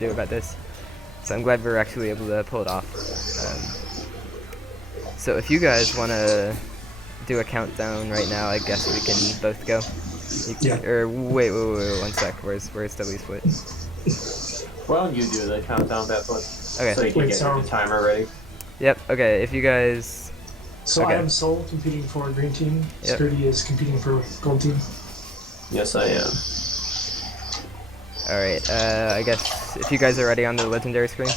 do about this. So I'm glad we're actually able to pull it off. So if you guys want to do a countdown right now, I guess we can both go. Yeah. Or wait, 1 sec. Where's W split? Well, you do the countdown, Bethwood. Okay. So you can Wait, get so- your timer ready. Yep. Okay. If you guys. So Okay. I am Soul competing for green team. Yep. Skirty is competing for gold team. Yes, I am. All right. I guess if you guys are ready on the legendary screen.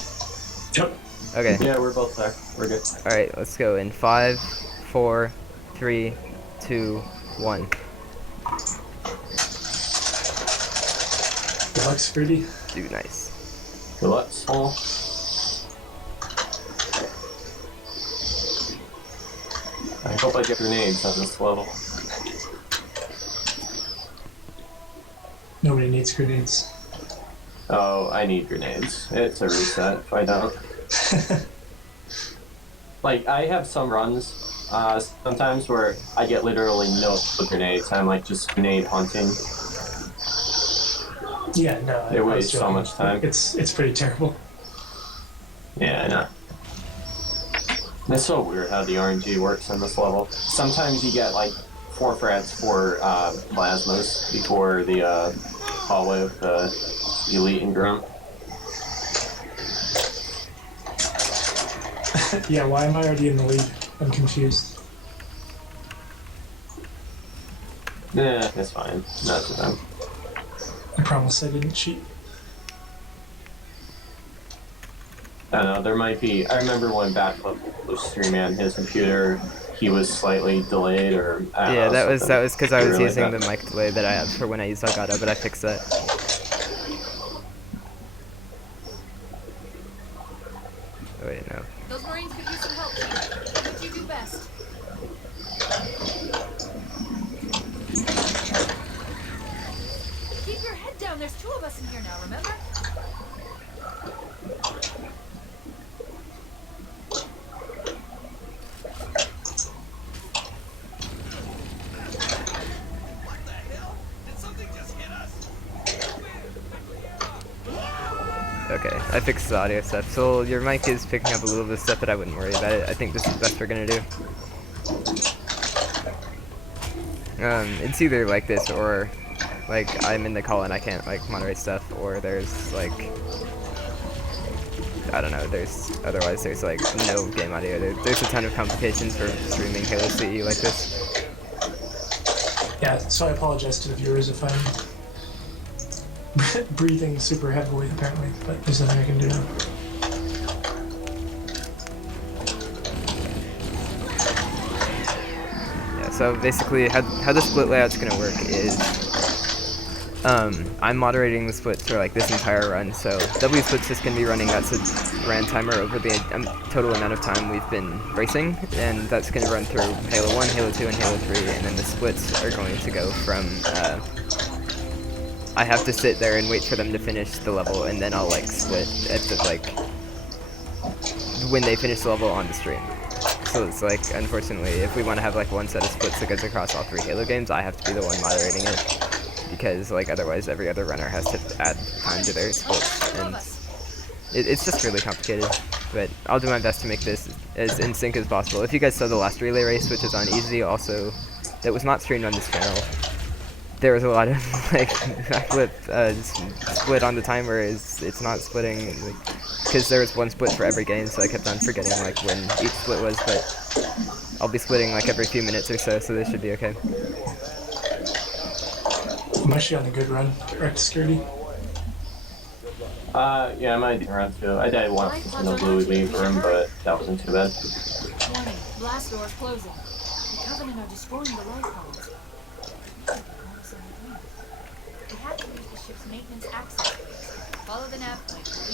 Yep. Okay. Yeah, we're both there. We're good. All right. Let's go in 5, 4, 3, 2, 1. Good luck, Skirty. Do nice. Good luck, Soul. I hope I get grenades on this level. Nobody needs grenades. Oh, I need grenades. It's a reset if I don't. Like, I have some runs sometimes where I get literally no grenades. I'm like just grenade hunting. Yeah, no. It I was wastes so joking. much time. It's pretty terrible. Yeah, I know. It's so weird how the RNG works on this level. Sometimes you get like 4 frats for plasmas before the hallway of the elite and grum. Yeah, why am I already in the lead? I'm confused. Yeah, it's fine. Not to them. I promise I didn't cheat. I don't know, there might be. I remember when Backflip was streaming his computer, he was slightly delayed, or I don't Yeah, know, that was something because I was really using bad. the mic delay that I have for when I use Elgato, but I fixed that. Oh, wait, no. Those Marines could use some help, Chief. Do what you do best. Keep your head down. There's 2 of us in here now, remember? Okay, I fixed the audio stuff. So your mic is picking up a little bit of stuff, but I wouldn't worry about it. I think this is the best we're gonna do. It's either like this or like I'm in the call and I can't like moderate stuff, or there's like I don't know. Otherwise there's like no game audio. There's a ton of complications for streaming Halo CE like this. Yeah, so I apologize to the viewers if I'm breathing super heavily, apparently, but there's nothing I can do now. Yeah, so basically how the split layout's gonna work is I'm moderating the splits for like this entire run, so W split's just gonna be running that's a rand timer over the total amount of time we've been racing, and that's gonna run through Halo 1, Halo 2, and Halo 3, and then the splits are going to go from I have to sit there and wait for them to finish the level, and then I'll like split at the like when they finish the level on the stream. So it's like, unfortunately, if we want to have like one set of splits that goes across all 3 Halo games, I have to be the one moderating it, because like otherwise every other runner has to add time to their splits, and it's just really complicated. But I'll do my best to make this as in sync as possible. If you guys saw the last relay race, which is on Easy, also that was not streamed on this channel, there was a lot of like split on the timer it's not splitting because there was one split for every game, so I kept on forgetting like when each split was, but I'll be splitting like every few minutes or so this should be okay. I'm actually on a good run, correct, Skirty? Yeah, I might be around too. I died once in the blue leave room, but that wasn't too bad. Warning. Blast doors closing. The Covenant are destroying the life pods. We have to use the ship's maintenance access ways. Follow the nav point. Lead you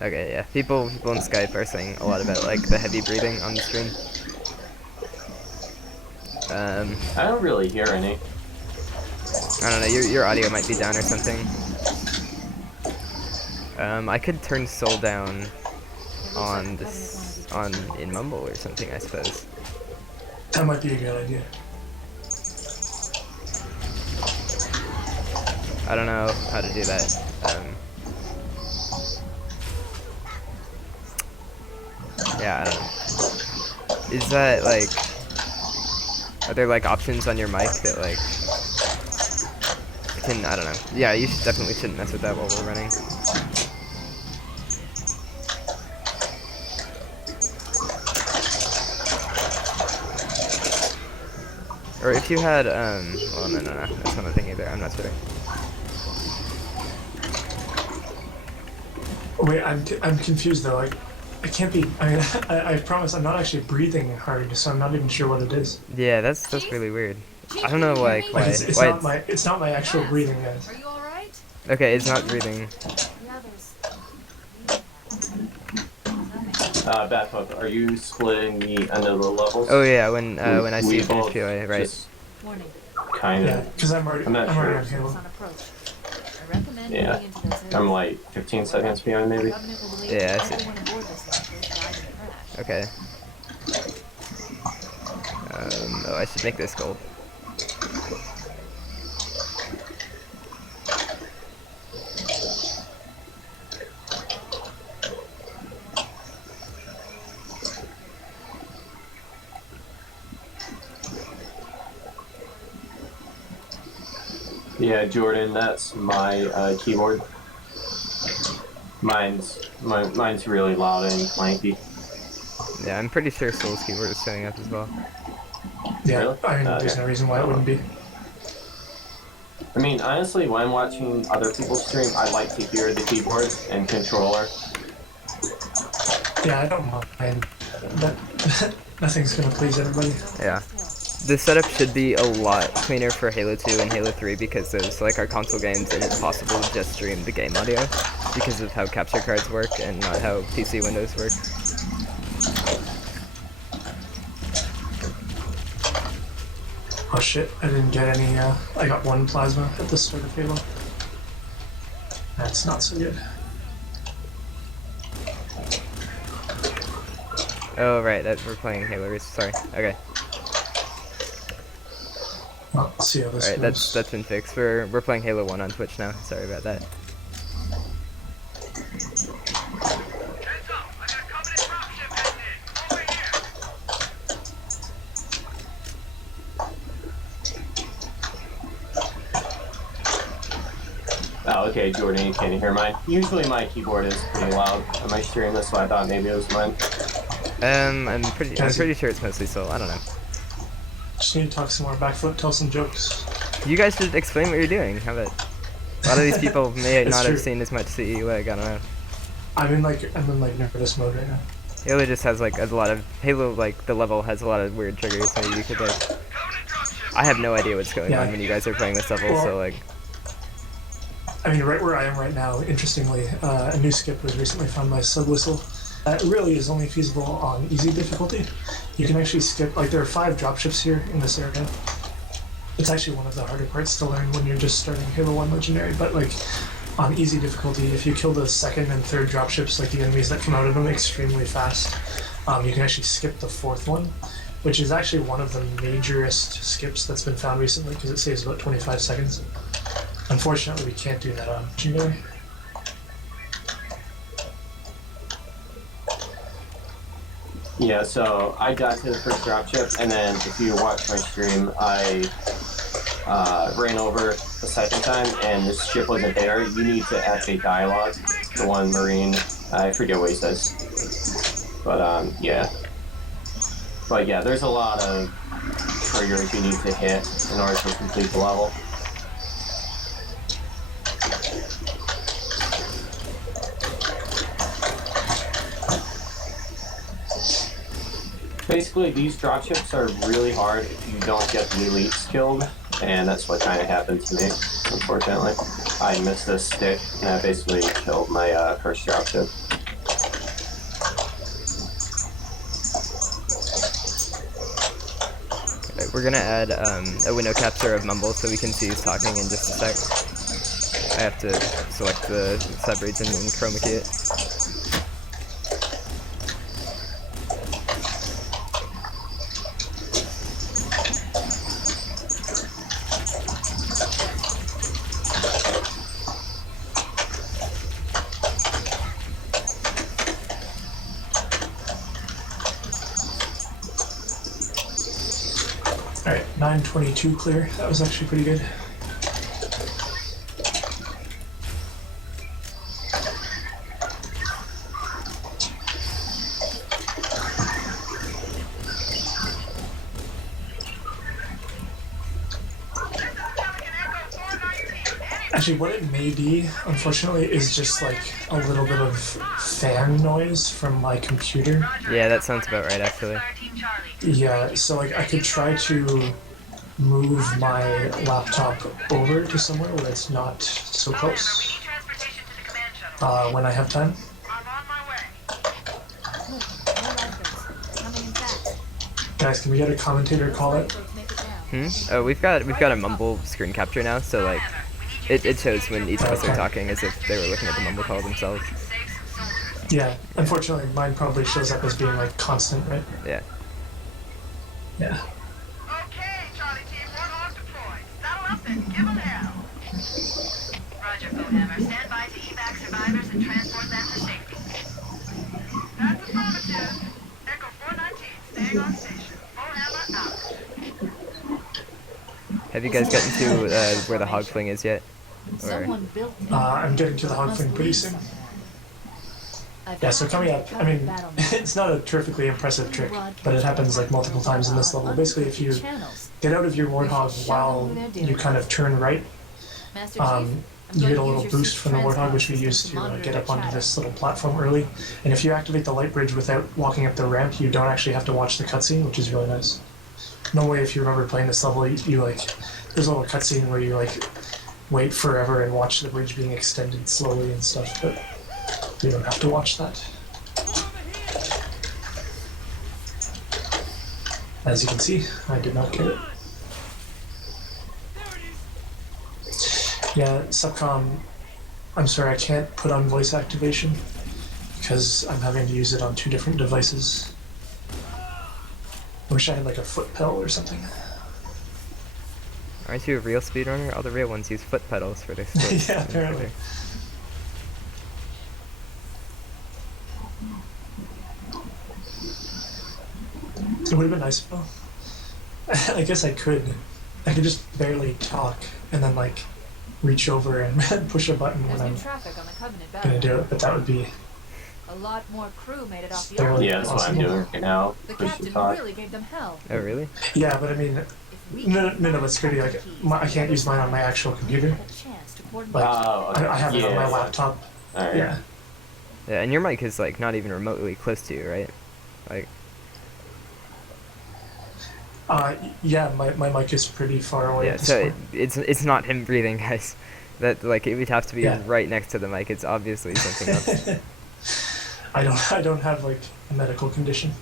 to Okay, yeah, people in Skype are saying a lot about like the heavy breathing on the stream. I don't really hear any. I don't know, your audio might be down or something. I could turn Soul down on this in Mumble or something, I suppose. That might be a good idea. I don't know how to do that. Yeah, I don't know. Is that like, are there like options on your mic that like can, I don't know. Yeah, you definitely shouldn't mess with that while we're running. Or if you had, well, no, that's not a thing either. I'm not sure. Wait, I'm confused though. Like, I can't be. I mean, I promise I'm not actually breathing hard, so I'm not even sure what it is. Yeah, that's really weird. I don't know, like, why. Like, it's why not it's not my actual breathing, guys. Are you alright? Okay, it's not breathing. Yeah, there's. Bad Hook, are you splitting the end of the levels? Oh yeah, when I see We it finish both POA, right? just Warning. kind Yeah, of. because I'm already I'm not already sure. on It's Halo. on approach. I recommend Yeah. moving into those areas. I'm like 15 seconds behind, maybe. The Covenant will believe Yeah, I that see. everyone aboard this lifeboat died in the crash. Okay. Oh, I should make this gold. Yeah, Jordan, that's my keyboard. Mine's really loud and clanky. Yeah, I'm pretty sure Soul's keyboard is setting up as well. Yeah, Really? I mean, there's Okay. no reason why it wouldn't be. I mean, honestly, when I'm watching other people stream, I like to hear the keyboard and controller. Yeah, I don't mind. That nothing's gonna please everybody. Yeah. The setup should be a lot cleaner for Halo 2 and Halo 3 because those like are console games and it's possible to just stream the game audio because of how capture cards work and not how PC Windows work. Oh shit, I didn't get any, I got one plasma at the start of Halo. That's not so good. Oh right, that we're playing Halo Reach. Sorry. Okay. Well, let's see how this Alright, goes. that's been fixed. We're playing Halo 1 on Twitch now. Sorry about that. Oh, okay, Jordan, you can't hear mine. Usually my keyboard is pretty loud on my stream, that's why I thought maybe it was mine. I'm pretty sure it's mostly Soul. I don't know. Just need to talk some more backflip, tell some jokes. You guys should explain what you're doing. How about a lot of these people may It's not true. have seen as much CE leg. I don't know. I'm in like nervous mode right now. Halo just has like a lot of Halo, like the level has a lot of weird triggers. Maybe you could like. I have no idea what's going Yeah. on when you guys are playing this level. Well, So like, I mean, right where I am right now, interestingly, a new skip was recently found by Subwhistle. It really is only feasible on easy difficulty. You can actually skip, like there are 5 dropships here in this area. It's actually one of the harder parts to learn when you're just starting Halo 1 Legendary, but like on easy difficulty, if you kill the 2nd and 3rd dropships, like the enemies that come out of them extremely fast, you can actually skip the 4th one, which is actually one of the majorest skips that's been found recently because it saves about 25 seconds. Unfortunately, we can't do that on Legendary. Yeah, so I got to the first dropship, and then if you watch my stream, I ran over the second time, and the ship wasn't there. You need to activate dialogue. The one Marine, I forget what he says, but yeah. But yeah, there's a lot of triggers you need to hit in order to complete the level. Basically, these dropships are really hard if you don't get the elites killed, and that's what kind of happened to me, unfortunately. I missed this stick, and I basically killed my first dropship. right, we're gonna add a window capture of Mumble so we can see who's talking in just a sec. I have to select the subregion and chroma key it. Alright, 922 clear. That was actually pretty good. Actually, what it may be, unfortunately, is just like a little bit of fan noise from my computer. Yeah, that sounds about right, actually. Yeah, so like I could try to move my laptop over to somewhere where it's not so close when I have time. Look, more lifeboats. Coming in fast. Guys, can we get a commentator call it? Lifeboats make it down. Oh, we've got a mumble screen capture now, so like it shows when each of us are Okay. talking as if they were looking at the mumble call themselves. Yeah, unfortunately, mine probably shows up as being like constant, right? Yeah. Yeah. Okay, Charlie Team, one hog deployed. Saddle up and give 'em hell. Roger, Bowhammer. Stand by to evac survivors and transport them to safety. That's affirmative. Echo 419, staying on station. Bowhammer out. Have you guys gotten to where the hog fling is yet? Or Someone built it. I'm getting to the hog Must thing pretty leave soon. somewhere. I've Yeah, so got coming to up, I cover mean, battle map. it's not a terrifically impressive trick, but it happens like multiple times in this level. Basically, if you Channels. get out of your warthog while you kind of turn right, Master Chief, I'm you going get a to little use your boost suit from the warthog, which we transfer use system to monitor get their up onto chatter. this little platform early. And if you activate the light bridge without walking up the ramp, you don't actually have to watch the cutscene, which is really nice. Normally, if you remember playing this level, you like there's a little cutscene where you like wait forever and watch the bridge being extended slowly and stuff, but you don't have to watch that. As you can see, I did not get it. Yeah, Subcom, I'm sorry, I can't put on voice activation because I'm having to use it on 2 different devices. I wish I had like a foot pedal or something. aren't you a real speedrunner? All the real ones use foot pedals for their splits. Yeah, apparently. It would have been nice though. I guess I could just barely talk and then like reach over and push a button when There's I'm new traffic on the Covenant gonna battle. do it, but that would be A lot more crew made it off the Barely. island. Yeah, that's what I'm doing right now. The Push the captain talk. really gave them hell. Oh, really? yeah. But I mean, If we no, could but security like I can't use mine on my actual computer. have a chance to coordinate. Like Oh, okay. I have it on my Yeah. laptop. Alright. Yeah. Yeah, and your mic is like not even remotely close to you, right? Like, Yeah, my mic is pretty far away. yeah. at this So point. it's not him breathing, guys. That like it would have to be Yeah. right next to the mic. It's obviously something else. I don't have like a medical condition.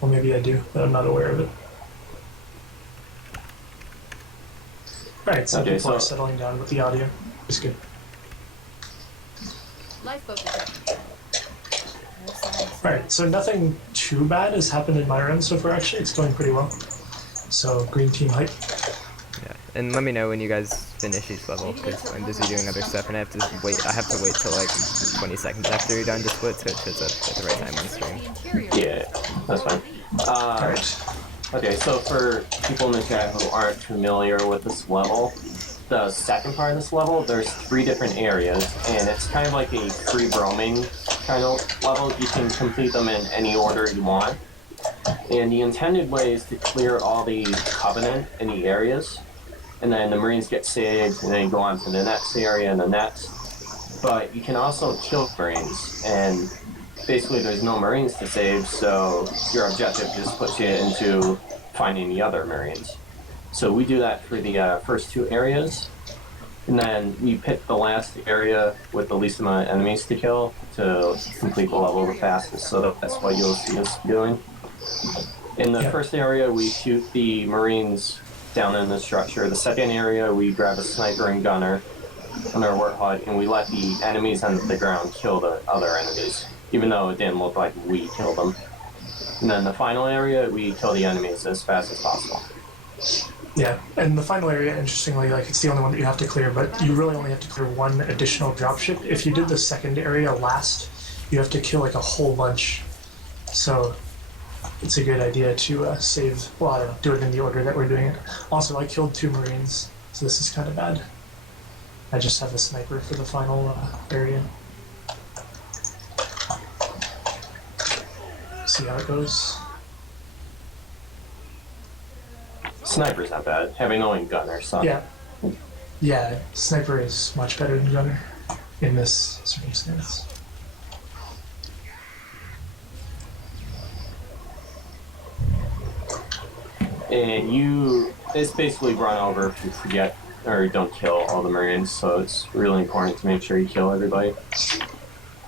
Well, maybe I do, but I'm not aware of it. Alright, so Okay, people are so- settling down with the audio. It's good. Lifeboat detected. No signs. Alright, so nothing too bad has happened in my run so far, actually. It's going pretty well. So, green team hype. Yeah. And let me know when you guys finish each level, because I'm busy doing other stuff, and I have to wait till like 20 seconds after you're done to split, so it shows up at the right time on stream. The interior. Yeah, that's fine. Alright. Okay, so for people in the chat who aren't familiar with this level, the second part of this level, there's 3 different areas, and it's kind of like a free roaming kind of level. You can complete them in any order you want. And the intended way is to clear all the Covenant in the areas, and then the Marines get saved, and then you go on to the next area and the next. But you can also kill Marines, and basically there's no Marines to save, so your objective just puts you into finding the other Marines. So we do that for the first 2 areas, and then we pick the last area with the least amount of enemies to kill to complete the level the fastest, so that's what you'll see us doing. In the Yeah. first area, we shoot the Marines down in the structure. The second area, we grab a sniper and gunner on our warthog, and we let the enemies on the ground kill the other enemies, even though it didn't look like we killed them. And then the final area, we kill the enemies as fast as possible. Yeah, and the final area, interestingly, like it's the only one that you have to clear, but you really only have to clear 1 additional dropship. If you did the second area last, you have to kill like a whole bunch. So it's a good idea to save. Well, I don't know, do it in the order that we're doing it. Also, I killed 2 Marines, so this is kind of bad. I just have a sniper for the final area. See how it goes. Sniper's not bad. Having only gunner, so. Yeah. Yeah, sniper is much better than gunner in this circumstance. And it's basically run over if you forget or don't kill all the Marines, so it's really important to make sure you kill everybody.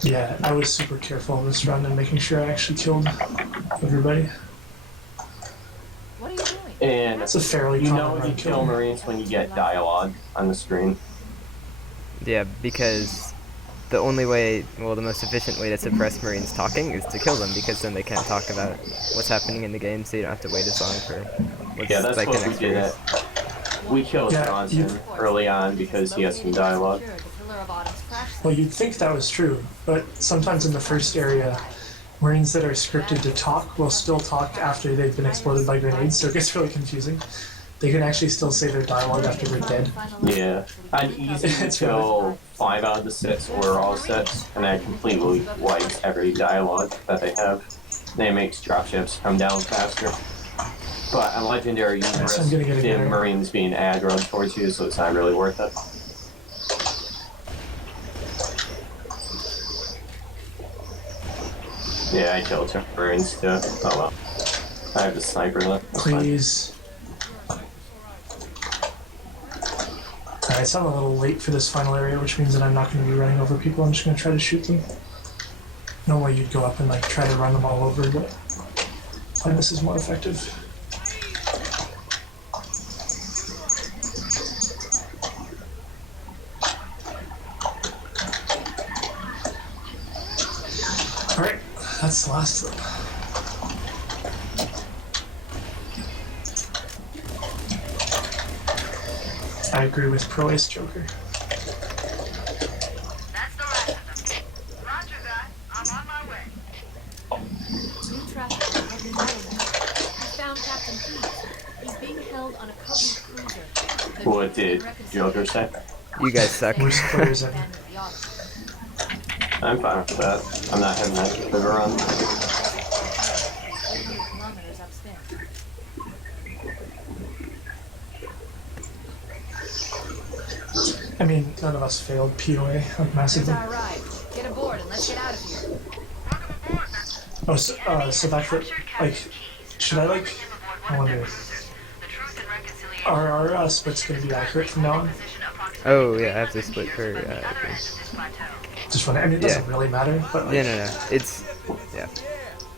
Yeah, I was super careful this run and making sure I actually killed everybody. What are you doing? And It's a fairly you common know run you kill kill. Marines when you get dialogue on the screen. Yeah, because the only way, well, the most efficient way to suppress Marines talking is to kill them, because then they can't talk about what's happening in the game, so you don't have to wait as long for what's Yeah, that's like what the we next did. phase. We killed Yeah, Johnson early on because he has some dialogue. Well, you'd think that was true, but sometimes in the first area, Marines that are scripted to talk will still talk after they've been exploded by grenades, so it gets really confusing. They can actually still say their dialogue after they're dead. Yeah, on easy you It's kill 5 out of the 6 or all 6, and that completely wipes every dialogue that they have. And it makes dropships come down faster. But on Legendary, you Yes, I'm risk gonna get a the gunner. Marines being aggroed towards you, so it's not really worth it. Yeah, I killed 2 Marines too. Oh well. I have the sniper left. That's fine. Please. Alright, so I'm a little late for this final area, which means that I'm not going to be running over people. I'm just going to try to shoot them. Normally you'd go up and like try to run them all over, but I find this is more effective. Alright, that's the last of them. I agree with Pro Ace Joker. That's the last of them. Roger that. I'm on my way. New traffic on Heavy Metal. I found Captain Pease. He's being held on a Covenant cruiser. The What did Joker say? You guys suck. Worst players ever. Abandoned the Odyssey. I'm fine with that. I'm not having that big a run. 800 kilometers upspin. I mean, none of us failed POA like There's massively. our ride. Get aboard and let's get out of here. Welcome aboard, Master. Oh, so that's what, like, should I like, I wonder, The truth and reconciliation are our splits going to be accurate from now on? position approximately Oh, yeah, I have to split for, from the other end okay. of this plateau. Just want to, I mean, it doesn't Yeah. really matter, but like, Yeah, no, it's, yeah.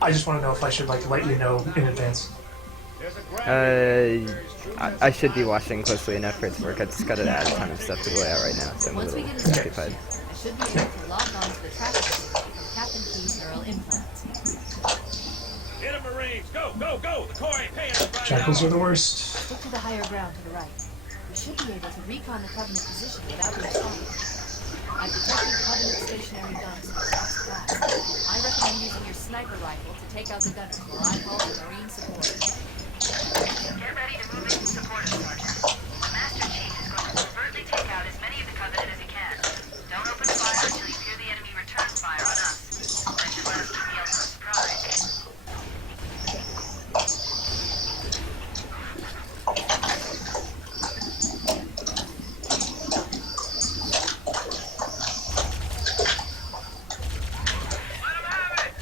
I just want to know if I should like let you know in advance. I should be watching closely enough for it to work. I just gotta add a ton of stuff to the layout right now, so I'm a Once we little get inside, occupied. I should be able to log on to the tracking system from Captain Pease neural implants. Get 'em, Marines! Go, go, go! The Corps ain't paying us right Jackals now. are the worst. Stick to the higher ground to the right. We should be able to recon the Covenant position without being spotted. I've detected Covenant stationary guns in the last class. I recommend using your sniper rifle to take out the gunners while I call the Marine support. Get ready to move in to support us, Sergeant. The Master Chief is going to overtly take out as many of the Covenant as he can. Don't open fire until you hear the enemy return fire on us. That should let us keep the ultimate surprise. Let him have it!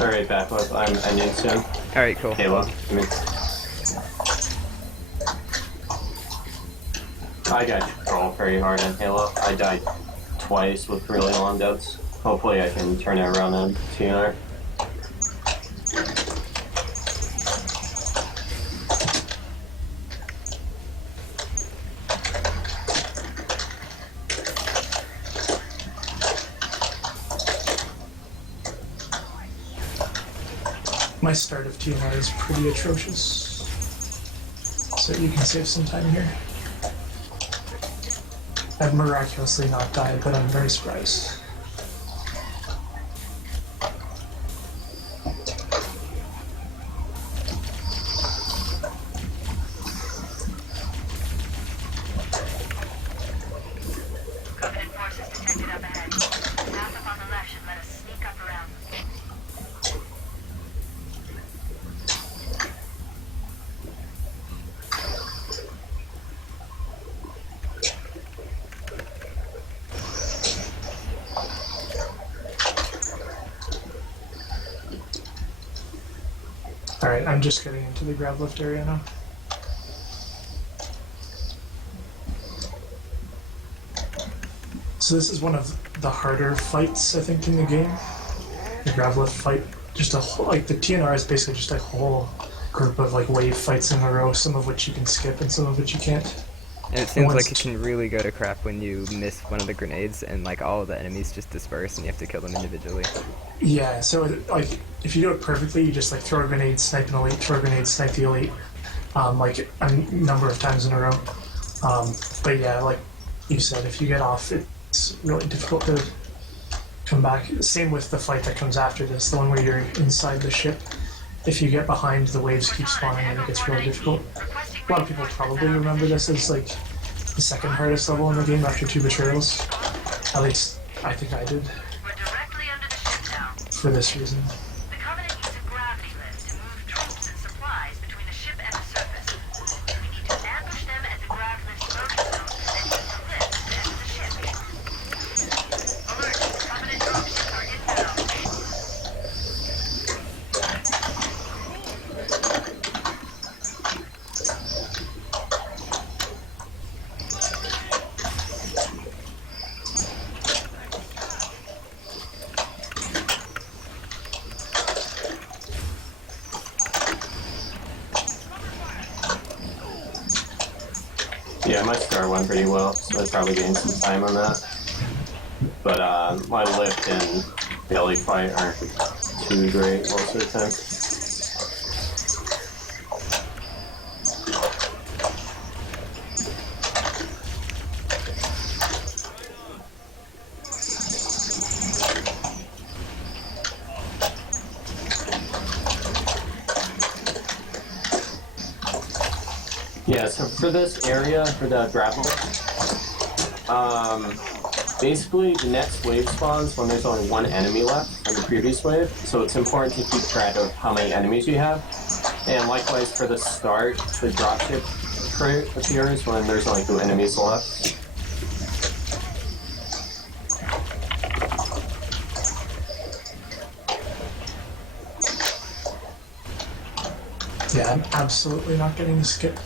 Alright, back up. I'm ending soon. Alright, cool. Halo. I got trolled very hard on Halo. I died twice with really long deaths. Hopefully I can turn it around on TNR. My start of TNR is pretty atrocious, so you can save some time here. I've miraculously not died, but I'm very surprised. Covenant forces detected up ahead. Path up on the left should let us sneak up around them. Alright, I'm just getting into the grab lift area now. So this is one of the harder fights, I think, in the game. The grab lift fight. Just a whole, like, the TNR is basically just a whole group of, like, wave fights in a row, some of which you can skip and some of which you can't. And it seems Once- like it can really go to crap when you miss one of the grenades and like all of the enemies just disperse and you have to kill them individually. Yeah, so, like, if you do it perfectly, you just, like, throw a grenade, snipe an elite, throw a grenade, snipe the elite, like, a number of times in a row. But yeah, like you said, if you get off, it's really difficult to come back. Same with the fight that comes after this, the one where you're inside the ship. If you get behind, the waves keep spawning and it gets really difficult. A lot of people probably remember this as, like, the second hardest level in the game after 2 Betrayals. At least, I think I did, We're directly under the ship now. for this reason. The Covenant use a gravity lift to move troops and supplies between the ship and the surface. We need to ambush them at the grav lift's loading zone and use the lift to enter the ship. Alert! Covenant dropships are inbound. Yeah, my star went pretty well, so I probably gained some time on that. But my lift and belly fight aren't too great most of the time. Yeah, so for this area, for the gravel, basically the next wave spawns when there's only one enemy left from the previous wave, so it's important to keep track of how many enemies you have. And likewise for the start, the dropship crate appears when there's only 2 enemies left. Yeah, I'm absolutely not getting a skip.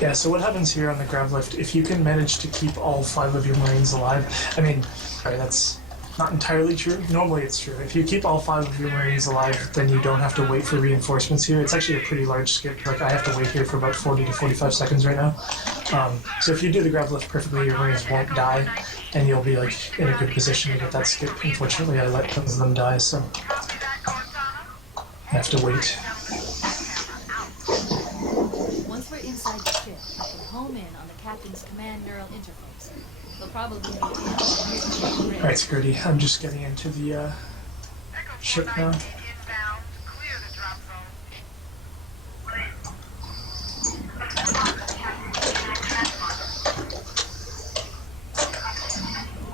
Yeah, so what happens here on the grav lift, if you can manage to keep all 5 of your Marines alive, I mean, sorry, that's not entirely true. Normally it's true. If you keep all 5 of your Marines alive, then you don't have to wait for reinforcements here. It's actually a pretty large skip. Like, I have to wait here for about 40 to 45 seconds right now. So if you do the grav lift perfectly, your Marines won't die, and you'll be, like, in a good position to get that skip. Unfortunately, I let some of them die, so Copy that, Cortana. I have to wait. Once we're inside the ship, I can home in on the captain's command neural interface. They'll probably be in Alright, Skirty, I'm just getting into the Echo ship 419 now. inbound. Clear the drop zone.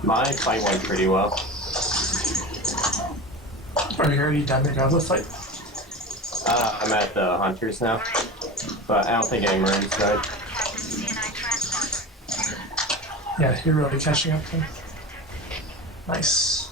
My fight went pretty well. Are you already done the Goblin fight? I'm at the Hunters now, but I don't think any Marines died. Captain CNI transport. Yeah, you're really catching up then. Nice.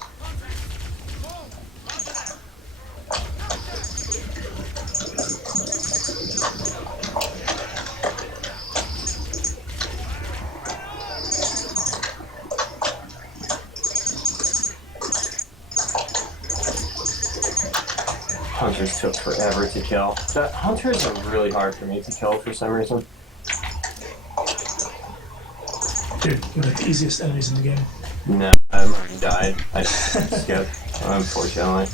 Hunters took forever to kill. The Hunters are really hard for me to kill for some reason. Dude, you're like the easiest enemies in the game. No, I already died. I skipped, unfortunately.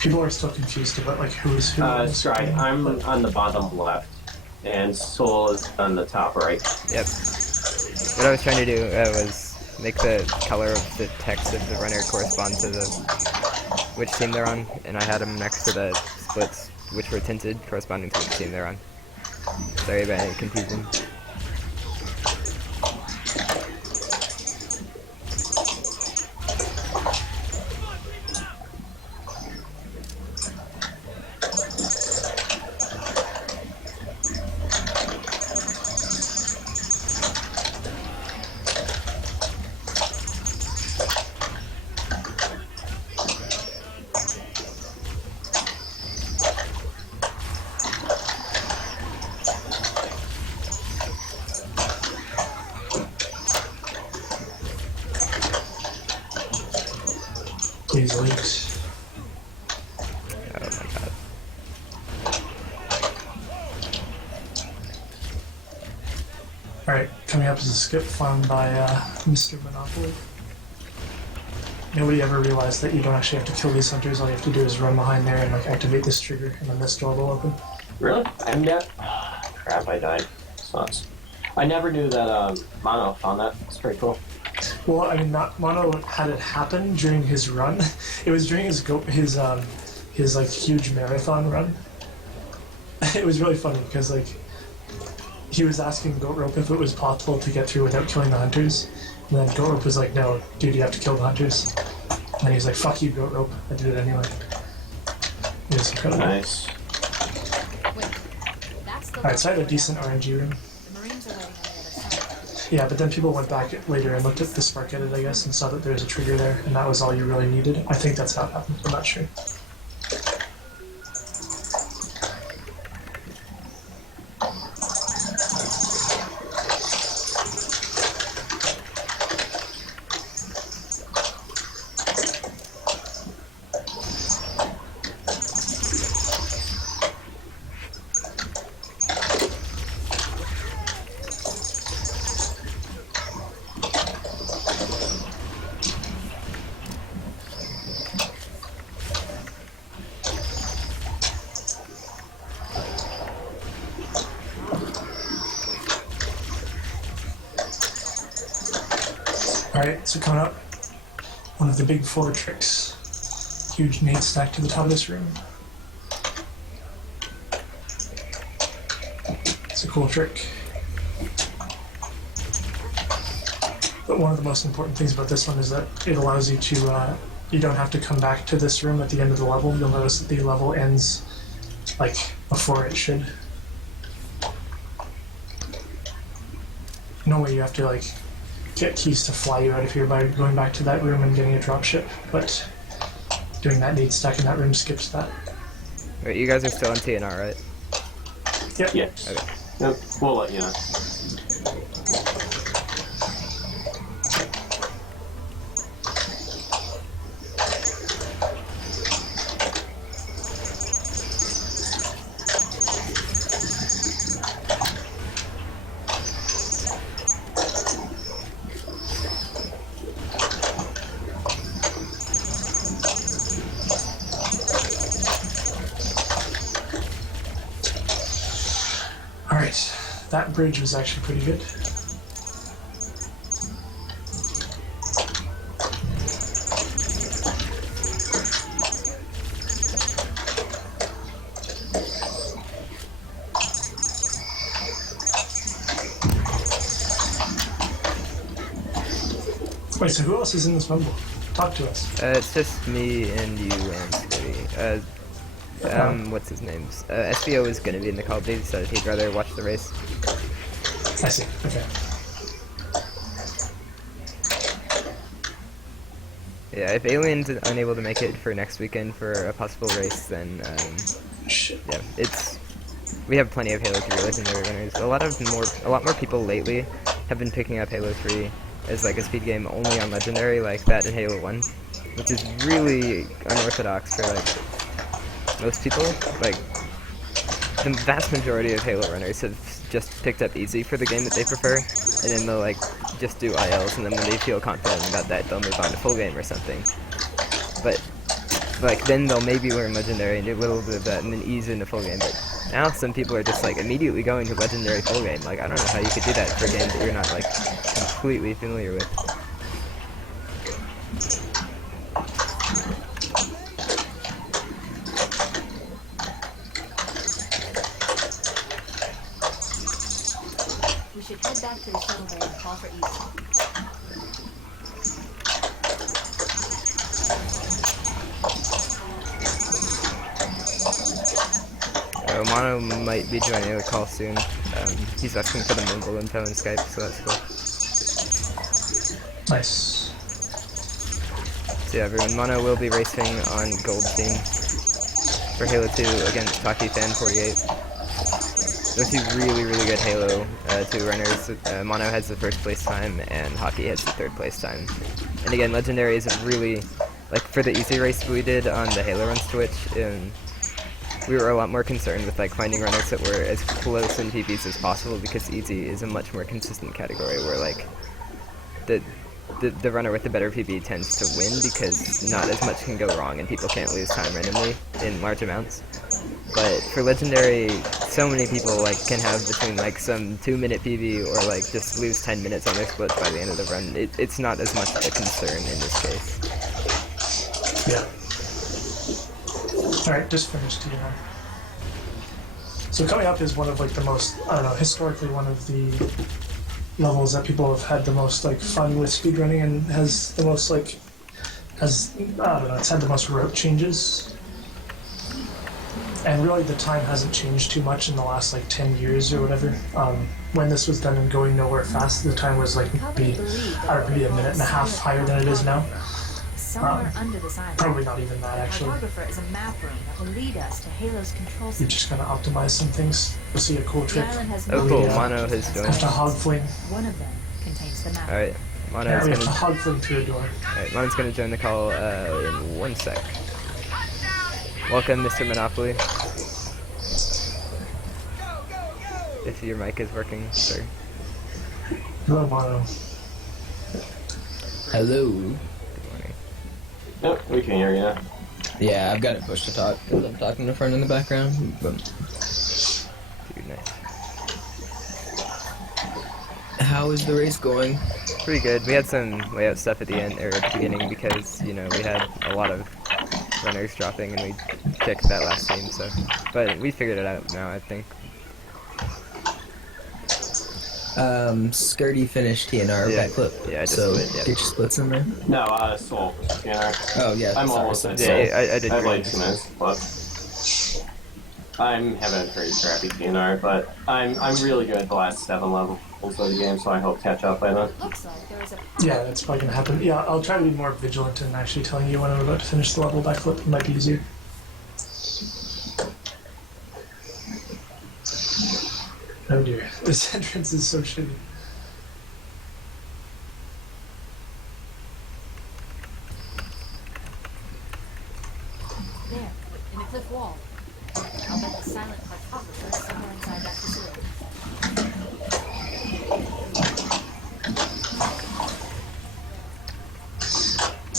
People are still confused about like who's who. in this Stride, game, I'm but- on the bottom left, and Soul is on the top right. Yep. What I was trying to do was make the color of the text of the runner correspond to the which team they're on, and I had them next to the splits, which were tinted, corresponding to which team they're on. Sorry about any confusion. Please leaks. Oh my god. Alright, coming up is a skip found by Mr. Monopoly. Nobody ever realized that you don't actually have to kill these hunters. All you have to do is run behind there and like activate this trigger, and then this door will open. Really? I'm dead. Crap, I died. Sucks. I never knew that Mono found that. It's pretty cool. Well, I mean, not Mono had it happen during his run. It was during his like huge marathon run. It was really funny because like he was asking Goat Rope if it was possible to get through without killing the hunters, and then Goat Rope was like, "No, dude, you have to kill the hunters." And he was like, "Fuck you, Goat Rope. I did it anyway." It was incredible. Nice. Wait, that's the Alright, so I had a decent RNG room. The Marines are waiting on the other side. Yeah, but then people went back later and looked at the spark edit, I guess, and saw that there was a trigger there, and that was all you really needed. I think that's how it happened. I'm not sure. Alright, so coming up, one of the big four tricks. Huge nade stack to the top of this room. It's a cool trick. But one of the most important things about this one is that it allows you to, you don't have to come back to this room at the end of the level. You'll notice that the level ends, like, before it should. Normally you have to, like, get keys to fly you out of here by going back to that room and getting a dropship, but doing that nade stack in that room skips that. Wait, you guys are still on TNR, right? Yep. Yes. Okay. Yep, we'll let you know. Alright, that bridge was actually pretty good. Wait, so who else is in this rumble? Talk to us. It's just me and you and Scotty. What's his name? SBO is gonna be in the call, but he decided he'd rather watch the race. I see. Okay. Yeah, if Alien's unable to make it for next weekend for a possible race, then Shit. yeah, we have plenty of Halo 3 legendary winners. A lot more people lately have been picking up Halo 3 as like a speed game only on legendary, like that and Halo 1, which is really unorthodox for like most people. Like the vast majority of Halo runners have just picked up easy for the game that they prefer, and then they'll like just do ILs, and then when they feel confident about that, they'll move on to full game or something. But like then they'll maybe learn legendary and do a little bit of that, and then ease into full game. But now some people are just like immediately going to legendary full game. Like I don't know how you could do that for a game that you're not like completely familiar with. We should head back to the shuttle bay and call for Ethan. Mono might be joining the call soon. He's asking for the mobile info in Skype, so that's cool. Nice. So yeah, everyone, Mono will be racing on Gold Team for Halo 2 against Taki Fan 48. Those two really good Halo 2 runners. Mono has the first place time, and Hockey has the third place time. And again, Legendary is really, like for the easy race we did on the Halo Runs Twitch, we were a lot more concerned with like finding runners that were as close in PBs as possible, because easy is a much more consistent category where like the runner with the better PB tends to win, because not as much can go wrong and people can't lose time randomly in large amounts. But for Legendary, so many people like can have between like some 2-minute PB or like just lose 10 minutes on their splits by the end of the run. It's not as much of a concern in this case. Yeah. Alright, just finished, you know. So coming up is one of like the most, I don't know, historically one of the levels that people have had the most like fun with speedrunning, and has the most like, I don't know, it's had the most route changes. And really the time hasn't changed too much in the last like 10 years or whatever. When this was done and going nowhere fast, the time was like maybe a minute and a half higher than it is now. Somewhere under this island, Probably not even that, the actually. cartographer is a map room that will lead us to Halo's control You center. just gotta optimize some things. You'll see a cool The trick. island has Oh no cool, data. Mono has joined. Have to hog fling. One of them contains the map. Alright, Mono's Yeah, we have to gonna, hog fling through a door. Mono's gonna join the call in 1 sec. Welcome, Mr. Monopoly. If your mic is working, sir. Hello, Mono. Hello. Good morning. Yep, we can hear you now. Yeah, I've got it pushed to talk because I'm talking to a friend in the background. But Dude, nice. how is the race going? Pretty good. We had some layout stuff at the end, or at the beginning, because, you know, we had a lot of runners dropping and we picked that last team, so. But we figured it out now, I think. Skirty finished TNR Yeah. backflip. Yeah, I just so split, yeah. get your splits in there. No, Soul. Yeah. Oh yeah, I'm sorry, almost sorry. at Yeah, Soul. I did I have like green. 2 minutes left. I'm having a pretty crappy DNR, but I'm really good at the last 7 levels of the game, so I hope to catch up by then. Looks like there is a Yeah, that's probably gonna happen. Yeah, I'll try to be more vigilant in actually telling you when I'm about to finish the level backflip. It might be easier. Oh dear, this entrance is so shitty. there, in the cliff wall. I'll bet the silent cartographer is somewhere inside that facility.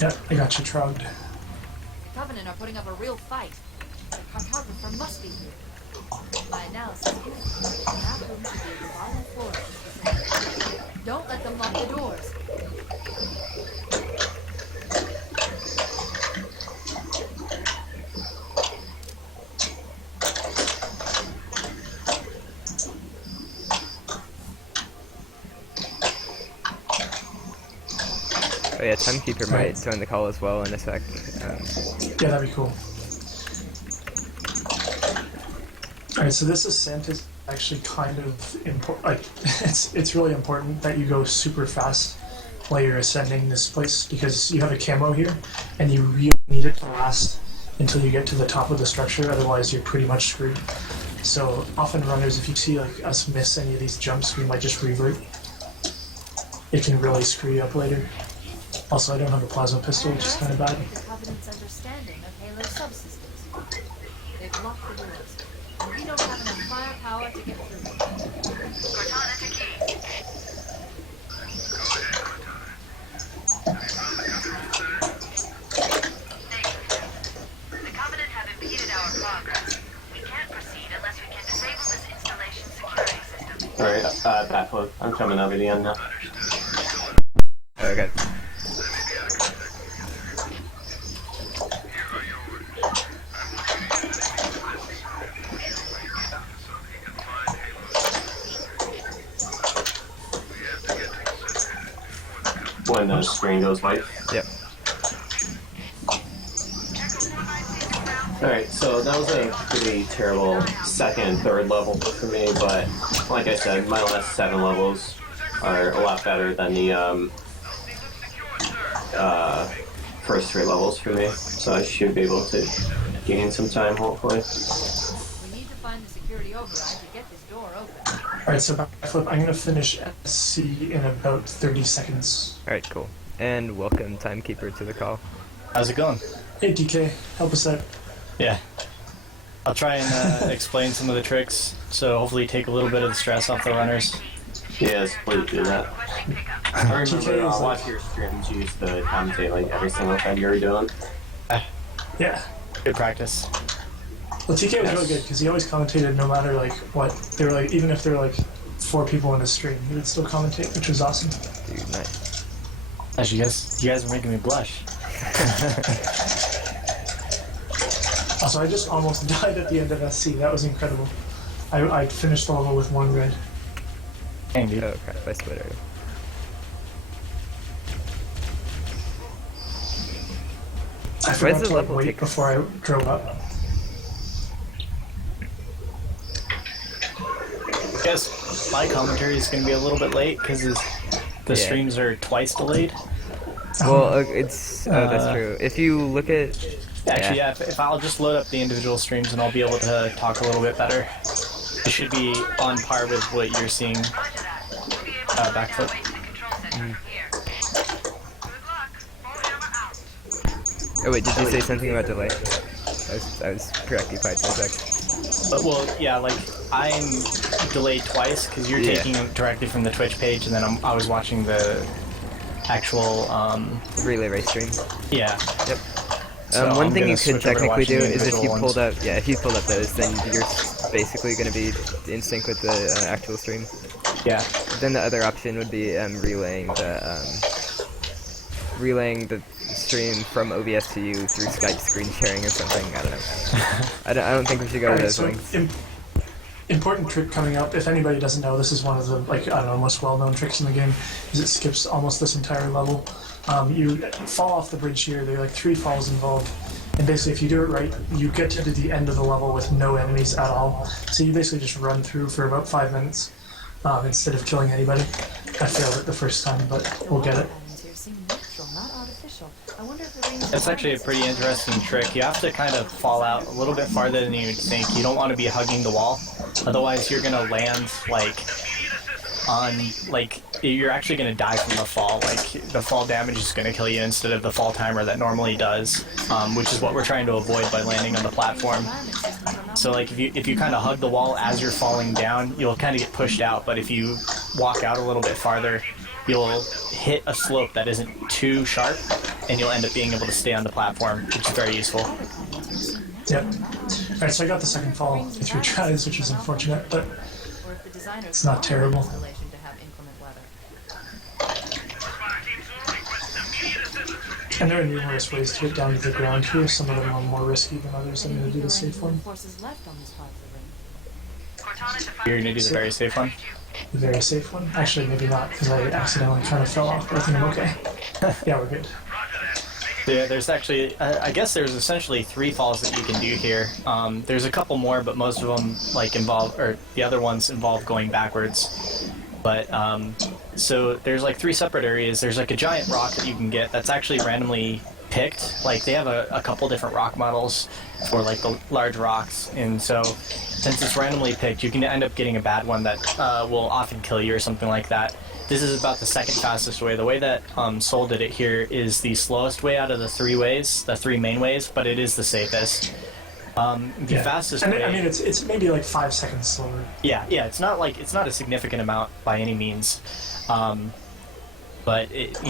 Yep, I got you trogged. The Covenant are putting up a real fight. The cartographer must be here. My analysis is the map room should be at the bottom floor of this facility. Don't let them lock the doors. Oh yeah, Timekeeper might join the call as well in a sec. Yeah, that'd be cool. Alright, so this ascent is actually kind of important. Like, it's really important that you go super fast while you're ascending this place because you have a camo here, and you really need it to last until you get to the top of the structure. Otherwise, you're pretty much screwed. So often runners, if you see like us miss any of these jumps, we might just revert. It can really screw you up later. Also, I don't have a plasma pistol, which is kind of bad. The Covenant's understanding of Halo subsystems. They've locked the doors, and we don't have enough firepower to get through. Cortana to key. Negative. The Covenant have impeded our progress. We can't proceed unless we can disable this installation's security system. Alright, backflip. I'm coming over the end now. Okay. When the screen goes white. Yep. Alright, so that was a pretty terrible second and third level for me, but like I said, my last 7 levels are a lot better than the first 3 levels for me, so I should be able to gain some time, hopefully. We need to find the security override to get this door open. Alright, so backflip, I'm gonna finish SC in about 30 seconds. Alright, cool. And welcome Timekeeper to the call. How's it going? Hey DK, help us out. Yeah. I'll try and explain some of the tricks, so hopefully take a little bit of the stress off the runners. Yes, please do that. I remember TK is watch your streams, you used to commentate like every single thing you were doing. Yeah. Good practice. Well, TK was really good because he always commentated no matter like what. They were like, even if there were like 4 people in his stream, he would still commentate, which was awesome. Dude, nice. Actually, you guys are making me blush. Also, I just almost died at the end of SC. That was incredible. I finished the level with 1 red. Dang, dude. Oh crap, I split already. I Why forgot does the to like, level wait take- before I drove up. I guess my commentary is going to be a little bit late because the Yeah. streams are twice delayed. Well, it's... Oh, that's true. If you look at... Actually, yeah, if I'll just load up the individual streams and I'll be able to talk a little bit better. It should be on par with what you're seeing. Backflip. Oh wait, did you say something about delay? I was preoccupied for a sec. But, well, yeah, like, I'm delayed twice because you're Yeah. taking it directly from the Twitch page, and then I was watching the actual, Relay race stream. yeah. Yep. So One I'm thing gonna you could switch over to technically do watching the is if you individual pulled ones. up, if you pulled up those, then you're basically going to be in sync with the actual stream. Yeah. Then the other option would be relaying the stream from OBS to you through Skype screen sharing or something. I don't know. I don't think we should go to Alright, those so links. important trick coming up. If anybody doesn't know, this is one of the most well-known tricks in the game. Is it skips almost this entire level. You fall off the bridge here. There are like 3 falls involved, and basically, if you do it right, you get to the end of the level with no enemies at all. So you basically just run through for about 5 minutes instead of killing anybody. I failed it the first time, but we'll get it. Patterns here seem natural, not artificial. I wonder if the rings That's actually a pretty interesting trick. You have to kind of fall out a little bit farther than you would think. You don't want to be hugging the wall. Otherwise, you're going to land, you're actually going to die from the fall. Like, the fall damage is going to kill you instead of the fall timer that normally does, which is what we're trying to avoid by landing on the platform. So, like, if you kind of hug the wall as you're falling down, you'll kind of get pushed out, but if you walk out a little bit farther, you'll hit a slope that isn't too sharp, and you'll end up being able to stay on the platform, which is very useful. Yep. Alright, so I got the second fall with 3 tries, which is unfortunate, but or if the designers It's not terrible. installation to have inclement weather. and there are numerous ways to get down to the ground here. Some of them are more risky than others. I'm going to do the safe one. Forces left on this part of the ring. You're going to do the very safe one. The very safe one. Actually, maybe not, because I accidentally kind of fell off, but I think I'm okay. Yeah, we're good. Yeah, there's actually, I guess there's essentially 3 falls that you can do here. There's a couple more, but most of them like involve, or the other ones involve going backwards. But so there's like 3 separate areas. There's like a giant rock that you can get that's actually randomly picked. Like they have a couple different rock models for like the large rocks, and so since it's randomly picked, you can end up getting a bad one that will often kill you or something like that. This is about the second fastest way. The way that Soul did it here is the slowest way out of the 3 ways, the 3 main ways, but it is the safest. The fastest and way. I mean, it's maybe like 5 seconds slower. Yeah, it's not a significant amount by any means, but it,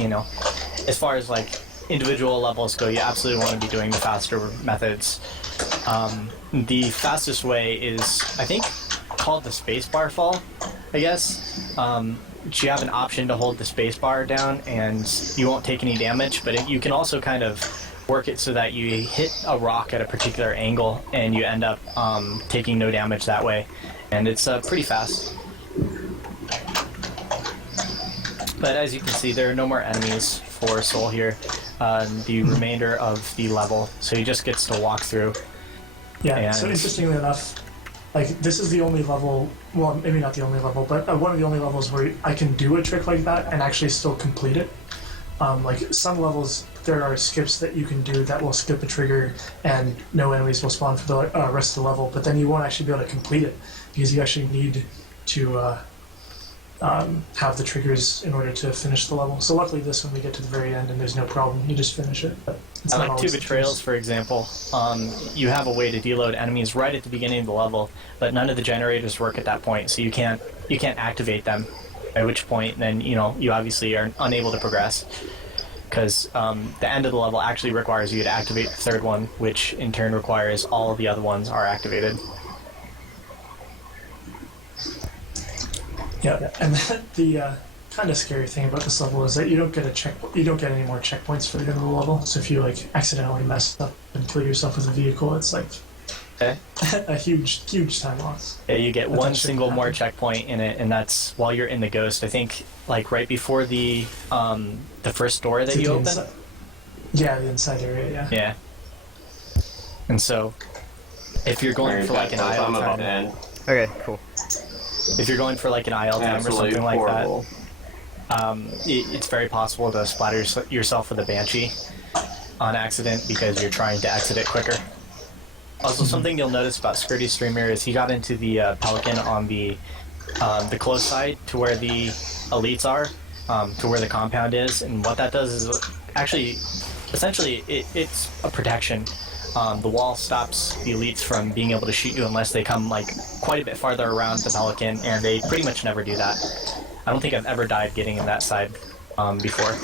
as far as like individual levels go, you absolutely want to be doing the faster methods. The fastest way is, I think, called the spacebar fall, I guess. You have an option to hold the spacebar down, and you won't take any damage. But you can also kind of work it so that you hit a rock at a particular angle, and you end up taking no damage that way. And it's pretty fast. But as you can see, there are no more enemies for Soul here. The remainder of the level, so he just gets to walk through. Yeah. And So interestingly enough, like this is the only level. Well, maybe not the only level, but one of the only levels where I can do a trick like that and actually still complete it. Like some levels, there are skips that you can do that will skip a trigger and no enemies will spawn for the rest of the level, but then you won't actually be able to complete it because you actually need to have the triggers in order to finish the level. So luckily this one we get to the very end and there's no problem, you just finish it. But it's not like always 2 the Betrayals, case. for example, you have a way to deload enemies right at the beginning of the level, but none of the generators work at that point, so you can't activate them. At which point, then you obviously are unable to progress, because the end of the level actually requires you to activate the 3rd one, which in turn requires all of the other ones are activated. Yeah, and the kind of scary thing about this level is that you don't get any more checkpoints for the end of the level. So if you like accidentally mess up and kill yourself with a vehicle, it's like Okay. a huge time loss. Yeah, you get But one that shouldn't single more happen. checkpoint in it, and that's while you're in the ghost. I think like right before the first door that To you the open. inside- Yeah, the inside area. Yeah. Yeah. And so, if you're going for like an I'm IL about to time, end. Okay, cool. if you're going for like an IL time or Absolutely something like horrible. that, it's very possible to splatter yourself with a Banshee on accident because you're trying to exit it quicker. Also, something you'll notice about Skirty's streamer is he got into the Pelican on the close side to where the elites are, to where the compound is, and what that does is actually, essentially, it's a protection. The wall stops the elites from being able to shoot you unless they come like quite a bit farther around the Pelican, and they pretty much never do that. I don't think I've ever died getting in that side before.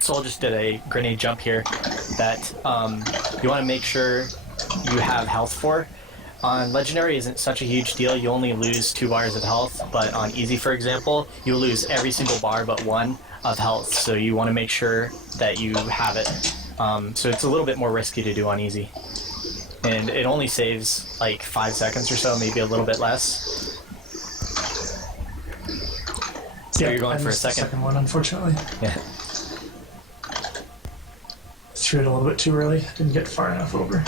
Soul just did a grenade jump here that you want to make sure you have health for. On Legendary isn't such a huge deal, you only lose 2 bars of health, but on Easy, for example, you lose every single bar but 1 of health, so you want to make sure that you have it. So it's a little bit more risky to do on Easy. And it only saves like 5 seconds or so, maybe a little bit less. So you're going I for a missed the second. second one, unfortunately. Yeah. Threw it a little bit too early. Didn't get far enough over.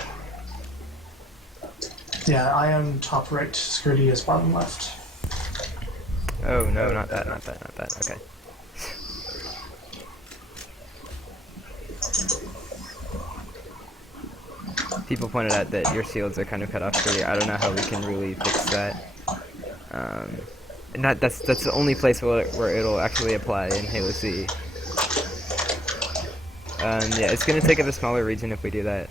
Yeah, I am top right. Skirty is bottom left. Oh no, not that. Okay. People pointed out that your shields are kind of cut off earlier. I don't know how we can really fix that. That's the only place where it'll actually apply in Halo C. Yeah, it's gonna take up a smaller region if we do that.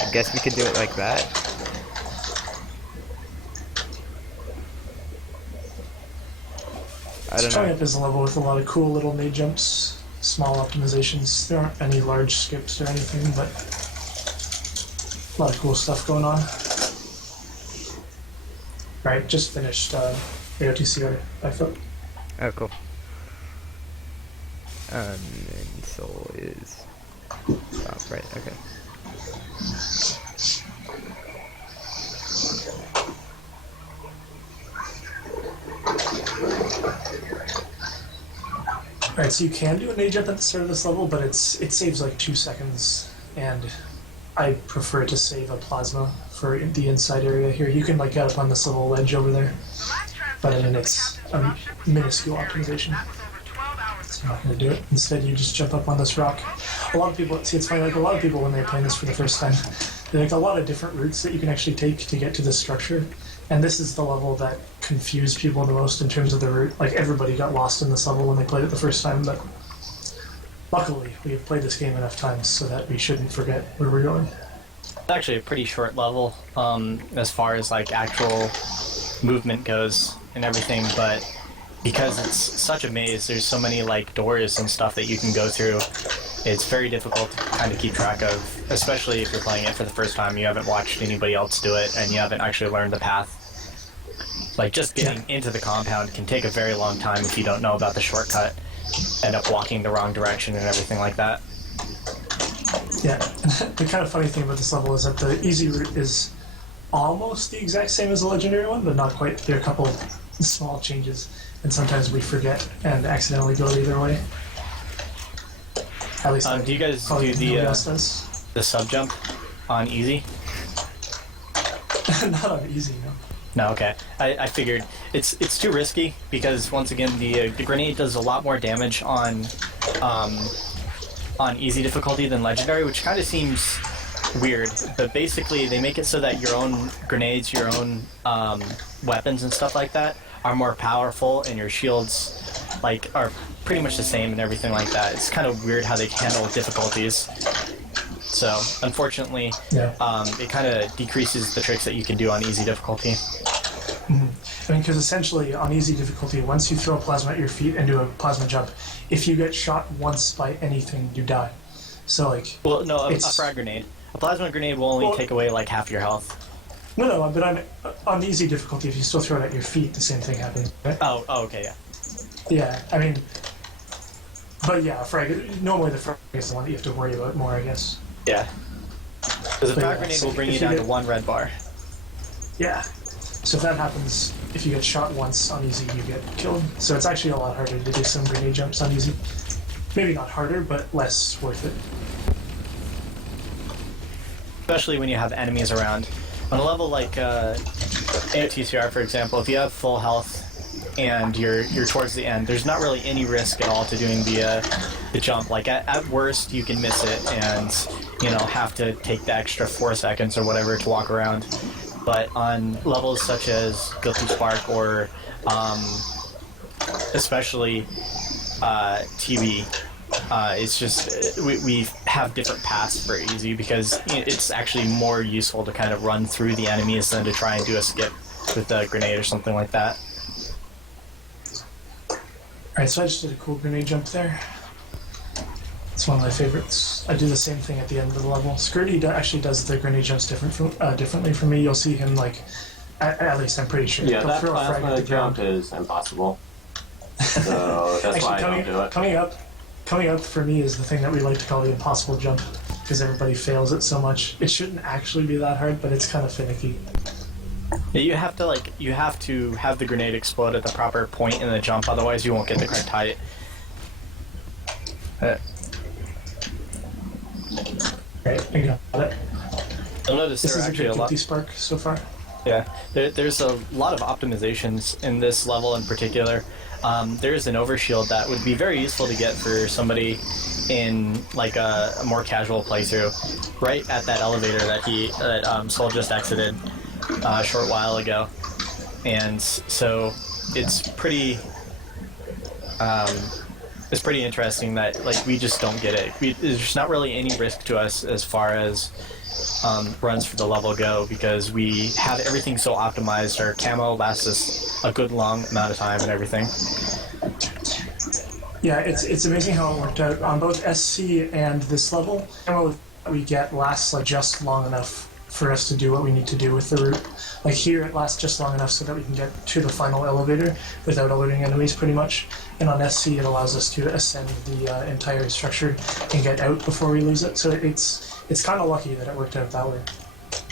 I guess we could do it like that. I don't Strong know. Up is a level with a lot of cool little nade jumps, small optimizations. There aren't any large skips or anything, but a lot of cool stuff going on. Right, just finished AOTCR by foot. Oh, cool. And Soul is top right. Okay. Alright, so you can do a nade jump at the start of this level, but it saves like 2 seconds, and I prefer to save a plasma for the inside area here. You can like get up on this little ledge over there, but I mean it's a minuscule optimization. So I'm not going to do it. Instead, you just jump up on this rock. A lot of people, see, it's funny, like a lot of people when they're playing this for the first time, there's like a lot of different routes that you can actually take to get to this structure. And this is the level that confused people the most in terms of the route. Like everybody got lost in this level when they played it the first time, but luckily we have played this game enough times so that we shouldn't forget where we're going. It's actually a pretty short level as far as like actual movement goes and everything, but because it's such a maze, there's so many like doors and stuff that you can go through. It's very difficult to kind of keep track of, especially if you're playing it for the first time. You haven't watched anybody else do it, and you haven't actually learned the path. Like just getting into the compound can take a very long time if you don't know about the shortcut. End up walking the wrong direction and everything like that. Yeah, the kind of funny thing about this level is that the easy route is almost the exact same as the legendary one, but not quite. There are a couple small changes, and sometimes we forget and accidentally go the other way. At least do you guys do the sub jump on easy? Not on easy, no. No, okay. I figured it's too risky because once again the grenade does a lot more damage on easy difficulty than legendary, which kind of seems weird. But basically, they make it so that your own grenades, your own weapons and stuff like that are more powerful, and your shields like are pretty much the same and everything like that. It's kind of weird how they handle difficulties. So, unfortunately, it kind of decreases the tricks that you can do on easy difficulty. Mm-hmm. I mean, because essentially on easy difficulty, once you throw a plasma at your feet and do a plasma jump, if you get shot once by anything, you die. So, like... Well, no, a frag grenade. A plasma grenade will only take away, like, half your health. No, but on easy difficulty, if you still throw it at your feet, the same thing happens, right? Oh, okay, yeah. Yeah, I mean... But yeah, normally the frag is the one that you have to worry about more, I guess. Yeah. Because a frag grenade will bring you down to 1 red bar. Yeah. So if that happens, if you get shot once on easy, you get killed. So it's actually a lot harder to do some grenade jumps on easy. Maybe not harder, but less worth it. Especially when you have enemies around. On a level like AOTCR, for example, if you have full health and you're towards the end, there's not really any risk at all to doing the jump. Like at worst, you can miss it and have to take the extra 4 seconds or whatever to walk around. But on levels such as Guilty Spark or especially TB, it's just we have different paths for easy because it's actually more useful to kind of run through the enemies than to try and do a skip with a grenade or something like that. Alright, so I just did a cool grenade jump there. It's one of my favorites. I do the same thing at the end of the level. Skirty actually does the grenade jumps differently from me. You'll see him like, at least I'm pretty sure. Yeah, that plasma jump is impossible. So that's actually, why I don't do it. Coming up for me is the thing that we like to call the impossible jump, because everybody fails it so much. It shouldn't actually be that hard, but it's kind of finicky. Yeah, you have to have the grenade explode at the proper point in the jump, otherwise you won't get the correct height. Right, I got it. You'll notice This there is are a actually good a lot. Guilty Spark so far. Yeah, there's a lot of optimizations in this level in particular. There's an overshield that would be very useful to get for somebody in like a more casual playthrough, right at that elevator that Soul just exited a short while ago, and so it's pretty interesting that like we just don't get it. There's not really any risk to us as far as runs for the level go because we have everything so optimized. Our camo lasts us a good long amount of time and everything. Yeah, it's amazing how it worked out on both SC and this level. Camo that we get lasts like just long enough for us to do what we need to do with the route. Like here, it lasts just long enough so that we can get to the final elevator without alerting enemies, pretty much. And on SC, it allows us to ascend the entire structure and get out before we lose it. So it's kind of lucky that it worked out that way.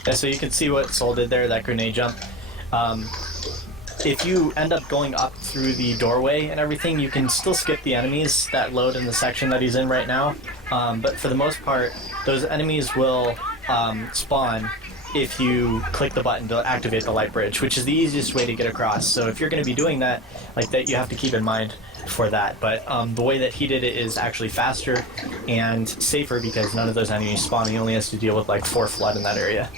Yeah, so you can see what Soul did there, that grenade jump. if you end up going up through the doorway and everything, you can still skip the enemies that load in the section that he's in right now. But for the most part, those enemies will spawn if you click the button to activate the light bridge, which is the easiest way to get across. So if you're going to be doing that, like that, you have to keep in mind for that. But the way that he did it is actually faster and safer because none of those enemies spawn. He only has to deal with like 4 flood in that area.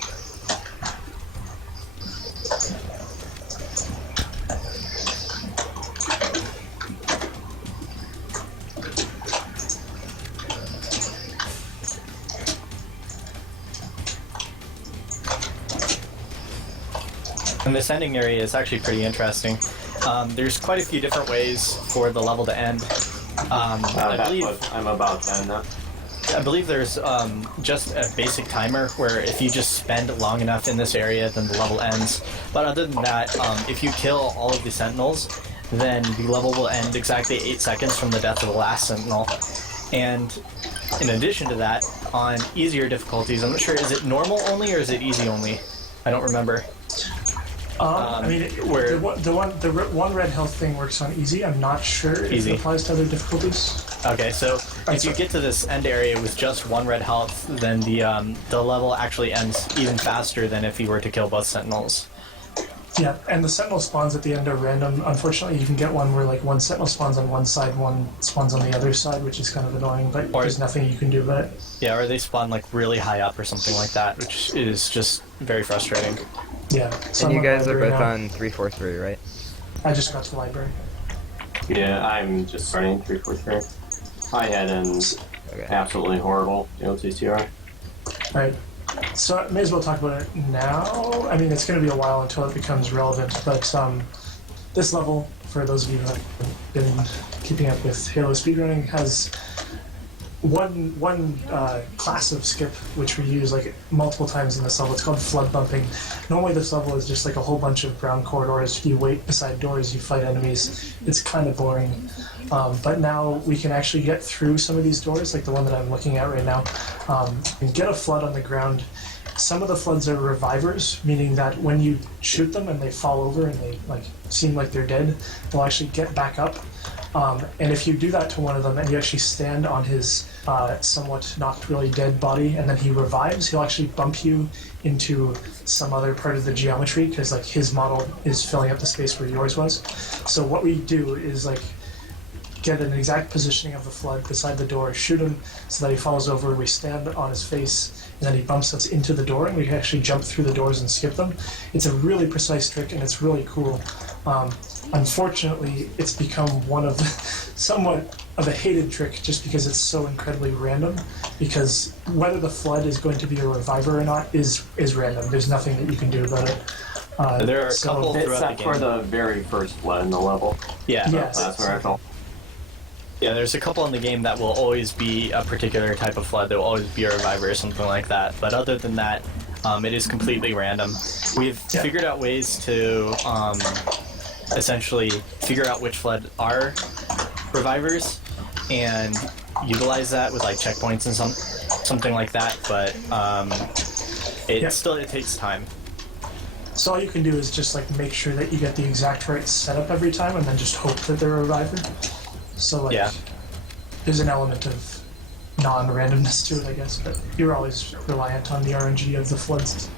And this ending area is actually pretty interesting. There's quite a few different ways for the level to end. I'm about to end that. I believe there's just a basic timer where if you just spend long enough in this area, then the level ends. But other than that, if you kill all of the sentinels, then the level will end exactly 8 seconds from the death of the last sentinel. And in addition to that, on easier difficulties, I'm not sure, is it normal only or is it easy only? I don't remember. I mean, where the one red health thing works on easy. I'm not sure if Easy. it applies to other difficulties. Okay, so if you get to this end area with just 1 red health, then the level actually ends even faster than if you were to kill both sentinels. Yeah, and the sentinel spawns at the end are random. Unfortunately, you can get one where like one sentinel spawns on one side, one spawns on the other side, which is kind of annoying. But there's nothing you can do about it. Yeah, or they spawn like really high up or something like that, which is just very frustrating. Yeah. So And you I'm at guys are library both now. on 343, right? I just got to the library. Yeah, I'm just starting 343. I had an Okay. absolutely horrible LTCR. Right. So I may as well talk about it now. I mean, it's going to be a while until it becomes relevant, but this level, for those of you who have been keeping up with Halo speedrunning, has one class of skip which we use like multiple times in this level. It's called flood bumping. Normally this level is just like a whole bunch of brown corridors. You wait beside doors, you fight enemies. It's kind of boring. But now we can actually get through some of these doors, like the one that I'm looking at right now, and get a flood on the ground. Some of the floods are revivers, meaning that when you shoot them and they fall over and they like seem like they're dead, they'll actually get back up. And if you do that to one of them and you actually stand on his somewhat not really dead body and then he revives, he'll actually bump you into some other part of the geometry because like his model is filling up the space where yours was. So what we do is like get an exact positioning of the flood beside the door, shoot him so that he falls over, we stand on his face, and then he bumps us into the door, and we can actually jump through the doors and skip them. It's a really precise trick, and it's really cool. Unfortunately, it's become one of the, somewhat of a hated trick just because it's so incredibly random, because whether the flood is going to be a reviver or not is random. There's nothing that you can do about it. There are a couple throughout the Except game. for the very first flood in the level. Yeah. Yes. That's where I felt. Yeah, there's a couple in the game that will always be a particular type of flood. There will always be a reviver or something like that. But other than that, it is completely random. We've figured out ways to essentially figure out which flood are revivers and utilize that with like checkpoints and something like that. But it takes time. So all you can do is just like make sure that you get the exact right setup every time, and then just hope that they're a reviver. So like, there's an element of non-randomness to it, I guess, but you're always reliant on the RNG of the floods.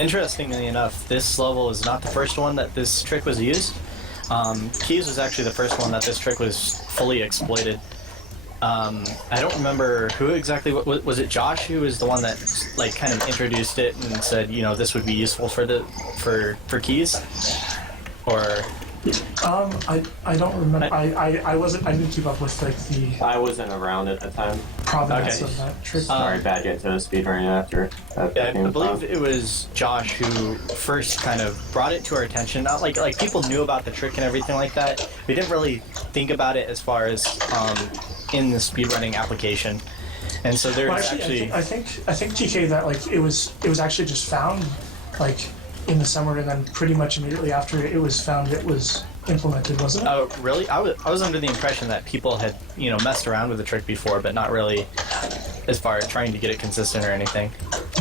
Interestingly enough, this level is not the first one that this trick was used. Keys was actually the first one that this trick was fully exploited. I don't remember who exactly. Was it Josh who was the one that like kind of introduced it and said, you know, this would be useful for Keys, or? I don't remember. I didn't keep up with like the I wasn't around at the time. provenance Okay. of that trick. Sorry, bad get to speedrunning after. Yeah, I believe it was Josh who first kind of brought it to our attention. Not like people knew about the trick and everything like that. We didn't really think about it as far as in the speedrunning application. And so there's Well, actually, I think TK that like it was actually just found like in the summer, and then pretty much immediately after it was found, it was implemented, wasn't it? Oh, really? I was under the impression that people had, you know, messed around with the trick before, but not really as far as trying to get it consistent or anything.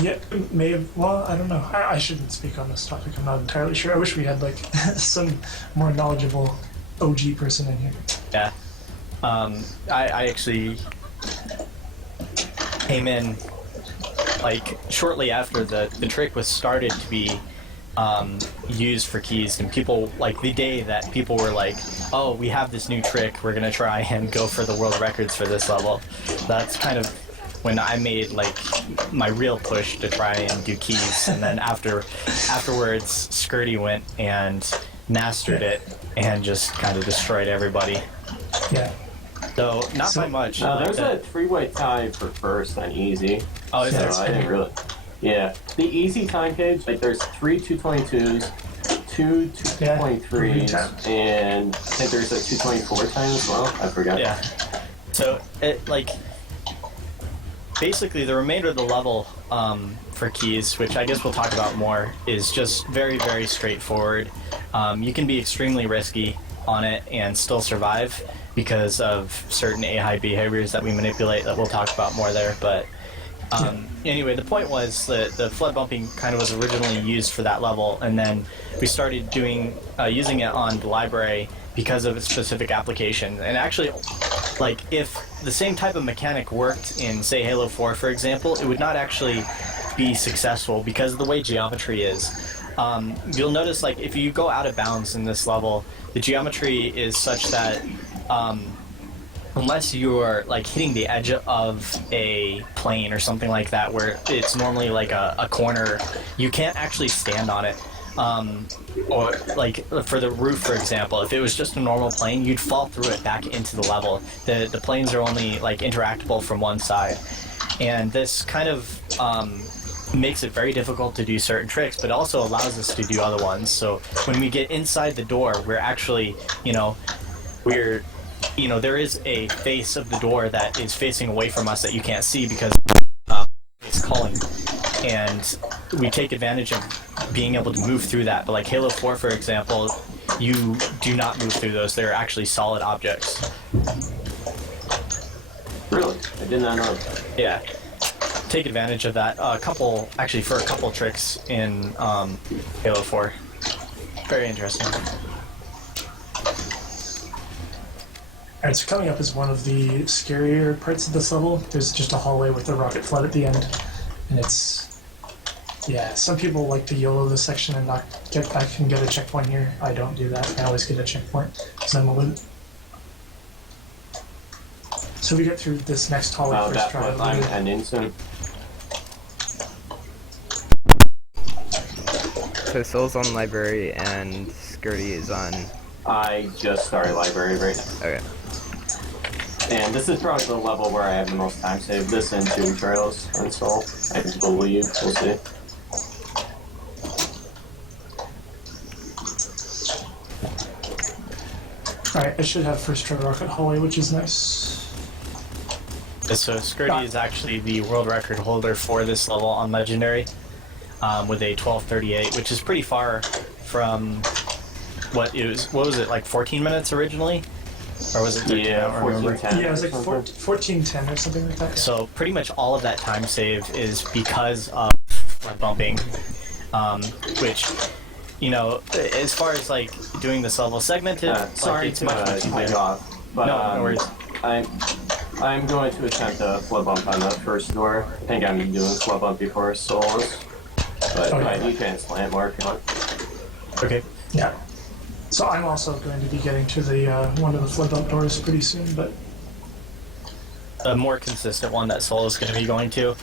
Yeah, may have. Well, I don't know. I shouldn't speak on this topic. I'm not entirely sure. I wish we had like some more knowledgeable OG person in here. Yeah. I actually came in like shortly after the trick was started to be used for keys, and people, like the day that people were like, oh, we have this new trick, we're gonna try and go for the world records for this level. That's kind of when I made like my real push to try and do keys, and then afterwards Skirty went and mastered it and just kind of destroyed everybody. Yeah. So not by much. There's a three-way tie for first on easy. Oh, is So there? I didn't really. Yeah, the easy time page, like there's 3 222s, 2 223s, and I think there's a 224 time as well. I forgot. Yeah. So it like basically the remainder of the level for keys, which I guess we'll talk about more, is just very, very straightforward. You can be extremely risky on it and still survive because of certain A-high behaviors that we manipulate that we'll talk about more there. But anyway, the point was that the flood bumping kind of was originally used for that level, and then we started doing using it on the library because of its specific application. And actually, like, if the same type of mechanic worked in, say, Halo 4, for example, it would not actually be successful because of the way geometry is. You'll notice, like, if you go out of bounds in this level, the geometry is such that unless you're like hitting the edge of a plane or something like that, where it's normally like a corner, you can't actually stand on it. Or like for the roof, for example, if it was just a normal plane, you'd fall through it back into the level. The planes are only like interactable from one side, and this kind of makes it very difficult to do certain tricks, but also allows us to do other ones. So when we get inside the door, we're actually, there is a face of the door that is facing away from us that you can't see because it's calling, and we take advantage of being able to move through that. But like Halo 4, for example, you do not move through those. They're actually solid objects. Really? I did not know. Yeah. Take advantage of that. For a couple tricks in Halo 4. Very interesting. Alright, so coming up is one of the scarier parts of this level. There's just a hallway with a rocket flood at the end, and it's... yeah, some people like to YOLO this section and not get back and get a checkpoint here. I don't do that. I always get a checkpoint, because I'm a loot. So we get through this next hallway first That's try. what I'm ending soon. So Soul's on library and Skirty is on... I just started library right now. Okay. And this is probably the level where I have the most time saved. This and Doom Trails and Soul, I believe. We'll see. Alright, I should have first try rocket hallway, which is nice. So Skirty is actually the world record holder for this level on Legendary, with a 12:38, which is pretty far from what was it, like 14 minutes originally? Or was it 13? Yeah, I don't remember. 14:10. Yeah, it was like 14:10 or something like that. So pretty much all of that time save is because of flood bumping, which, as far as like doing this level segmented, Sorry it's to much cut easier. you off, but No, no worries. I'm going to attempt a flood bump on the first door. I think I'm doing flood bump before Souls, but you can slant more if you want. Okay. Yeah. So I'm also going to be getting to the one of the flood bump doors pretty soon, but A more consistent one that Soul is going to be going to.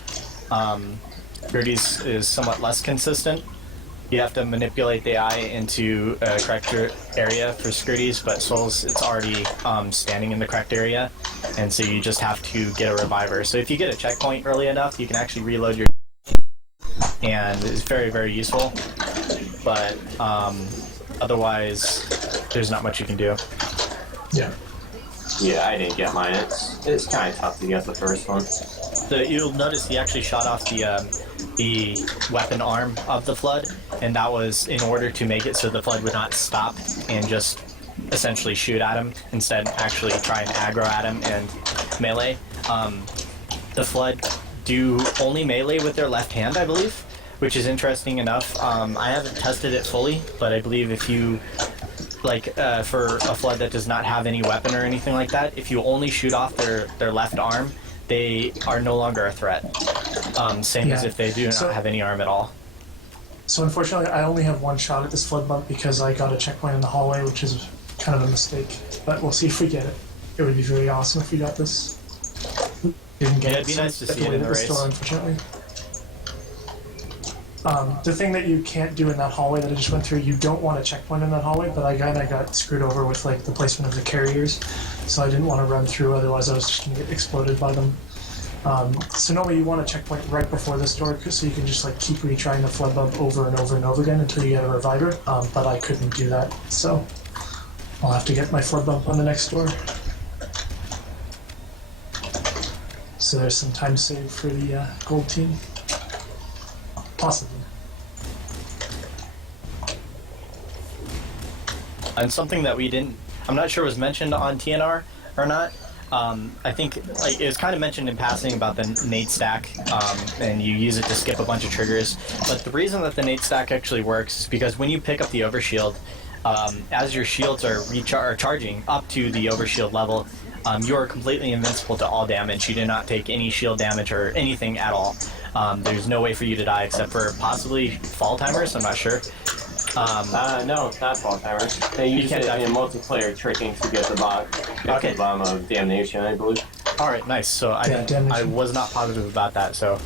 Skirty's is somewhat less consistent. You have to manipulate the eye into a correct area for Skirty's, but Soul's, it's already standing in the correct area, and so you just have to get a reviver. So if you get a checkpoint early enough, you can actually reload your and it's very, very useful. But otherwise, there's not much you can do. yeah. Yeah, I didn't get mine. It's kind of tough to get the first one. So you'll notice he actually shot off the weapon arm of the flood, and that was in order to make it so the flood would not stop and just essentially shoot at him, instead actually try and aggro at him and melee. The flood do only melee with their left hand, I believe, which is interesting enough. I haven't tested it fully, but I believe if you, like, for a Flood that does not have any weapon or anything like that, if you only shoot off their left arm, they are no longer a threat. Same as if they do not have any arm at all. So unfortunately, I only have one shot at this Flood bump because I got a checkpoint in the hallway, which is kind of a mistake. But we'll see if we get it. It would be really awesome if we got this. Didn't get It'd be nice to see it in the race. Store, unfortunately. The thing that you can't do in that hallway that I just went through, you don't want a checkpoint in that hallway, but I got screwed over with like the placement of the carriers, so I didn't want to run through, otherwise I was just going to get exploded by them. So normally you want a checkpoint right before this door, so you can just like keep retrying the Flood bump over and over and over again until you get a reviver, but I couldn't do that, so I'll have to get my Flood bump on the next door. So there's some time saved for the gold team. Possibly. And something that I'm not sure was mentioned on TNR or not. I think like it was kind of mentioned in passing about the nade stack, and you use it to skip a bunch of triggers. But the reason that the nade stack actually works is because when you pick up the overshield, as your shields are charging up to the overshield level, you are completely invincible to all damage. You do not take any shield damage or anything at all. There's no way for you to die except for possibly fall timers. I'm not sure. No, it's not fall timers. They use it in multiplayer tricking to get the bomb of damnation, I believe. All right, nice. So I was not positive about that. So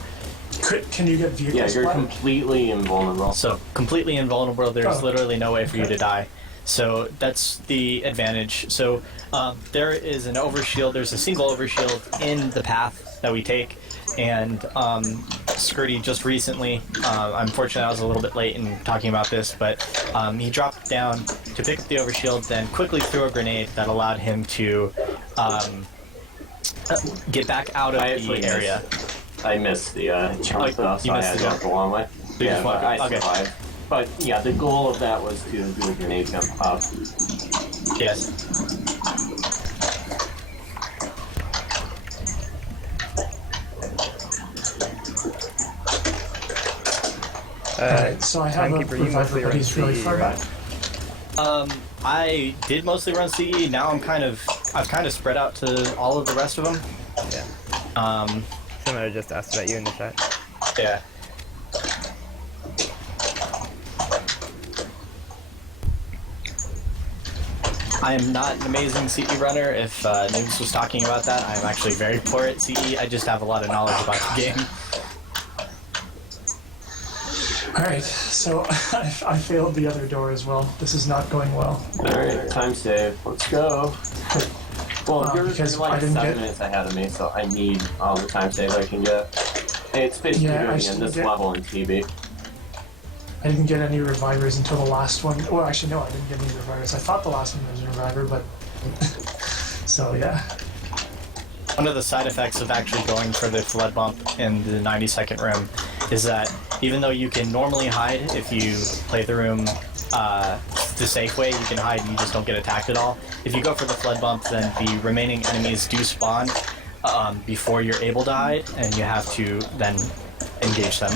can you get vehicles? Yeah, you're completely invulnerable. So completely invulnerable. There's literally no way for you to die. So that's the advantage. So there is an overshield. There's a single overshield in the path that we take. And Skirty just recently, unfortunately I was a little bit late in talking about this, but he dropped down to pick up the overshield, then quickly threw a grenade that allowed him to get back out of the area. I missed the jump, so I had to walk the long way. Yeah, but I survived. But yeah, the goal of that was to do a grenade jump up. Yes. Alright, so I have a reviver, but he's really far back. I did mostly run CE. Now I've kind of spread out to all of the rest of them. Yeah. Someone just asked about you in the chat. Yeah. I am not an amazing CE runner. If Noobs was talking about that, I'm actually very poor at CE. I just have a lot of knowledge about the game. Alright, so I failed the other door as well. This is not going well. Alright, time save. Let's go. Well, you're like 7 minutes ahead of me, so I need all the time save I can get. It's basically doing in this level in TB. I didn't get any revivers until the last one. Well, actually, no, I didn't get any revivers. I thought the last one was a reviver, but... so, yeah. One of the side effects of actually going for the Flood bump in the 90-second room is that even though you can normally hide if you play the room the safe way, you can hide and you just don't get attacked at all. If you go for the Flood bump, then the remaining enemies do spawn before you're able to hide, and you have to then engage them.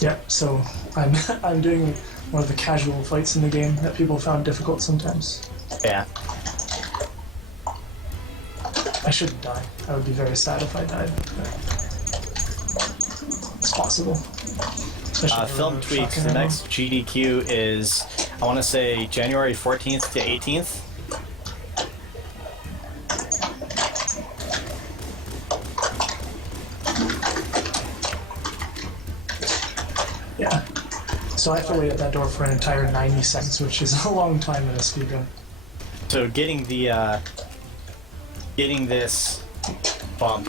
Yeah, so I'm doing one of the casual fights in the game that people found difficult sometimes. Yeah. I shouldn't die. I would be very sad if I died. It's possible. Film tweaks. The next GDQ is, I want to say, January 14th to 18th. Yeah. So I have to wait at that door for an entire 90 seconds, which is a long time in a speed gun. So getting this bump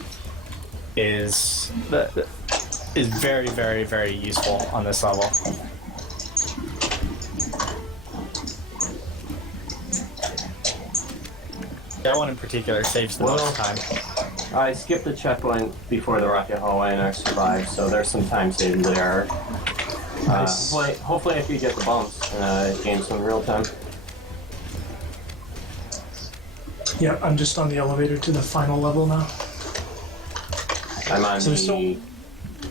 is very, very, very useful on this level. That one in particular saves the most time. I skipped the checkpoint before the rocket hallway and I survived, so there's some time saving there. Nice. Hopefully I could get the bumps and gain some real time. Yeah, I'm just on the elevator to the final level now. I'm on So the there's still,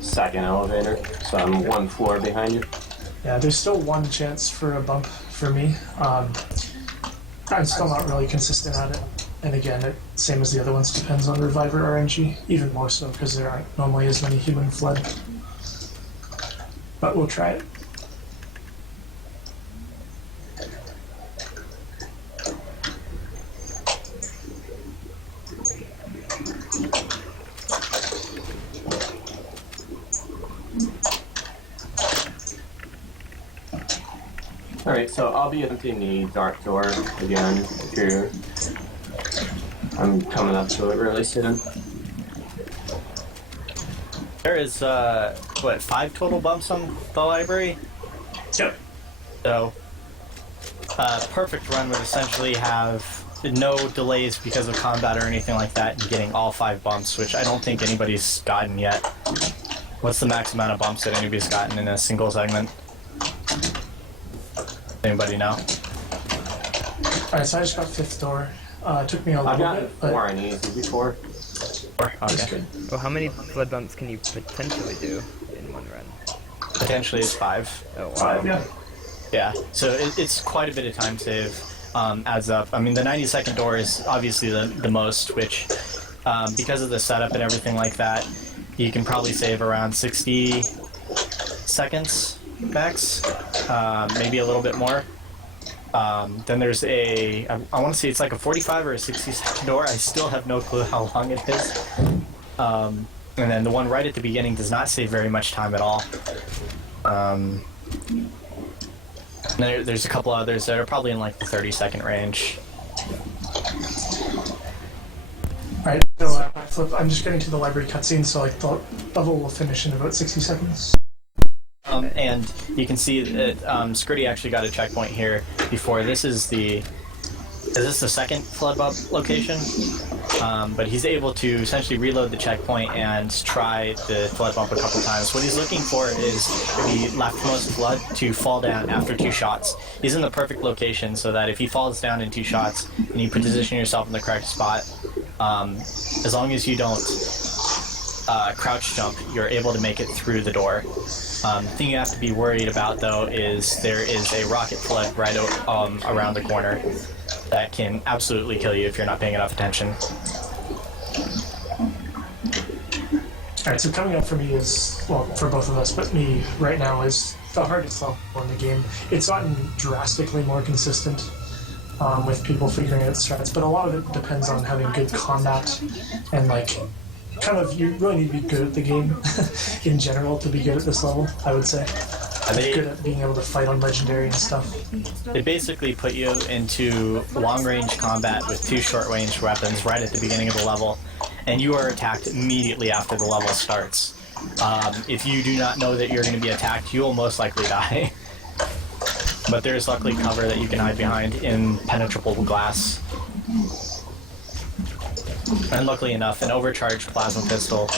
second elevator, so I'm one floor behind you. yeah, there's still one chance for a bump for me. I'm still not really consistent at it. And again, it, same as the other ones, depends on Reviver RNG, even more so because there aren't normally as many human flood. But we'll try it. Alright, so I'll be emptying the dark door again if you're... I'm coming up to it really soon. There is, what, 5 total bumps on the library? Yep. So, perfect run would essentially have no delays because of combat or anything like that and getting all 5 bumps, which I don't think anybody's gotten yet. What's the max amount of bumps that anybody's gotten in a single segment? Anybody know? Alright, so I just got 5th door. It took me a I've little gotten bit, but 4 on easy before. it's Okay. good. Well, how many flood bumps can you potentially do in one run? Potentially it's 5. Oh, wow. 5, yeah. Yeah, so it's quite a bit of time save. Adds up. I mean, the 90-second door is obviously the most, which, because of the setup and everything like that, you can probably save around 60 seconds max, maybe a little bit more. Then there's I want to say it's like a 45 or a 60-second door. I still have no clue how long it is. And then the one right at the beginning does not save very much time at all. There's a couple others that are probably in like the 30-second range. Alright, so I'm just getting to the library cutscene, so like the level will finish in about 60 seconds. And you can see that Skritty actually got a checkpoint here before. This is the second flood bump location? But he's able to essentially reload the checkpoint and try the flood bump a couple times. What he's looking for is the leftmost flood to fall down after 2 shots. He's in the perfect location so that if he falls down in 2 shots and you position yourself in the correct spot, as long as you don't crouch jump, you're able to make it through the door. The thing you have to be worried about, though, is there is a rocket flood right around the corner that can absolutely kill you if you're not paying enough attention. Alright, so coming up for me is, well, for both of us, but me right now is the hardest level in the game. It's gotten drastically more consistent with people figuring out the strats, but a lot of it depends on having good combat and like kind of, you really need to be good at the game in general to be good at this level, I would say. Good at being able to fight on legendary and stuff. They basically put you into long-range combat with 2 short-range weapons right at the beginning of the level, and you are attacked immediately after the level starts. If you do not know that you're going to be attacked, you will most likely die. But there is luckily cover that you can hide behind in impenetrable glass. And luckily enough, an overcharged plasma pistol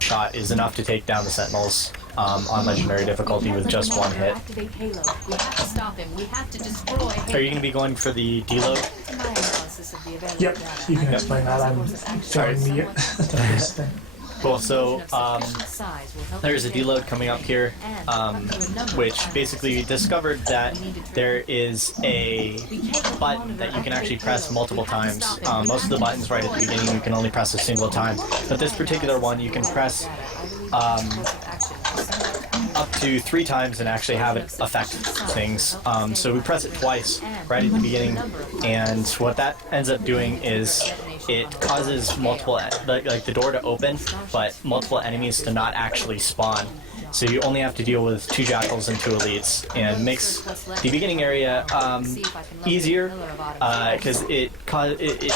shot is enough to take down the sentinels on legendary difficulty with just 1 hit. Activate Halo. We have to stop him. We have to destroy Halo. Are you going to be going for the deload? My analysis of the available Yep, data, you can I explain that. I'm failing me at the first thing. Cool, so size will help there's a you deload coming up here, which basically discovered that there is a button that you can actually press multiple times. Most of the buttons right at the beginning you can only press a single time, but this particular one you can press up to 3 times and actually have it affect things. So we press it twice right at the beginning, and what that ends up doing is it causes multiple, like the door to open, but multiple enemies to not actually spawn. So you only have to deal with 2 jackals and 2 elites, and makes the beginning area easier because it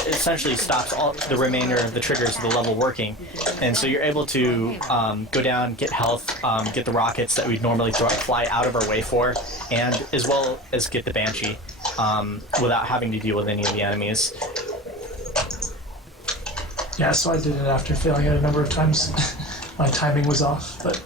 essentially stops all the remainder of the triggers of the level working, and so you're able to go down, get health, get the rockets that we'd normally fly out of our way for, and as well as get the Banshee without having to deal with any of the enemies. Yeah, so I did it after failing it a number of times. My timing was off, but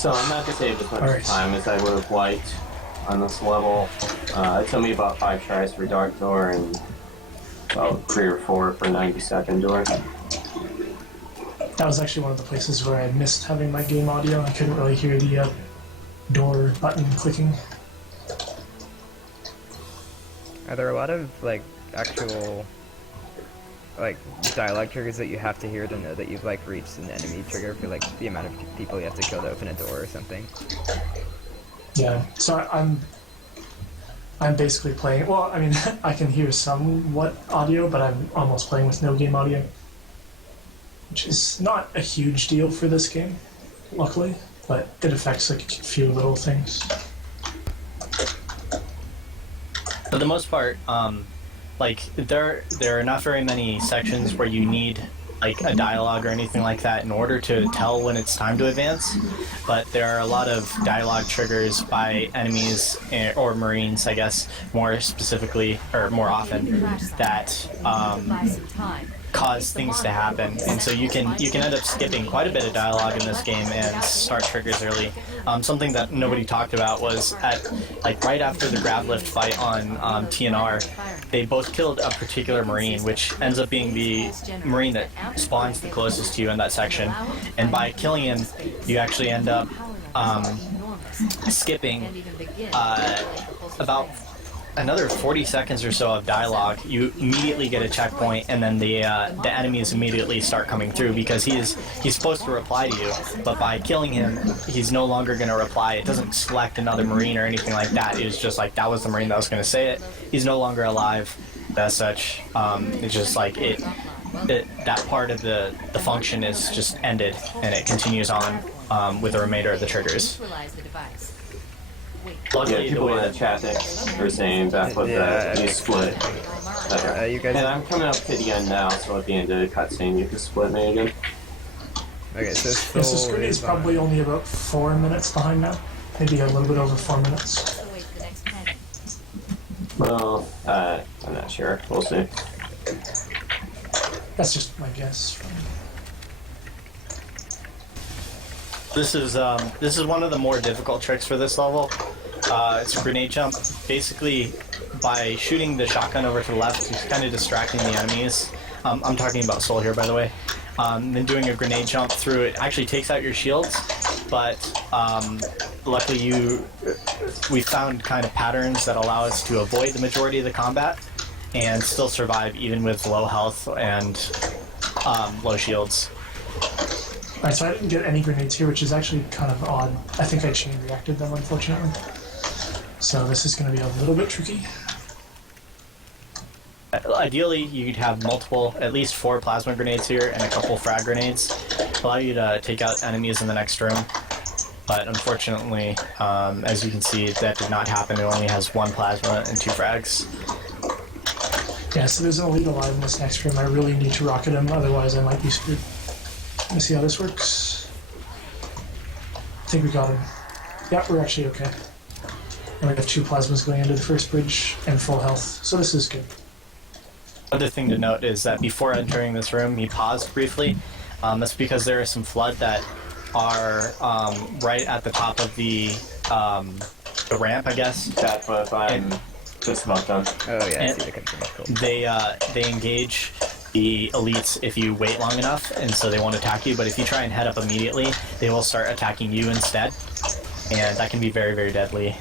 So I'm not gonna save as much Alright. time as I would have liked on this level. It took me about 5 tries for Dark Door and about 3 or 4 for 90-second door. That was actually one of the places where I missed having my game audio. I couldn't really hear the door button clicking. Are there a lot of like actual like dialogue triggers that you have to hear to know that you've like reached an enemy trigger for like the amount of people you have to kill to open a door or something? Yeah, so I'm basically playing. Well, I mean, I can hear somewhat audio, but I'm almost playing with no game audio, which is not a huge deal for this game, luckily, but it affects like a few little things. For the most part, like there are not very many sections where you need like a dialogue or anything like that in order to tell when it's time to advance. But there are a lot of dialogue triggers by enemies or Marines, I guess, more specifically or more often, that Buy some time. cause things to happen, and so you can end up skipping quite a bit of dialogue in this game and start triggers early. Something that nobody talked about was at like right after the grab lift fight on TNR, they both killed a particular Marine, which ends up being the Marine that spawns the closest to you in that section, and by killing him, you actually end up skipping about another 40 seconds or so of dialogue. You immediately get a checkpoint, and then the enemies immediately start coming through because he's supposed to reply to you, but by killing him, he's no longer going to reply. It doesn't select another Marine or anything like that. It was just like that was the Marine that was going to say it. He's no longer alive. As such, it's just like that part of the function is just ended, and it continues on with the remainder of the triggers. Neutralize the device. Luckily, Yeah, people in the chat are saying that's what you split. You guys. And I'm coming up to the end now, so at the end of the cutscene you can split me again. Okay, so Yeah, so Soul Screen is is probably only about 4 minutes behind now. Maybe a little bit over 4 minutes. So wait for the next panic. Well, I'm not sure. We'll see. That's just my guess. This is one of the more difficult tricks for this level. It's a grenade jump. Basically, by shooting the shotgun over to the left, it's kind of distracting the enemies. I'm talking about Soul here, by the way. Then doing a grenade jump through it actually takes out your shields, but luckily we found kind of patterns that allow us to avoid the majority of the combat and still survive even with low health and low shields. Alright, so I didn't get any grenades here, which is actually kind of odd. I think I chain reacted them, unfortunately. So this is going to be a little bit tricky. Ideally, you'd have multiple, at least 4 plasma grenades here and a couple frag grenades. Allow you to take out enemies in the next room. But unfortunately, as you can see, that did not happen. It only has 1 plasma and 2 frags. Yeah, so there's an elite alive in this next room. I really need to rocket him, otherwise I might be screwed. Let me see how this works. I think we got him. Yeah, we're actually okay. And we have 2 plasmas going into the first bridge and full health, so this is good. Other thing to note is that before entering this room, he paused briefly. That's because there is some flood that are right at the top of the ramp, I guess. That's what I'm just about done. Oh yeah, I And see the confirm. Cool. they engage the elites if you wait long enough, and so they won't attack you. But if you try and head up immediately, they will start attacking you instead, and that can be very, very deadly.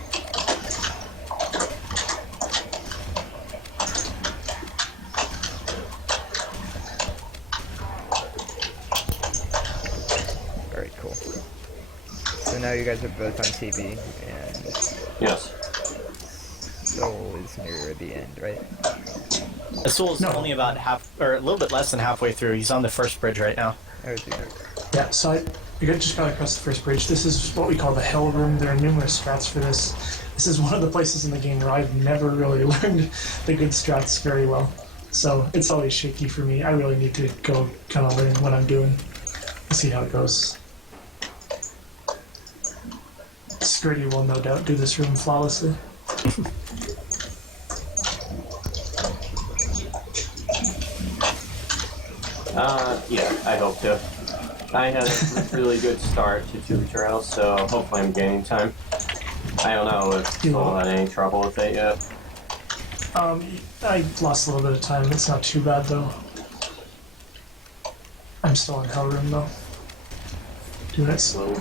Alright, cool. So now you guys are both on TV, and Yes. Soul is near the end, right? Soul is only about half, or a little bit less than halfway through. He's on the first bridge right now. Oh, is he? Yeah, so just got across the first bridge. This is what we call the Hell Room. There are numerous strats for this. This is one of the places in the game where I've never really learned the good strats very well. So it's always shaky for me. I really need to go kind of learn what I'm doing and see how it goes. Skirty will no doubt do this room flawlessly. Yeah, I hope to. I had a really good start to Two Trails, so hopefully I'm gaining time. I don't know if Soul had any trouble with it yet. I lost a little bit of time. It's not too bad though. I'm still in Hell Room though. Doing it slow.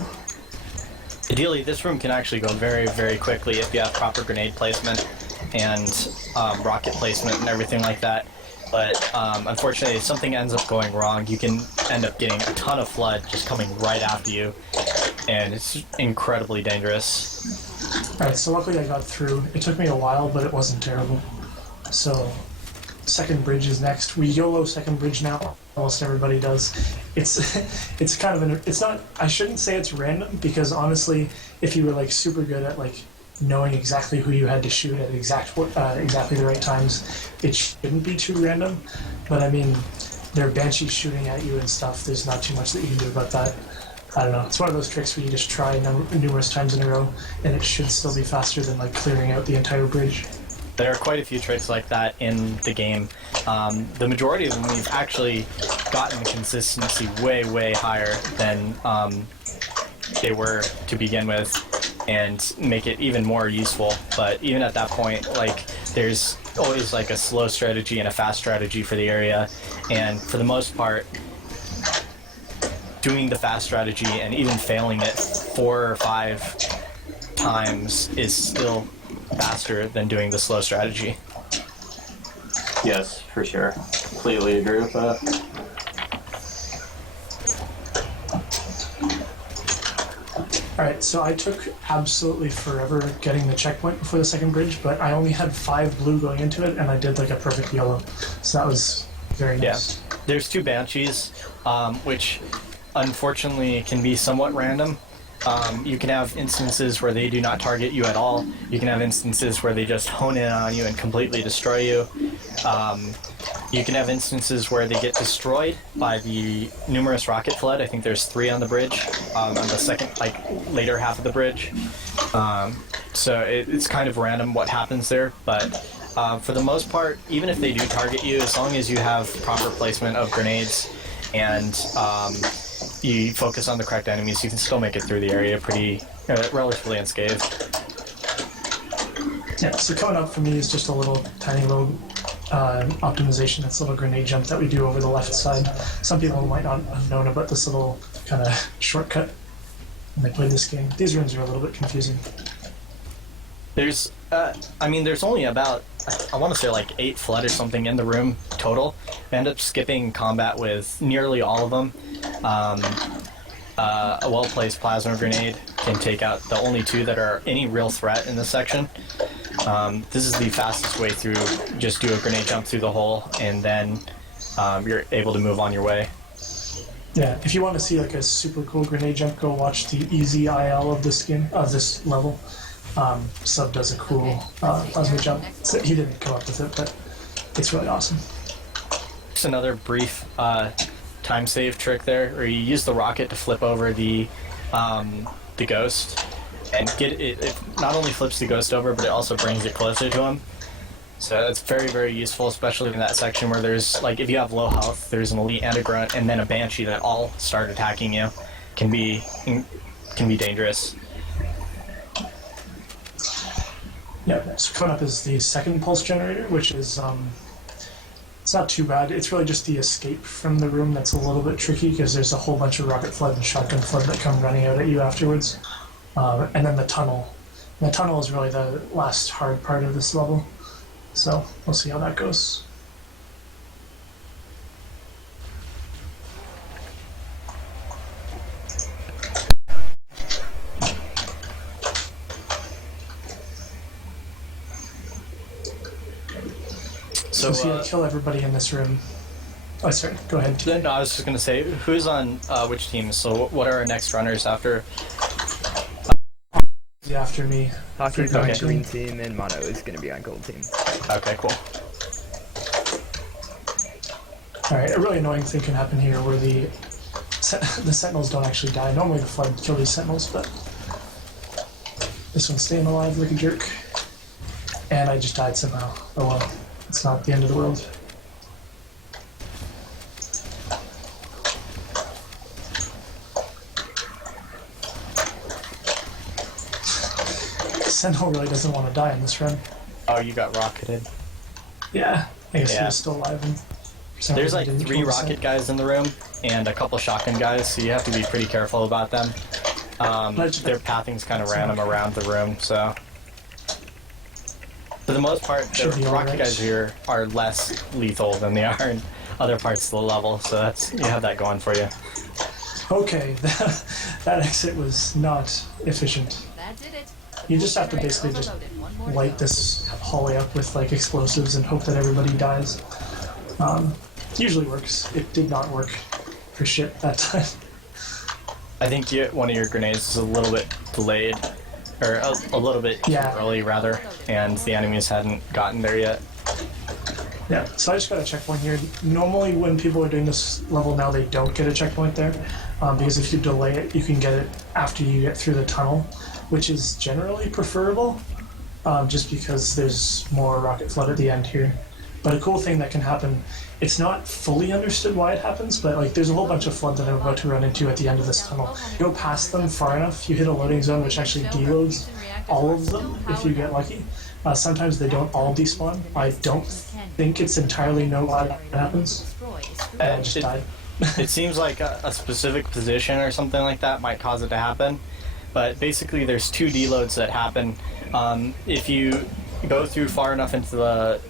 Ideally, this room can actually go very, very quickly if you have proper grenade placement and rocket placement and everything like that. But unfortunately, if something ends up going wrong, you can end up getting a ton of flood just coming right after you, and it's incredibly dangerous. Alright, so luckily I got through. It took me a while, but it wasn't terrible. So, second bridge is next. We YOLO second bridge now. Almost everybody does. It's kind of it's not. I shouldn't say it's random because honestly, if you were like super good at like knowing exactly who you had to shoot at exactly the right times, it shouldn't be too random. But I mean, there are banshees shooting at you and stuff. There's not too much that you can do about that. I don't know. It's one of those tricks where you just try numerous times in a row, and it should still be faster than like clearing out the entire bridge. There are quite a few tricks like that in the game. The majority of them we've actually gotten the consistency way, way higher than they were to begin with, and make it even more useful. But even at that point, like, there's always like a slow strategy and a fast strategy for the area, and for the most part, doing the fast strategy and even failing it 4 or 5 times is still faster than doing the slow strategy. Yes, for sure. Completely agree with that. Alright, so I took absolutely forever getting the checkpoint before the second bridge, but I only had 5 blue going into it, and I did like a perfect yellow. So that was very nice. Yeah. There's 2 Banshees, which unfortunately can be somewhat random. You can have instances where they do not target you at all. You can have instances where they just hone in on you and completely destroy you. You can have instances where they get destroyed by the numerous rocket flood. I think there's 3 on the bridge, on the second, like, later half of the bridge. So it's kind of random what happens there, but for the most part, even if they do target you, as long as you have proper placement of grenades and you focus on the correct enemies, you can still make it through the area pretty relatively unscathed. Yeah, so coming up for me is just a tiny little optimization. That's a little grenade jump that we do over the left side. Some people might not have known about this little kind of shortcut when they play this game. These rooms are a little bit confusing. There's, there's only about, I want to say like 8 flood or something in the room total. I end up skipping combat with nearly all of them. A well-placed plasma grenade can take out the only 2 that are any real threat in this section. This is the fastest way through. Just do a grenade jump through the hole, and then you're able to move on your way. Yeah, if you want to see like a super cool grenade jump, go watch the easy IL of this game, of this level. Sub does a cool plasma jump. So he didn't come up with it, but it's really awesome. Just another brief time save trick there, where you use the rocket to flip over the ghost, and get it. It not only flips the ghost over, but it also brings it closer to him. So that's very, very useful, especially in that section where there's, like, if you have low health, there's an elite and a grunt, and then a banshee that all start attacking you. Can be dangerous. Yeah, so coming up is the second pulse generator, which is it's not too bad. It's really just the escape from the room that's a little bit tricky, because there's a whole bunch of rocket flood and shotgun flood that come running out at you afterwards. And then the tunnel. And the tunnel is really the last hard part of this level. So we'll see how that goes. So if you kill everybody in this room. Oh, sorry. Go ahead. No, I was just gonna say, who's on which team? So what are our next runners after? After me. Hockey's on green team, and Mono is gonna be on gold team. Okay, cool. Alright, a really annoying thing can happen here where the sentinels don't actually die. Normally the flood kill these sentinels, but this one's staying alive like a jerk. And I just died somehow. Oh well, it's not the end of the world. Sentinel really doesn't want to die in this run. Oh, you got rocketed. Yeah, I guess he Yeah. was still alive. And for some There's reason like didn't 3 kill the rocket Sen. guys in the room and a couple shotgun guys, so you have to be pretty careful about them. Their pathing's kind of random around the room, so. For the most part, the Should be rocket alright. guys here are less lethal than they are in other parts of the level, so that's you have that going for you. Okay, that exit was not efficient. That did it. You just have to basically just light this hallway up with like explosives and hope that everybody dies. Usually works. It did not work for shit that time. I think one of your grenades is a little bit delayed, or a little bit too Yeah. early rather, and the enemies hadn't gotten there yet. Yeah, so I just got a checkpoint here. Normally when people are doing this level now, they don't get a checkpoint there, because if you delay it, you can get it after you get through the tunnel, which is generally preferable, just because there's more rocket flood at the end here. But a cool thing that can happen, it's not fully understood why it happens, but like there's a whole bunch of flood that I'm about to run into at the end of this tunnel. You go past them far enough, you hit a loading zone which actually deloads all of them if you get lucky. Sometimes they don't all despawn. I don't think it's entirely know why that happens. I just It- died. It seems like a specific position or something like that might cause it to happen, but basically there's 2 deloads that happen. If you go through far enough into the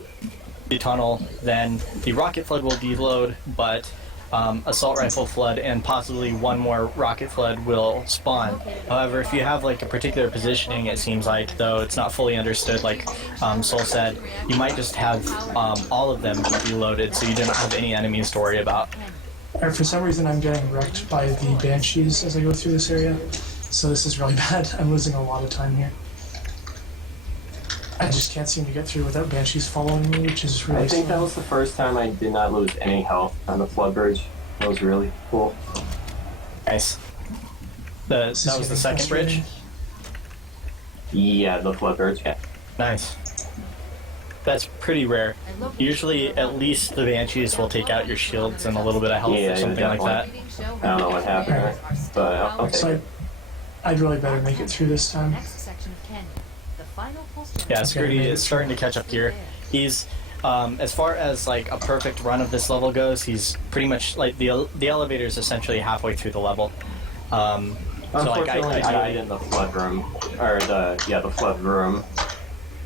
tunnel, then the rocket flood will deload, but assault rifle flood and possibly one more rocket flood will spawn. However, if you have like a particular positioning, it seems like, though it's not fully understood, like Soul said, you might just have all of them deloaded, so you do not have any enemies to worry about. For some reason I'm getting wrecked by the Banshees as I go through this area, so this is really bad. I'm losing a lot of time here. I just can't seem to get through without Banshees following me, which is really I think that slow. was the first time I did not lose any health on the flood bridge. That was really cool. Nice. This That is was the getting second bridge? frustrating. Yeah, the flood bridge. Yeah. Nice. That's pretty rare. Usually, at least the Banshees will take out your shields and a little bit of health Yeah, or something like that. I don't know what happened there, but okay. So I'd really better make it through this time. Next section of Canyon. The final postal. Yeah, Okay, Security maybe is starting to catch up here. He's, as far as like a perfect run of this level goes, he's pretty much like the elevator is essentially halfway through the level. So like Unfortunately, I died I in the flood room, or the flood room.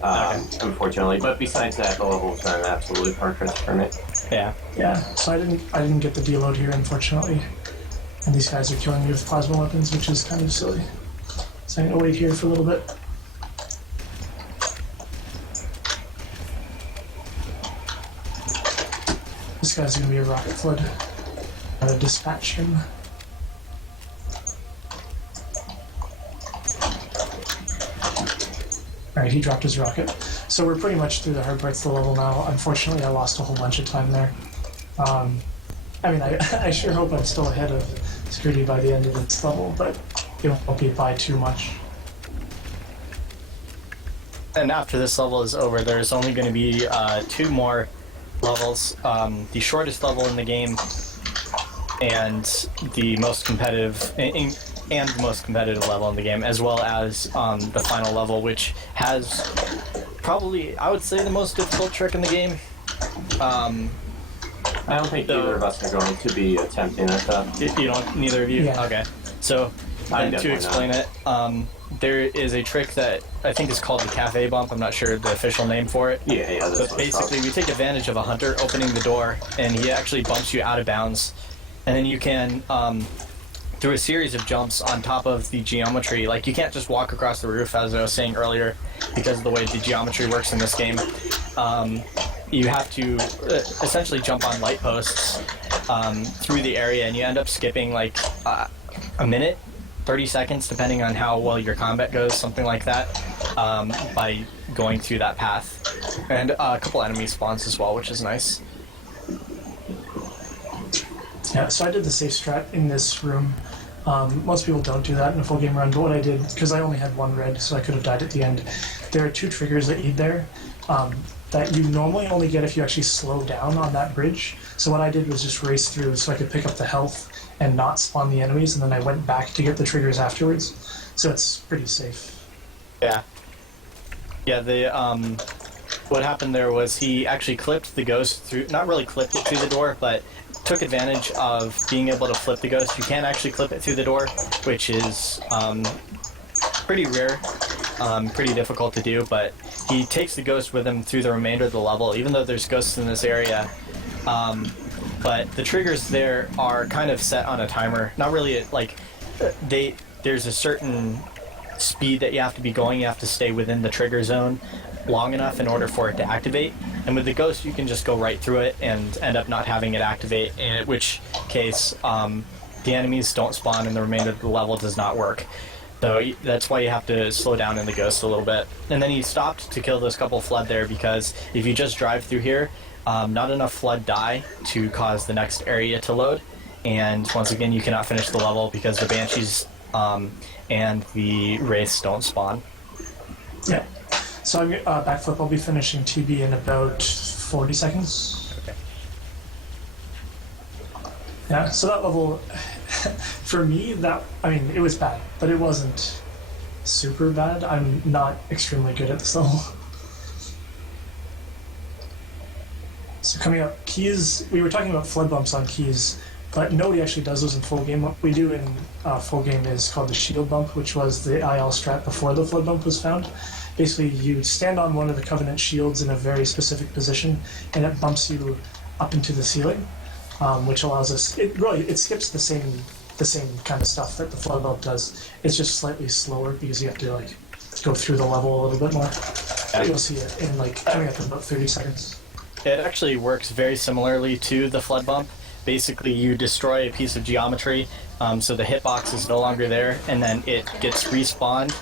Unfortunately, but besides that, the levels are absolutely perfect for me. yeah. Yeah, so I didn't get the deload here, unfortunately. And these guys are killing me with plasma weapons, which is kind of silly. So I'm gonna wait here for a little bit. This guy's gonna be a rocket flood. Gotta dispatch him. Alright, he dropped his rocket. So we're pretty much through the hard parts of the level now. Unfortunately, I lost a whole bunch of time there. I mean, I sure hope I'm still ahead of Security by the end of this level, but it won't be by too much. And after this level is over, there's only going to be 2 more levels. The shortest level in the game and the most competitive and the most competitive level in the game, as well as the final level, which has probably, I would say, the most difficult trick in the game. I don't think either of us are going to be attempting it though. You don't, neither of you? Yeah. Okay. So, I'm to definitely explain it, there is a trick that I think is called the cafe bump. I'm not sure the official name for it. Yeah, that's But what it's basically, we take advantage of a hunter opening the door, and he actually bumps you out of bounds. And then you can, through a series of jumps on top of the geometry, like you can't just walk across the roof, as I was saying earlier, because of the way the geometry works in this game. You have to essentially jump on light posts through the area, and you end up skipping like a minute, 30 seconds, depending on how well your combat goes, something like that, by going through that path. And a couple enemy spawns as well, which is nice. Yeah, so I did the safe strat in this room. Most people don't do that in a full game run, but what I did, because I only had 1 red, so I could have died at the end, there are 2 triggers that aid there that you normally only get if you actually slow down on that bridge. So what I did was just race through so I could pick up the health and not spawn the enemies, and then I went back to get the triggers afterwards. So it's pretty safe. Yeah. Yeah, what happened there was he actually clipped the ghost through, not really clipped it through the door, but took advantage of being able to flip the ghost. You can actually clip it through the door, which is pretty rare, pretty difficult to do, but he takes the ghost with him through the remainder of the level, even though there's ghosts in this area. But the triggers there are kind of set on a timer. Not really, like, there's a certain speed that you have to be going. You have to stay within the trigger zone long enough in order for it to activate. And with the ghost, you can just go right through it and end up not having it activate, in which case the enemies don't spawn and the remainder of the level does not work. So that's why you have to slow down in the ghost a little bit. And then he stopped to kill this couple flood there, because if you just drive through here, not enough flood die to cause the next area to load. And once again, you cannot finish the level because the banshees and the wraiths don't spawn. Yeah. So I'm backflip. I'll be finishing TB in about 40 seconds. Okay. Yeah. So that level, for me, it was bad, but it wasn't super bad. I'm not extremely good at this level. So coming up, keys. We were talking about flood bumps on keys, but nobody actually does those in full game. What we do in full game is called the shield bump, which was the IL strat before the flood bump was found. Basically, you stand on one of the Covenant shields in a very specific position, and it bumps you up into the ceiling, which allows us. It skips the same kind of stuff that the flood bump does. It's just slightly slower because you have to go through the level a little bit more. You'll see it in coming up in about 30 seconds. It actually works very similarly to the flood bump. Basically, you destroy a piece of geometry, so the hitbox is no longer there, and then it gets respawned.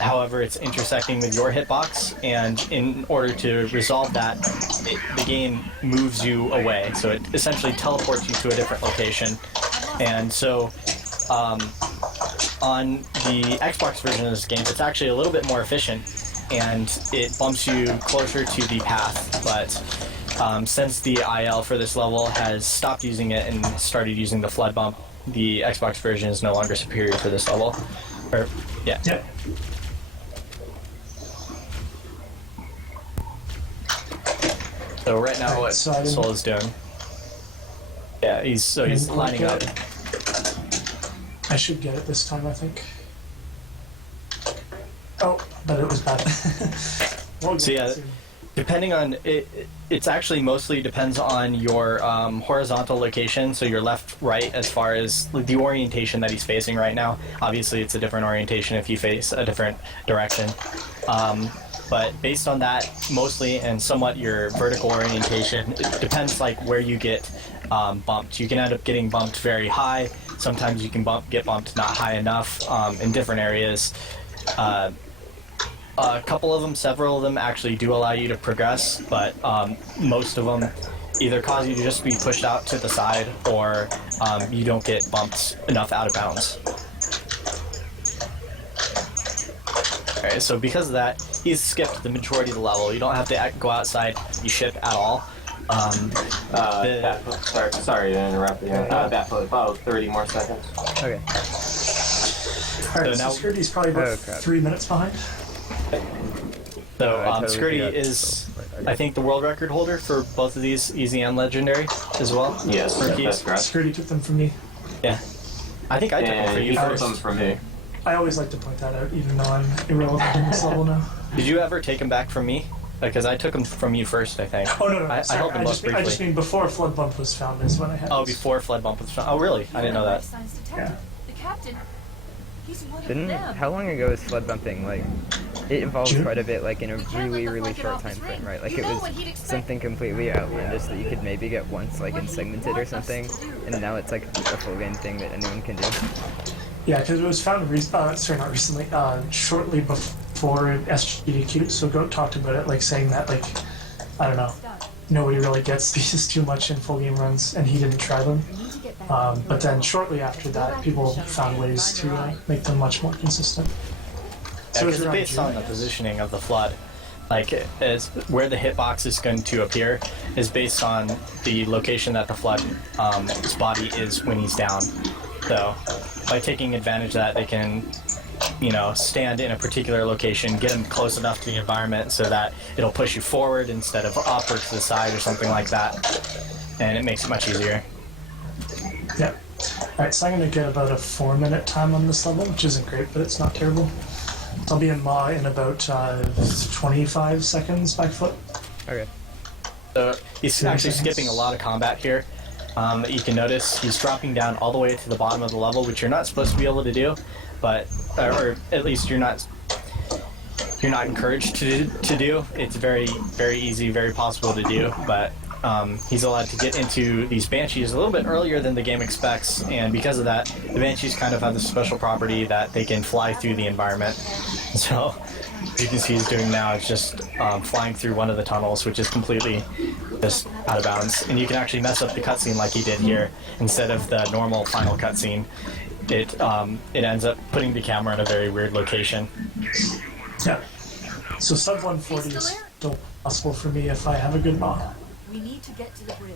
However, it's intersecting with your hitbox, and in order to resolve that, the game moves you away. So it essentially teleports you to a different location. And so on the Xbox version of this game, it's actually a little bit more efficient, and it bumps you closer to the path. But since the IL for this level has stopped using it and started using the flood bump, the Xbox version is no longer superior for this level. Yeah. Yep. So right now, what Soul is doing? Yeah, he's lining up. I should get it this time, I think. Oh, but it was bad. So yeah, depending on it, it's actually mostly depends on your horizontal location. So your left, right, as far as the orientation that he's facing right now. Obviously, it's a different orientation if you face a different direction. But based on that, mostly, and somewhat your vertical orientation, it depends where you get bumped. You can end up getting bumped very high. Sometimes you can get bumped not high enough in different areas. A couple of them, several of them actually do allow you to progress, but most of them either cause you to just be pushed out to the side, or you don't get bumped enough out of bounds. Alright, so because of that, he's skipped the majority of the level. You don't have to go outside you ship at all. Sorry to interrupt you. Backflip, about 30 more seconds. Okay. Alright, so now Skirty's probably about 3 minutes behind. So I totally Skirty forgot. is, I think, the world record holder for both of these, easy and legendary, as well. Yes, for that's keys. correct. Skirty took them from me. Yeah. I think I took them for And you you took first. them from me. I always like to point that out, even though I'm irrelevant in this level now. Did you ever take them back from me? Because I took them from you first, I think. Oh, no. I Sorry, held them I both just briefly. mean before Flood Bump was found is when I had Oh, these. before Flood Bump was found. Oh, really? I didn't know that. Signs detected. Yeah. The captain, he's one of Didn't them. how long ago was flood bumping? It evolved June? quite a bit, in a You can't really, let the really flood get short off time his frame, ring. right? You It know was what he'd expect. something completely outlandish that you could maybe get once, in Segmented or something, and now it's a full game thing that anyone can do. Yeah, because it was found not recently, shortly before SGDQ, so Goat talked about it, saying that, I don't know, nobody really gets these too much in full game runs, and he didn't try them. But then shortly after that, people found ways to make them much more consistent. So Because it's based on the positioning of the flood. As where the hitbox is going to appear is based on the location that the flood's body is when he's down. So by taking advantage of that, they can stand in a particular location, get them close enough to the environment so that it'll push you forward instead of up or to the side or something like that, and it makes it much easier. Yeah. Alright, so I'm going to get about a 4-minute time on this level, which isn't great, but it's not terrible. I'll be in Maw in about 25 seconds back foot. Okay. So he's 30 actually seconds. skipping a lot of combat here. That you can notice he's dropping down all the way to the bottom of the level, which you're not supposed to be able to do, but or at least you're not encouraged to do. It's very, very easy, very possible to do, but he's allowed to get into these Banshees a little bit earlier than the game expects, and because of that, the Banshees kind of have this special property that they can fly through the environment. So, as you can see he's doing now, it's just flying through one of the tunnels, which is completely just out of bounds. And you can actually mess up the cutscene like he did here. Instead of the normal final cutscene, it ends up putting the camera in a very weird location. Yeah. So sub 140 is still possible for me if I have a good Maw. We need to get to the bridge.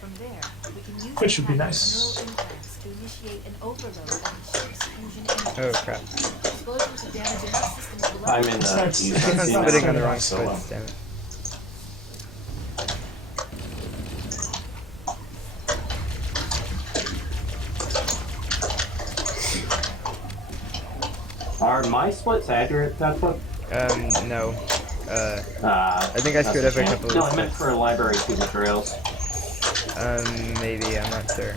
From there, we can use Which would be the nice. neural implants to initiate an overload of the ship's fusion Oh engines. crap. Explosions of damage enough systems will I'm in the That's- east that's I'm scene not now, spitting on the wrong so, splits, damn it. Are my splits accurate, that book? No. I think I screwed up a couple of No, I meant splits. for library 2 materials. Maybe, I'm not sure.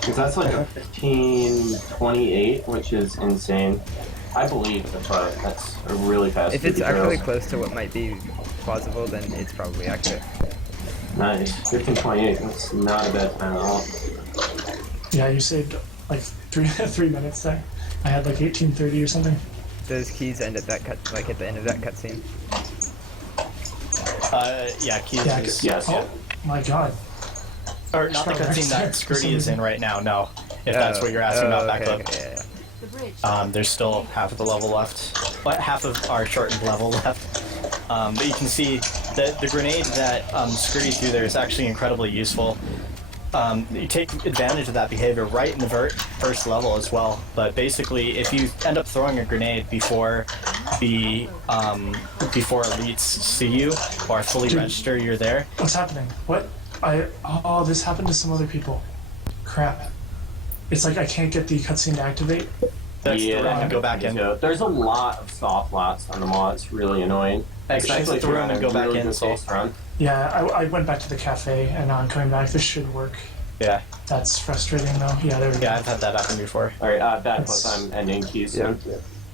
Because that's like a 1528, which is insane. I believe that's a really fast If it's 2 actually materials. close to what might be plausible, then it's probably accurate. Nice. 1528, that's not a bad time at all. Yeah, you saved like 3 minutes there. I had like 1830 or something. Those keys end at that at the end of that cutscene. Yeah, Keys Yeah, is... Yes, oh yeah. my god. Or not the Start cutscene right that there for Skirty some is in reason. right now, no. If that's what you're asking about, okay, Backflip. okay, yeah, yeah. The bridge. There's still half of the level left. Well, half of our shortened level left. But you can see that the grenade that Skirty threw there is actually incredibly useful. You take advantage of that behavior right in the first level as well. But basically, if you end up throwing a grenade before the before elites see you or fully Dude. register you're there, What's happening? What? Oh, this happened to some other people. Crap. It's like I can't get the cutscene to activate. that's the room Yeah, and go back in. so there's a lot of soft lots on the mod. It's really annoying. Exit Especially if the you're room on and a go back really in, good so- pace run. Yeah, I went back to the cafe and now I'm coming back. This should work. Yeah, That's frustrating though. Yeah, there we go. yeah, I've had that happen before. Alright, bad That's- plus I'm ending keys Yeah.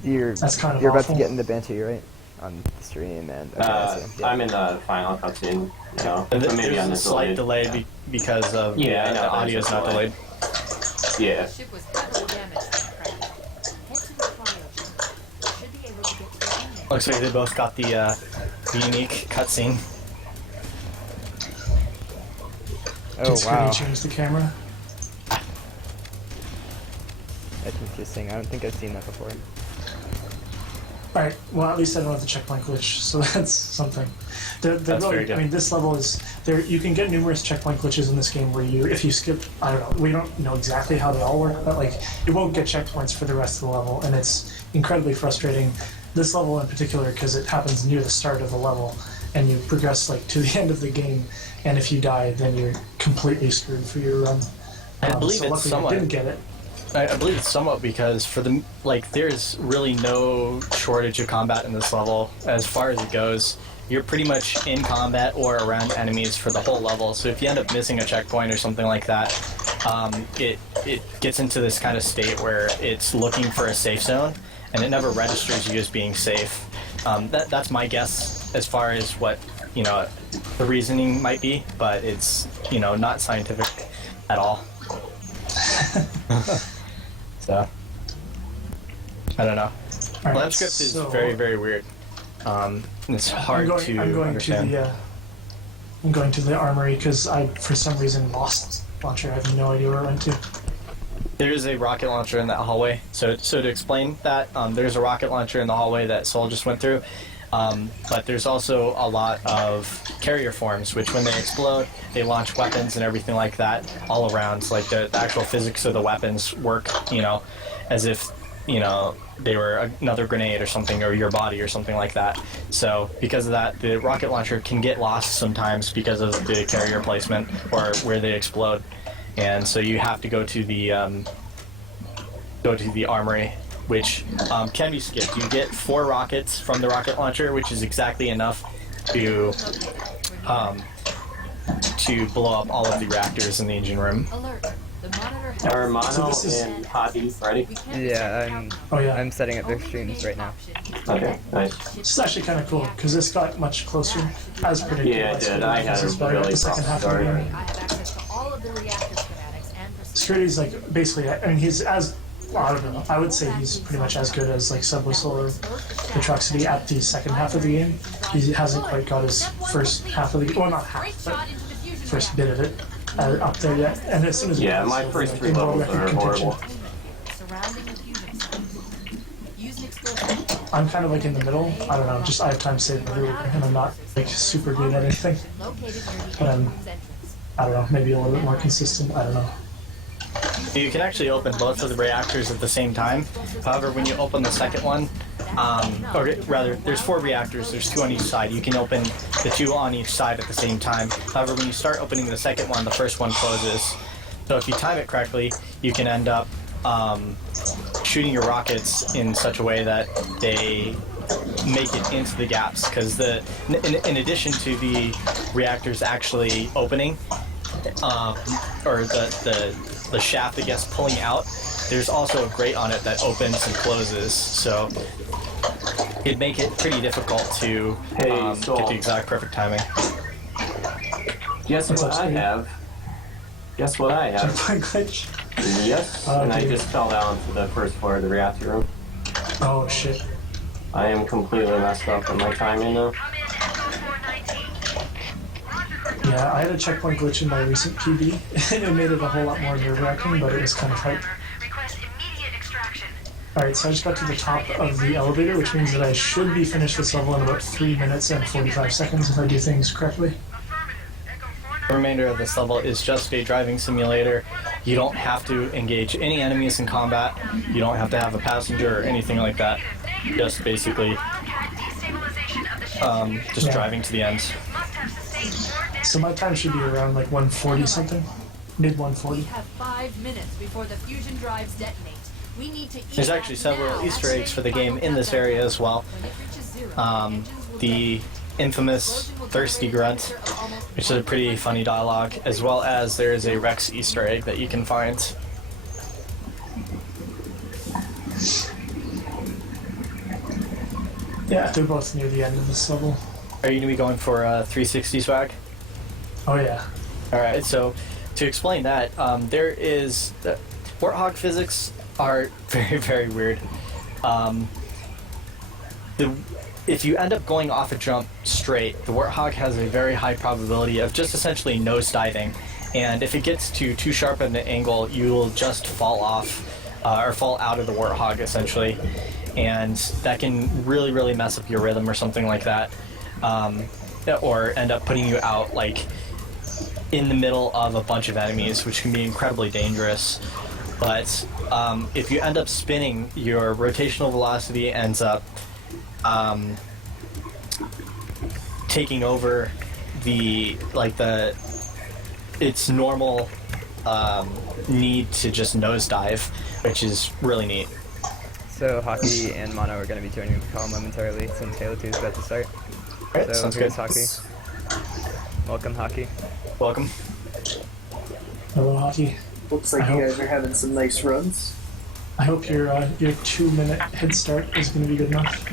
soon. That's kind of You're about awful. to get in the Banshee, right? On the stream and okay, I see. Yeah. I'm in the final cutscene now. And But maybe there's on a the slight delayed. delay because of Yeah, I know, the there's audio is a not delay. delayed. Yeah. The ship was heavily damaged by the crash. Head to the cryo chamber. You should be able to get to the engine. Looks like they both got the unique cutscene. Oh Did Scotty wow, change the camera? that's interesting. I don't think I've seen that before. Alright, well at least I don't have the checkpoint glitch, so that's something. The That's really, very good. I mean, this level is there. You can get numerous checkpoint glitches in this game where if you skip, I don't know, we don't know exactly how they all work, but like it won't get checkpoints for the rest of the level, and it's incredibly frustrating. This level in particular because it happens near the start of the level, and you progress like to the end of the game, and if you die, then you're completely screwed for your run. I believe so it's luckily somewhat- I didn't get it. I believe it's somewhat because for the there's really no shortage of combat in this level as far as it goes. You're pretty much in combat or around enemies for the whole level. So if you end up missing a checkpoint or something like that, it gets into this kind of state where it's looking for a safe zone, and it never registers you as being safe. That's my guess as far as what the reasoning might be, but it's not scientific at all. So I don't know. Alright, Lab script is so very, very weird. It's hard to understand. I'm going to the armory because I, for some reason, lost launcher. I have no idea where it went to. There is a rocket launcher in that hallway. So to explain that, there's a rocket launcher in the hallway that Sol just went through. But there's also a lot of carrier forms, which when they explode, they launch weapons and everything like that all around. So like the actual physics of the weapons work, as if you know, they were another grenade or something, or your body or something like that. So because of that, the rocket launcher can get lost sometimes because of the carrier placement or where they explode, and so you have to go to the armory, which can be skipped. You get 4 rockets from the rocket launcher, which is exactly enough to blow up all of the reactors in the engine room. Alert. The monitor has Are Mono So this is- and Hobby ready? We can't Yeah, Oh yeah. I'm setting up their Only streams right now. option is Okay, nice. This is actually kind of cool because this got much closer as predicted. Yeah, it by did. Security. I had This is a better at really the second rough half of the start. game. I have access to all of the reactor schematics and procedures. Security's like basically, I mean, he's as, well, I don't know, I would say he's pretty much as good as like Subwhistle or Atrocity at the second half of the game. He hasn't quite got his first half of the game, well, not half, but first bit of it up there yet. And as soon as Yeah, my first 3 levels are horrible. Surrounding the fusion sites. Use an explosive. I'm kind of like in the middle. I don't know, just I have time saved everywhere, and I'm not like super good at anything. Located near the But entrance. I don't know, maybe a little bit more consistent. I don't know. You can actually open both of the reactors at the same time. However, when you open the second one, or rather, there's 4 reactors, there's 2 on each side. You can open the 2 on each side at the same time. However, when you start opening the second one, the first one closes. So if you time it correctly, you can end up shooting your rockets in such a way that they make it into the gaps. Because in addition to the reactors actually opening, or the shaft that gets pulling out, there's also a grate on it that opens and closes, so it'd make it pretty difficult to Hey, so- get the exact perfect timing. Guess What's what up, I Steve? have? Guess what I have? Checkpoint glitch. Yes, Oh, and I dude. just fell down to the first floor of the reactor room. Oh shit. I am completely messed up in my timing now. Come in, Echo 419. Yeah, I had a checkpoint glitch in my recent PB, and it made it a whole lot more nerve-wracking, but it was kind of hype. Request immediate extraction. Alright, so I just got to the top of the elevator, which means that I should be finished this level in about 3 minutes and 45 seconds if I do things correctly. Affirmative. Echo The remainder of this level is just a driving simulator. You don't have to engage any enemies in combat. You don't have to have a passenger or anything like that. Just basically destabilization of the ship. just Yeah. driving to the end. Must have sustained 4 damage. So my time should be around like 140 something. Mid We 140. have 5 minutes before the fusion drives detonate. We need to There's actually several Easter eggs for the game in this area as well. When it reaches zero, Um, engines will the infamous Thirsty Grunt, which is a pretty funny dialogue, as well as there is a Rex Easter egg that you can find. Yeah, they're both near the end of this level. Are you going to be going for 360 swag? Oh yeah. Alright, so to explain that, there is... Warthog physics are very, very weird. If you end up going off a jump straight, the Warthog has a very high probability of just essentially nosediving. And if it gets to too sharp an angle, you will just fall off, or fall out of the Warthog, essentially. And that can really, really mess up your rhythm or something like that. Or end up putting you out, like, in the middle of a bunch of enemies, which can be incredibly dangerous. But if you end up spinning, your rotational velocity ends up taking over its normal need to just nosedive, which is really neat. So Hockey and Mono are going to be joining the call momentarily since Halo 2 is about to start. Alright, So sounds here's good. Hockey. Welcome, Hockey. Welcome. Hello, Hockey. Looks like I you hope- guys are having some nice runs. I hope your 2 minute head start is going to be good enough.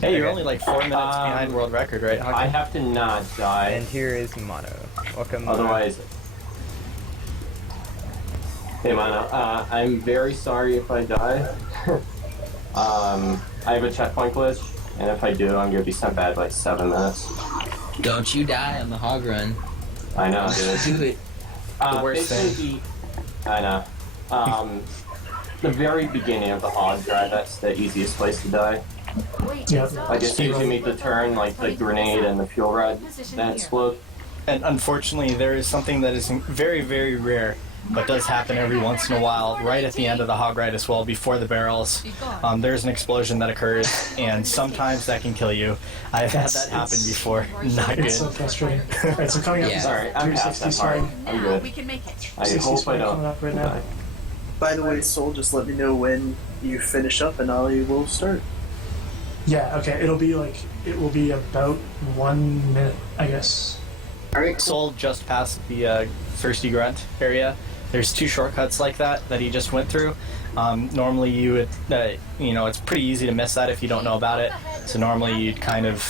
Hey, you're Okay. only like 4 minutes behind world record, right, Hockey? I have to not die, And here is Mono. Welcome, Mono. otherwise... Hey, Mono, I'm very sorry if I die. I have a checkpoint glitch, and if I do, I'm gonna be sent back like 7 minutes. Don't you die on the hog run. I know, dude. Do it. The worst basically, I know. The very beginning of the hog drive, that's the easiest place to die. Wait, Yeah. stop. Like, as soon as you make the turn, like the grenade and the fuel rod that explode. And unfortunately, there is something that is very, very rare but does happen every once in a while, right at the end of the hog ride as well, before the barrels. There's an explosion that occurs, and sometimes that can kill you. I've had that happen before. Not It's so good. frustrating. Alright, so coming up Yeah. is Alright, I'm past 360 that part. swag. I'm Now good. we can make it. I 60 hope I swag don't. coming up right now. By the way, Soul, just let me know when you finish up and I will start. Yeah, okay, it will be about 1 minute, I guess. Alright, Soul just past the thirsty grunt area. There's 2 shortcuts like that he just went through. Normally you would, it's pretty easy to miss that if you don't know about it. So normally you'd kind of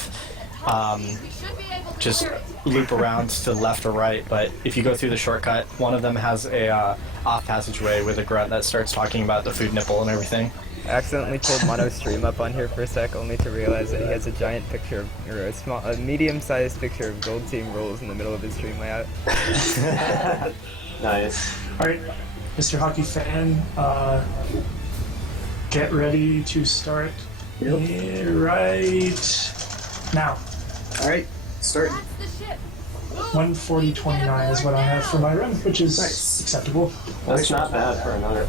just loop around to the left or right. But if you go through the shortcut, one of them has a off passageway with a grunt that starts talking about the food nipple and everything. I accidentally pulled Mono's stream up on here for a sec, only to realize that he has a giant picture of, or a medium-sized picture of Gold Team rules in the middle of his stream layout. Nice. Alright, Mr. Hockey Fan, get ready to start right now. alright, start. That's the ship. 1:40:29 is what I have for my run, which is Nice. acceptable. That's not bad for another.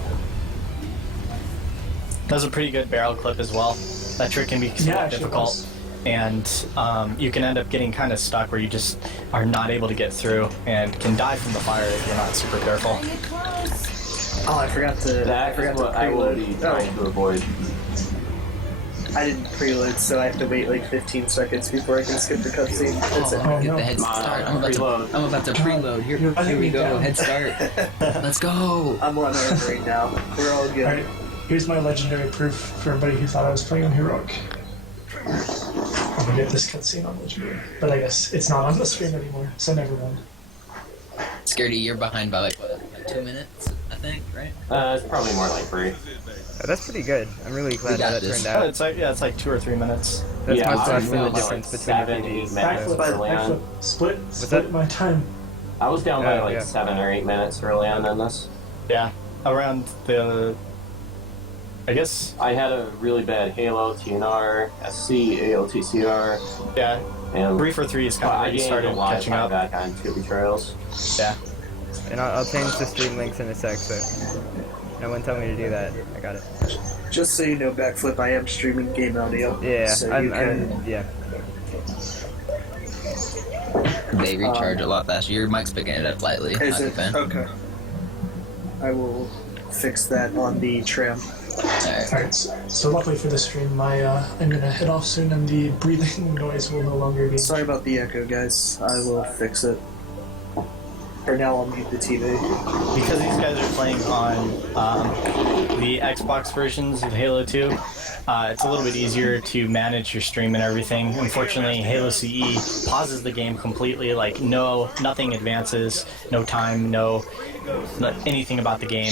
That was a pretty good barrel clip as well. That trick can be somewhat actually it difficult, was. and you can end up getting kind of stuck where you just are not able to get through and can die from the fire if you're not super careful. Bring it close. Oh, I forgot to That is what I will be trying to avoid. I didn't preload, so I have to wait like 15 seconds before I can skip the cutscene. That's it. Oh, Get no. the head start. I'm about to preload. Here You're letting we me go. down. Head start. Let's go. I'm on Arm right now. We're all good. Alright, here's my legendary proof for everybody who thought I was playing on Heroic. I'm gonna get this cutscene on legendary, but I guess it's not on the screen anymore, so never mind. Scaredy, you're behind by like 2 minutes, I think, right? It's probably more like 3. Oh, that's pretty good. I'm really glad We got how that this. turned Oh, out. it's like 2 or 3 minutes. That's Yeah, much I less was than the down by difference like between 7, the 8 PDs. minutes Backflip, early on. backflip, split that? my time. I was down by Oh, like yeah. 7 or 8 minutes early on in this. Yeah, around the. I guess. I had a really bad Halo, TNR, SC, ALTCR, Yeah, and 3 for 3 is kind of I where you gained a started lot of catching time up. back on Tubi Trails. Yeah. And I'll change the stream links in a sec, so no one tell me to do that. I got it. Just so you know, Backflip, I am streaming game audio. Yeah, so I'm, you can. yeah. They recharge a lot faster. Your mic's picking it up lightly. Is Hockey it? fan. Okay. I will fix that on the tram. Alright. Alright, so luckily for the stream, I'm gonna head off soon and the breathing noise will no longer be. Sorry about the echo, guys. I will fix it. For now, I'll mute the TV. Because these guys are playing on the Xbox versions of Halo 2, it's a little bit easier to manage your stream and everything. Unfortunately, Halo CE pauses the game completely, like nothing advances, no time, not anything about the game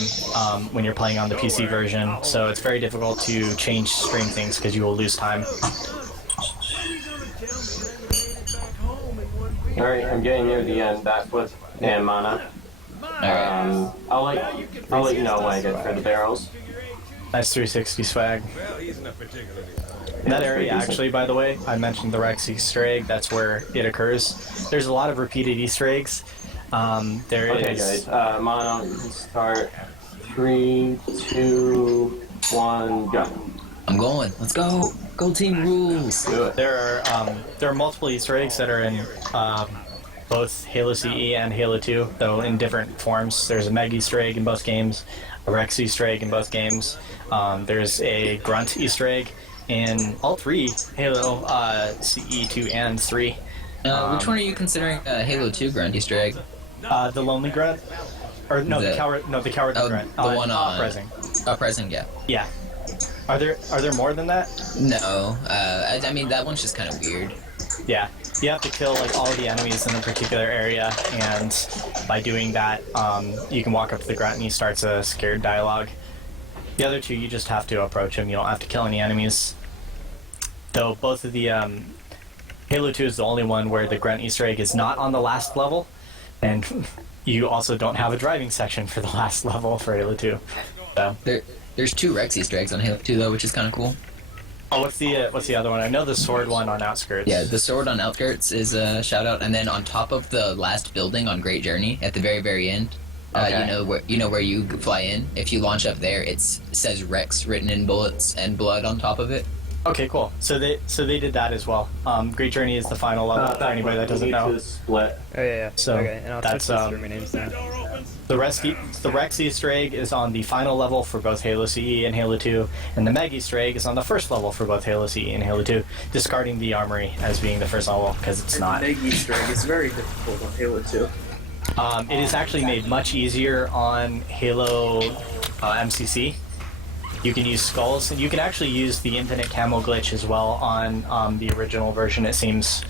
when you're playing on the PC version. So it's very difficult to change stream things because you will lose time. Alright, I'm getting near the end. Backflip and Mana. Alright. I'll let you know when I get through the barrels. Nice 360 swag. Well, he's not particularly. That area, actually, by the way, I mentioned the Rex Easter egg. That's where it occurs. There's a lot of repeated Easter eggs. There Okay, is. guys. Mono, you can start. 3, 2, 1, go. I'm going. Let's go. Gold team rules. Do it. There are multiple Easter eggs that are in both Halo CE and Halo 2, though in different forms. There's a Meg Easter egg in both games, a Rex Easter egg in both games. There's a Grunt Easter egg in all 3 Halo CE 2 and 3. Which one are you considering Halo 2 Grunt Easter egg? The Lonely Grunt, or no, the Cowardly Oh, Grunt. the one on Uprising. Uprising, yeah. Yeah. Are there more than that? No, I mean that one's just kind of weird. Yeah, you have to kill like all of the enemies in a particular area, and by doing that, you can walk up to the grunt and he starts a scared dialogue. The other 2, you just have to approach him. You don't have to kill any enemies. Though both of the Halo 2 is the only one where the grunt Easter egg is not on the last level, and you also don't have a driving section for the last level for Halo 2. So. There's 2 Rex Easter eggs on Halo 2 though, which is kind of cool. Oh, what's the other one? I know the sword one on Outskirts. Yeah, the sword on Outskirts is a shout out, and then on top of the last building on Great Journey at the very end, You Okay. know where you fly in. If you launch up there, it says Rex written in bullets and blood on top of it. Okay, cool. So they did that as well. Great Journey is the final level for anybody that doesn't know. Split. Oh yeah. So, okay, and I'll switch that's, the streamer names now. Door opens. The Rex Easter egg is on the final level for both Halo CE and Halo 2, and the Meg Easter egg is on the first level for both Halo CE and Halo 2, discarding the Armory as being the first level because it's And not. the Meg Easter egg is very difficult on Halo 2. It is actually made much easier on Halo MCC. You can use skulls, and you can actually use the infinite camo glitch as well on the original version, it seems.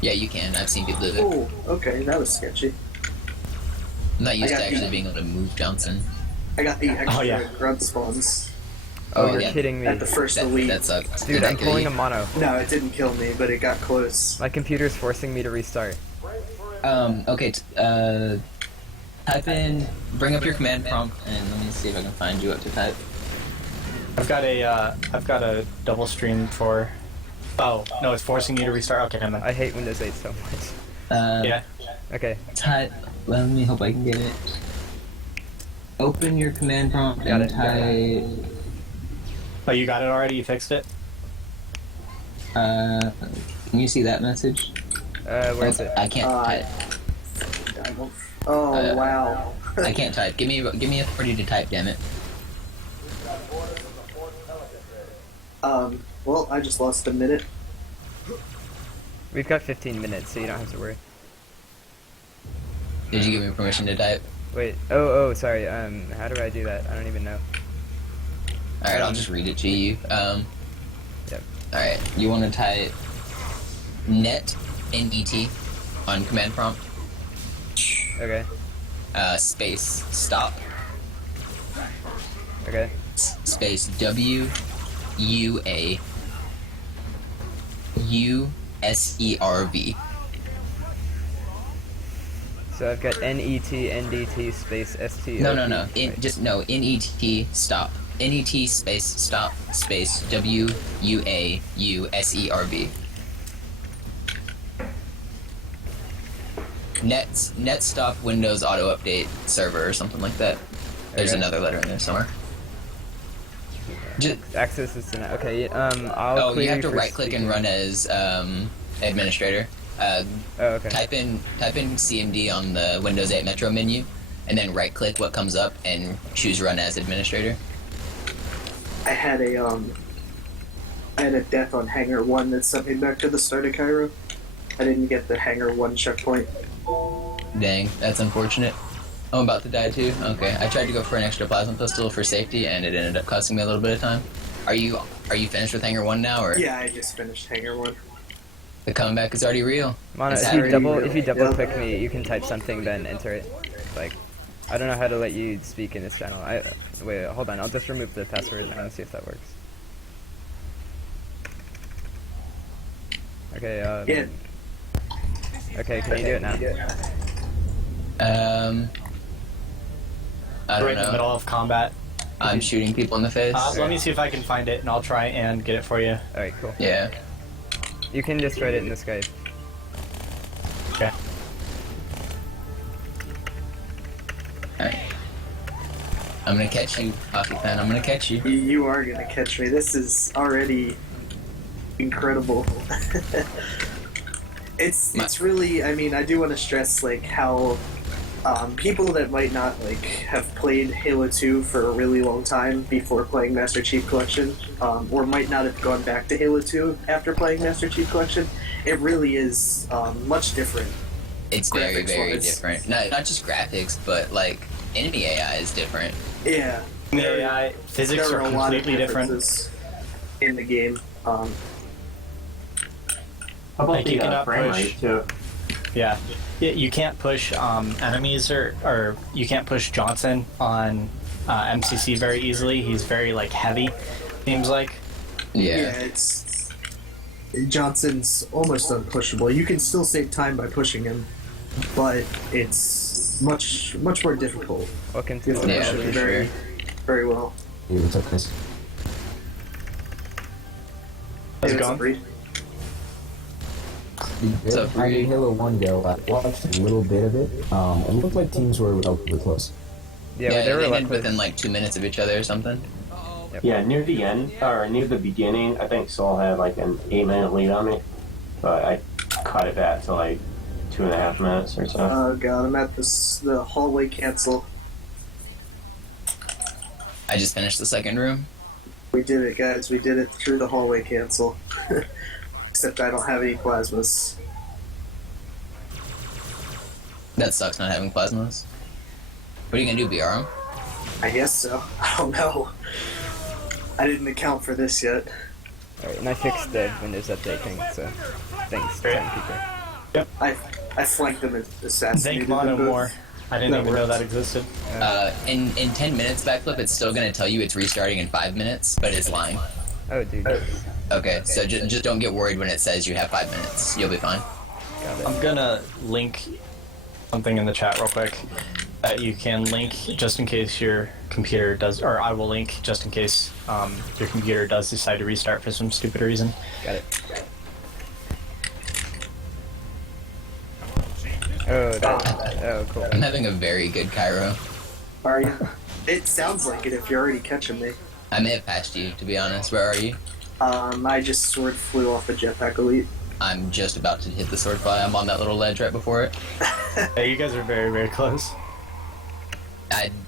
Yeah, you can. I've seen people do it. Oh, okay, that was sketchy. I'm not used I to got actually you. being able to move Johnson. I got the extra yeah. grub spawns Oh, you're yeah. kidding me. at the first elite. That sucks. Dude, Did I'm that kill pulling you? a mono. No, it didn't kill me, but it got close. My computer's forcing me to restart. Okay. Type in. Bring up your command prompt, and let me see if I can find you what to type. I've got a double stream for. Oh no, it's forcing you to restart. Okay, never mind. I hate Windows 8 so much. Yeah. Okay. Type. Let me hope I can get it. Open your command prompt Got and it, got type. Oh, you got it already. You fixed it. Can you see that message? Where is it? I can't type. Oh, Uh, wow. I can't type. Give me authority to type. Damn it. Well, I just lost a minute. We've got 15 minutes, so you don't have to worry. Did you give me permission to type? Wait. Oh, sorry. How do I do that? I don't even know. All right, I'll just read it to you. Yep. All right, you want to type net on command prompt. Okay. Space stop. Okay. Space WUAUSERV. So I've got NET, NDT, space ST. No. NET stop. NET space stop space WUAUSERV. Net stop Windows auto update server or something like that. There's Okay. another letter in there somewhere. Just, Access is denied. Okay. I'll. you have to for right click and speaking. run as administrator. Oh, okay. Type in CMD on the Windows 8 Metro menu, and then right click what comes up and choose run as administrator. I had a death on Hangar 1 that sent me back to the start of Cairo. I didn't get the Hangar 1 checkpoint. Dang, that's unfortunate. I'm about to die too. Okay, I tried to go for an extra plasma pistol for safety, and it ended up costing me a little bit of time. Are you finished with Hangar 1 now, or Yeah, I just finished Hangar 1. the comeback is already real? Mono, It's if you happening. double click me, you can type something, then enter it. Like, I don't know how to let you speak in this channel. Wait, hold on. I'll just remove the password now and see if that works. Okay. Yeah. Okay, can you do it now? I Right don't in the know. middle of combat. I'm shooting people in the face. Let me see if I can find it, and I'll try and get it for you. All right, cool. Yeah. You can just write it in the Skype. Okay. Alright. I'm gonna catch you, Hockey fan. I'm gonna catch you. You are gonna catch me. This is already incredible. It's really. I mean, I do want to stress like how people that might not like have played Halo 2 for a really long time before playing Master Chief Collection, or might not have gone back to Halo 2 after playing Master Chief Collection. It really is much different. It's very, very Graphics-wise. different. Not just graphics, but like enemy AI is different. Yeah. The AI physics There are are a lot of completely different. differences in the game. How about Like, you the cannot frame push- rate too? Yeah, you can't push enemies or you can't push Johnson on MCC very easily. He's very like heavy. Seems like. Yeah. It's Johnson's almost unpushable. You can still save time by pushing him, but it's much more difficult. Welcome to You have to Yeah, push him for very, sure. very well. What's up, guys? How's it Hey, what's up, going? Reed? be So, good. I mean, Halo 1 go, I watched a little bit of it. It looked like teams were relatively close. Yeah, Yeah, but they were they like ended within like 2 minutes of each other or something. Yeah, near the end, or near the beginning, I think Saul had like an 8-minute lead on me. But I cut it back to like 2.5 minutes or so. Oh god, I'm at the hallway cancel. I just finished the second room. We did it, guys. We did it through the hallway cancel. Except I don't have any plasmas. That sucks not having plasmas. What are you gonna do, BR 'em? I guess so. I don't know. I didn't account for this yet. Alright, and I fixed the Windows Update thing, so thanks, Great. Timekeeper. I flanked them and assassinated Thank Mono them both. more. I didn't That even know works. that existed. In 10 minutes, Backflip, it's still gonna tell you it's restarting in 5 minutes, but it's lying. Oh, dude. Okay, so just don't get worried when it says you have 5 minutes. You'll be fine. Got it. I'm gonna link something in the chat real quick that you can link just in case your computer does, or I will link just in case your computer does decide to restart for some stupid reason. Got it. Oh, oh, cool. I'm having a very good Cairo. Are you? It sounds like it if you're already catching me. I may have patched you, to be honest. Where are you? I just sword flew off a jetpack elite. I'm just about to hit the sword fly. I'm on that little ledge right before it. Yeah, you guys are very, very close.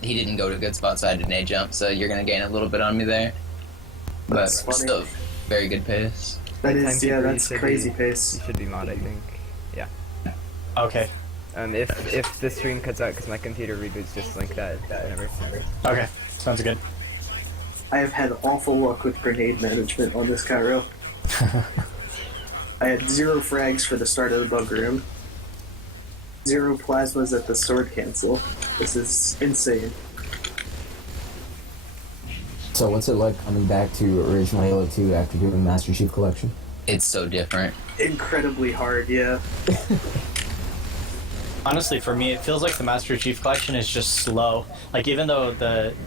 He didn't go to a good spot, so I did an A jump, so you're gonna gain a little bit on me there. But That's funny. still, very good pace. That is, Timekeeper, yeah, you that's should crazy be- pace. You should be mod, I think. Yeah. Okay. If the stream cuts out because my computer reboots, just link that whenever. Okay. Sounds good. I have had awful luck with grenade management on this Cairo. I had 0 frags for the start of the bug room. 0 plasmas at the sword cancel. This is insane. So what's it like coming back to original Halo 2 after doing Master Chief Collection? It's so different. Incredibly hard, yeah. Honestly, for me, it feels like the Master Chief Collection is just slow. Like, even though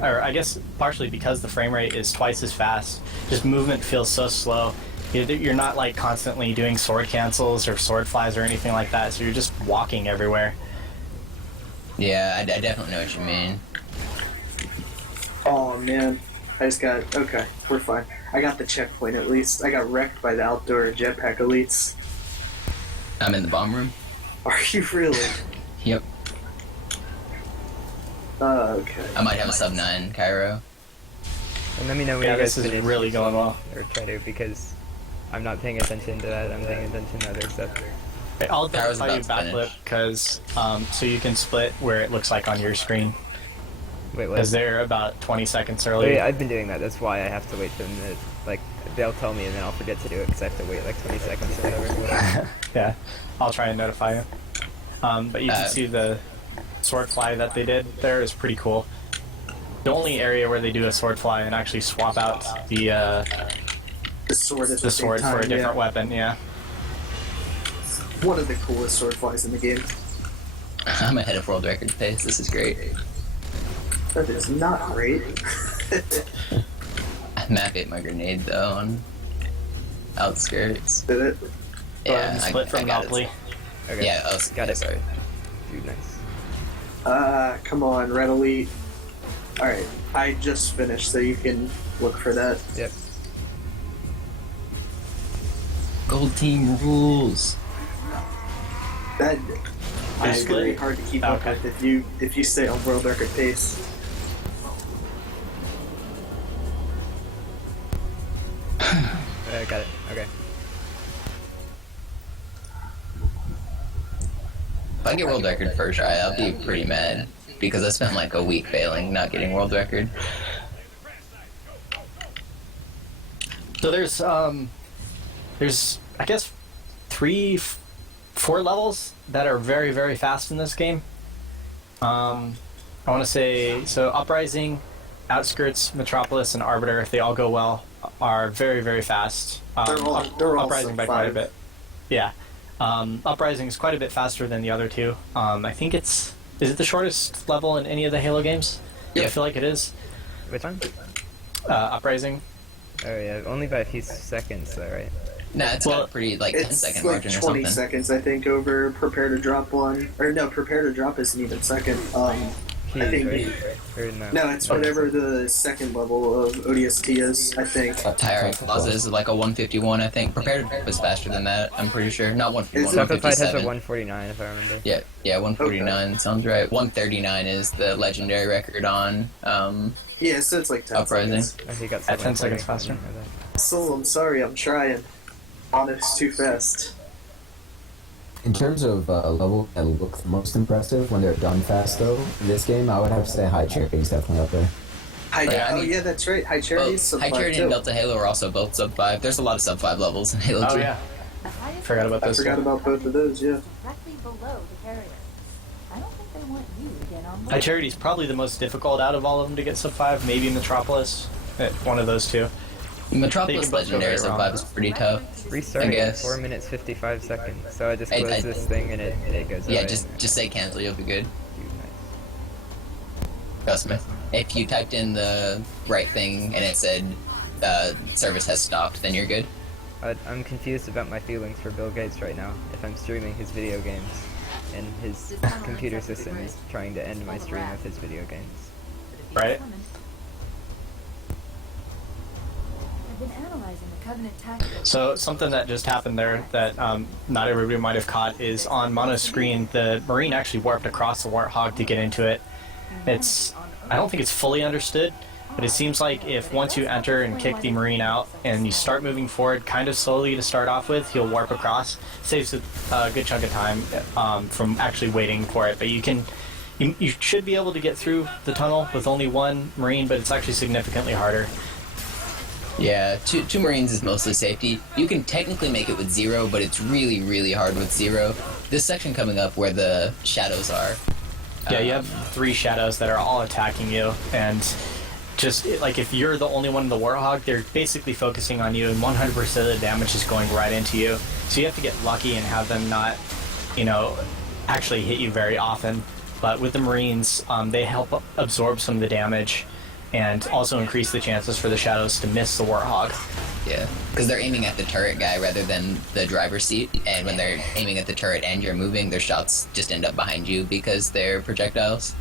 or I guess partially because the frame rate is twice as fast, just movement feels so slow. You're not, like, constantly doing sword cancels or sword flies or anything like that, so you're just walking everywhere. Yeah, I definitely know what you mean. Oh man, I just got, okay, we're fine. I got the checkpoint at least. I got wrecked by the outdoor jetpack elites. I'm in the bomb room. Are you really? Yep. Okay. I might have a sub 9 Cairo. And let me know when Yeah, you guys this is finish. really going well. Or try to, because I'm not paying attention to that. I'm paying attention to other stuff. I'll Cairo's tell you about to backflip finish. because so you can split where it looks like on your screen. Wait, what? Because they're about 20 seconds Wait, early. I've been doing that. That's why I have to wait for them to, like, they'll tell me and then I'll forget to do it because I have to wait like 20 seconds or whatever. Yeah, I'll try and notify you. But you can see the sword fly that they did there is pretty cool. The only area where they do a sword fly and actually swap out the sword at the sword same for a time, different yeah. weapon, yeah. One of the coolest sword flies in the game. I'm ahead of world record pace. This is great. That is not great. I map ate my grenade though on outskirts. Did it? Yeah, Split from I got Monopoly. it. Okay. Yeah, Got it. Sorry. Dude, nice. Come on, Red Elite. Alright, I just finished, so you can look for that. Yep. Gold team rules. That Are you is split? very hard to keep up Okay. with if you stay on world record pace. Got it. Okay. If I get world record first try, I'll be pretty mad because I spent like a week failing, not getting world record. So there's I guess 4 levels that are very, very fast in this game. I want to say, so Uprising, Outskirts, Metropolis, and Arbiter, if they all go well, are very, very fast. They're all Uprising by sub quite a 5. bit. Yeah. Uprising is quite a bit faster than the other two. I think is it the shortest level in any of the Halo games? Yeah. I feel like it is. Which one? Uprising. Oh yeah, only by a few seconds though, right? Nah, it's got a pretty, like, It's 10-second like margin or 20 something. seconds, I think, over prepare to drop one. Or no, prepare to drop isn't even second. I think Or no, it's whatever the second level of ODST is, I think. Tire Plaza is like a 151, I think. Prepared was faster than that, I'm pretty sure. Not 151, Is it? Simplified has a 157. 149 if I remember. Yeah, 149 sounds right. 139 is the legendary record on Yeah, so it's like 10 Uprising. seconds. I think he got At 10 seconds 740. faster. Soul, I'm sorry, I'm trying. Honest, too fast. In terms of level that look the most impressive when they're done fast, though, in this game, I would have to say High Charity is definitely up there. I Oh mean, yeah, that's right. High Charity is sub High 5 Charity too. and Delta Halo are also both sub 5. There's a lot of sub 5 levels in Halo 2. Oh yeah, The highest forgot about I those. forgot about both of those, yeah. directly below the carrier. I don't think they want you to get on board. High Charity is probably the most difficult out of all of them to get sub 5. Maybe Metropolis, one of those two. Metropolis They can both go Legendary very sub wrong. 5 is pretty tough. Restarting I at guess. 4 minutes 55 seconds. So I just I- close I- this thing and it goes Yeah, away. just say cancel, you'll be good. Nice. Trust me. If you typed in the right thing and it said service has stopped, then you're good. I'm confused about my feelings for Bill Gates right now. If I'm streaming his video games, and his computer system is trying to end my stream of his video games. Right. I've been analyzing the Covenant tactics. So something that just happened there that not everybody might have caught is on Mono's screen, the Marine actually warped across the Warthog to get into it. I don't think it's fully understood, but it seems like if once you enter and kick the Marine out and you start moving forward kind of slowly to start off with, he'll warp across. Saves a good chunk of time from actually waiting for it, but you should be able to get through the tunnel with only one Marine, but it's actually significantly harder. Yeah, two Marines is mostly safety. You can technically make it with 0, but it's really, really hard with 0. This section coming up where the shadows are. Yeah, you have 3 shadows that are all attacking you, and just like if you're the only one in the Warthog, they're basically focusing on you, and 100% of the damage is going right into you. So you have to get lucky and have them not, actually hit you very often. But with the Marines, they help absorb some of the damage, and also increase the chances for the shadows to miss the Warthog. Yeah, because they're aiming at the turret guy rather than the driver's seat, and when they're aiming at the turret and you're moving, their shots just end up behind you because they're projectiles.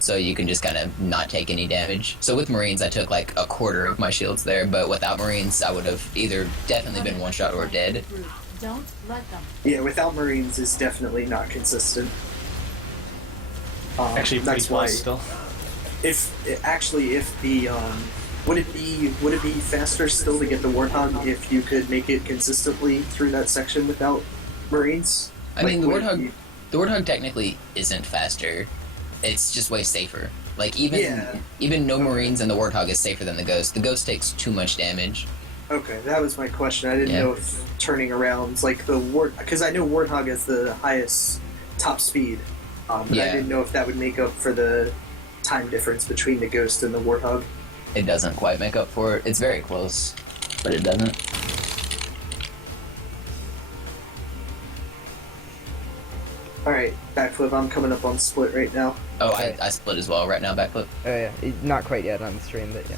So you can just kind of not take any damage. So with Marines, I took like a quarter of my shields there, but without Marines, I would have either definitely been one shot or dead. Don't let them. Yeah, without Marines is definitely not consistent. Actually, pretty that's why. close still. If the would it be faster still to get the Warthog if you could make it consistently through that section without Marines? I mean, the would it Warthog, be- the Warthog technically isn't faster. It's just way safer. Like even no Marines and the Warthog is safer than the Ghost. The Ghost takes too much damage. Okay, that was my question. I didn't Yeah. know if turning around like the because I know Warthog has the highest top speed. But I Yeah. didn't know if that would make up for the time difference between the Ghost and the Warthog. It doesn't quite make up for it. It's very close, but it doesn't. Alright, backflip, I'm coming up on split right now. Oh, I split as well right now, backflip. Oh yeah, not quite yet on the stream, but yeah.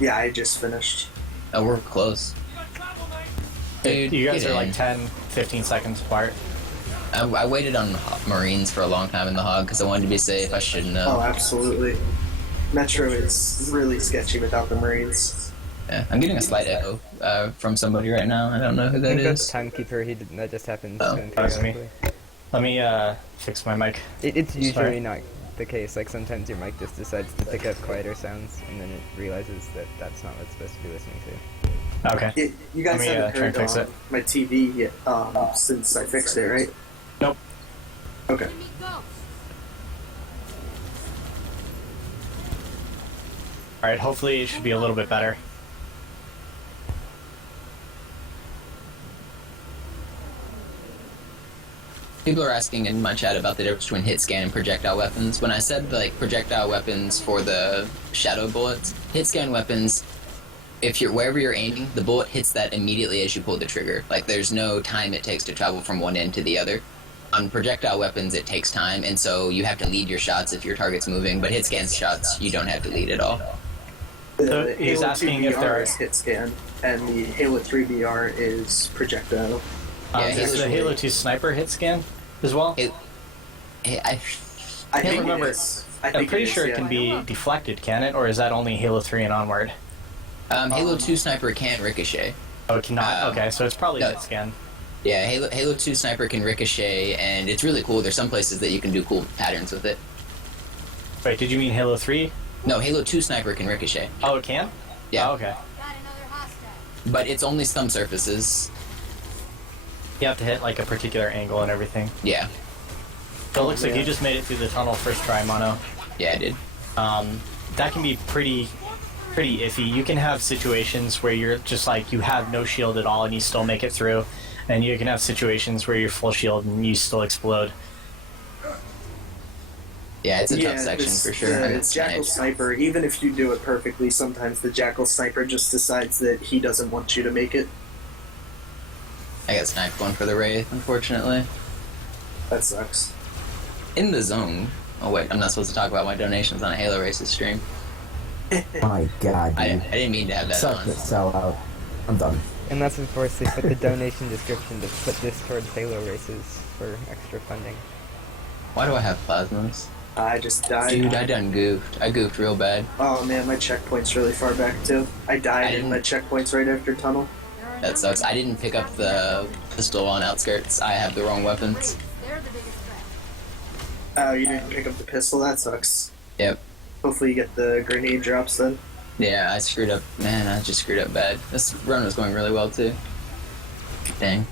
Yeah, I just finished. Oh, we're close. Dude, You guys get are like in. 10, 15 seconds apart. I waited on Marines for a long time in the Hog because I wanted to be safe. I shouldn't have. Oh, absolutely. Metro is really sketchy without the Marines. Yeah, I'm getting a slight echo from somebody right now. I don't know who I that think that's is. Timekeeper. That just happens Oh, to him that's me. periodically. Let me fix my mic. It's usually Sorry. not the case. Like sometimes your mic just decides to pick up quieter sounds, and then it realizes that that's not what it's supposed to be listening to. Okay. You guys Let me, haven't try and heard fix it. my TV yet, since I fixed it, right? Nope. Okay. Alright, hopefully it should be a little bit better. People are asking in my chat about the difference between hit scan and projectile weapons. When I said like projectile weapons for the shadow bullets, hit scan weapons, if you're wherever you're aiming, the bullet hits that immediately as you pull the trigger. Like there's no time it takes to travel from one end to the other. On projectile weapons, it takes time, and so you have to lead your shots if your target's moving. But hit scan shots, you don't have to lead at all. So The he's Halo 2 asking if there VR are- is hit scan, and the Halo 3 VR is projectile. Yeah, is the actually- Halo 2 sniper hit scan as well? Hey, I I can't think remember. It is. I I'm think pretty is, sure it yeah. can be deflected, can it? Or is that only Halo 3 and onward? Halo 2 sniper can ricochet. Oh, it cannot. Okay, so it's probably no. hit scan. Yeah, Halo 2 sniper can ricochet, and it's really cool. There's some places that you can do cool patterns with it. Wait, did you mean Halo 3? No, Halo 2 sniper can ricochet. Oh, it can? Yeah. Oh, okay. But it's only some surfaces. You have to hit like a particular angle and everything. Yeah. So it looks like you just made it through the tunnel first try, Mono. Yeah, I did. That can be pretty iffy. You can have situations where you're just like, you have no shield at all and you still make it through. And you can have situations where you're full shield and you still explode. Yeah, it's a tough section this- for sure. I The got Jackal sniped. Sniper, even if you do it perfectly, sometimes the Jackal Sniper just decides that he doesn't want you to make it. I got sniped one for the Wraith, unfortunately. That sucks. In the zone. Oh wait, I'm not supposed to talk about my donations on a Halo Races stream. My God, I dude. didn't mean to have that Suck on. it, sell out. I'm done. And that's of course they put the donation description to put this towards Halo races for extra funding. Why do I have plasmas? I just died. Dude, I done goofed. I goofed real bad. Oh man, my checkpoint's really far back too. I died in didn't- my checkpoint's right after tunnel. That sucks. I didn't pick up the pistol on outskirts. I have the wrong weapons. They're the biggest threat. Oh, you didn't pick up the pistol? That sucks. Yep. Hopefully you get the grenade drops then. Yeah, I screwed up. Man, I just screwed up bad. This run was going really well too. Dang.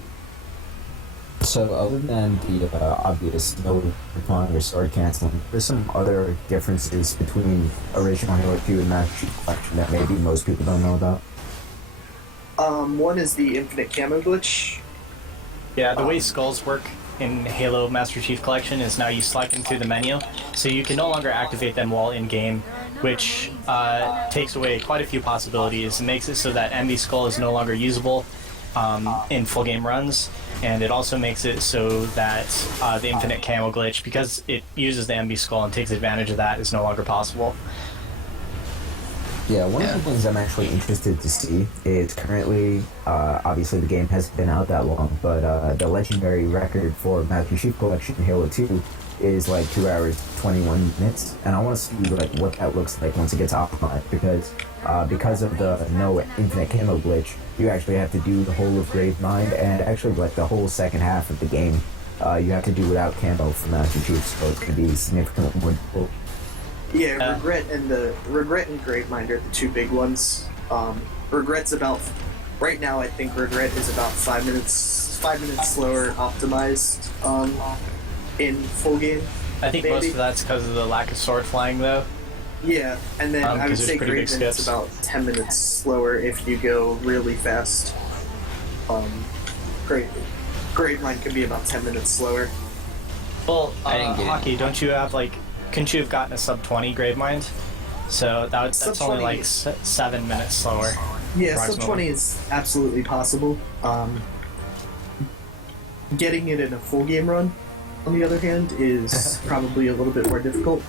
So other than the obvious no recon or sword canceling, there's some other differences between original Halo 2 and Master Chief Collection that maybe most people don't know about. One is the infinite camo glitch. Yeah, the way skulls work in Halo Master Chief Collection is now you select them through the menu, so you can no longer activate them while in game, which takes away quite a few possibilities. It makes it so that MB Skull is no longer usable in full game runs, and it also makes it so that the infinite camo glitch, because it uses the MB Skull and takes advantage of that, is no longer possible. Yeah, one of the things I'm actually interested to see is currently, obviously the game hasn't been out that long, but the legendary record for Master Chief Collection Halo 2 is like 2 hours, 21 minutes, and I want to see like what that looks like once it gets optimized, because of the no infinite camo glitch, you actually have to do the whole of Gravemind, and actually like the whole second half of the game, you have to do without camo for Master Chief, so it's going to be significantly more difficult. Yeah, Regret and Gravemind are the two big ones. Regret's about right now. I think Regret is about 5 minutes slower optimized in full game. I think most of that's because of the lack of sword flying, though. Yeah, and then I would 'cause there's say pretty big Gravemind is skips. about 10 minutes slower if you go really fast. Gravemind can be about 10 minutes slower. Well, I didn't get it. Hockey, don't you have like? Couldn't you have gotten a sub 20 Gravemind? So that's Sub only 20 like 7 minutes slower. Yeah, sub approximately. 20 is absolutely possible. Getting it in a full game run, on the other hand, is probably a little bit more difficult.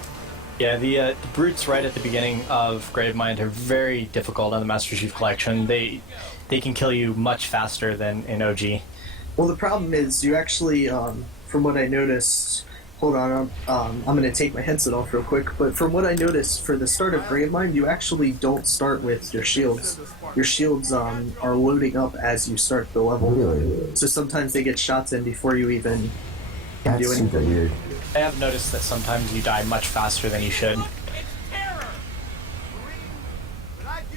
Yeah, the brutes right at the beginning of Gravemind are very difficult on the Master Chief Collection. They can kill you much faster than in OG. Well, the problem is you actually, from what I noticed, hold on, I'm going to take my headset off real quick, but from what I noticed, for the start of Gravemind, you actually don't start with your shields. Your shields are loading up as you start the level. Really? So sometimes they get shots in before you even can That's do super anything. weird. I have noticed that sometimes you die much faster than you should.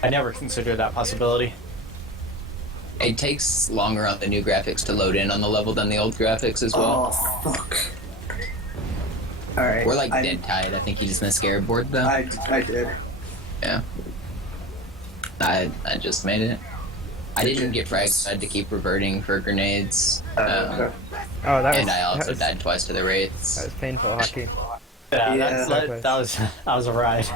I never considered that possibility. It takes longer on the new graphics to load in on the level than the old graphics as well. Oh, fuck. Alright. We're like dead tied. I think he just missed scared board though. I did. Yeah. I just made it. I didn't get fragged, so I had to keep reverting for grenades. Okay. Oh, that And was, I also that was, died twice to the wraiths. that was painful, Hockey. Yeah, Yeah. that was a ride.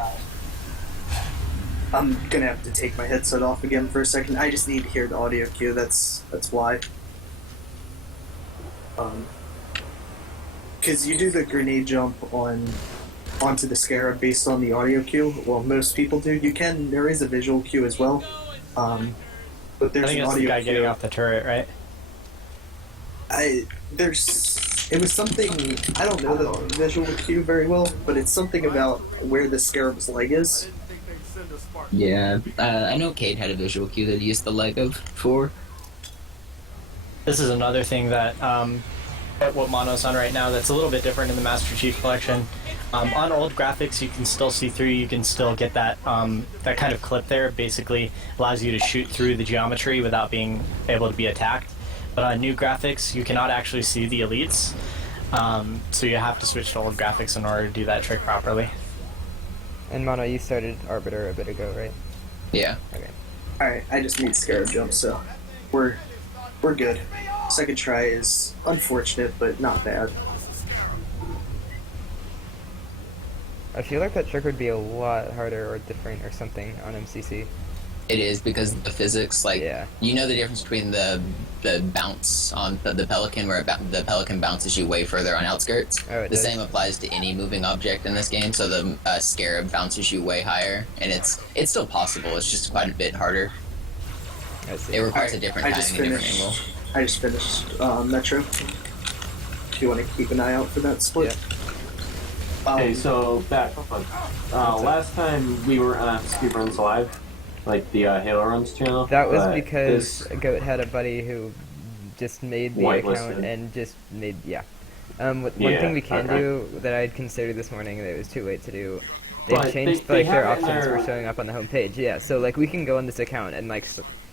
I'm gonna have to take my headset off again for a second. I just need to hear the audio cue. That's why. Because you do the grenade jump on onto the Scarab based on the audio cue. Well, most people do. There is a visual cue as well. But there's I think an that's the audio guy cue. getting off the turret, right? It was something, I don't know the visual cue very well, but it's something about where the Scarab's leg is. Yeah, I know Cade had a visual cue that he used the leg of for. This is another thing that what Mono's on right now that's a little bit different in the Master Chief Collection. On old graphics, you can still see through. You can still get that that kind of clip there. Basically, allows you to shoot through the geometry without being able to be attacked. But on new graphics, you cannot actually see the elites. So you have to switch to old graphics in order to do that trick properly. And Mono, you started Arbiter a bit ago, right? Yeah. Okay. Alright, I just need Scarab jump, so we're good. Second try is unfortunate, but not bad. I feel like that trick would be a lot harder or different or something on MCC. It is because of the physics, like, Yeah. you know the difference between the bounce on the Pelican, where the Pelican bounces you way further on outskirts. Oh, it The does. same applies to any moving object in this game, so the Scarab bounces you way higher, and it's still possible, it's just quite a bit harder. I see. It requires a different I just timing, a different angle. finished Metro. If you want to keep an eye out for that split. Okay, so back up. Last time we were on Speedruns Live, like the Halo Runs channel. That was but because this- Goat had a buddy who just made the Whitelisted. account and just made, yeah. One Yeah, thing we can okay. do that I'd considered this morning that it was too late to do, they've But changed they like their have it in options their- for showing up on the homepage. Yeah, so like we can go on this account and like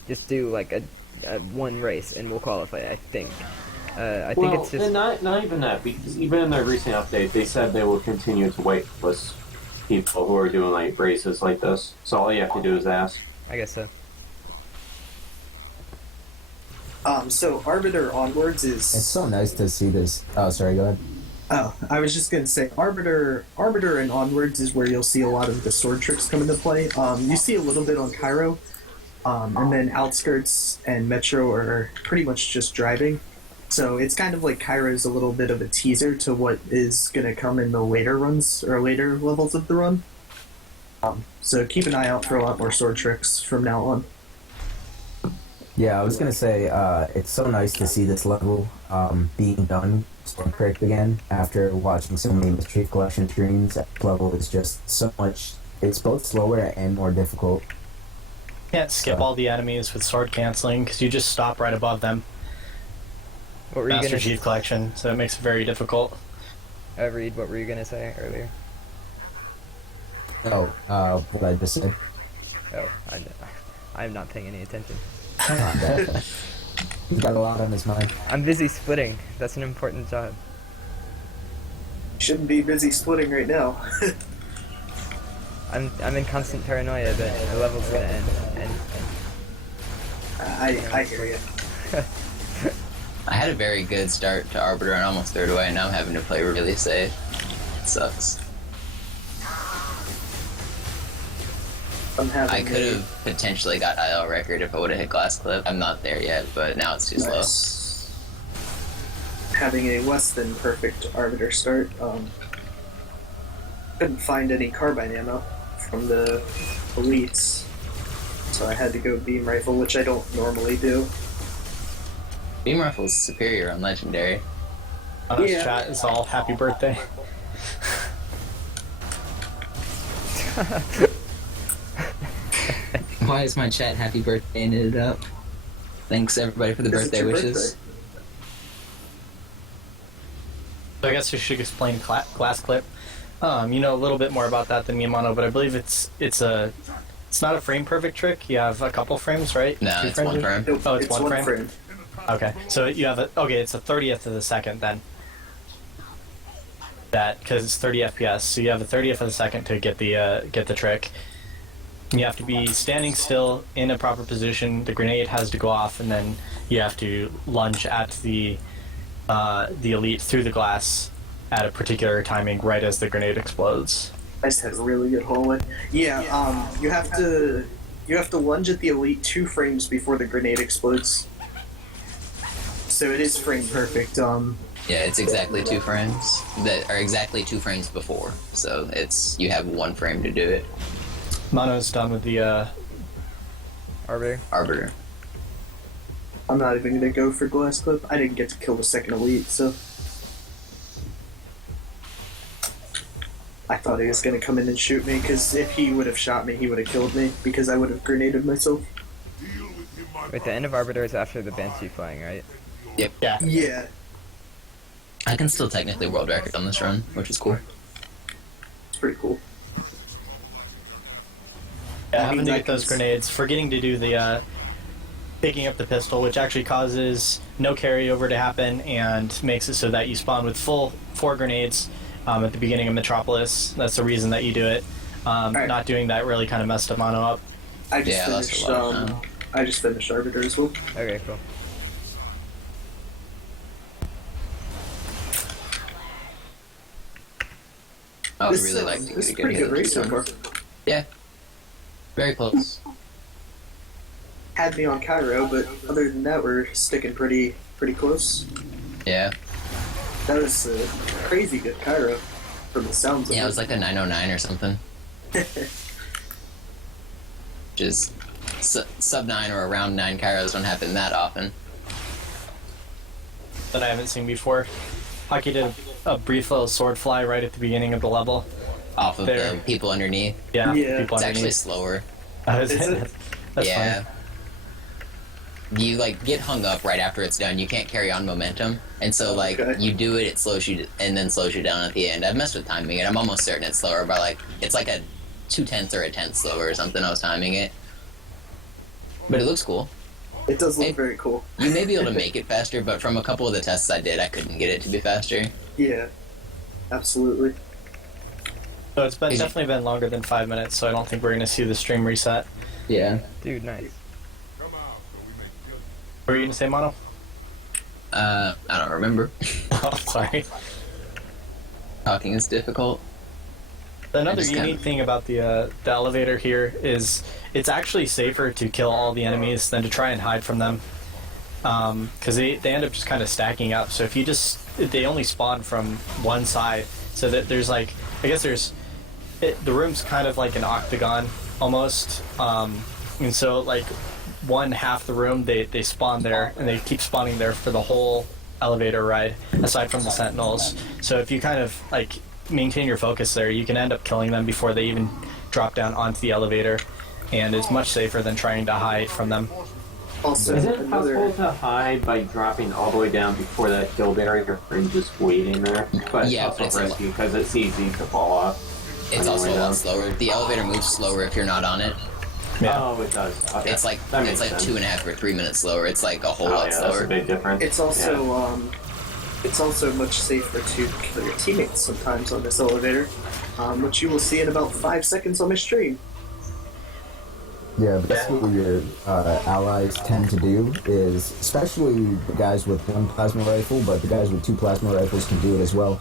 just do like a one race and we'll qualify. I think. I think it's just. and not even that, because even in their recent update, they said they will continue to waitlist people who are doing like races like this. So all you have to do is ask. I guess so. So Arbiter onwards It's is. so nice to see this. Oh, sorry, go ahead. Oh, I was just gonna say Arbiter and onwards is where you'll see a lot of the sword tricks come into play. You see a little bit on Cairo, and then outskirts and Metro are pretty much just driving. So it's kind of like Cairo's a little bit of a teaser to what is gonna come in the later runs or later levels of the run. So keep an eye out for a lot more sword tricks from now on. Yeah, I was gonna say it's so nice to see this level being done so quick again after watching so many Chief Collection streams. That level is just so much. It's both slower and more difficult. Can't skip all the enemies with sword canceling because you just stop right above them. What were you Master gonna Chief Collection, so it makes it very difficult. Reed? What were you gonna say earlier? Oh, what I just said. Oh, I'm not paying any attention. He's got a lot on his mind. I'm busy splitting. That's an important job. Shouldn't be busy splitting right now. I'm in constant paranoia that the level's gonna end. And I hear you. I had a very good start to Arbiter and almost third away, and now I'm having to play really safe. It sucks. I'm having I could have potentially got IL record if I would have hit Glass Clip. I'm not there yet, but now it's too slow. Nice. Having a less than perfect Arbiter start. Couldn't find any carbine ammo from the elites, so I had to go beam rifle, which I don't normally do. Beam Rifle is superior on Legendary. On this Yeah. chat is all happy birthday. Why is my chat happy birthday ended up? Thanks everybody for the Because it's birthday your wishes. birthday. So I guess you should explain Glass Clip. You know a little bit more about that than me and Mono, but I believe it's not a frame perfect trick. You have a couple frames, right? No, 2 it's frames? one frame. Nope, Oh, it's one frame? frame. Okay, so you have it's a 30th of the second then. That because it's 30 FPS, so you have a 30th of a second to get the trick. You have to be standing still in a proper position. The grenade has to go off, and then you have to lunge at the elite through the glass at a particular timing, right as the grenade explodes. I just had a really good hallway. Yeah, you have to lunge at the elite 2 frames before the grenade explodes. so it is frame perfect. Yeah, it's exactly 2 frames that are exactly 2 frames before. So it's you have 1 frame to do it. Mono's done with the Arbiter. Arbiter. I'm not even gonna go for glass clip. I didn't get to kill the second elite, so I thought he was gonna come in and shoot me. Because if he would have shot me, he would have killed me. Because I would have grenaded myself. Wait, the end of Arbiter is after the Banshee flying, right? Yep. yeah. Yeah, I can still technically world record on this run, which is cool. it's pretty cool. Yeah, having to I get those grenades, forgetting to do the picking up the pistol, which actually causes no carryover to happen and makes it so that you spawn with full 4 grenades at the beginning of Metropolis. That's the reason that you do it. Right. Not doing that really kind of messed up Mono up. I just Yeah, that's a finished. lot of time. I just finished Arbiter as well. Okay, cool. I would This, really like to this is get a pretty good good race so Halo far. 2. Yeah. Very close. Had me on Cairo, but other than that, we're sticking pretty close. Yeah. That was crazy good Cairo, from the sounds of Yeah, it. it was like a 909 or something. Which is sub 9 or around 9 Kairos don't happen that often. That I haven't seen before. Hockey did a brief little sword fly right at the beginning of the level. Off of There. the people underneath. Yeah, Yeah. people It's actually underneath. slower. Is Is it? it? That's Yeah. fine. You like get hung up right after it's done. You can't carry on momentum, and so like Okay. you do it, it slows you, and then slows you down at the end. I've messed with timing it. I'm almost certain it's slower, but like it's like a 2/10 or a 10th slower or something. I was timing it, but it looks cool. It does look Hey. very cool. You may be able to make it faster, but from a couple of the tests I did, I couldn't get it to be faster. Yeah, absolutely. So it's been Is it- definitely been longer than 5 minutes, so I don't think we're going to see the stream reset. Yeah. Dude, nice. What were you going to say, Mono? I don't remember. Oh, sorry. Talking is difficult. Another just unique thing about the elevator here is it's actually safer to kill all the enemies than to try and hide from them. Because they end up just kind of stacking up. So if you they only spawn from one side. So that there's like, I guess the room's kind of like an octagon almost. And so like one half the room, they spawn there and they keep spawning there for the whole elevator ride, aside from the sentinels. So if you kind of like maintain your focus there, you can end up killing them before they even drop down onto the elevator, and it's much safer than trying to hide from them. Also, Is it another. possible to hide by dropping all the way down before that kill barrier and just waiting there? But Yeah, it's but also it's risky because it's easy to fall off. It's on your also way a lot down. slower. The elevator moves slower if you're not on it. Yeah. Oh, it does. Okay. It's like That it's makes like sense. 2.5 or 3 minutes slower. It's like a whole Oh, lot yeah, that's slower. a big difference. It's also it's also much safer to kill your teammates sometimes on this elevator, which you will see in about 5 seconds on my stream. Yeah, basically what your allies tend to do is, especially the guys with one plasma rifle, but the guys with 2 plasma rifles can do it as well.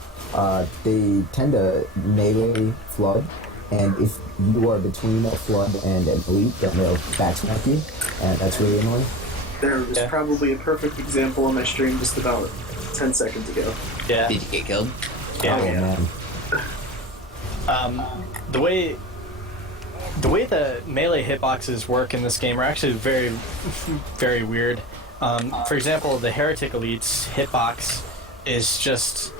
They tend to melee flood, and if you are between a flood and an elite, then they'll backsmack you, and that's really annoying. There was Yeah. probably a perfect example on my stream just about 10 seconds ago. Yeah. Did you get killed? Yeah. Oh man. The way the melee hitboxes work in this game are actually very, very weird. For example, the Heretic Elite's hitbox is just...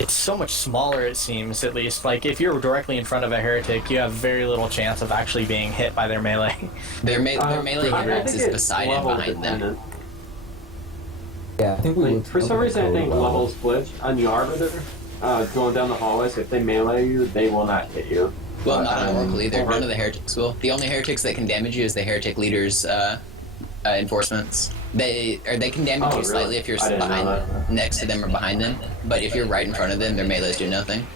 It's so much smaller, it seems, at least. Like, if you're directly in front of a Heretic, you have very little chance of actually being hit by their melee. Their melee I hitbox think is it's beside and level behind them. dependent. Yeah, I think we Like, looked for some over the reason, I code think level. levels glitch on the Arbiter. Going down the hallways, if they melee you, they will not hit you. Well, not on Oracle either. over- None of the heretics will. The only heretics that can damage you is the heretic leader's enforcements. They can damage Oh, you really? slightly if you're I didn't know behind, that. next to them or behind them. But if you're right in front of them, their melees do nothing.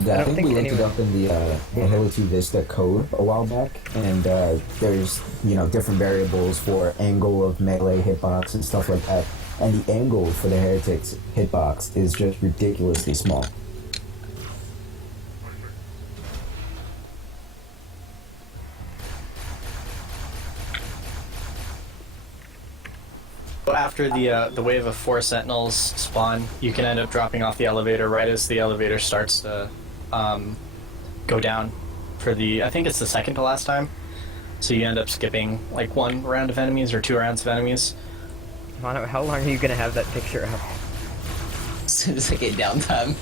Yeah, I I don't think think we looked it anyone- up in the Halo 2 Vista code a while back, and there's different variables for angle of melee hitbox and stuff like that, and the angle for the Heretics hitbox is just ridiculously small. After the wave of 4 sentinels spawn, you can end up dropping off the elevator right as the elevator starts to go down for the, I think it's the second to last time. So you end up skipping like 1 round of enemies or 2 rounds of enemies. Mono, how long are you gonna have that picture up? As soon as I get downtime,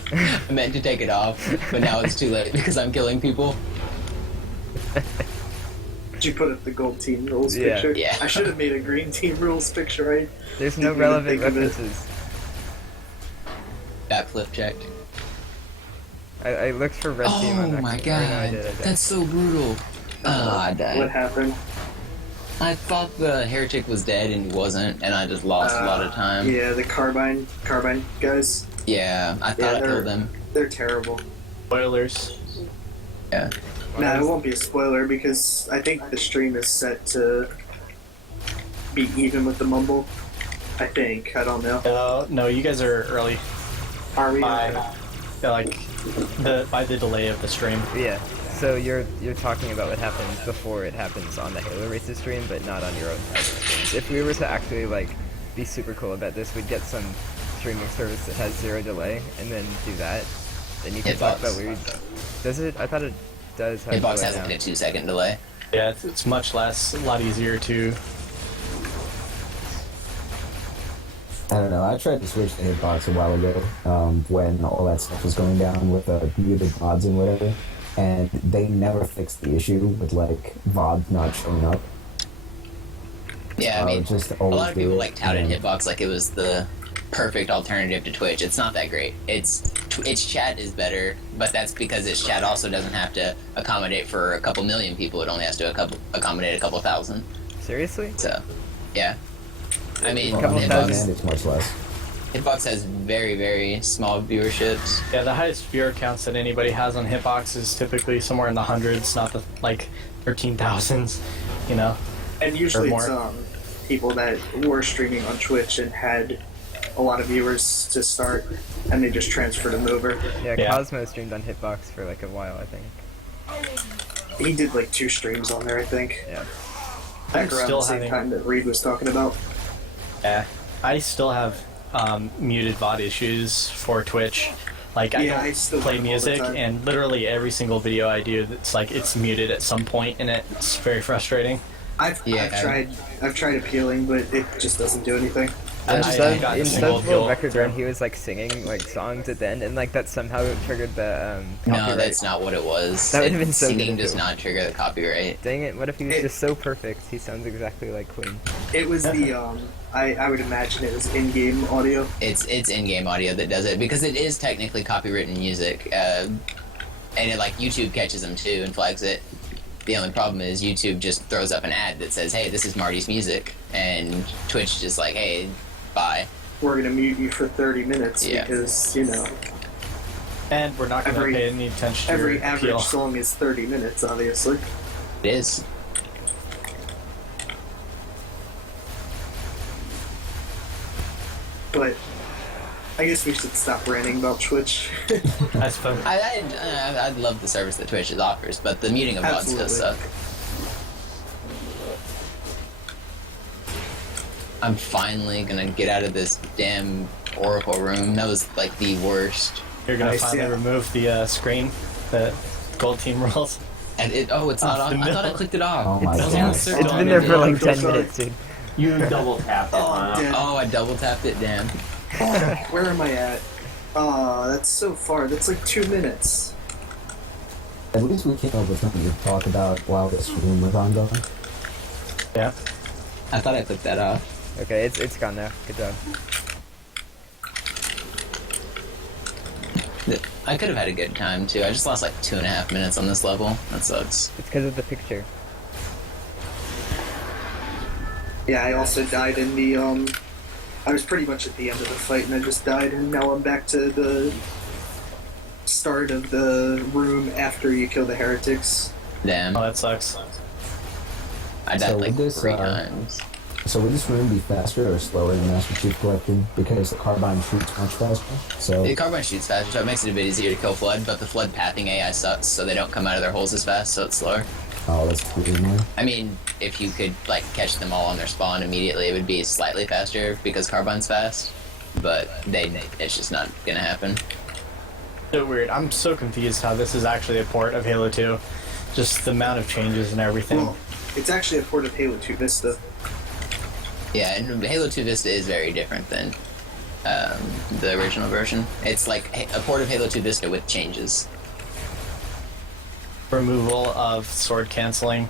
I meant to take it off, but now it's too late because I'm killing people. Did you put up the gold team rules Yeah. picture? Yeah. I should have made a green team rules picture. There's no Didn't even relevant think of it. references. Backflip checked. I looked for red team on Oh that. my or no, I god, did. that's so brutal. Oh, I What died. happened? I thought the heretic was dead and he wasn't, and I just lost a lot of time. Yeah, the carbine guys. Yeah, I thought I they're- killed them. They're terrible. Spoilers. Yeah. No, it won't be a spoiler because I think the stream is set to be even with the mumble. I think. I don't know. No, you guys are early Are we? by like by the delay of the stream. Yeah. So you're talking about what happens before it happens on the Halo Races stream, but not on your own private streams. If we were to actually like be super cool about this, we'd get some streaming service that has 0 delay, and then do that. Then you can talk Hitbox. about weird. Does it? I thought it does have Hitbox delay has now. like a 2-second delay. Yeah, it's much less, a lot easier to. I don't know. I tried to switch to Hitbox a while ago when all that stuff was going down with muted VODs and whatever, and they never fixed the issue with like VODs not showing up. Yeah, I mean, just a lot of people do it, like touted and- Hitbox like it was the perfect alternative to Twitch. It's not that great. Its chat is better, but that's because its chat also doesn't have to accommodate for a couple million people. It only has to accommodate a couple thousand. Seriously? So, yeah. I mean, Well, couple on thousand. demand, it's much less. Hitbox has very, very small viewerships. Yeah, the highest viewer counts that anybody has on Hitbox is typically somewhere in the hundreds, not the like 13,000s. You know. And usually Or it's more. people that were streaming on Twitch and had a lot of viewers to start, and they just transferred them over. Yeah, Yeah. Cosmo streamed on Hitbox for like a while, I think. He did like 2 streams on there, I think. Yeah. Back around still the same having- time that Reed was talking about. Yeah, I still have muted VOD issues for Twitch. Like I Yeah, I don't still play have them all the music, time. and literally every single video I do, it's like it's muted at some point, and it's very frustrating. I've tried appealing, but it just doesn't do anything. I got a In single Sub's kill World Record through. Run, he was like singing like songs at the end, and like that somehow triggered the No, copyright. that's not what it was. That would've been so Singing good does too. not trigger the copyright. Dang it! What if he was It- just so perfect? He sounds exactly like Queen. It was the I would imagine it was in-game audio. It's in-game audio that does it because it is technically copywritten music, and it like YouTube catches them too and flags it. The only problem is YouTube just throws up an ad that says, "Hey, this is Marty's music," and Twitch just like, "Hey, bye." We're gonna mute you for 30 minutes Yeah. because, you know, And we're not going to Every- pay any attention to every your average appeal. song is 30 minutes, obviously. It is. But I guess we should stop ranting about Twitch. I suppose. I love the service that Twitch offers, but the muting of VODs does Absolutely. suck. I'm finally gonna get out of this damn Oracle room. That was like the worst. You're going to Nice, finally yeah. remove the screen, the gold team rules. And it's not on. I thought I clicked it off. Oh my It's god. almost It's been there for like 10 Sorry. minutes, dude. You double tapped it, Mono. Dead. Oh, I double tapped it, damn. Where am I at? That's so far. That's like 2 minutes. At least we came up with something to talk about while the stream was ongoing. Yeah. I thought I clicked that off. Okay, it's gone now. Good job. I could have had a good time too. I just lost like 2.5 minutes on this level. That sucks. It's because of the picture. Yeah, I also died in the, I was pretty much at the end of the fight and I just died, and now I'm back to the start of the room after you kill the heretics. Damn. Oh, that sucks. I died So like this, 3 uh, times. So would this room be faster or slower than Master Chief Collection? Because the carbine shoots much faster. So The carbine shoots faster, so it makes it a bit easier to kill Flood, but the Flood pathing AI sucks, so they don't come out of their holes as fast, so it's slower. oh, that's pretty annoying. I mean, if you could like catch them all on their spawn immediately, it would be slightly faster because Carbine's fast. But it's just not gonna happen. So weird. I'm so confused how this is actually a port of Halo 2. Just the amount of changes and everything. Well, it's actually a port of Halo 2 Vista. Yeah, and Halo 2 Vista is very different than the original version. It's like a port of Halo 2 Vista with changes. Removal of sword canceling.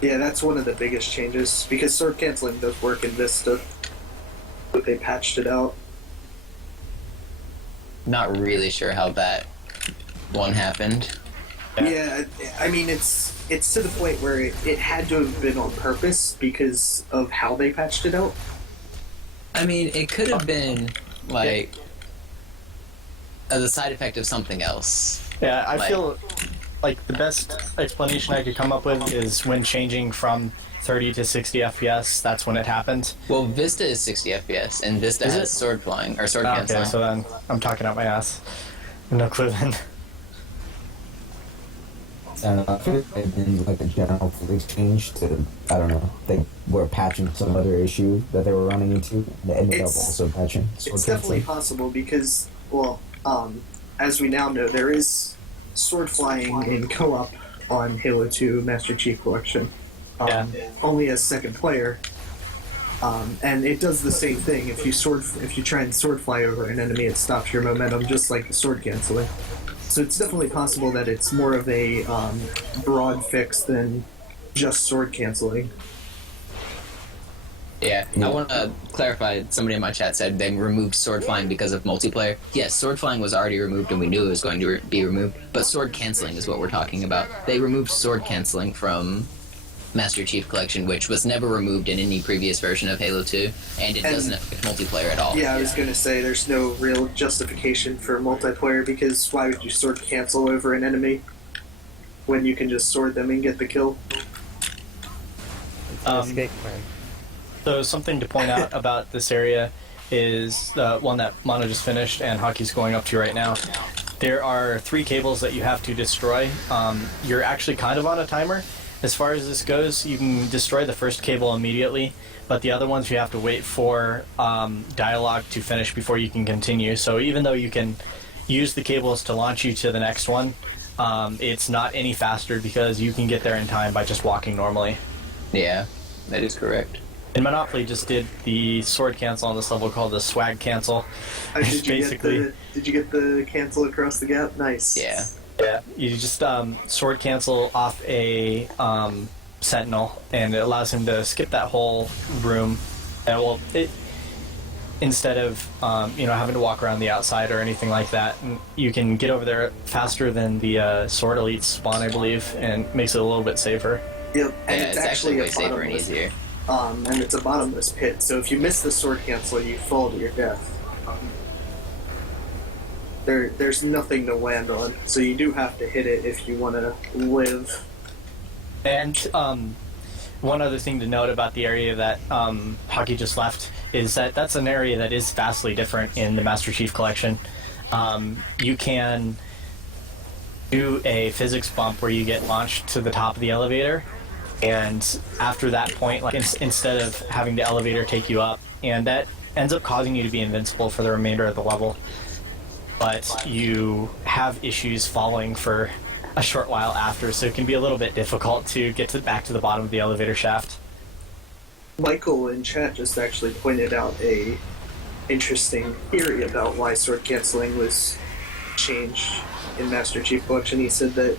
Yeah, that's one of the biggest changes, because sword canceling does work in Vista, but they patched it out. Not really sure how that one happened. Yeah, I mean, it's to the point where it had to have been on purpose because of how they patched it out. I mean, it could have been like the side effect of something else. Yeah, I Like- feel like the best explanation I could come up with is when changing from 30 to 60 FPS, that's when it happened. Well, Vista is 60 FPS, and Vista Is has it? sword flying or sword Okay, canceling. so then I'm talking out my ass. No clue then. I feel like they've been like a general fleet change to, I don't know, they were patching some other issue that they were running into. They ended up It's- also patching. sword It's definitely canceling. possible because, well, as we now know, there is sword flying in co-op on Halo 2 Master Chief Collection. Only as second player. And it does the same thing. If you try and sword fly over an enemy, it stops your momentum, just like the sword canceling. So it's definitely possible that it's more of a broad fix than just sword canceling. Yeah, I want to clarify. Somebody in my chat said they removed sword flying because of multiplayer. Yes, sword flying was already removed, and we knew it was going to be removed. But sword canceling is what we're talking about. They removed sword canceling from Master Chief Collection, which was never removed in any previous version of Halo 2, and it doesn't affect multiplayer at all. Yeah, I was gonna say there's no real justification for multiplayer because why would you sword cancel over an enemy when you can just sword them and get the kill? It's an escape plan. So something to point out about this area is the one that Mono just finished and Hockey's going up to right now. There are 3 cables that you have to destroy. You're actually kind of on a timer. As far as this goes, you can destroy the first cable immediately, but the other ones you have to wait for dialogue to finish before you can continue. So even though you can use the cables to launch you to the next one, it's not any faster because you can get there in time by just walking normally. Yeah, that is correct. And Monopoly just did the sword cancel on this level called the swag cancel. Did you Basically- did you get the cancel across the gap? Nice. Yeah. Yeah, you just sword cancel off a sentinel, and it allows him to skip that whole room. And instead of having to walk around the outside or anything like that, you can get over there faster than the sword elites spawn, I believe, and makes it a little bit safer. Yep. And Yeah, it's actually a way safer and bottomless- easier. And it's a bottomless pit, so if you miss the sword cancel, you fall to your death. There's nothing to land on, so you do have to hit it if you want to live. And one other thing to note about the area that Hockey just left is that that's an area that is vastly different in the Master Chief Collection. You can do a physics bump where you get launched to the top of the elevator, and after that point, like instead of having the elevator take you up, and that ends up causing you to be invincible for the remainder of the level. But you have issues falling for a short while after, so it can be a little bit difficult to get back to the bottom of the elevator shaft. Michael in chat just actually pointed out a interesting theory about why sword canceling was changed in Master Chief Collection. He said that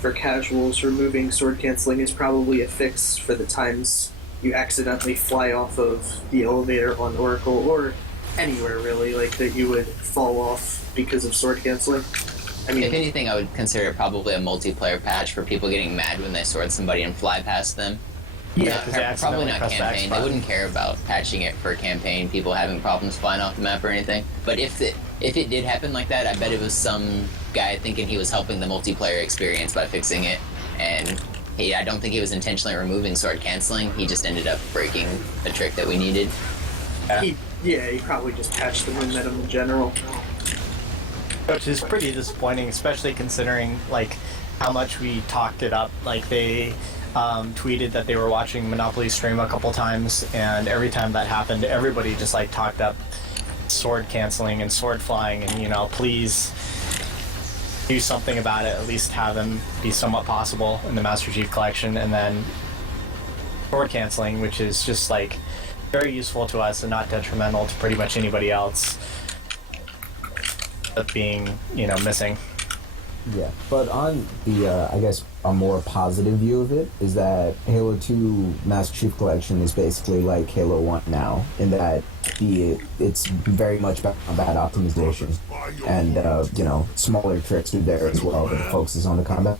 for casuals, removing sword canceling is probably a fix for the times you accidentally fly off of the elevator on Oracle or anywhere really, like that you would fall off because of sword canceling. I mean, If anything, I would consider it probably a multiplayer patch for people getting mad when they sword somebody and fly past them. yeah, Because they accidentally Probably not press the X campaign. They button. wouldn't care about patching it for campaign, people having problems flying off the map or anything. But if it did happen like that, I bet it was some guy thinking he was helping the multiplayer experience by fixing it. And I don't think he was intentionally removing sword canceling. He just ended up breaking a trick that we needed. he probably just patched the momentum in general. Which is pretty disappointing, especially considering like how much we talked it up. Like they tweeted that they were watching Monopoly stream a couple times, and every time that happened, everybody just like talked up sword canceling and sword flying, and please do something about it. At least have them be somewhat possible in the Master Chief Collection, and then sword canceling, which is just like very useful to us and not detrimental to pretty much anybody else, of being missing. Yeah, but on the, I guess, a more positive view of it is that Halo 2 Master Chief Collection is basically like Halo 1 now, in that it's very much about combat optimization, and, smaller tricks are there as well, but the focus is on the combat.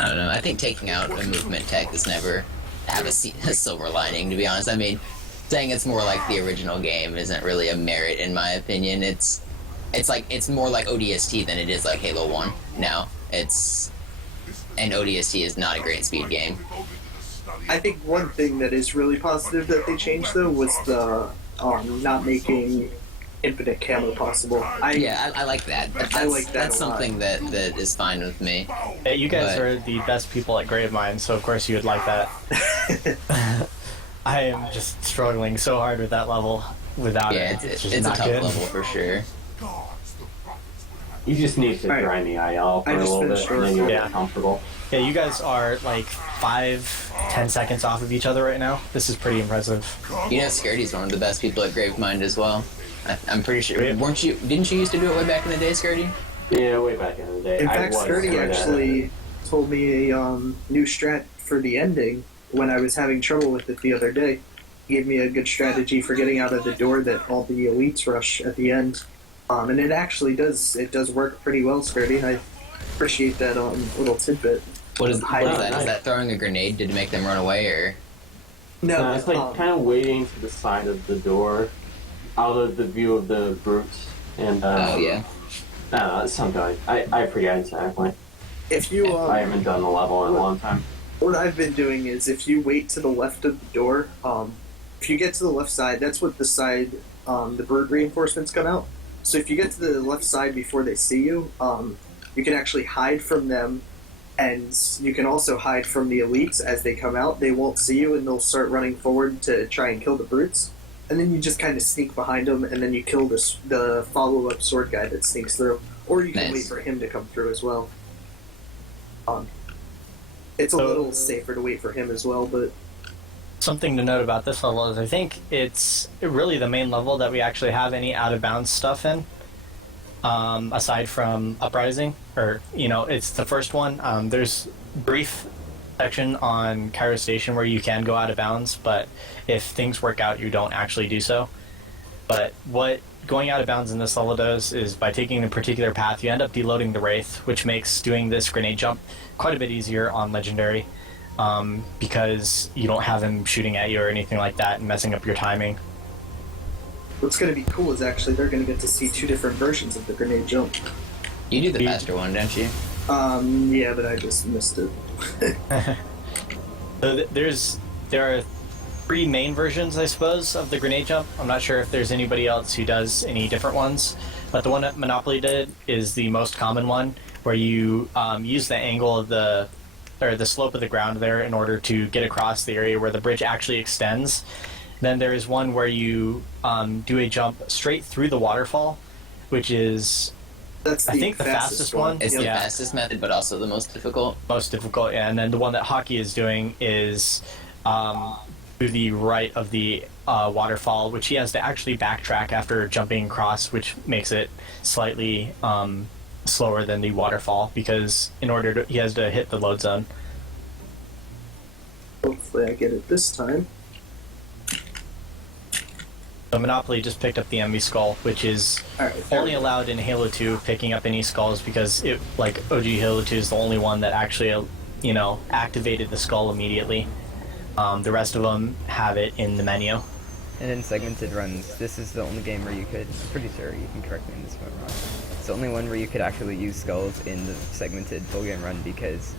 I don't know. I think taking out a movement tech is never have a silver lining, to be honest. I mean, saying it's more like the original game isn't really a merit, in my opinion. It's more like ODST than it is like Halo 1 now. And ODST is not a great speed game. I think one thing that is really positive that they changed though was the not making infinite camo possible. I like that. I like that. That's something that is fine with me. Yeah, you guys are the best people at Gravemind, so of course you would like that. I am just struggling so hard with that level without it. It's just a not tough good. level for sure. You just need to grind the IL for a little bit, and then you'll get comfortable. Yeah, you guys are like 5-10 seconds off of each other right now. This is pretty impressive. Scardy's one of the best people at Gravemind as well. I'm pretty sure. Didn't you used to do it way back in the day, Scardy? Yeah, way back in the day. In fact, Sturdy actually told me a new strat for the ending when I was having trouble with it the other day. He gave me a good strategy for getting out of the door that all the elites rush at the end. And it actually does work pretty well, Sturdy. I appreciate that little tidbit. What is that? Is that throwing a grenade to make them run away, or? No, it's like kind of waiting to the side of the door, out of the view of the brutes, and it's something I forget exactly. If you I haven't done the level in a long time. What I've been doing is if you wait to the left of the door, if you get to the left side, that's what the side the brute reinforcements come out. So if you get to the left side before they see you, you can actually hide from them, and you can also hide from the elites as they come out. They won't see you, and they'll start running forward to try and kill the brutes. And then you just kind of sneak behind them, and then you kill the follow-up sword guy that sneaks through. Or you can wait for him to come through as well. It's a little safer to wait for him as well, but... Something to note about this level is I think it's really the main level that we actually have any out-of-bounds stuff in, aside from Uprising, or, it's the first one. There's brief section on Cairo Station where you can go out of bounds, but if things work out, you don't actually do so. But what going out of bounds in this level does is by taking a particular path, you end up deloading the Wraith, which makes doing this grenade jump quite a bit easier on Legendary. Because you don't have him shooting at you or anything like that and messing up your timing. What's going to be cool is actually they're going to get to see two different versions of the grenade jump. You do the faster one, don't you? Yeah, but I just missed it. So there are 3 main versions, I suppose, of the grenade jump. I'm not sure if there's anybody else who does any different ones, but the one that Monopoly did is the most common one, where you use the angle of the slope of the ground there in order to get across the area where the bridge actually extends. Then there is one where you do a jump straight through the waterfall, which is, I think, the fastest one. It's the fastest method, but also the most difficult. Most difficult, yeah. And then the one that Hockey is doing is to the right of the waterfall, which he has to actually backtrack after jumping across, which makes it slightly slower than the waterfall, because he has to hit the load zone. Hopefully I get it this time. So Monopoly just picked up the Envy Skull, which is only allowed in Halo 2, picking up any skulls, because OG Halo 2 is the only one that actually, activated the skull immediately. The rest of them have it in the menu. And in segmented runs, this is the only game where you could, I'm pretty sure you can correct me in this one wrong, it's the only one where you could actually use skulls in the segmented full game run, because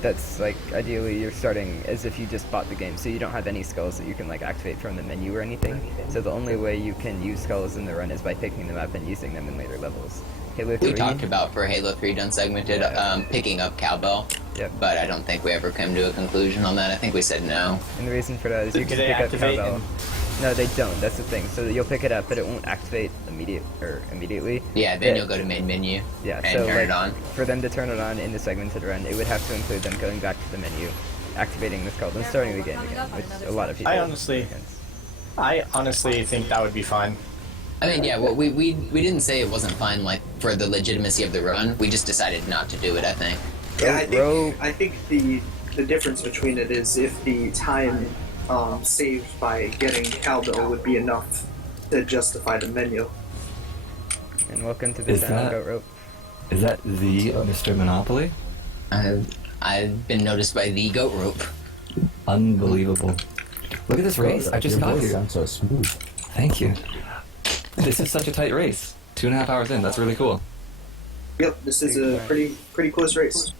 that's like ideally you're starting as if you just bought the game, so you don't have any skulls that you can like activate from the menu or anything. So the only way you can use skulls in the run is by picking them up and using them in later levels. Halo 3. We talked about for Halo 3 Done Segmented picking up Cowbell, Yep. but I don't think we ever came to a conclusion on that. I think we said no. And the reason for that is you Do can they pick up activate cowbell. and- No, they don't. That's the thing. So you'll pick it up, but it won't activate immediately. Yeah, then you'll go to main menu Yeah, and so turn like, it on. for them to turn it on in the segmented run, it would have to include them going back to the menu, activating the skull, and starting the game again, which a lot of people. I honestly think that would be fine. I mean, yeah, well, we didn't say it wasn't fine, like, for the legitimacy of the run. We just decided not to do it, I think. Yeah, Rogue- I think the difference between it is if the time saved by getting cowbell would be enough to justify the menu. And welcome to the Is channel, that- Goat Rope. Is that the Mr. Monopoly? I've been noticed by the goat rope. Unbelievable. Look at this race. I just Your got voice here. sounds so smooth. Thank you. This is such a tight race. 2.5 hours in. That's really cool. Yep, this is a pretty close race.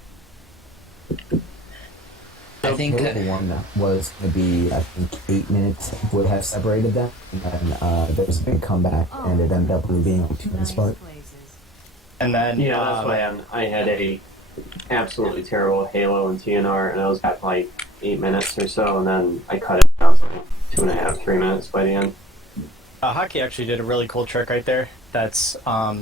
I think Halo 1 was going to be, I think, 8 minutes would have separated them, and then there was a big comeback, and it ended up only being like 2 minutes apart. And then Yeah, that's why I had a absolutely terrible Halo and TNR, and I was at like 8 minutes or so, and then I cut it down to like 2.5, 3 minutes by the end. Hockey actually did a really cool trick right there. That's a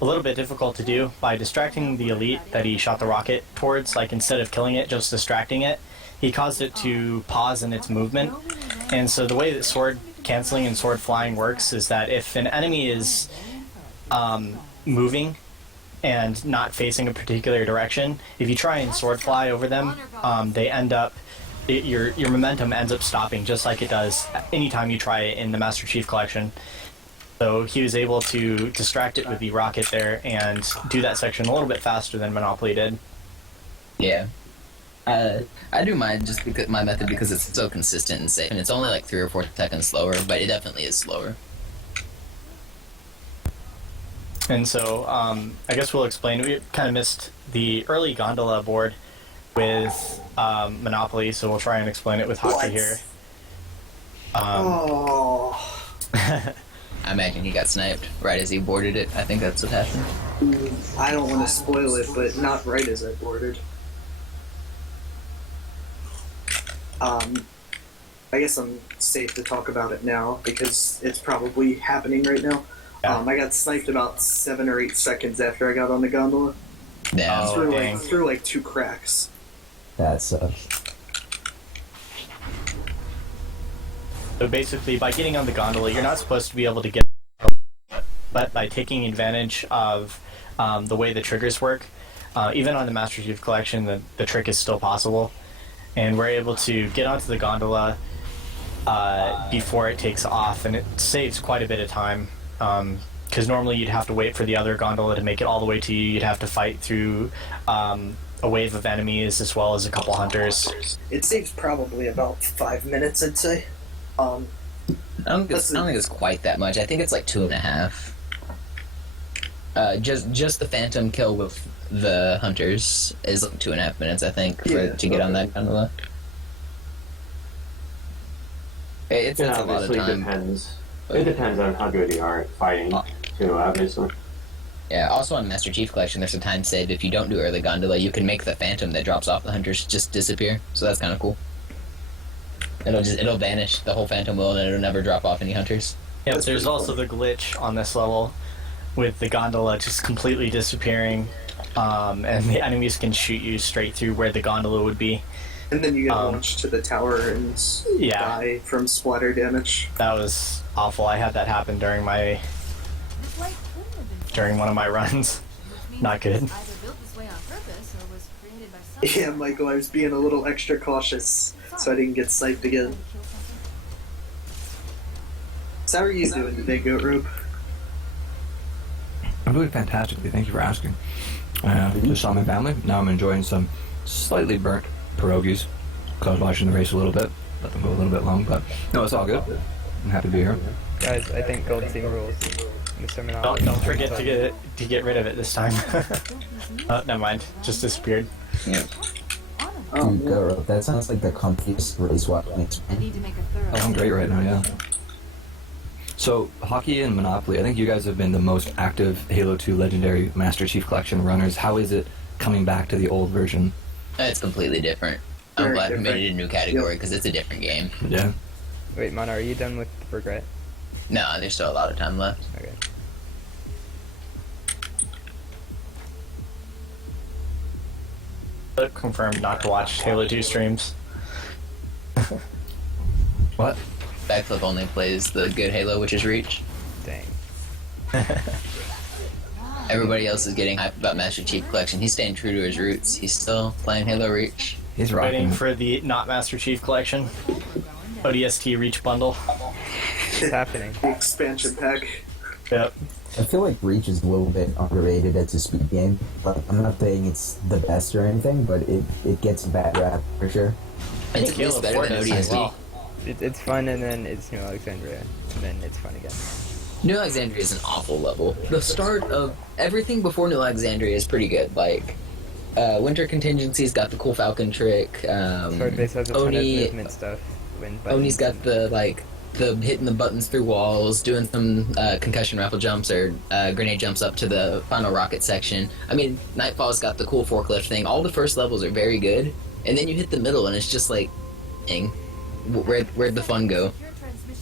little bit difficult to do by distracting the elite that he shot the rocket towards. Like instead of killing it, just distracting it, he caused it to pause in its movement. And so the way that sword canceling and sword flying works is that if an enemy is moving and not facing a particular direction, if you try and sword fly over them, they end up your momentum ends up stopping, just like it does anytime you try it in the Master Chief Collection. So he was able to distract it with the rocket there and do that section a little bit faster than Monopoly did. yeah. I do mine just because my method because it's so consistent and safe, and it's only like 3 or 4 seconds slower, but it definitely is slower. And so I guess we'll explain. We kind of missed the early gondola board with Monopoly, so we'll try and explain it with Hockey What? here. Oh, I imagine he got sniped right as he boarded it. I think that's what happened. I don't want to spoil it, but not right as I boarded. I guess I'm safe to talk about it now because it's probably happening right now. Yeah. I got sniped about 7 or 8 seconds after I got on the gondola. Damn. Oh, through dang. like 2 cracks. That sucks. So basically, by getting on the gondola, you're not supposed to be able to get, but by taking advantage of the way the triggers work, even on the Master Chief Collection, the trick is still possible. And we're able to get onto the gondola before it takes off, and it saves quite a bit of time. Because normally you'd have to wait for the other gondola to make it all the way to you. You'd have to fight through a wave of enemies as well as a couple hunters. It saves probably about 5 minutes, I'd say. I don't think it's quite that much. I think it's like 2.5. Just the phantom kill with the hunters is like 2.5 minutes, I think, to get on that gondola. It's It a lot of obviously time. depends. It depends on how good you are at fighting, too, obviously. Yeah, also on Master Chief Collection, there's a time saved. If you don't do early gondola, you can make the phantom that drops off the hunters just disappear. So that's kind of cool. It'll vanish. The whole phantom will, and it'll never drop off any hunters. Yeah, but there's also the glitch on this level with the gondola just completely disappearing, and the enemies can shoot you straight through where the gondola would be. And then you get launched to the tower and die from splatter damage. That was awful. I had that happen during one of my runs. Not good. Either built this way on purpose or was created by someone. Yeah, Michael, I was being a little extra cautious so I didn't get sniped again. So how are you doing today, Goat Rope? I'm doing fantastically. Thank you for asking. Just saw my family. Now I'm enjoying some slightly burnt pierogies. Because I was watching the race a little bit. Let them go a little bit long, but no, it's all good. I'm happy to be here. Guys, I think gold team rules. Mr. Monopoly. Don't forget to get rid of it this time. Oh, never mind. Just disappeared. Yeah. Oh, Dude, Goro, that sounds like the comfiest race weapon I experience. need to make a thorough. Oh, I'm great right now, yeah. So, Hockey and Monopoly, I think you guys have been the most active Halo 2 Legendary Master Chief Collection runners. How is it coming back to the old version? It's completely different. I'm Very glad we made different. it a new category because it's a different game. Yeah. Wait, Mana, are you done with Regret? No, there's still a lot of time left. Okay. Confirmed not to watch Halo 2 streams. What? Backflip only plays the good Halo, which is Reach. Dang. Everybody else is getting hyped about Master Chief Collection. He's staying true to his roots. He's still playing Halo Reach. He's Waiting rocking. for the not Master Chief collection. ODST Reach bundle. What's happening? The expansion pack. Yep. I feel like Reach is a little bit underrated as a speed game. Like, I'm not saying it's the best or anything, but it gets a bad rap for sure. It's at least Halo better 4 than does ODST. as well. It's fun, and then it's New Alexandria, and then it's fun again. New Alexandria is an awful level. The start of everything before New Alexandria is pretty good. Like, Winter Contingency's got the cool Falcon trick. Sword Base has a ton of Oni, movement stuff. When Oni's buttons got the hitting the buttons through walls, doing some concussion raffle jumps or grenade jumps up to the final rocket section. I mean, Nightfall's got the cool forklift thing. All the first levels are very good, and then you hit the middle, and it's just like, dang, where'd the fun go?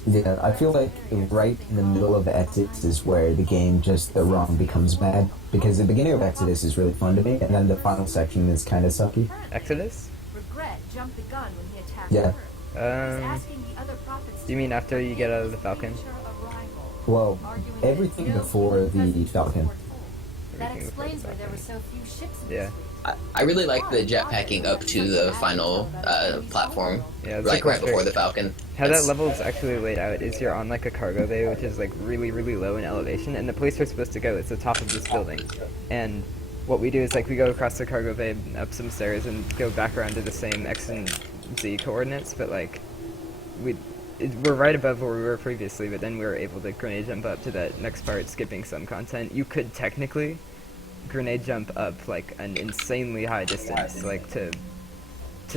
Yeah, I feel like right in the middle of Exodus is where the game the run becomes bad. Because the beginning of Exodus is really fun to me, and then the final section is kind of sucky. Exodus? Regret jumped the gun when he attacked Yeah. Earth. He's asking the other prophets You mean after you get out of the Falcon? Well, everything before the Falcon. That explains why there were so few ships in Yeah. this I really like the jetpacking up to the final platform, Yeah, it's like cool right before trick. the Falcon. How that That's- level is actually laid out is you're on like a cargo bay, which is like really, really low in elevation, and the place we're supposed to go is the top of this building. And what we do is like we go across the cargo bay, up some stairs, and go back around to the same X and Z coordinates, but like we're right above where we were previously, but then we were able to grenade jump up to that next part, skipping some content. You could technically grenade jump up like an insanely high distance, like to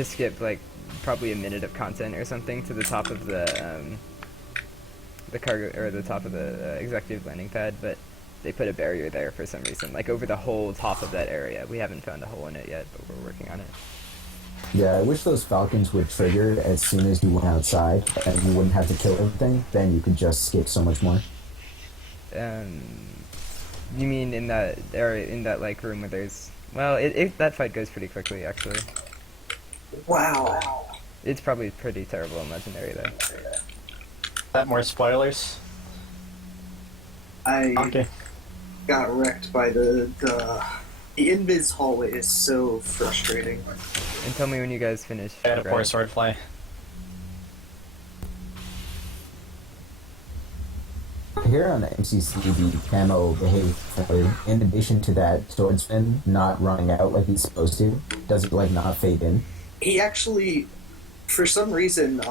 skip like probably a minute of content or something to the top of the cargo or the top of the executive landing pad, but they put a barrier there for some reason, like over the whole top of that area. We haven't found a hole in it yet, but we're working on it. Yeah, I wish those Falcons would trigger as soon as you went outside, and you wouldn't have to kill everything. Then you could just skip so much more. You mean in that area, in that like room where there's? Well, that fight goes pretty quickly actually. Wow. It's probably pretty terrible in Legendary though. That more spoilers? I Okay. got wrecked by the Invis hallway is so frustrating. And tell me when you guys finish. I had a poor Regret. swordplay. Here on the MCC, the camo behaves in addition to that swordsman not running out like he's supposed to. Does it like not fade in? He actually, for some reason,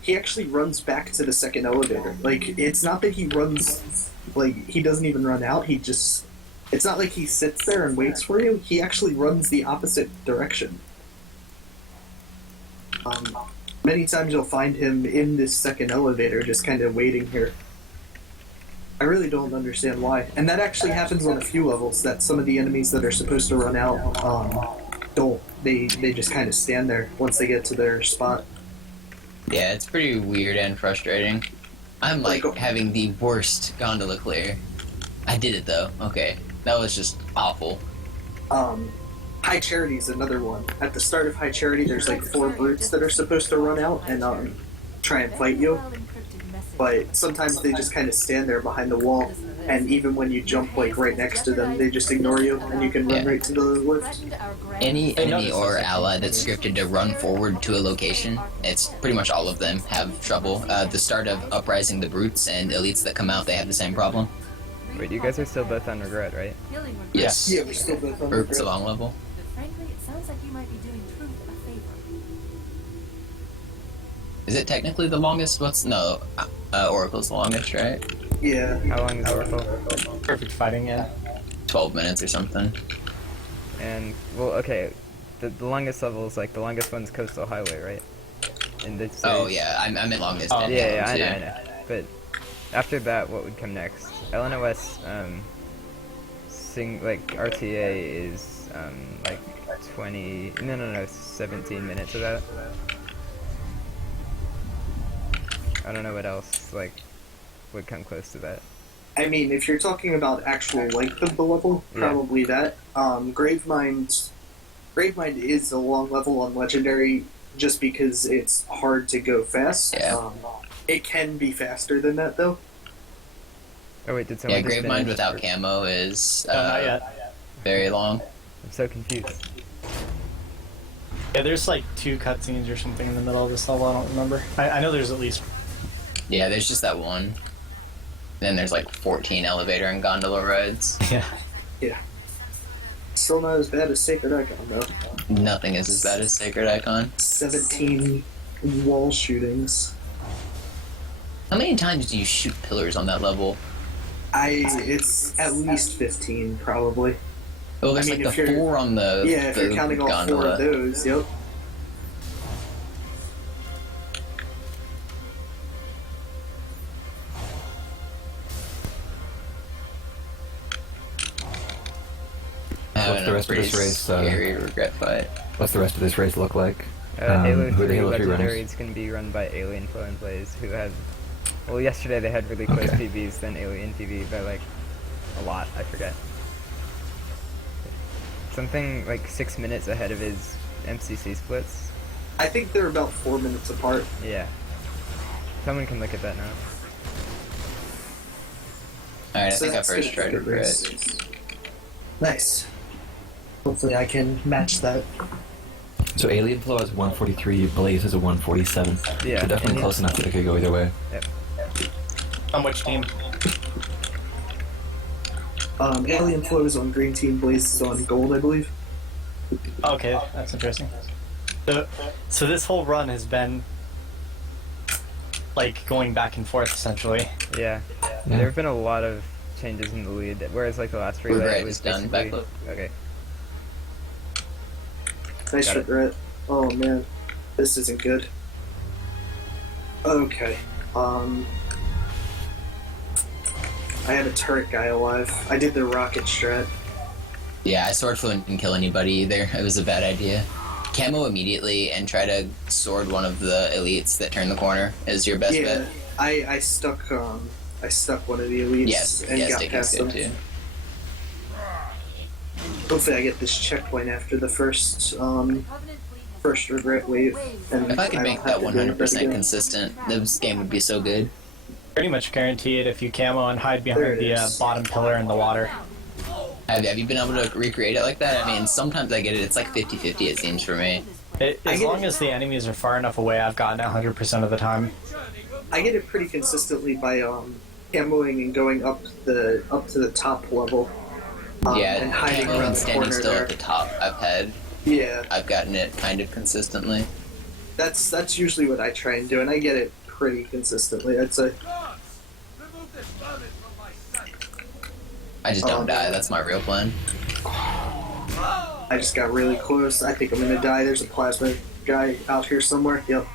he actually runs back to the second elevator. Like, it's not that he runs, like, he doesn't even run out, he just, it's not like he sits there and waits for you, he actually runs the opposite direction. Many times you'll find him in this second elevator just kind of waiting here. I really don't understand why. And that actually happens on a few levels, that some of the enemies that are supposed to run out, don't. They just kind of stand there once they get to their spot. Yeah, it's pretty weird and frustrating. I'm like having the worst gondola clear. I did it though. Okay, that was just awful. High Charity is another one. At the start of High Charity, there's like 4 brutes that are supposed to run out and try and fight you. But sometimes they just kind of stand there behind the wall, and even when you jump like right next to them, they just ignore you, and you can run right to the lift. Any enemy or ally that's scripted to run forward to a location, it's pretty much all of them have trouble. The start of Uprising the Brutes and Elites that come out, they have the same problem. Wait, you guys are still both on Regret, right? Yes. Yeah, we're still both on It's a Regret. long level. But frankly, it sounds like you might be doing Truth a favor. Is it technically the longest? No, Oracle's the longest, right? Yeah. How long is Oracle? Perfect fighting, yeah. 12 minutes or something. And well, okay. the longest levels, like the longest one's Coastal Highway, right? In this Oh series. yeah, I'm in longest. Oh, and Yeah, Halo I 2. know. But after that, what would come next? LNOS, like RTA is like 17 minutes of that. I don't know what else like would come close to that. I mean, if you're talking about actual length of the level, Yeah. probably that. Gravemind is a long level on Legendary just because it's hard to go fast. Yeah. It can be faster than that, though. Oh wait, did someone Yeah, just Gravemind finish? without camo is No, not yet. very long. I'm so confused. Yeah, there's like 2 cutscenes or something in the middle of this level. I don't remember. I know there's at least. Yeah, there's just that one. Then there's like 14 elevator and gondola rides. Yeah. Still not as bad as Sacred Icon, though. Nothing is as bad as Sacred Icon. 17 wall shootings. How many times do you shoot pillars on that level? It's at least 15, probably. Oh, there's I mean, like if the you're- 4 on the Yeah, if the you're counting all 4 gondola. of those, yep. Having the a rest of pretty this race, Scary regret fight. What's the rest of this race look like? Halo who are the 3 Halo 3 Legendary runners? is going to be run by Alien Flow and Blaze, who have... Well, yesterday they had really close Okay. PBs than Alien PB by, like, a lot, I forget. Something like 6 minutes ahead of his MCC splits. I think they're about 4 minutes apart. Yeah. Someone can look at that now. Alright, I So think I that's first good tried for regret. race. Nice. Hopefully I can match that. So Alien Flow has 143, Blaze has a 147. Yeah, So definitely and close enough that it could go either way. On which team? Alien Flow is on green team, Blaze is on gold, I believe. Okay, that's interesting. So this whole run has been like going back and forth essentially. Yeah. There have been a lot of changes in the lead, whereas like the last relay Regret it was is done. basically... Backflip. Okay. Nice Got it. regret. Oh man, this isn't good. Okay, I have a turret guy alive. I did the rocket strat. Yeah, I sword flew and didn't kill anybody either. It was a bad idea. Camo immediately and try to sword one of the elites that turn the corner is your best Yeah, bet. I stuck one of the elites Yes, and yes, got taking past them. good too. Hopefully I get this checkpoint after the first regret wave. And If I could don't make have that to do it 100% again. consistent, this game would be so good. Pretty much guarantee it if you camo and hide There behind it the is. bottom pillar in the water. Have you been able to recreate it like that? I mean, sometimes I get it. It's like 50-50 it seems for me. As long as the enemies are far enough away, I've gotten it 100% of the time. I get it pretty consistently by camoing and going up to the top level. Yeah, and hiding camo around and the standing corner still there. at the top. Yeah, I've gotten it kind of consistently. that's usually what I try and do, and I get it pretty consistently. I'd say. Remove this vermin from my sight. I just don't die. That's my real plan. I just got really close. I think I'm gonna die. There's a plasma guy out here somewhere. Yep.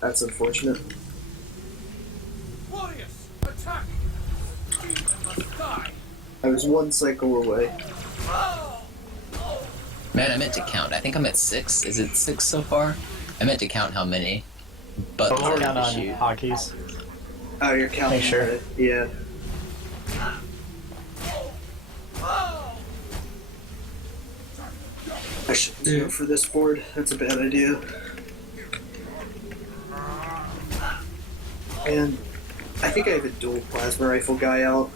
That's unfortunate. Warriors, attack! Demon must die. I was one cycle away. Man, I meant to count. I think I'm at 6. Is it 6 so far? I meant to count how many. But But we're I down didn't on shoot. hotkeys. Oh, you're counting. Make sure. it. Yeah. I shouldn't go for this board. That's a bad idea. And I think I have a dual plasma rifle guy out.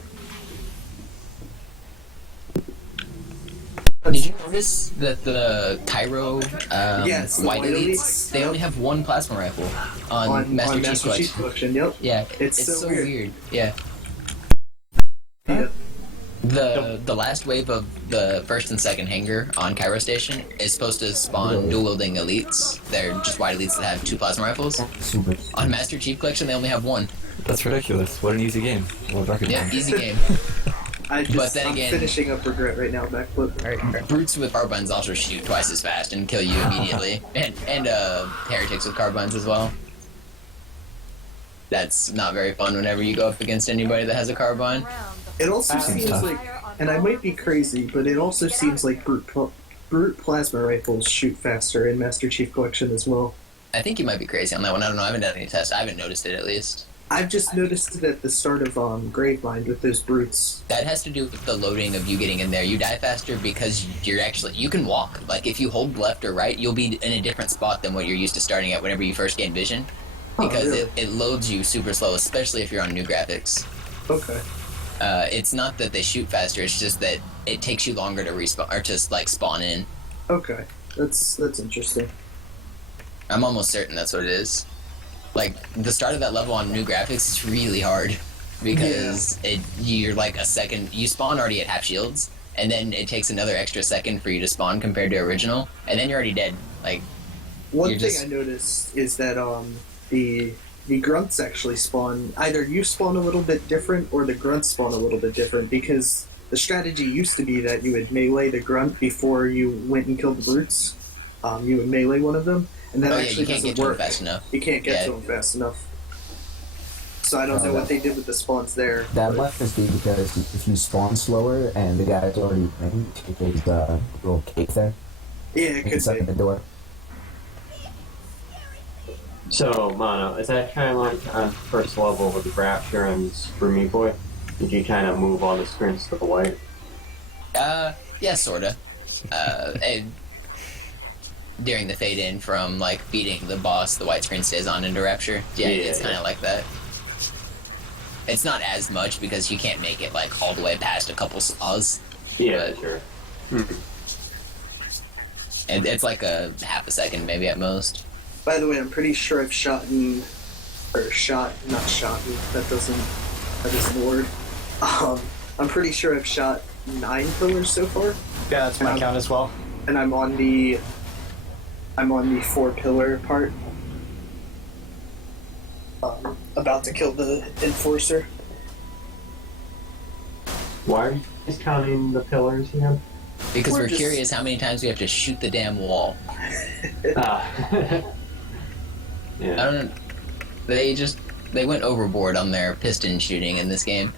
Did you notice that the Cairo Yes, the white white elites, elites, they only have one plasma rifle on Master Chief Master Chief Collection. Collection. Yep. Yeah, It's so weird. Yeah. Yeah. The last wave of the first and second hangar on Cairo Station is supposed to spawn dual wielding elites. They're just white elites that have 2 plasma rifles. Super. On Master Chief Collection, they only have 1. That's ridiculous. What an easy game. Well, Dark Yeah, Advance. easy game. But then I'm again- finishing up Regret right now, backflip. Alright. Brutes with carbines also shoot twice as fast and kill you immediately, and heretics with carbines as well. That's not very fun whenever you go up against anybody that has a carbine. It also Seems seems tough. like, and I might be crazy, but it also seems like brute plasma rifles shoot faster in Master Chief Collection as well. I think you might be crazy on that one. I don't know. I haven't done any tests. I haven't noticed it at least. I've just noticed it at the start of Gravemind with those brutes. That has to do with the loading of you getting in there. You die faster because you can walk. Like if you hold left or right, you'll be in a different spot than what you're used to starting at whenever you first gain vision. Because really? it loads you super slow, especially if you're on new graphics. Okay. It's not that they shoot faster, it's just that it takes you longer to respawn or to like spawn in. Okay. That's interesting. I'm almost certain that's what it is. Like the start of that level on new graphics is really hard because you're like a second. You spawn already at half shields, and then it takes another extra second for you to spawn compared to original, and then you're already dead. Like One You're thing just- I noticed is that the grunts actually spawn. Either you spawn a little bit different, or the grunts spawn a little bit different. Because the strategy used to be that you would melee the grunt before you went and killed the brutes. You would melee one of them, and that oh yeah, actually you can't doesn't get to work. it fast enough. You can't get Yeah. to them fast enough. So I don't know what they did with the spawns there. That but- must just be because if you spawn slower and the guy's already ready to take his little cake there, Yeah, it could inside be. the door. So, Mono, is that kind of like on first level with the Rapture and Screamy Boy? Did you kind of move all the screens to the white? Yeah, sorta. During the fade in from like beating the boss, the white screen stays on into Rapture. Yeah, it's kind of like that. It's not as much because you can't make it like all the way past a couple saws. Yeah, But- sure. And it's like a half a second maybe at most. By the way, I'm pretty sure I've not shot. That isn't the word. I'm pretty sure I've shot 9 pillars so far, Yeah, that's my count as well. and I'm on the 4 pillar part. About to kill the enforcer. Why are you guys counting the pillars again? Because We're we're just- curious how many times we have to shoot the damn wall. Ah. I Yeah. don't know. They went overboard on their piston shooting in this game.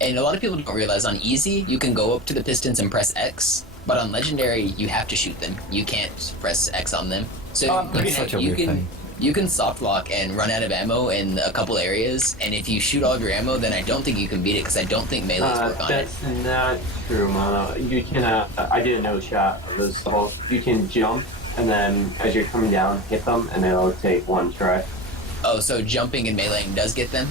And a lot of people don't realize on easy, you can go up to the pistons and press X, but on legendary, you have to shoot them. You can't press X on them. So That's such a weird thing. you can soft lock and run out of ammo in a couple areas, and if you shoot all of your ammo, then I don't think you can beat it, because I don't think melees work on it. That's not true, Mono. You can, I did a no shot of this level. You can jump, and then as you're coming down, hit them, and it'll take one try. Oh, so jumping and meleeing does get them?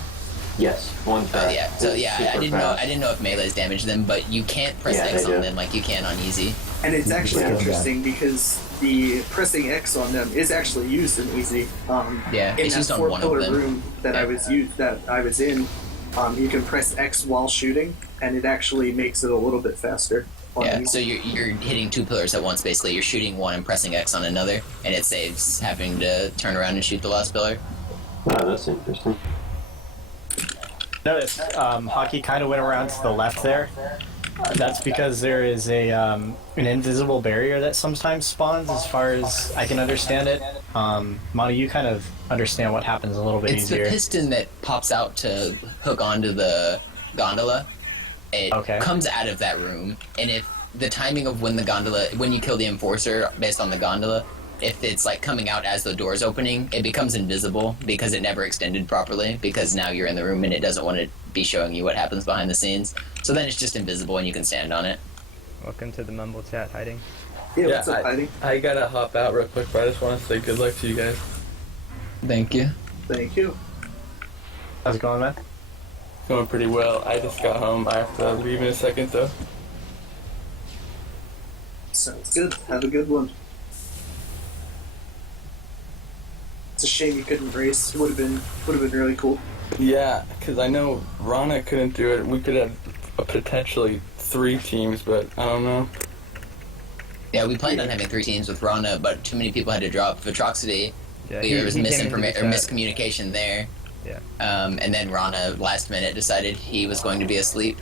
Yes, one try. Yeah. So It's yeah, I super didn't know. fast. I didn't know if melees damage them, but you can't press Yeah, X they on do. them like you can on easy. And it's actually Yeah. interesting because the pressing X on them is actually used in easy. Yeah, in it's that used on 4 one of pillar them. room that I was in, you can press X while shooting, and it actually makes it a little bit faster. on Yeah, easy. so you're hitting 2 pillars at once. Basically, you're shooting one and pressing X on another, and it saves having to turn around and shoot the last pillar. Oh, that's interesting. Notice hockey kind of went around to the left there. That's because there is an invisible barrier that sometimes spawns, as far as I can understand it. Mono, you kind of understand what happens a little bit It's easier. the piston that pops out to hook onto the gondola. It Okay. comes out of that room, and if the timing of when you kill the enforcer based on the gondola, if it's like coming out as the door's opening, it becomes invisible because it never extended properly, because now you're in the room and it doesn't want to be showing you what happens behind the scenes. So then it's just invisible and you can stand on it. Welcome to the mumble chat hiding. Yeah, what's up, Heidi? I gotta hop out real quick, but I just want to say good luck to you guys. Thank you. Thank you. How's it going, man? Going pretty well. I just got home. I have to leave in a second, though. Sounds good. Have a good one. It's a shame you couldn't race. Would have been really cool. Yeah, because I know Rana couldn't do it. We could have potentially 3 teams, but I don't know. Yeah, we planned on having 3 teams with Rana, but too many people had to drop. Vitroxity, Yeah, there was he came into the chat. miscommunication there. Yeah. And then Rana, last minute, decided he was going to be asleep.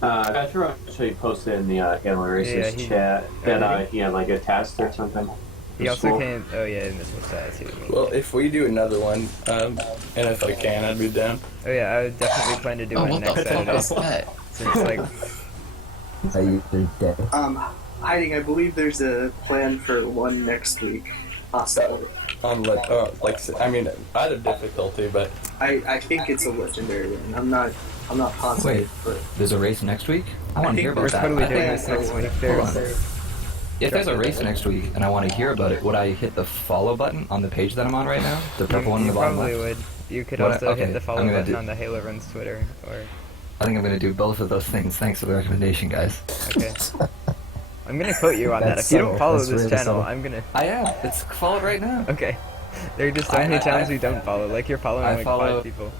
Petro actually posted in the Halo Racers Yeah, chat that did he had like a test or something. He for also school. came. Oh yeah, in this was I see what you mean. Well, if we do another one, and if I can, I'd be down. Oh yeah, I would definitely plan to do Oh, one what next the fuck Saturday. is that? Since like They're dead. Hiding, I believe there's a plan for one next week. Possibly. On I mean, either difficulty, but I think it's a legendary one. I'm not positive, Wait. but There's a race next week? I want to hear we're about that. totally I doing think- this next week. Hold There's on. If there's a race next week and I want to hear about it, would I hit the follow button on the page that I'm on right now? The purple one in you the bottom probably left? would. You could What I- also okay, hit the follow I'm gonna button do- on the Halo Runs Twitter, or I think I'm going to do both of those things. Thanks for the recommendation, guys. okay. I'm gonna quote you on that. That's If you don't subtle. follow That's this really channel, subtle. I'm gonna. I am. It's followed right now. Okay. There are just so many channels we don't follow. Like you're following I like follow- 5 people.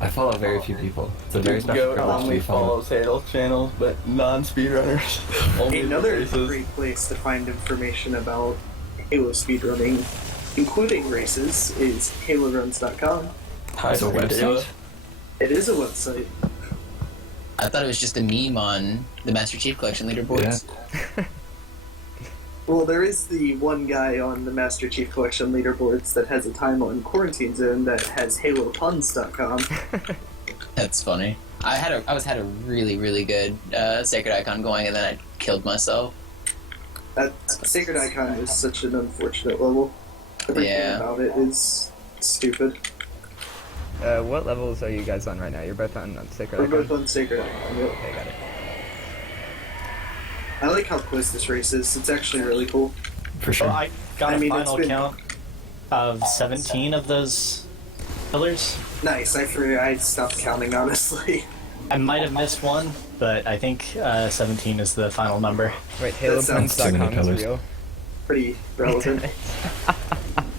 I follow very few people. It's a very special Goat privilege to only be followed. follows Halo channels, but non-speedrunners. Only the another races. great place to find information about Halo speedrunning, including races, is HaloRuns.com. High It's a speed Halo. website? It is a website. I thought it was just a meme on the Master Chief Collection leaderboards. Well, there is the one guy on the Master Chief Collection leaderboards that has a time on Quarantine Zone that has HaloPuns.com. That's funny. I had a really good Sacred Icon going, and then I killed myself. That Sacred Icon is such an unfortunate level. Everything Yeah. about it is stupid. What levels are you guys on right now? You're both on Sacred We're Icon? both on Sacred Icon. Yep. Okay, got it. I like how close this race is. It's actually really cool. For sure. Well, I got I a mean, final it's been- count of 17 of those pillars. Nice. I stopped counting, honestly. I might have missed one, but I think 17 is the final number. Wait, That sounds too many HaloPuns.com pillars. is real? Pretty relevant.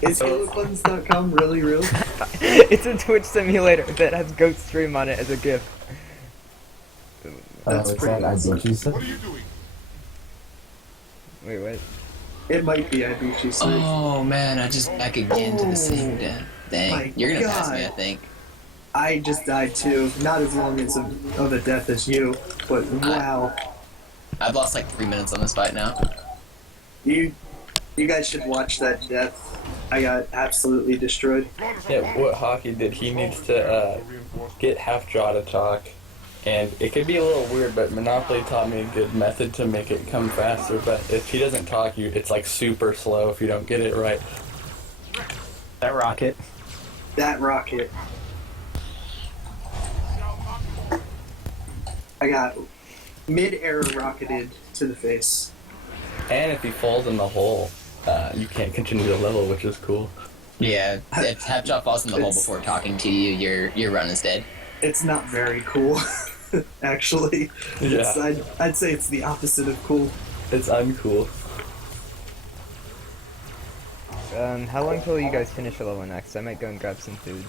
Is HaloPuns.com really real? It's a Twitch simulator that has Goat Stream on it as a GIF. That's it's pretty that I awesome. beat you, sir. Wait, what? It might be I beat you, sir. Oh man, I just back again to the same death. My Dang, you're gonna pass me, I God. think. I just died too. Not as long as of a death as you, but wow. I've lost like 3 minutes on this fight now. You guys should watch that death. I got absolutely destroyed. Yeah, what Hockey did, he needs to get half draw to talk. And it could be a little weird, but Monopoly taught me a good method to make it come faster. But if he doesn't talk, it's like super slow if you don't get it right. That rocket. That rocket. I got mid-air rocketed to the face. And if he falls in the hole, you can't continue the level, which is cool. Yeah, if Hapjaw falls in the hole before talking to you, your run is dead. It's not very cool, actually. Yeah. I'd say it's the opposite of cool. It's uncool. How long till you guys finish the level next? I might go and grab some food.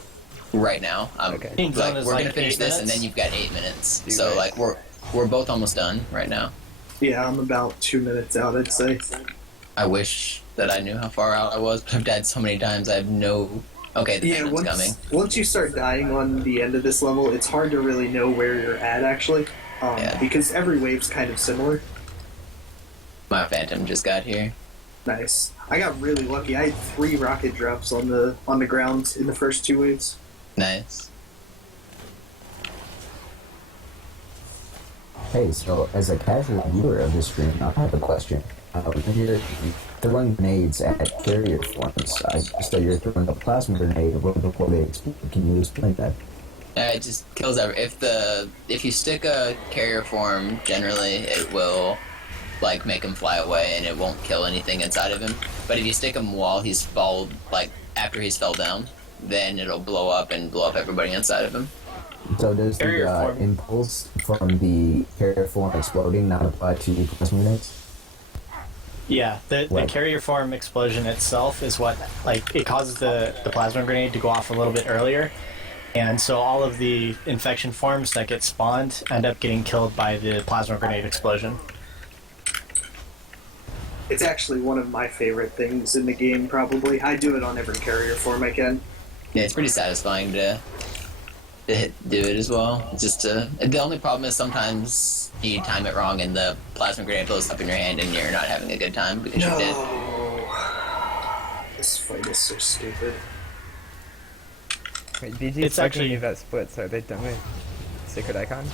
Right now, Okay. King like, Zone is we're like gonna finish 8 this, and minutes. then you've got 8 minutes. You So guys- like we're both almost done right now. Yeah, I'm about 2 minutes out, I'd say. I wish that I knew how far out I was, but I've died so many times. I have no. Okay, the Yeah, penguin's coming. once you start dying on the end of this level, it's hard to really know where you're at, actually. Yeah. Because every wave's kind of similar. My phantom just got here. Nice. I got really lucky. I had 3 rocket drops on the ground in the first 2 waves. Nice. Hey, so as a casual viewer of this stream, I have a question. When you're throwing grenades at carrier forms, so you're throwing a plasma grenade right before they explode. Can you explain that? It just kills every. If you stick a carrier form, generally it will like make him fly away, and it won't kill anything inside of him. But if you stick him while he's fall, like after he's fell down, then it'll blow up and blow up everybody inside of him. So does Carrier the form. impulse from the carrier form exploding not apply to plasma grenades? Yeah, the Right. carrier form explosion itself is what, like, it causes the plasma grenade to go off a little bit earlier. And so all of the infection forms that get spawned end up getting killed by the plasma grenade explosion. It's actually one of my favorite things in the game, probably. I do it on every carrier form I can. Yeah, it's pretty satisfying to do it as well. The only problem is sometimes you time it wrong and the plasma grenade blows up in your hand and you're not having a good time because you're dead. This fight is so stupid. Wait, BG It's actually- about splits. Are they done with Sacred Icon?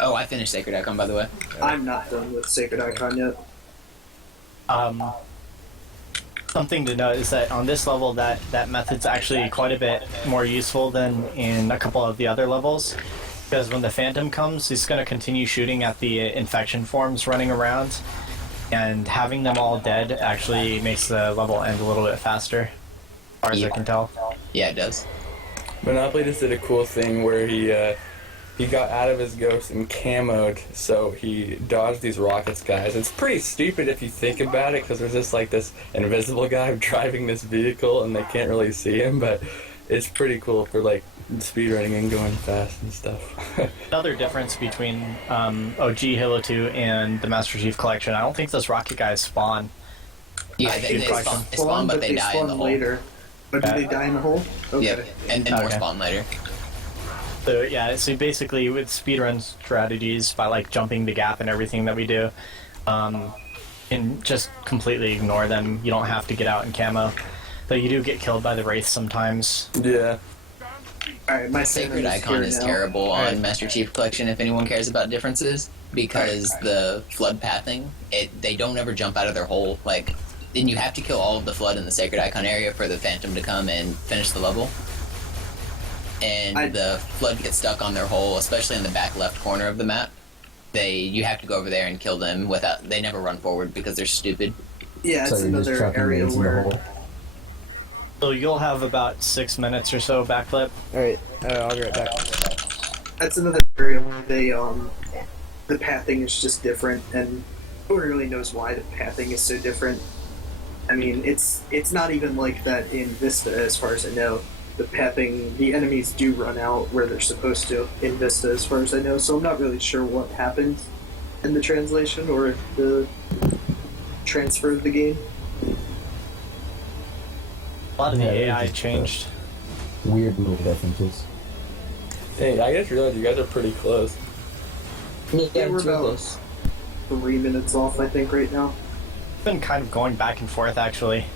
Oh, I finished Sacred Icon, by the way. I'm not done with Sacred Icon yet. Something to note is that on this level, that method's actually quite a bit more useful than in a couple of the other levels. Because when the Phantom comes, he's going to continue shooting at the infection forms running around. And having them all dead actually makes the level end a little bit faster, as far as I can tell. Yeah, it does. Monopoly just did a cool thing where he got out of his ghost and camoed, so he dodged these rockets guys. It's pretty stupid if you think about it, because there's just like this invisible guy driving this vehicle and they can't really see him, but it's pretty cool for like speedrunning and going fast and stuff. Another difference between OG Halo 2 and the Master Chief Collection, I don't think those rocket guys spawn. Yeah, they spawn, but they die in the hole. later. But do they die in the hole? Okay. Yep, and more spawn later. So yeah, so basically with speedrun strategies, by like jumping the gap and everything that we do, and just completely ignore them. You don't have to get out in camo. Though you do get killed by the Wraith sometimes. Yeah. Alright, my Sacred Icon is terrible on Master Chief Collection if anyone cares about differences, because the flood pathing, they don't ever jump out of their hole. Like, then you have to kill all of the flood in the Sacred Icon area for the Phantom to come and finish the level. And the flood gets stuck on their hole, especially in the back left corner of the map. You have to go over there and kill them without. They never run forward because they're stupid. Yeah, it's another area where. So you'll have about 6 minutes or so backflip. Alright, I'll be right back. That's another area where the pathing is just different, and no one really knows why the pathing is so different. I mean, it's not even like that in Vista, as far as I know. The pathing, the enemies do run out where they're supposed to in Vista, as far as I know, so I'm not really sure what happened in the translation or the transfer of the game. A lot of the AI changed. Weird little differences. Hey, I just realized you guys are pretty close. Yeah, we're about 3 minutes off, I think, right now. Been kind of going back and forth, actually.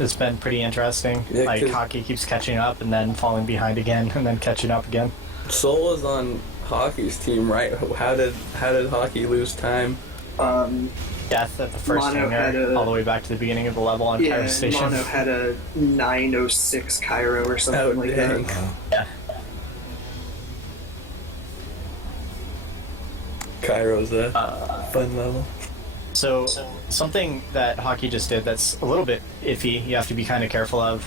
It's been pretty interesting. Yeah, like, Hockey keeps catching up and then falling behind again and then catching up again. Soul is on Hockey's team, right? How did Hockey lose time? Death at the first hangar, all the way back to the beginning of the level on Cairo Station. Mono had a 906 Cairo or something like that. Yeah. Cairo's a fun level. So, something that Hockey just did that's a little bit iffy, you have to be kind of careful of,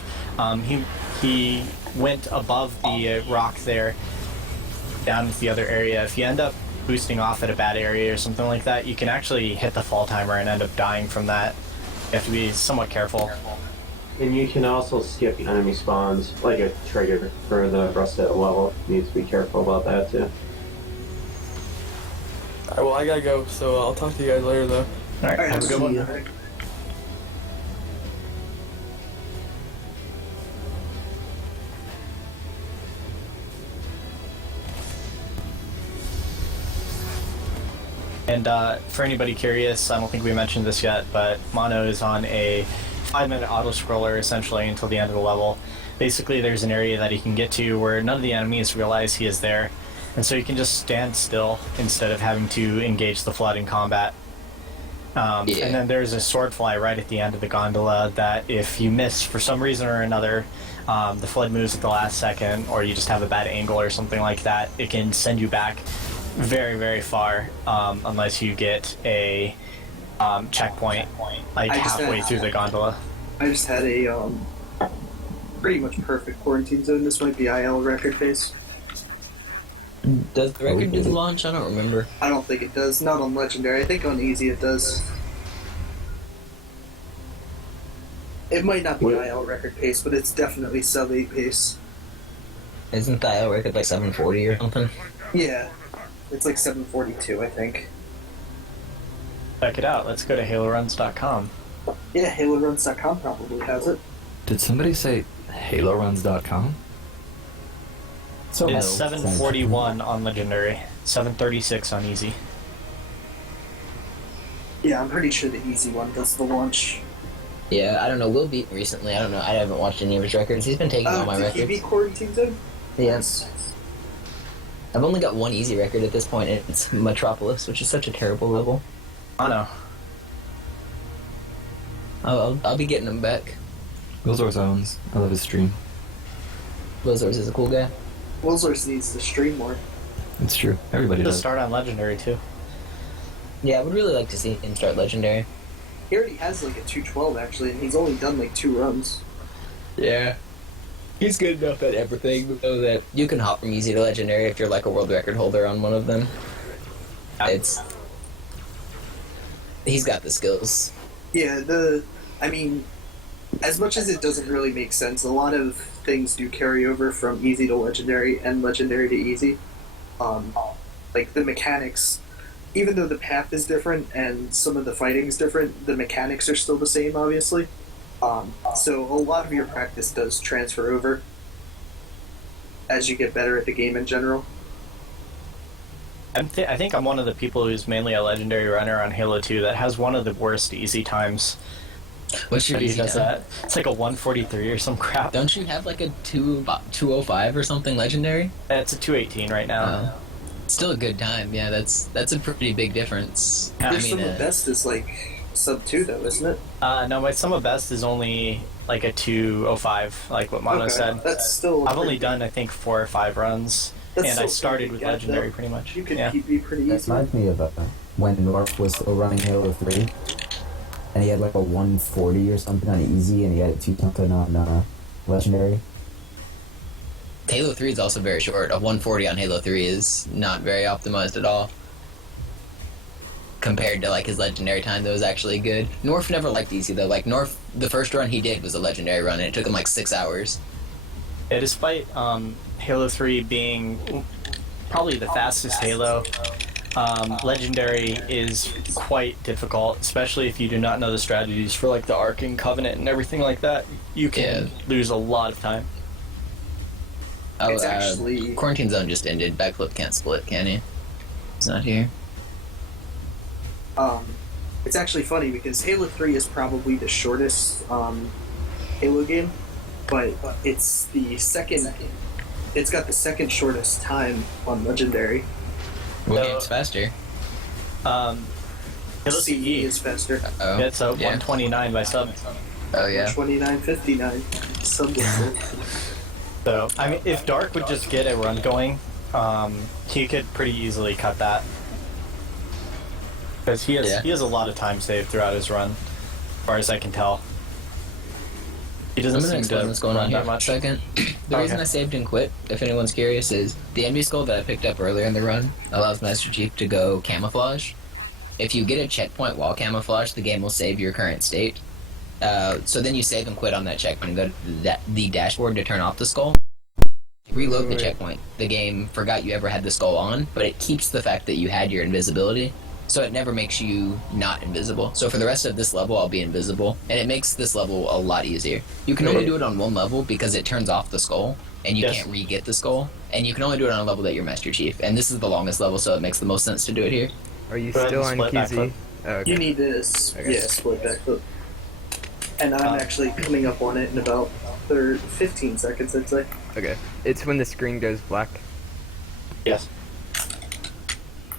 he went above the rock there, down into the other area. If you end up boosting off at a bad area or something like that, you can actually hit the fall timer and end up dying from that. You have to be somewhat careful. And you can also skip enemy spawns, like a trigger for the rest of the level. You need to be careful about that too. Alright, well I gotta go, so I'll talk to you guys later though. Alright, have a good one. And for anybody curious, I don't think we mentioned this yet, but Mono is on a 5-minute auto-scroller essentially until the end of the level. Basically, there's an area that he can get to where none of the enemies realize he is there, and so you can just stand still instead of having to engage the flood in combat. And then there's a sword fly right at the end of the gondola that if you miss for some reason or another, the flood moves at the last second, or you just have a bad angle or something like that, it can send you back very, very far, unless you get a checkpoint like halfway through the gondola. I just had a pretty much perfect quarantine zone. This might be IL record pace. Does the record do the launch? I don't remember. I don't think it does. Not on Legendary. I think on Easy it does. It might not be IL record pace, but it's definitely sub 8 pace. Isn't the IL record like 740 or something? Yeah. It's like 742, I think. Check it out. Let's go to HaloRuns.com. Yeah, HaloRuns.com probably has it. Did somebody say HaloRuns.com? So It's that's 741 on legendary, 736 on easy. Yeah, I'm pretty sure the easy one does the launch. Yeah, I don't know. Will beat recently. I don't know. I haven't watched any of his records. He's been taking all my Did records. he beat Quarantine Zone? Yes. I've only got one easy record at this point, and it's Metropolis, which is such a terrible level. I know. I'll be getting him back. Willzor's owns. I love his stream. Wilzors is a cool guy. Wilzors needs to stream more. It's true. Everybody Just does. start on legendary too. Yeah, I would really like to see him start legendary. He already has like a 212 actually, and he's only done like 2 runs. Yeah. He's good enough at everything, though, that you can hop from easy to legendary if you're like a world record holder on one of them. It's... He's got the skills. Yeah, I mean, as much as it doesn't really make sense, a lot of things do carry over from easy to legendary and legendary to easy. Like the mechanics, even though the path is different and some of the fighting's different, the mechanics are still the same, obviously. So a lot of your practice does transfer over as you get better at the game in general. I think I'm one of the people who's mainly a legendary runner on Halo 2 that has one of the worst easy times. What's your He easy does time? that. It's like a 143 or some crap. Don't you have like a 205 or something legendary? It's a 218 right now. Still a good time, yeah. That's a pretty big difference. Your I sum mean, of best is like sub 2 though, isn't it? No, my sum of best is only like a 205, like what Mono Okay, said. that's still I've only pretty- done, I think, 4 or 5 runs, That's and I still started pretty with good, legendary though. pretty much. You could yeah. be pretty That easy. reminds me of when North was still running Halo 3, and he had like a 140 or something on easy, and he had a 2 something on legendary. Halo 3 is also very short. A 140 on Halo 3 is not very optimized at all. Compared to like his legendary time, that was actually good. North never liked easy though. Like North, the first run he did was a legendary run, and it took him like 6 hours. Yeah, despite Halo 3 being probably the fastest Halo, legendary is quite difficult, especially if you do not know the strategies for like the Ark and Covenant and everything like that. You can lose a lot of time. Oh, It's actually- Quarantine Zone just ended. Backflip can't split, can he? It's not here. It's actually funny because Halo 3 is probably the shortest Halo game, but it's the second. It's got the second shortest time on Legendary. What game's faster? Halo CE is faster. Oh, It's a 129 by sub. Oh yeah. 29.59. Sub. So I mean, if Dark would just get a run going, he could pretty easily cut that. Because he has a lot of time saved throughout his run, as far as I can tell. He doesn't I'm gonna seem explain to what's going run on here that for a much. second. The reason I saved and quit, if anyone's curious, is the envy skull that I picked up earlier in the run allows Master Chief to go camouflage. If you get a checkpoint while camouflage, the game will save your current state. So then you save and quit on that checkpoint and go to the dashboard to turn off the skull. Reload the checkpoint. The game forgot you ever had the skull on, but it keeps the fact that you had your invisibility, so it never makes you not invisible. So for the rest of this level, I'll be invisible, and it makes this level a lot easier. You can only do it on one level because it turns off the skull, and you can't re-get the skull, and you can only do it on a level that you're Master Chief, and this is the longest level, so it makes the most sense to do it here. Are you Go ahead still and on split QZ? backflip. Oh, okay. You need to split backflip. And I'm actually coming up on it in about 15 seconds, I'd say. Okay. It's when the screen goes black. Yes.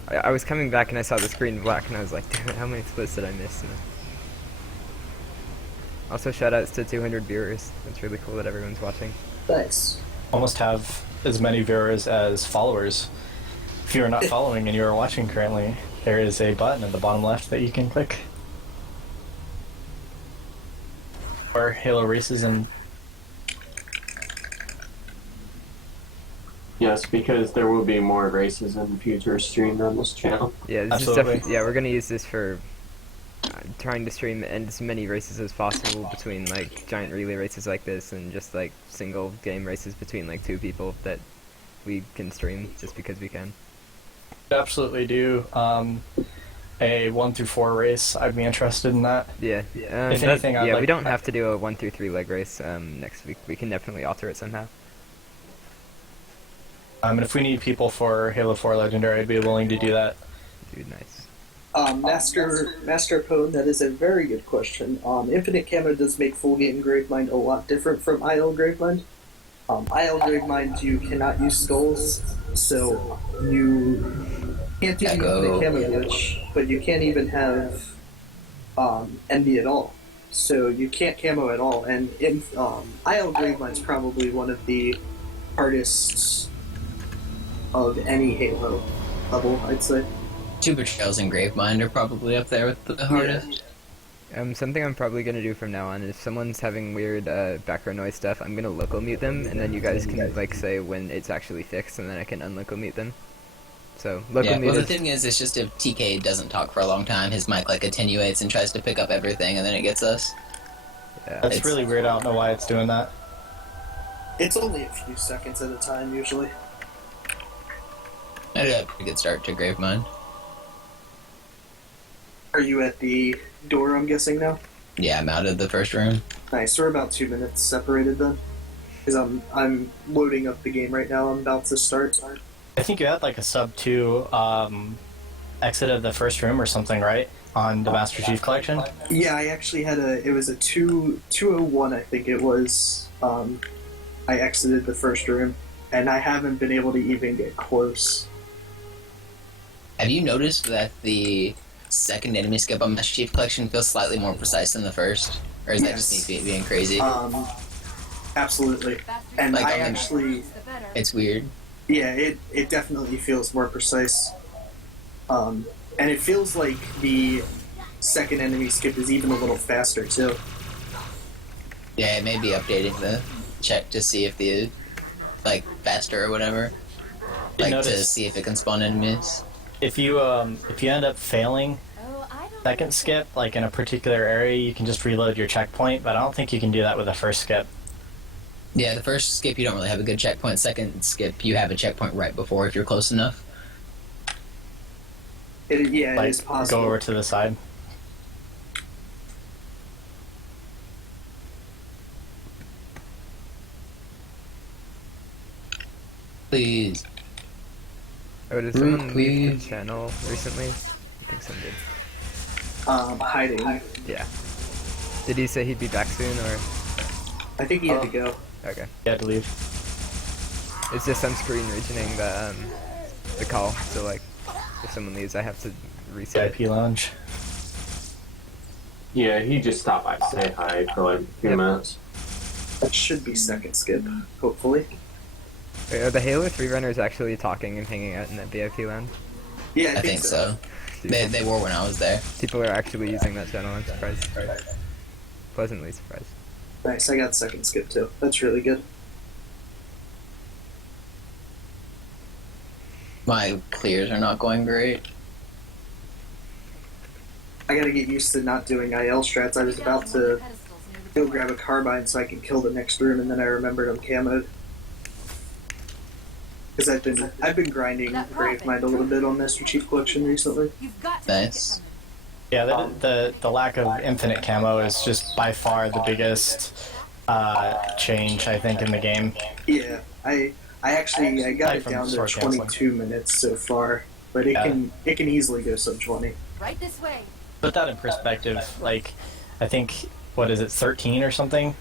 I was coming back and I saw the screen black and I was like, damn it, how many splits did I miss? And also, shoutouts to 200 viewers. It's really cool that everyone's watching. Nice. Almost have as many viewers as followers. If you are not following and you are watching currently, there is a button at the bottom left that you can click. Or Halo Races and Yes, because there will be more races in the future streamed on this channel. Yeah, this is Absolutely. yeah, we're gonna use this for trying to stream as many races as possible between like giant relay races like this and just like single game races between like 2 people that we can stream just because we can. absolutely do a 1 through 4 race. I'd be interested in that. Yeah. If anything, I'd yeah, like- we don't have to do a 1 through 3 leg race next week. We can definitely alter it somehow. And if we need people for Halo 4 Legendary, I'd be willing to do that. Dude, nice. Master Pone, that is a very good question. Infinite Camo does make full game Gravemind a lot different from IL Gravemind. IL Gravemind, you cannot use skulls, so you can't do the Infinite Camo glitch, but you can't even have Envy at all. So you can't camo at all, and IL Gravemind's probably one of the hardest of any Halo level, I'd say. Two Betrayals and Gravemind are probably up there with the hardest. Something I'm probably gonna do from now on is if someone's having weird background noise stuff, I'm gonna local mute them, and then you guys can like say when it's actually fixed, and then I can unlocal mute them. So local mute. Well, the thing is, it's just if TK doesn't talk for a long time, his mic like attenuates and tries to pick up everything, and then it gets us. Yeah. That's really weird. I don't know why it's doing that. It's only a few seconds at a time, usually. I did a pretty good start to Gravemind. Are you at the door, I'm guessing, now? Yeah, I'm out of the first room. Nice, we're about 2 minutes separated then. Because I'm loading up the game right now, I'm about to start. I think you had like a sub 2 exit of the first room or something, right? On the Master Chief Collection? Yeah, I actually had it was a 201, I think it was. I exited the first room, and I haven't been able to even get close. Have you noticed that the second enemy skip on Master Chief Collection feels slightly more precise than the first? Or is that just me being crazy? Absolutely. And Like, I actually... It's weird. Yeah, it definitely feels more precise. And it feels like the second enemy skip is even a little faster, too. Yeah, it may be updating the check to see if the, like, faster or whatever. Like, to see if it can spawn enemies. If you end up failing second skip, like in a particular area, you can just reload your checkpoint, but I don't think you can do that with the first skip. Yeah, the first skip you don't really have a good checkpoint. Second skip you have a checkpoint right before if you're close enough. It Like, is possible. go over to the side. Please. Oh, did someone leave the channel recently? I think some did. Hiding. Yeah. Did he say he'd be back soon, or? I think he had to go. Okay. You had to leave. It's just I'm screen regioning the call, so like, if someone leaves, I have to reset. VIP lounge. Yeah, he just stopped by to say hi for like a few minutes. That should be second skip, hopefully. Wait, are the Halo 3 runners actually talking and hanging out in that VIP lounge? Yeah, I think so. They were when I was there. People are actually using that channel, I'm surprised. Pleasantly surprised. Nice, I got second skip too. That's really good. My clears are not going great. I gotta get used to not doing IL strats. I was about to go grab a carbine so I can kill the next room, and then I remembered I'm camoed. Because I've been grinding Gravemind a little bit on Master Chief Collection recently. Nice. Yeah, the lack of infinite camo is just by far the biggest change, I think, in the game. Yeah, I got it from down to sword canceling. 22 minutes so far, but it can easily go sub 20. Right this way. Put that in perspective, like, I think, what is it, 13 or something?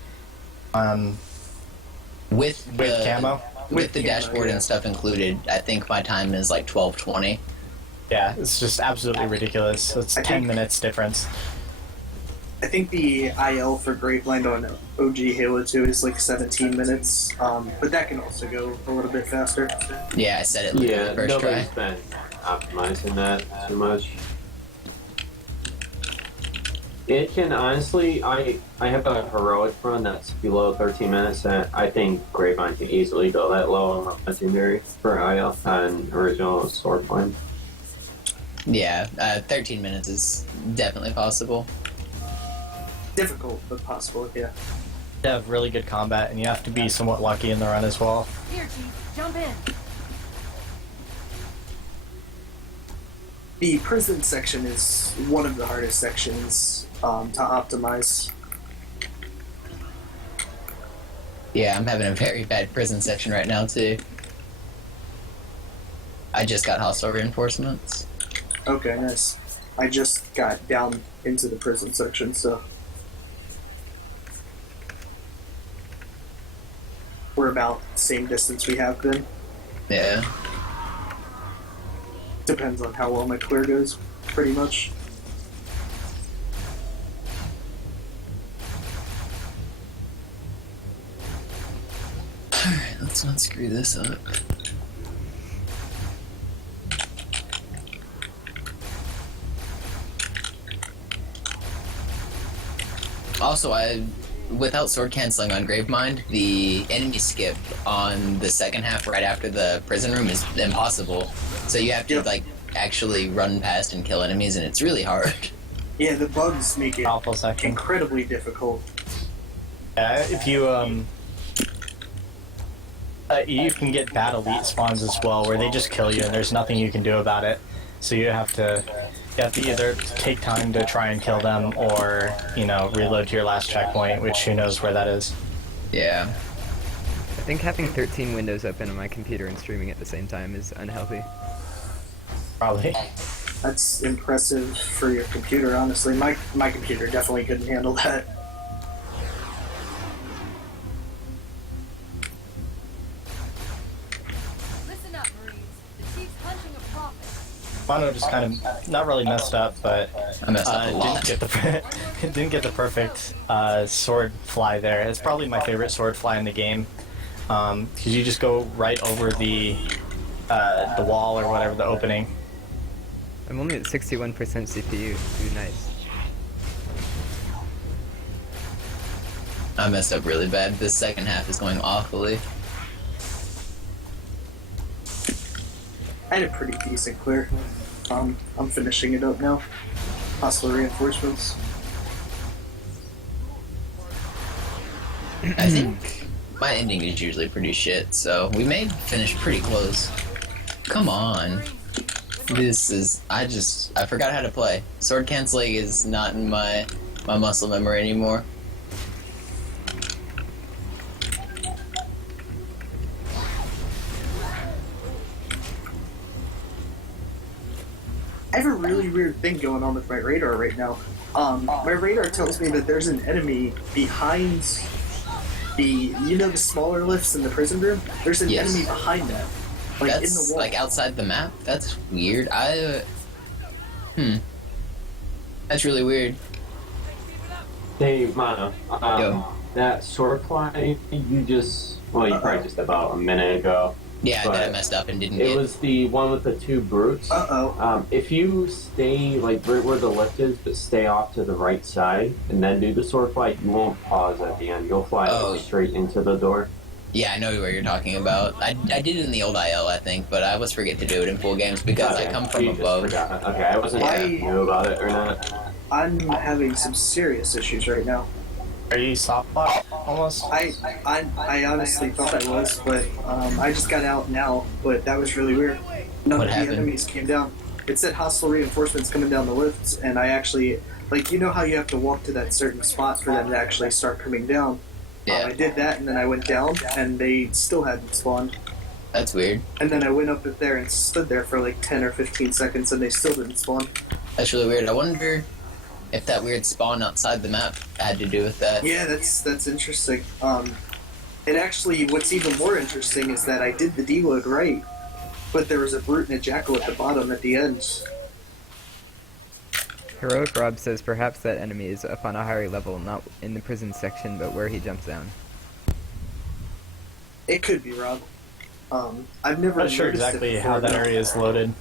With camo? With the camo, dashboard yeah. and stuff included, I think my time is like 12:20. Yeah, it's just absolutely ridiculous. It's 10 minutes difference. I think the IL for Gravemind on OG Halo 2 is like 17 minutes, but that can also go a little bit faster. Yeah, I said it like Yeah, the first try. nobody's been optimizing that too much. It can honestly, I have a heroic run that's below 13 minutes, and I think Gravemind can easily go that low on legendary for IL on original sword flame. Yeah, 13 minutes is definitely possible. Difficult, but possible, yeah. You have really good combat, and you have to be somewhat lucky in the run as well. Here, Chief, jump in. The prison section is one of the hardest sections to optimize. Yeah, I'm having a very bad prison section right now too. I just got hostile reinforcements. Okay, nice. I just got down into the prison section, so we're about the same distance we have been. Yeah. Depends on how well my clear goes, pretty much. Alright, let's not screw this up. Also, without sword canceling on Gravemind, the enemy skip on the second half right after the prison room is impossible. So you have to like actually run past and kill enemies, and it's really hard. Yeah, the bugs make it Awful section. incredibly difficult. Yeah, if you you can get bad elite spawns as well, where they just kill you and there's nothing you can do about it. So you have to either take time to try and kill them, or reload to your last checkpoint, which who knows where that is. Yeah. I think having 13 windows open on my computer and streaming at the same time is unhealthy. Probably. That's impressive for your computer, honestly. My computer definitely couldn't handle that. Listen up, Marines. The chief's hunting a prophet. Mono just kind of not really messed up, but I messed up a lot. didn't get the perfect sword fly there. It's probably my favorite sword fly in the game, because you just go right over the wall or whatever, the opening. I'm only at 61% CPU. Ooh, nice. I messed up really bad. This second half is going awfully. I had a pretty decent clear. I'm finishing it up now. Hostile reinforcements. I think my ending is usually pretty shit, so we may finish pretty close. Come on. This is... I forgot how to play. Sword canceling is not in my muscle memory anymore. I have a really weird thing going on with my radar right now. My radar tells me that there's an enemy behind the smaller lifts in the prison room? There's an Yes. enemy behind that. Like That's in the wall. like outside the map? That's weird. That's really weird. Hey, Mono. Yo. That sword fly you probably just about a minute ago. Yeah, But that I messed up and didn't It get. was the one with the two brutes. If you stay like right where the lift is, but stay off to the right side, and then do the sword fly, you won't pause at the end. You'll fly straight into the door. Yeah, I know where you're talking about. I did it in the old IL, I think, but I always forget to do it in full games because I come from You just above. forgot. Okay, I wasn't sure if you knew about it or not. I'm having some serious issues right now. Are you soft lock almost? I honestly thought I was, but I just got out now. But that was really weird. None What of happened? the enemies came down. It said hostile reinforcements coming down the lifts, and I actually, how you have to walk to that certain spot for them to actually start coming down. Yeah. I did that, and then I went down, and they still hadn't spawned. That's weird. And then I went up there and stood there for like 10 or 15 seconds, and they still didn't spawn. That's really weird. I wonder if that weird spawn outside the map had to do with that. Yeah, that's interesting. And actually, what's even more interesting is that I did the deload right, but there was a brute and a jackal at the bottom at the end. Heroic Rob says perhaps that enemy is up on a higher level, not in the prison section, but where he jumps down. It could be, Rob. I've never I'm not sure noticed it exactly before, how that though. area is loaded.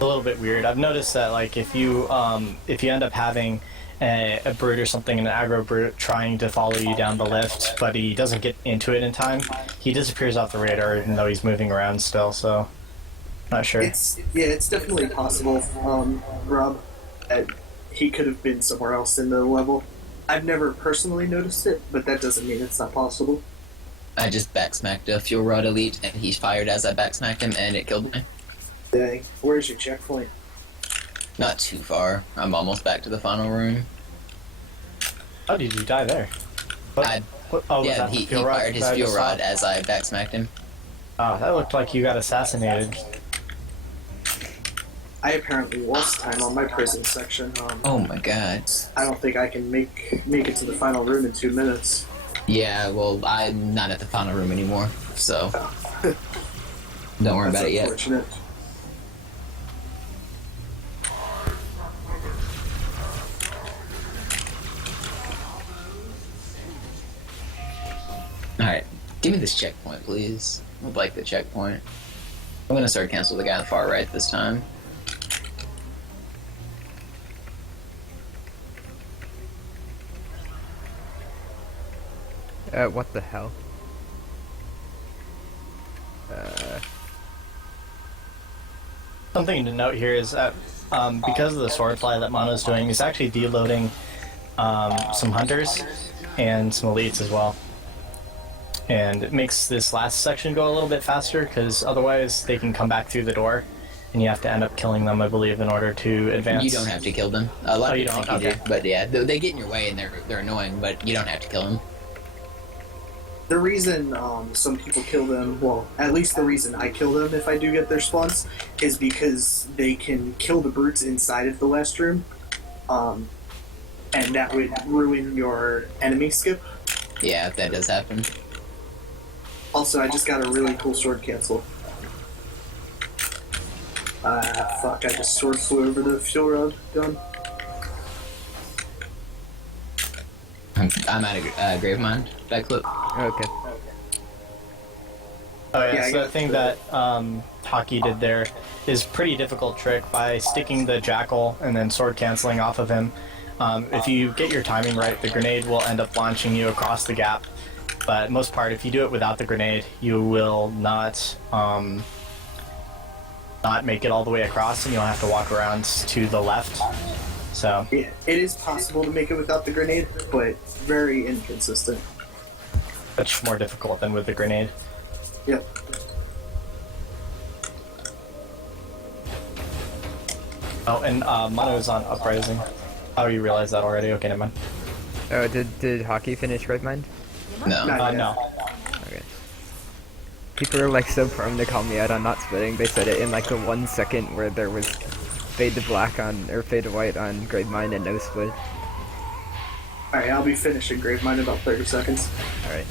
A little bit weird. I've noticed that if you end up having a brute or something, an aggro brute trying to follow you down the lift, but he doesn't get into it in time, he disappears off the radar even though he's moving around still. So, not sure. It's definitely possible, Rob, that he could have been somewhere else in the level. I've never personally noticed it, but that doesn't mean it's not possible. I just backsmacked a fuel rod elite, and he fired as I backsmacked him, and it killed me. Dang, where's your checkpoint? Not too far. I'm almost back to the final room. How did you die there? I, was yeah, that the he fuel rod fired his that I fuel just saw? rod as I backsmacked him. Oh, that looked like you got assassinated. I apparently lost time on my prison section. Oh my god. I don't think I can make it to the final room in 2 minutes. Yeah, well, I'm not at the final room anymore, so don't worry about it yet. Unfortunate. Alright, give me this checkpoint, please. I would like the checkpoint. I'm gonna start cancel the guy on the far right this time. What the hell? Something to note here is that because of the swordfly that Mono's doing, he's actually deloading some hunters and some elites as well. And it makes this last section go a little bit faster because otherwise they can come back through the door and you have to end up killing them, I believe, in order to advance. You don't have to kill them. A lot of you people don't? think you Okay. do, but yeah, they get in your way and they're annoying, but you don't have to kill them. The reason some people kill them, well, at least the reason I kill them if I do get their spawns, is because they can kill the brutes inside of the last room, and that would ruin your enemy skip. Yeah, if that does happen. Also, I just got a really cool sword cancel. Fuck, I just sword flew over the fuel rod gun. I'm at a grave mine. Back clip. Okay. Oh yeah, Yeah, I so the got thing the- that Hockey did there is pretty difficult trick by sticking the jackal and then sword canceling off of him. If you get your timing right, the grenade will end up launching you across the gap. But most part, if you do it without the grenade, you will not make it all the way across, and you'll have to walk around to the left. So Yeah, it is possible to make it without the grenade, but very inconsistent. much more difficult than with the grenade. Yep. Oh, and Mono's on Uprising. Oh, you realize that already? Okay, never mind. Oh, did Hockey finish Grave Mind? No. No. Okay. People are like so prone to call me out on not splitting. They said it in like the 1 second where there was fade to black on, or fade to white on Grave Mind and no split. Alright, I'll be finishing Gravemind in about 30 seconds. Alright.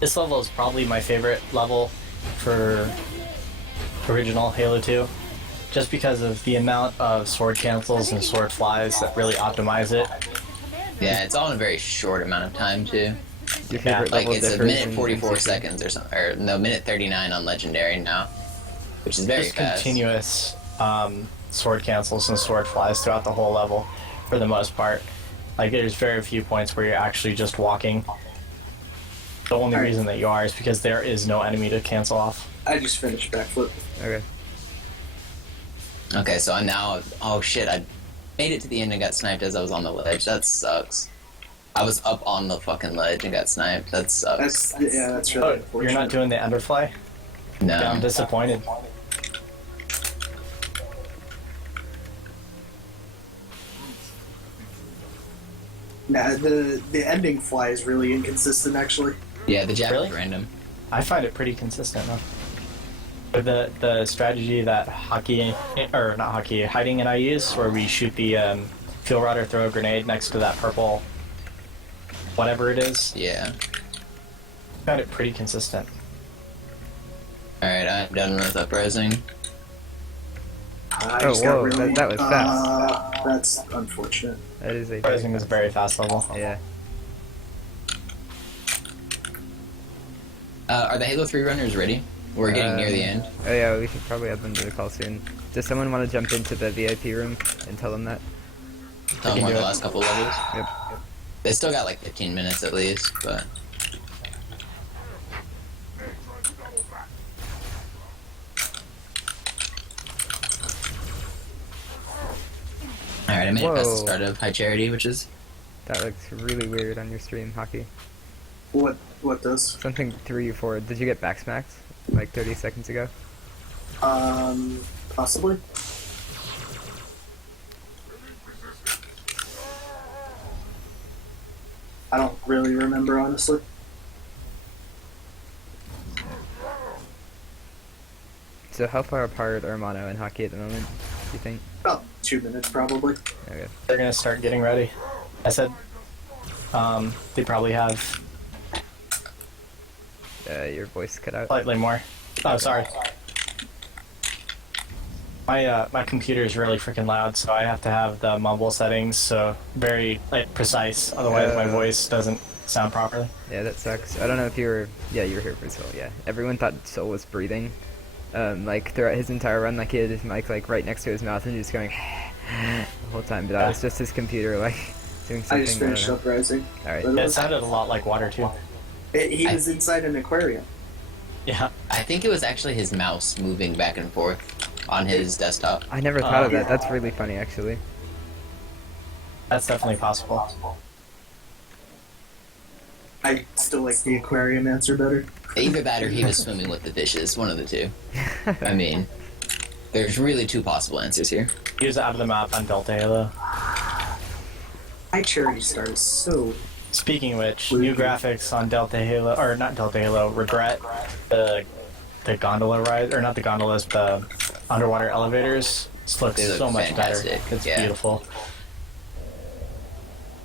This level is probably my favorite level for original Halo 2, just because of the amount of sword cancels and sword flies that really optimize it. Yeah, it's all in a very short amount of time too. Your favorite Like level it's a differs minute in 44 intensity. seconds or something, or no, minute 39 on Legendary now, which is very Just fast. continuous sword cancels and sword flies throughout the whole level, for the most part. Like there's very few points where you're actually just walking. The only Alright. reason that you are is because there is no enemy to cancel off. I just finished backflip. Okay. Okay, so I'm now. Oh shit! I made it to the end and got sniped as I was on the ledge. That sucks. I was up on the fucking ledge and got sniped. That sucks. That's really Oh, unfortunate. you're not doing the Enderfly? No. Yeah, I'm disappointed. Nah, the ending fly is really inconsistent actually. Yeah, the jackal Really? is random. I find it pretty consistent though. With the strategy that Hiding and I use, where we shoot the fuel rod or throw a grenade next to that purple whatever it is, Yeah. I find it pretty consistent. Alright, I'm done with Uprising. I Oh, just got whoa, really, that was fast. That's unfortunate. That is a Rising is a very fast level. Yeah. Are the Halo 3 runners ready? We're getting near the end. Oh yeah, we should probably add them to the call soon. Does someone want to jump into the VIP room and tell them that? Tell them can we're do the it. last couple levels. Yep. They still got like 15 minutes at least, but. Alright, I made it past the Whoa. start of High Charity, which is. That looks really weird on your stream, Hockey. What does? Something threw you forward. Did you get backsmacked like 30 seconds ago? Possibly. I don't really remember honestly. So how far apart are Mono and Hockey at the moment, do you think? About 2 minutes, probably. Okay. They're gonna start getting ready. I said, they probably have Your voice cut out. slightly more. Oh, sorry. My computer is really freaking loud, so I have to have the mumble settings so very precise. Otherwise, my voice doesn't sound properly. Yeah, that sucks. I don't know if you were... Yeah, you were here for Soul, yeah. Everyone thought Soul was breathing. Like, throughout his entire run, like, he had his mic, like, right next to his mouth and just going the whole time. But that was just his computer, like, doing something. I just finished Uprising. Alright. Yeah, it sounded a lot like water, too. He was inside an aquarium. Yeah. I think it was actually his mouse moving back and forth on his desktop. I never thought of that. That's really funny, actually. That's definitely possible. I still like the aquarium answer better. Either that or he was swimming with the fishes, one of the two. I mean, there's really two possible answers here. He was out of the map on Delta Halo. My Charity Star is so... Speaking of which, new graphics on Delta Halo, or not Delta Halo, Regret, the gondola ride, or not the gondolas, the underwater elevators. This looks They look so much fantastic. better. It's Yeah. beautiful.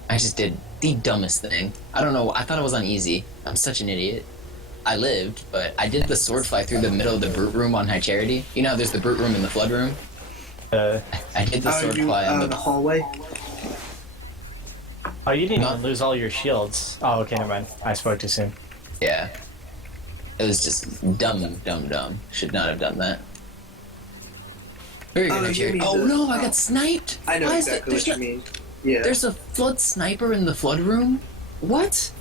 I just did the dumbest thing. I don't know, I thought it was on easy. I'm such an idiot. I lived, but I did the sword fly through the middle of the brute room on High Charity. You know, there's the brute room and the flood room. I did the sword fly on the hallway? Oh, you didn't even lose all your shields. Oh, okay, never mind. I spoke too soon. Yeah. It was just dumb. Should not have done that. Very good, High Charity. Oh no, I got sniped! I know Why is exactly there's what you mean. Yeah. There's a flood sniper in the flood room? What?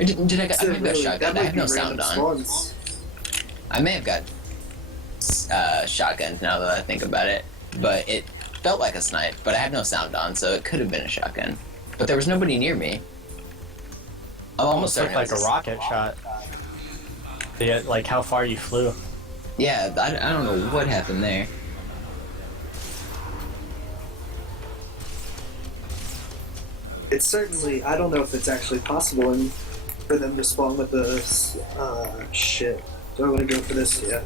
Or did I got, I may have got shotgunned. I have no sound on. I may have got shotgunned now that I think about it. But it felt like a snipe, but I had no sound on, so it could have been a shotgun. But there was nobody near me. I'm almost Looked certain like it was a rocket shot. Yeah, like how far you flew. Yeah, I don't know what happened there. It's certainly... I don't know if it's actually possible for them to spawn with the... shit. Do I want to go for this? Yeah.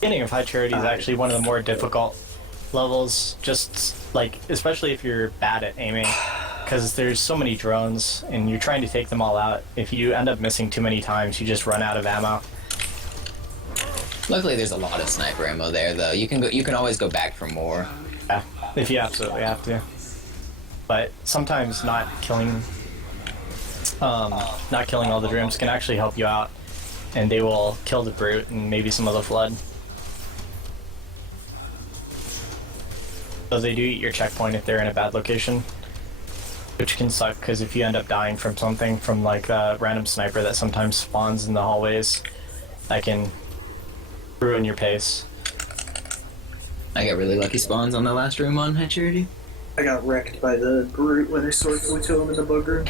Beginning of High Charity is actually one of the more difficult levels, just like, especially if you're bad at aiming, because there's so many drones and you're trying to take them all out. If you end up missing too many times, you just run out of ammo. Luckily, there's a lot of sniper ammo there, though. You can always go back for more. Yeah, if you absolutely have to. But sometimes not killing all the drones can actually help you out, and they will kill the brute and maybe some of the flood. So they do eat your checkpoint if they're in a bad location, which can suck because if you end up dying from something, from like a random sniper that sometimes spawns in the hallways, that can ruin your pace. I got really lucky spawns on the last room on High Charity. I got wrecked by the brute when I sword flew to him in the bug room.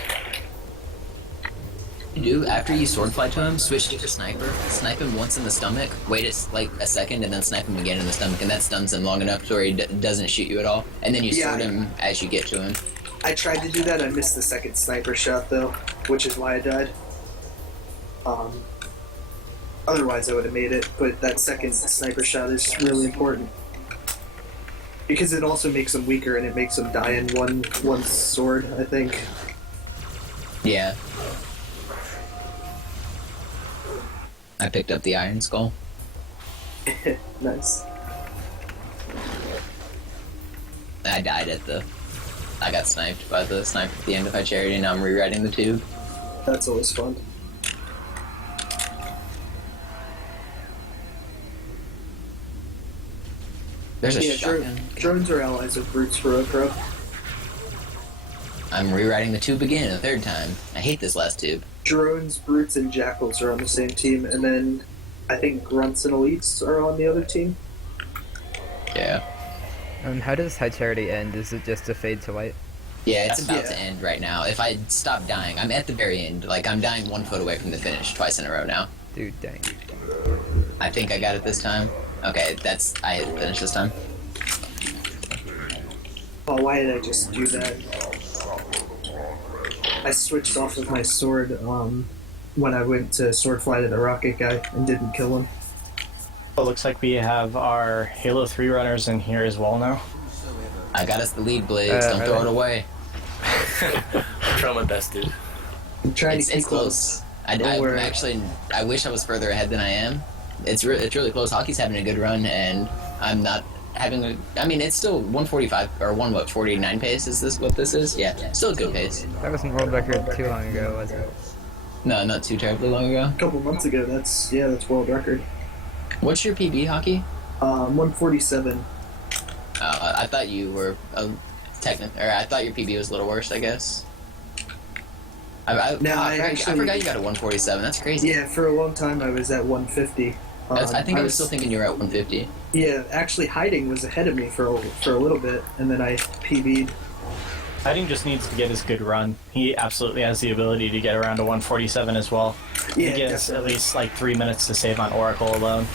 You do, after you sword fly to him, switch to the sniper, snipe him once in the stomach, wait like a second, and then snipe him again in the stomach, and that stuns him long enough to where he doesn't shoot you at all. And then you sword him as you get to him. I tried to do that, I missed the second sniper shot though, which is why I died. Otherwise I would have made it, but that second sniper shot is really important. Because it also makes him weaker and it makes him die in one sword, I think. Yeah. I picked up the Iron Skull. Nice. I died I got sniped by the sniper at the end of High Charity, and now I'm rewriting the tube. That's always fun. There's a shotgun. Drones are allies of brutes for Road Pro. I'm rewriting the tube again a third time. I hate this last tube. Drones, brutes, and jackals are on the same team, and then I think grunts and elites are on the other team. Yeah. How does High Charity end? Is it just a fade to white? Yeah, it's about to end right now. If I stop dying, I'm at the very end. Like, I'm dying 1 foot away from the finish twice in a row now. Dude, dang. I think I got it this time. Okay, I hit the finish this time. Oh, why did I just do that? I switched off of my sword, when I went to swordfly to the rocket guy and didn't kill him. It looks like we have our Halo 3 runners in here as well now. I got us the lead, Blades. Don't throw it away. I'll try my best, dude. I'm trying to It's keep close. I wish I was further ahead than I am. It's really close. Hockey's having a good run, and I'm not having a. I mean, it's still 145 or 149 pace. Is this what this is? Yeah, still a good pace. That wasn't world record too long ago, was it? No, not too terribly long ago. A couple months ago, that's world record. What's your PB, Hockey? 147. I thought you were I thought your PB was a little worse. I guess. I forgot you got a 147. That's crazy. Yeah, for a long time I was at 150. I think I was still thinking you were at 150. Yeah, actually Hiding was ahead of me for a little bit, and then I PB'd. Hiding just needs to get his good run. He absolutely has the ability to get around to 147 as well. Yeah, he gets at least like 3 minutes to save on Oracle alone.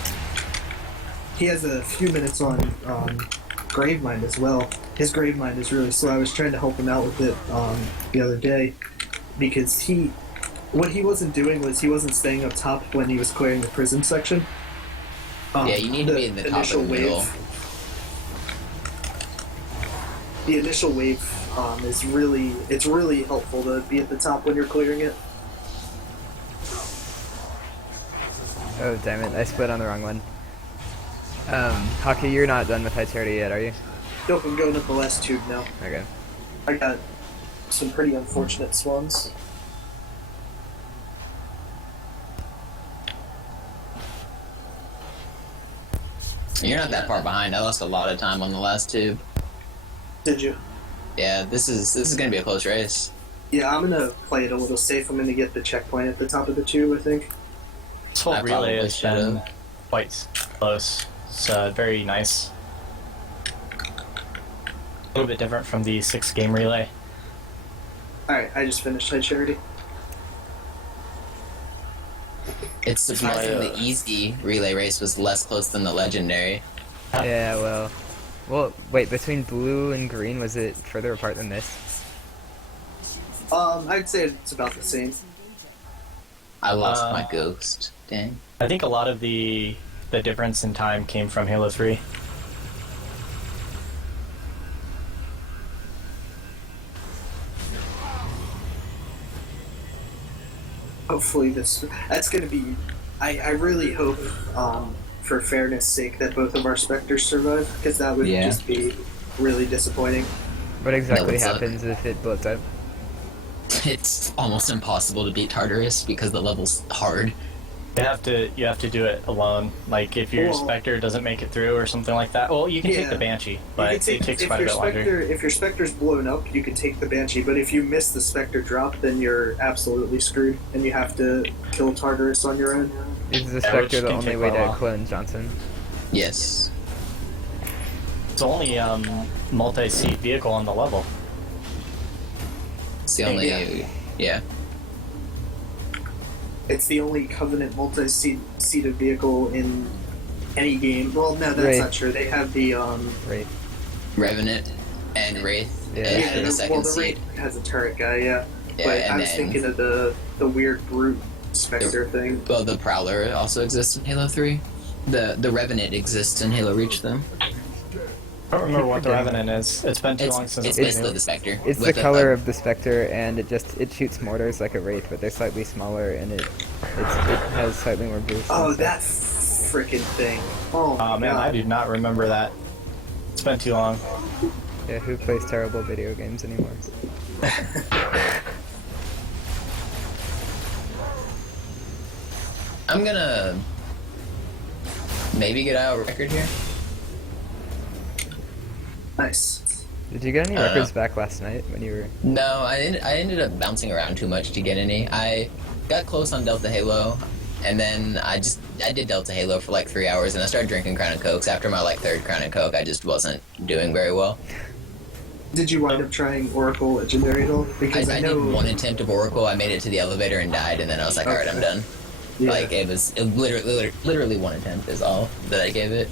He has a few minutes on Gravemind as well. His Gravemind is really slow. I was trying to help him out with it the other day, because what he wasn't doing was he wasn't staying up top when he was clearing the prison section. Yeah, you need to be in the top of the middle. The initial wave is really helpful to be at the top when you're clearing it. Oh, damn it. I split on the wrong one. Hockey, you're not done with High Charity yet, are you? Nope, I'm going up the last tube now. Okay. I got some pretty unfortunate swans. You're not that far behind. I lost a lot of time on the last tube. Did you? Yeah, this is gonna be a close race. Yeah, I'm gonna play it a little safe. I'm gonna get the checkpoint at the top of the tube, I think. This whole relay has been quite close. It's very nice. A little bit different from the 6-game relay. Alright, I just finished High Charity. It's surprising the easy relay race was less close than the legendary. Yeah, well, wait, between blue and green, was it further apart than this? I'd say it's about the same. I lost my ghost. Dang. I think a lot of the difference in time came from Halo 3. Hopefully that's going to be... I really hope, for fairness sake, that both of our Spectres survive, because that would just be really disappointing. What exactly happens if it blows up? It's almost impossible to beat Tartarus because the level's hard. You have to do it alone. Like if your Spectre doesn't make it through or something like that. Well, you can take the Banshee, but it takes quite a bit longer. If your Spectre's blown up, you can take the Banshee, but if you miss the Spectre drop, then you're absolutely screwed, and you have to kill Tartarus on your own. Is the Spectre the only way to clone Johnson? Yes. It's the only multi-seat vehicle on the level. It's the only, yeah. It's the only Covenant multi-seated vehicle in any game. Well, no, that's Wraith. not true. They have the Wraith. Revenant and Wraith. Yeah, the second the seat. Wraith has a turret guy, yeah. Yeah, But and I was then- thinking of the weird brute Spectre thing. Well, the Prowler also exists in Halo 3. The Revenant exists in Halo Reach, though. I don't remember what the Revenant is. It's been too long since It's I've basically played the Spectre. It's with the color of the Spectre, and it shoots mortars like a Wraith, but they're slightly smaller, and it has slightly more boost. Oh, and that stuff. freaking thing. Oh, Oh man, I do not remember that. It's been too long. Yeah, who plays terrible video games anymore? I'm gonna maybe get out a record here. Nice. Did you get any records back last night when you were... No, I ended up bouncing around too much to get any. I got close on Delta Halo, and then I did Delta Halo for like 3 hours, and I started drinking Crown and Cokes. After my like third Crown and Coke, I just wasn't doing very well. Did you wind up trying Oracle Legendary at all? Because I did one attempt of Oracle. I made it to the elevator and died, and then I was like, all right, I'm done. Yeah. Like it literally one attempt is all that I gave it.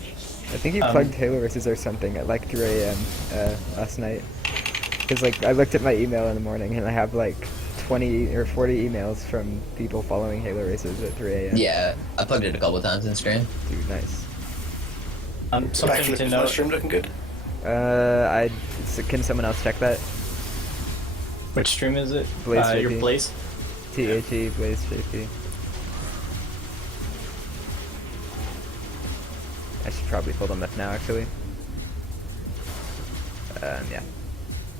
I think you plugged Halo vs or something at like 3 a.m. Last night. Because like I looked at my email in the morning and I have like 20 or 40 emails from people following Halo races at 3 a.m. Yeah, I plugged it a couple times in stream. Dude, nice. Something to Is my note. stream looking good? Can someone else check that? Which stream is it? Blaze Your JP. Blaze? THE Blaze JP. I should probably pull them up now, actually. Yeah.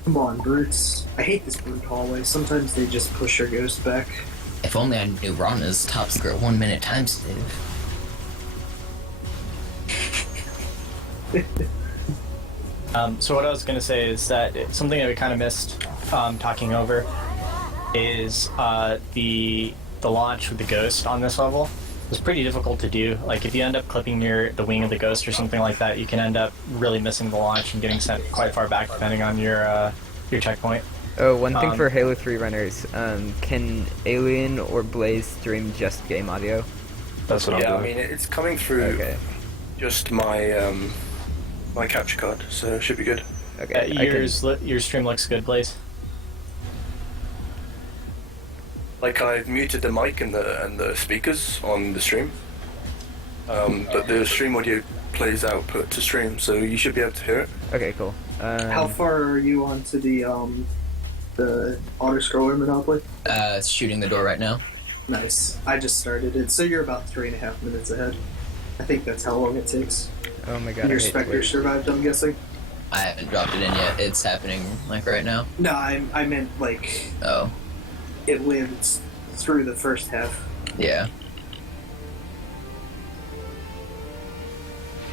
Come on, brutes. I hate this brute hallway. Sometimes they just push your ghost back. If only I knew Rana's top secret 1 minute time save. So what I was going to say is that something that we kind of missed talking over is the launch with the ghost on this level. It was pretty difficult to do. Like if you end up clipping near the wing of the ghost or something like that, you can end up really missing the launch and getting sent quite far back depending on your checkpoint. Oh, one thing for Halo 3 runners, can Alien or Blaze stream just game audio? That's what Yeah, I'm I doing. mean it's coming through Okay. just my my capture card, so it should be good. Okay. I can- Your stream looks good, Blaze. Like I've muted the mic and the speakers on the stream, but the stream audio plays output to stream, so you should be able to hear it. Okay, cool. How far are you onto the auto scroller Monopoly? Shooting the door right now. Nice. I just started it, so you're about 3.5 minutes ahead. I think that's how long it takes. Oh my god. And your I hate Spectre Blaze. survived, I'm guessing? I haven't dropped it in yet. It's happening like right now. No, I meant like Oh, it lived through the first half. yeah.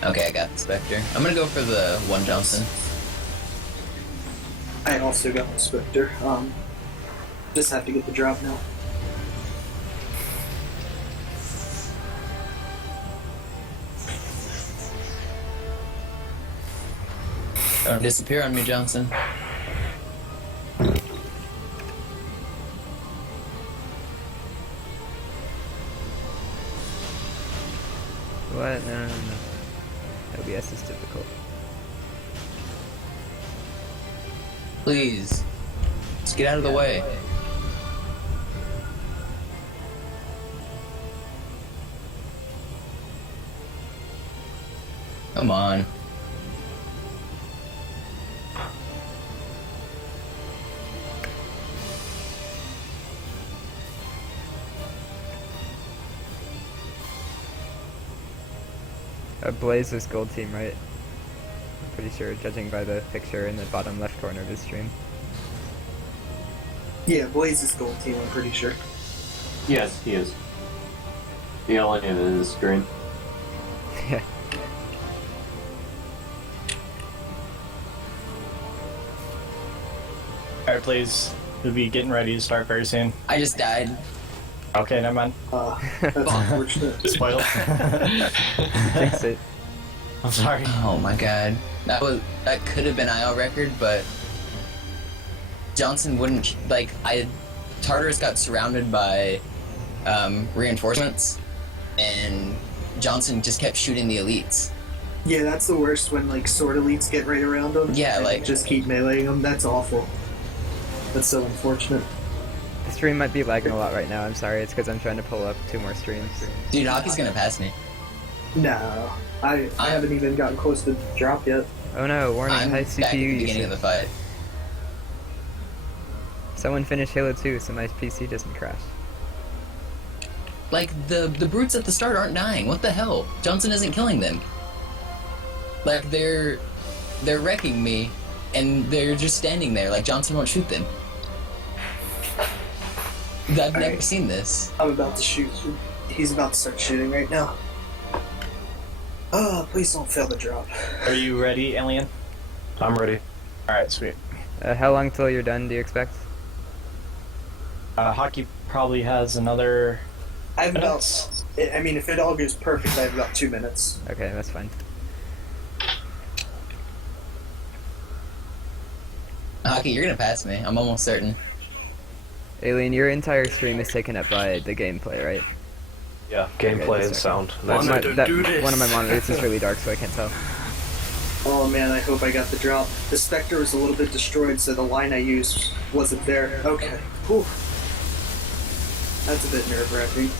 Okay, I got the Spectre. I'm gonna go for the one Johnson. I also got the Spectre. Just have to get the drop now. Don't disappear on me, Johnson. What? No. OBS is difficult. Please. Let's get out of the way. Come on. Blaze is gold team, right? I'm pretty sure, judging by the picture in the bottom left corner of his stream. Yeah, Blaze is gold team, I'm pretty sure. Yes, he is. The only in his screen. Yeah. Alright, please. We'll be getting ready to start very soon. I just died. Okay, never mind. That's unfortunate. Spoiled. Fix it. I'm sorry. Oh my god. That could have been IL record, but Johnson wouldn't Tartarus got surrounded by reinforcements and Johnson just kept shooting the elites. Yeah, that's the worst when like sword elites get right around them. Yeah, and like- just keep meleeing them. That's awful. That's so unfortunate. The stream might be lagging a lot right now, I'm sorry, it's because I'm trying to pull up 2 more streams. Dude, Hockey's gonna pass me. No, I haven't even gotten close to drop yet. Oh no, warning, I'm high back at the CPU beginning of the usage. fight. Someone finish Halo 2 so my PC doesn't crash. Like, the brutes at the start aren't dying. What the hell? Johnson isn't killing them. Like, they're wrecking me, and they're just standing there. Like, Johnson won't shoot them. I've never seen this. I'm about to shoot. He's about to start shooting right now. Oh, please don't fail the drop. Are you ready, Alien? I'm ready. Alright, sweet. How long till you're done, do you expect? Hockey probably has another... I have minutes. about. I mean, if it all goes perfect, I have about 2 minutes. Okay, that's fine. Hockey, you're gonna pass me. I'm almost certain. Alien, your entire stream is taken up by the gameplay, right? Yeah, gameplay Okay, and just a sound. second. That's One it. of my- one of my monitors is really dark, so I can't tell. Oh man, I hope I got the drop. The Spectre was a little bit destroyed, so the line I used wasn't there. Okay. Whew. That's a bit nerve-wracking.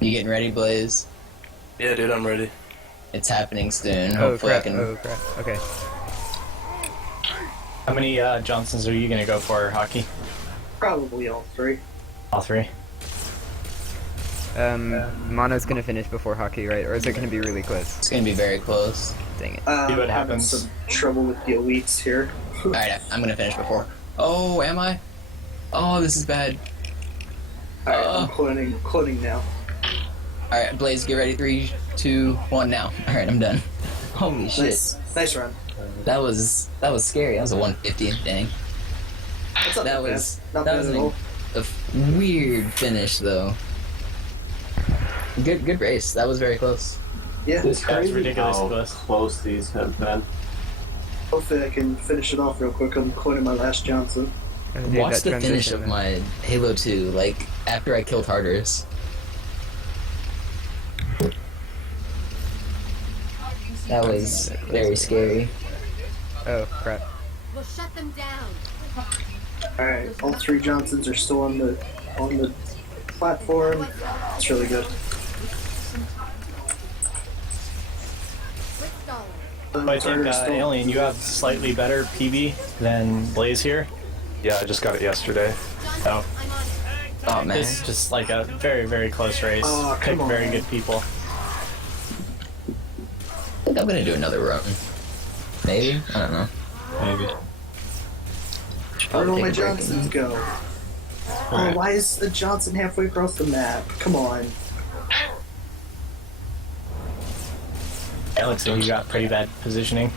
You getting ready, Blaze? Yeah, dude, I'm ready. It's happening soon. Oh Hopefully crap! I can. Oh crap! Okay. How many Johnsons are you gonna go for, Hockey? Probably all three. All three. Mono's gonna finish before Hockey, right? Or is it gonna be really close? It's gonna be very close. Dang it. See what Having happens. some trouble with the elites here. Alright, I'm gonna finish before. Oh, am I? Oh, this is bad. Alright, I'm cloning now. Alright, Blaze, get ready. 3, 2, 1, now. Alright, I'm done. Holy shit. Nice run. That was scary. That was a 150, dang. That's not That bad. was Not that bad was at all. a weird finish though. Good race. That was very close. Yeah. It's crazy ridiculous how close. close these have been. Hopefully I can finish it off real quick. I'm cloning my last Johnson. Dude, Watch that the finish transition, of man. my Halo 2, like after I killed Tartarus. That was very scary. Oh crap! We'll shut them down. Alright, all three Johnsons are still on the platform. It's really good. Quick stall. I think Alien, you have slightly better PB than Blaze here. Yeah, I just got it yesterday. Oh, I'm on it. Oh man. it's just like a very, very close race. Oh, Pick come very on. good people. I think I'm gonna do another run. Maybe? I don't know. Maybe. Where'd all Take my a break. Johnsons go? Oh, why is a Johnson halfway across the map? Come on. It looks like you got pretty bad positioning.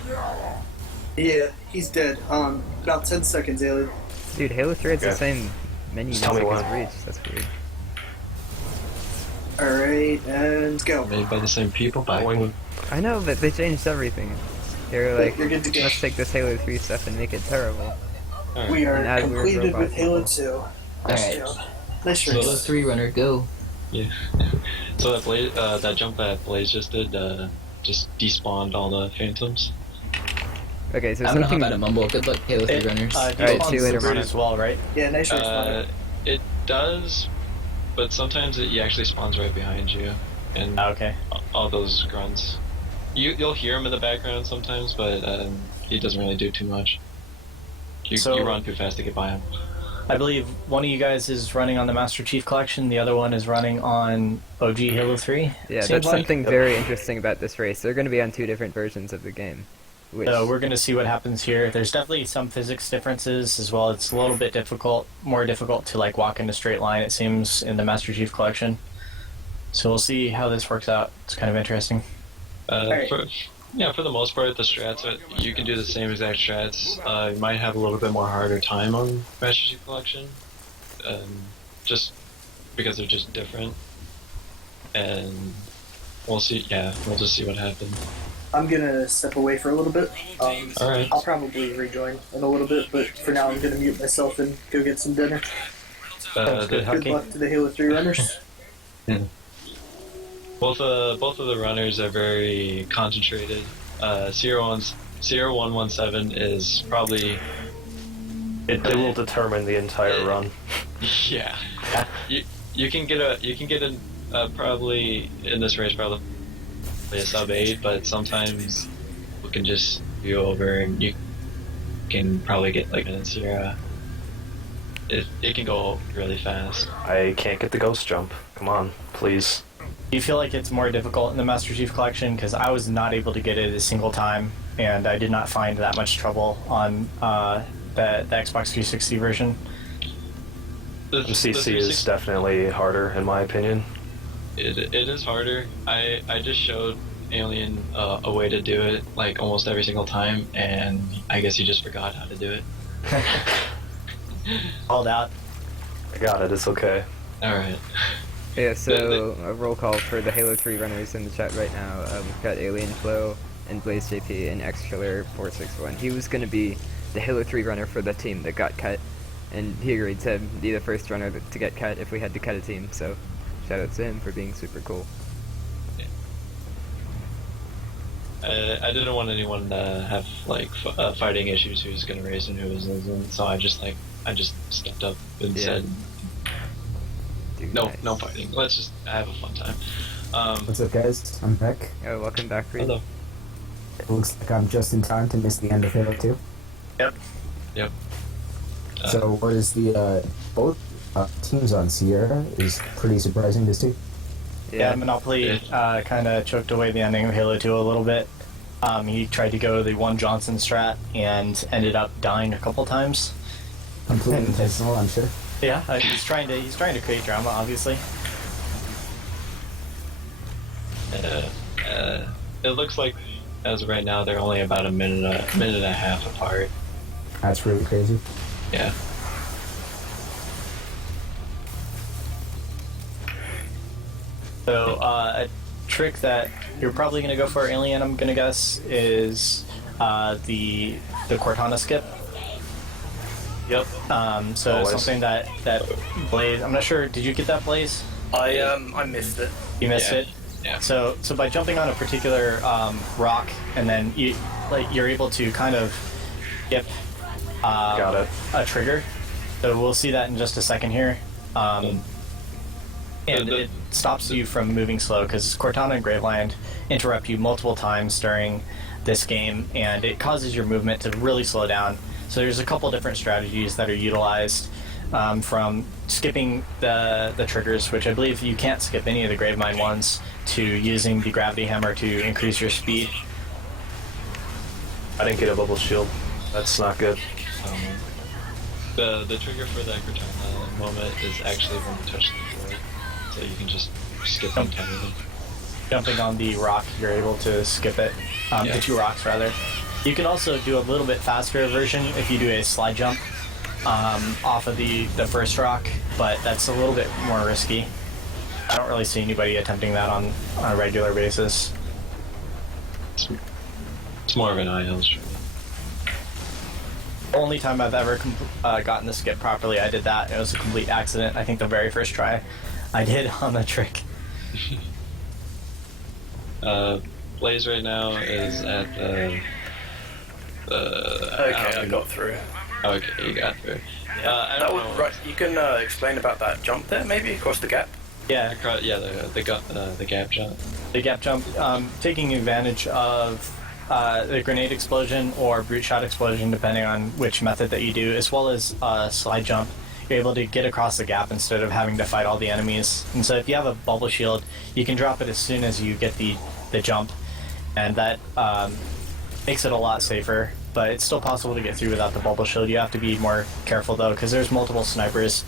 Yeah, he's dead. About 10 seconds, Alien. Dude, Halo 3 has the Okay. same menu Just tell me music as when. Reach. That's weird. Alright, and go. Made by the same people back Going- when. I know, but they changed everything. They were like, You're good to go. let's take this Halo 3 stuff and make it terrible. We are And add weird completed with robots. Halo 2. Alright. Nice So race. Halo 3 runner, go. Yeah. So that Blaze, that jump that Blaze just did, just despawned all the phantoms. Okay, so I'm gonna something. hop out of Mumble. Good luck, Halo 3 runners. Alright, see you later, Brute Mono. as well, right? Yeah, nice race. Mono. It does, but sometimes he actually spawns right behind you, and Okay. all those grunts. You'll hear him in the background sometimes, but he doesn't really do too much. You run too fast to get by him. I believe one of you guys is running on the Master Chief Collection, the other one is running on OG Halo 3. Yeah, Seems that's like. something very interesting about this race. They're going to be on 2 different versions of the game. Which, So we're going to see what happens here. There's definitely some physics differences as well. It's a little bit more difficult to like walk in a straight line, it seems, in the Master Chief Collection. So we'll see how this works out. It's kind of interesting. For the most part, the strats, you can do the same exact strats. You might have a little bit more harder time on Master Chief Collection, just because they're just different. And we'll see. Yeah, we'll just see what happens. I'm gonna step away for a little bit. Alright. I'll probably rejoin in a little bit, but for now I'm gonna mute myself and go get some dinner. Good, Good Hucky. luck to the Halo 3 runners. Both of the runners are very concentrated. Sierra 117 is probably It will determine the entire run. yeah. You can get a probably in this race probably a sub 8, but sometimes we can just go over and you can probably get like an Sierra. It can go really fast. I can't get the ghost jump. Come on, please. Do you feel like it's more difficult in the Master Chief Collection? Because I was not able to get it a single time, and I did not find that much trouble on the Xbox 360 version. The MCC is definitely harder, in my opinion. It is harder. I just showed Alien a way to do it like almost every single time, and I guess he just forgot how to do it. Called out. I got it, it's okay. Alright. Yeah, so a roll call for the Halo 3 runners in the chat right now. We've got Alien Flow and Blaze JP and Xkiller 461. He was going to be the Halo 3 runner for the team that got cut, and he agreed to be the first runner to get cut if we had to cut a team, so shout out to him for being super cool. I didn't want anyone to have like fighting issues, who was gonna race and who was losing. So I just stepped up and said, no fighting. Let's just have a fun time. What's up, guys? I'm back. Oh, welcome back, Reed. Hello. It looks like I'm just in time to miss the end of Halo 2. Yep. So what is the both teams on Sierra is pretty surprising to see. Yeah, Monopoly kind of choked away the ending of Halo 2 a little bit. He tried to go the one Johnson strat and ended up dying a couple times. Completely intentional, I'm sure. Yeah, he's trying to create drama, obviously. It looks like as of right now they're only about a minute and a half apart. That's really crazy. Yeah. So a trick that you're probably going to go for, Alien, I'm going to guess, is the Cortana skip. Yep. So Always. something that Blaze, I'm not sure, did you get that, Blaze? I missed it. You missed it? Yeah. So by jumping on a particular rock and then you're able to kind of skip a trigger. So we'll see that in just a second here. And it stops you from moving slow because Cortana and Graveland interrupt you multiple times during this game, and it causes your movement to really slow down. So there's a couple different strategies that are utilized, from skipping the triggers, which I believe you can't skip any of the Gravemind ones, to using the Gravity Hammer to increase your speed. I didn't get a bubble shield. That's not good. The trigger for that Cortana moment is actually when you touch the floor, so you can just skip them entirely. Jumping on the rock, you're able to skip it. The two rocks, rather. You can also do a little bit faster version if you do a slide jump off of the first rock, but that's a little bit more risky. I don't really see anybody attempting that on a regular basis. It's more of an IL strategy. The only time I've ever gotten the skip properly, I did that. It was a complete accident. I think the very first try I did on the trick. Blaze right now is at the... Okay, I got through. Okay, you got through. I That don't would, know. right, you can explain about that jump there, maybe across the gap. Yeah. The gap jump. The gap jump, taking advantage of the grenade explosion or brute shot explosion, depending on which method that you do, as well as slide jump. You're able to get across the gap instead of having to fight all the enemies. And so if you have a bubble shield, you can drop it as soon as you get the jump, and that makes it a lot safer. But it's still possible to get through without the bubble shield. You have to be more careful though, because there's multiple snipers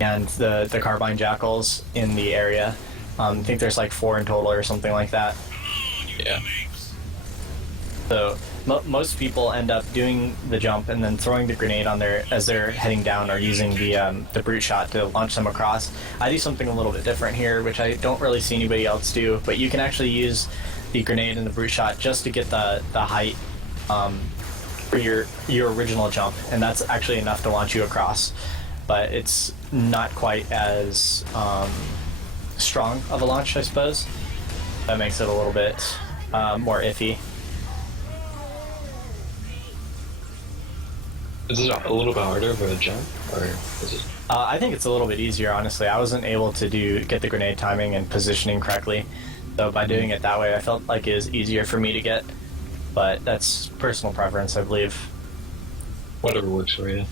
and the carbine jackals in the area. I think there's like 4 in total or something like that. Yeah. So most people end up doing the jump and then throwing the grenade on there as they're heading down, or using the brute shot to launch them across. I do something a little bit different here, which I don't really see anybody else do, but you can actually use the grenade and the brute shot just to get the height for your original jump, and that's actually enough to launch you across. But it's not quite as strong of a launch, I suppose. That makes it a little bit more iffy. Is it a little bit harder of a jump, or is it? I think it's a little bit easier, honestly. I wasn't able to get the grenade timing and positioning correctly, so by doing it that way, I felt like it was easier for me to get. But that's personal preference, I believe. Whatever works for you.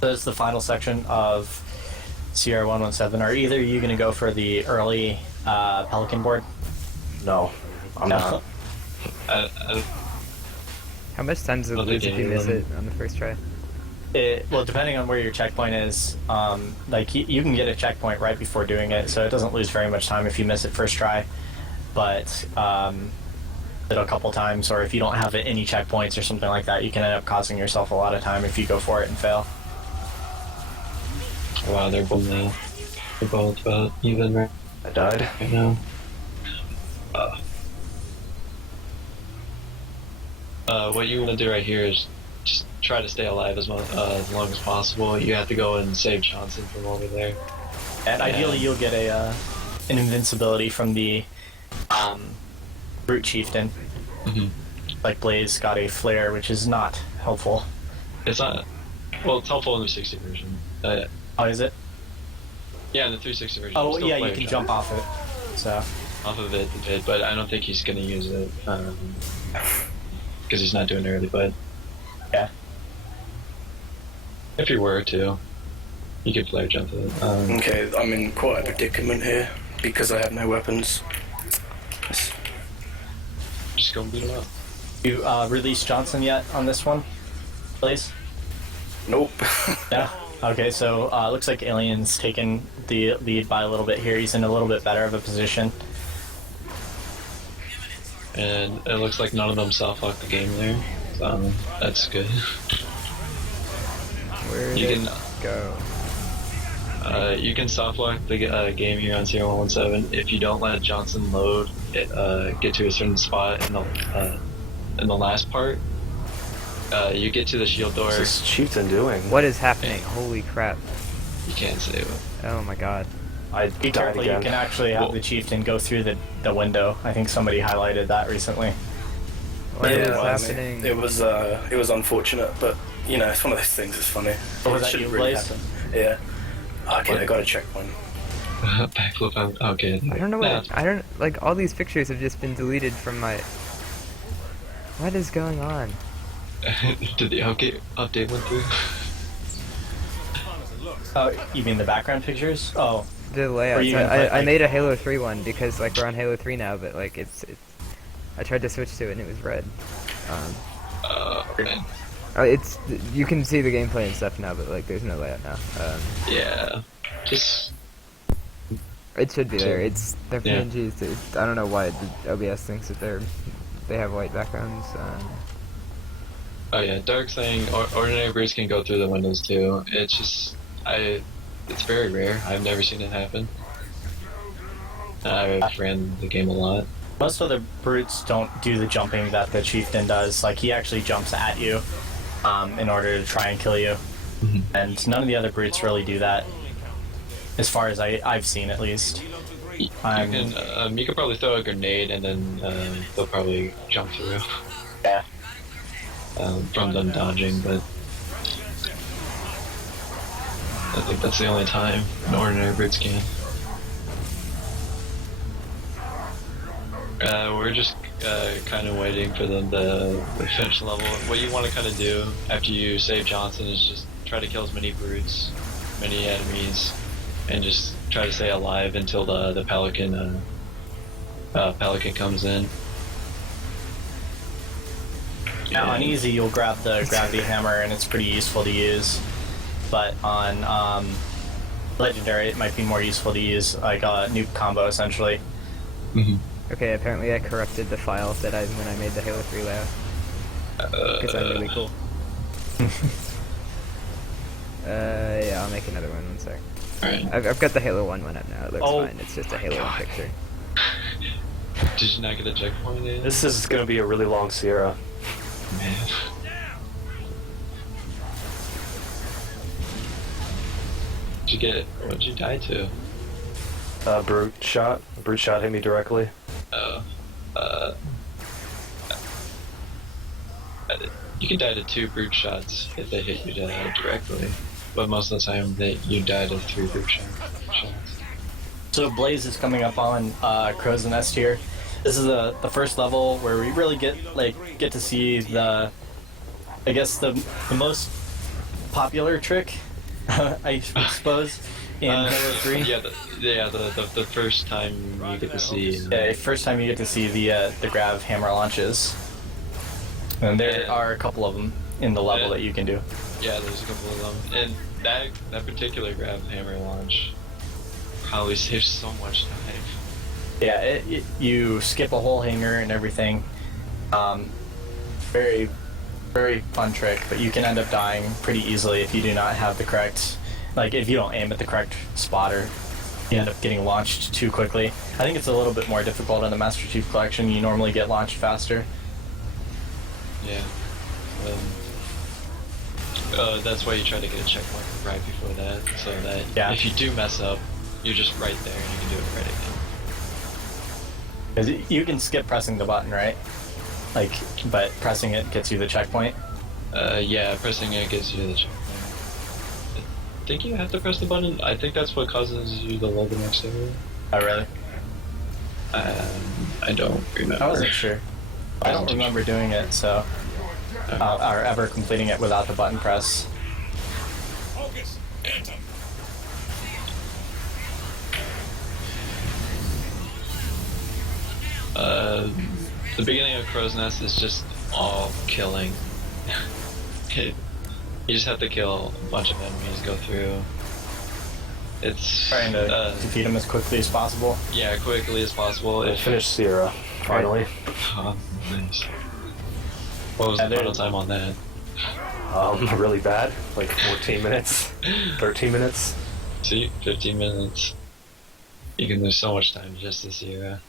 So that's the final section of Sierra 117. Are either you going to go for the early Pelican board? No, I'm not. How much time does it lose if you miss it on the first try? Well, depending on where your checkpoint is, like you can get a checkpoint right before doing it, so it doesn't lose very much time if you miss it first try. But it a couple times, or if you don't have any checkpoints or something like that, you can end up costing yourself a lot of time if you go for it and fail. Wow, they're both about even right. I died. Right now. What you want to do right here is just try to stay alive as long as possible. You have to go and save Johnson from over there. And ideally, you'll get an invincibility from the Brute Chieftain. Mhm. Like Blaze got a flare, which is not helpful. It's not. Well, it's helpful in the 60 version. Oh, is it? Yeah, in the 360 version. Oh, it's still yeah, you player can shot. jump off it. So. Off of it, but I don't think he's gonna use it because he's not doing early. But yeah, if he were to, he could flare jump it. Okay, I'm in quite a predicament here because I have no weapons. Just go and beat him up. You released Johnson yet on this one, please? Nope. Yeah. Okay, so looks like Alien's taken the lead by a little bit here. He's in a little bit better of a position. And it looks like none of them soft-locked the game there. So that's good. Where You did can it go? You can soft-lock the game here on 0117 if you don't let Johnson load it, get to a certain spot in the last part. You get to the shield door. What's this Chieftain doing? What is happening? Holy crap. You can't save it. Oh my god. I Be died careful, again. you can actually have the Chieftain go through the window. I think somebody highlighted that recently. What Yeah, is it was. happening? It was unfortunate, but you know, it's one of those things. It's funny. Oh, was It that shouldn't you, really Blaze? happen. Yeah. Okay, I got a checkpoint. Backflip out. Okay. I don't know what I don't like. All these pictures have just been deleted from my. What is going on? Did the update went through? Oh, you mean the background pictures? Oh. The Or layouts. you can put, I like- made a Halo 3 one because like we're on Halo 3 now, but like it's I tried to switch to it and it was red. Okay. It's you can see the gameplay and stuff now, but like there's no layout now. Yeah. Just. It should be there. It's they're Yeah. PNGs. I don't know why the OBS thinks that they have white backgrounds. Oh yeah, Dark saying ordinary brutes can go through the windows too. It's just it's very rare. I've never seen it happen. I've ran the game a lot. Most of the brutes don't do the jumping that the Chieftain does. Like, he actually jumps at you in order to try and kill you. And none of the other brutes really do that, as far as I've seen, at least. You can probably throw a grenade and then they'll probably jump through. Yeah. From them dodging, but I think that's the only time an ordinary brutes can. We're just kind of waiting for them to finish the level. What you want to kind of do after you save Johnson is just try to kill as many brutes, many enemies, and just try to stay alive until the Pelican comes in. Now, on easy, you'll grab the gravity hammer, and it's pretty useful to use. But on legendary, it might be more useful to use like a nuke combo, essentially. Okay, apparently I corrupted the file that when I made the Halo 3 layout. Because I'm really cool. Yeah, I'll make another one sec. Alright. I've got the Halo 1 one up now. It looks Oh. fine. It's just a Halo 1 picture. Did you not get a checkpoint in? This is going to be a really long Sierra. Man. What'd you die to? Brute shot. Brute shot hit me directly. You can die to 2 brute shots if they hit you directly, but most of the time you die to 3 brute shots. So Blaze is coming up on Crow's Nest here. This is the first level where we really get to see the most popular trick, I suppose, in Halo 3. Yeah, the first time you get to see. Yeah, first time you get to see the grav hammer launches, and there are a couple of them in the level that you can do. Yeah, there's a couple of them, and that particular grav hammer launch probably saves so much time. Yeah, you skip a whole hanger and everything. Very, very fun trick, but you can end up dying pretty easily if you do not have the correct, if you don't aim at the correct spot, or you end up getting launched too quickly. I think it's a little bit more difficult in the Master Chief Collection. You normally get launched faster. Yeah. That's why you try to get a checkpoint right before that, so that if you do mess up, you're just right there and you can do it right again. 'Cause you can skip pressing the button, right? Like, but pressing it gets you the checkpoint. Yeah, pressing it gets you the checkpoint. I think you have to press the button. I think that's what causes you the logo next area. Oh, really? I don't remember. I wasn't sure. I don't remember doing it, so or ever completing it without the button press. Focus. Anthem. The beginning of Crow's Nest is just all killing. You just have to kill a bunch of enemies, go through. It's Trying to defeat them as quickly as possible. yeah, quickly as possible. I finished Sierra, finally. Oh, nice. What was the final time on that? Really bad. Like 14 minutes, 13 minutes. See, 15 minutes. You can lose so much time just this year.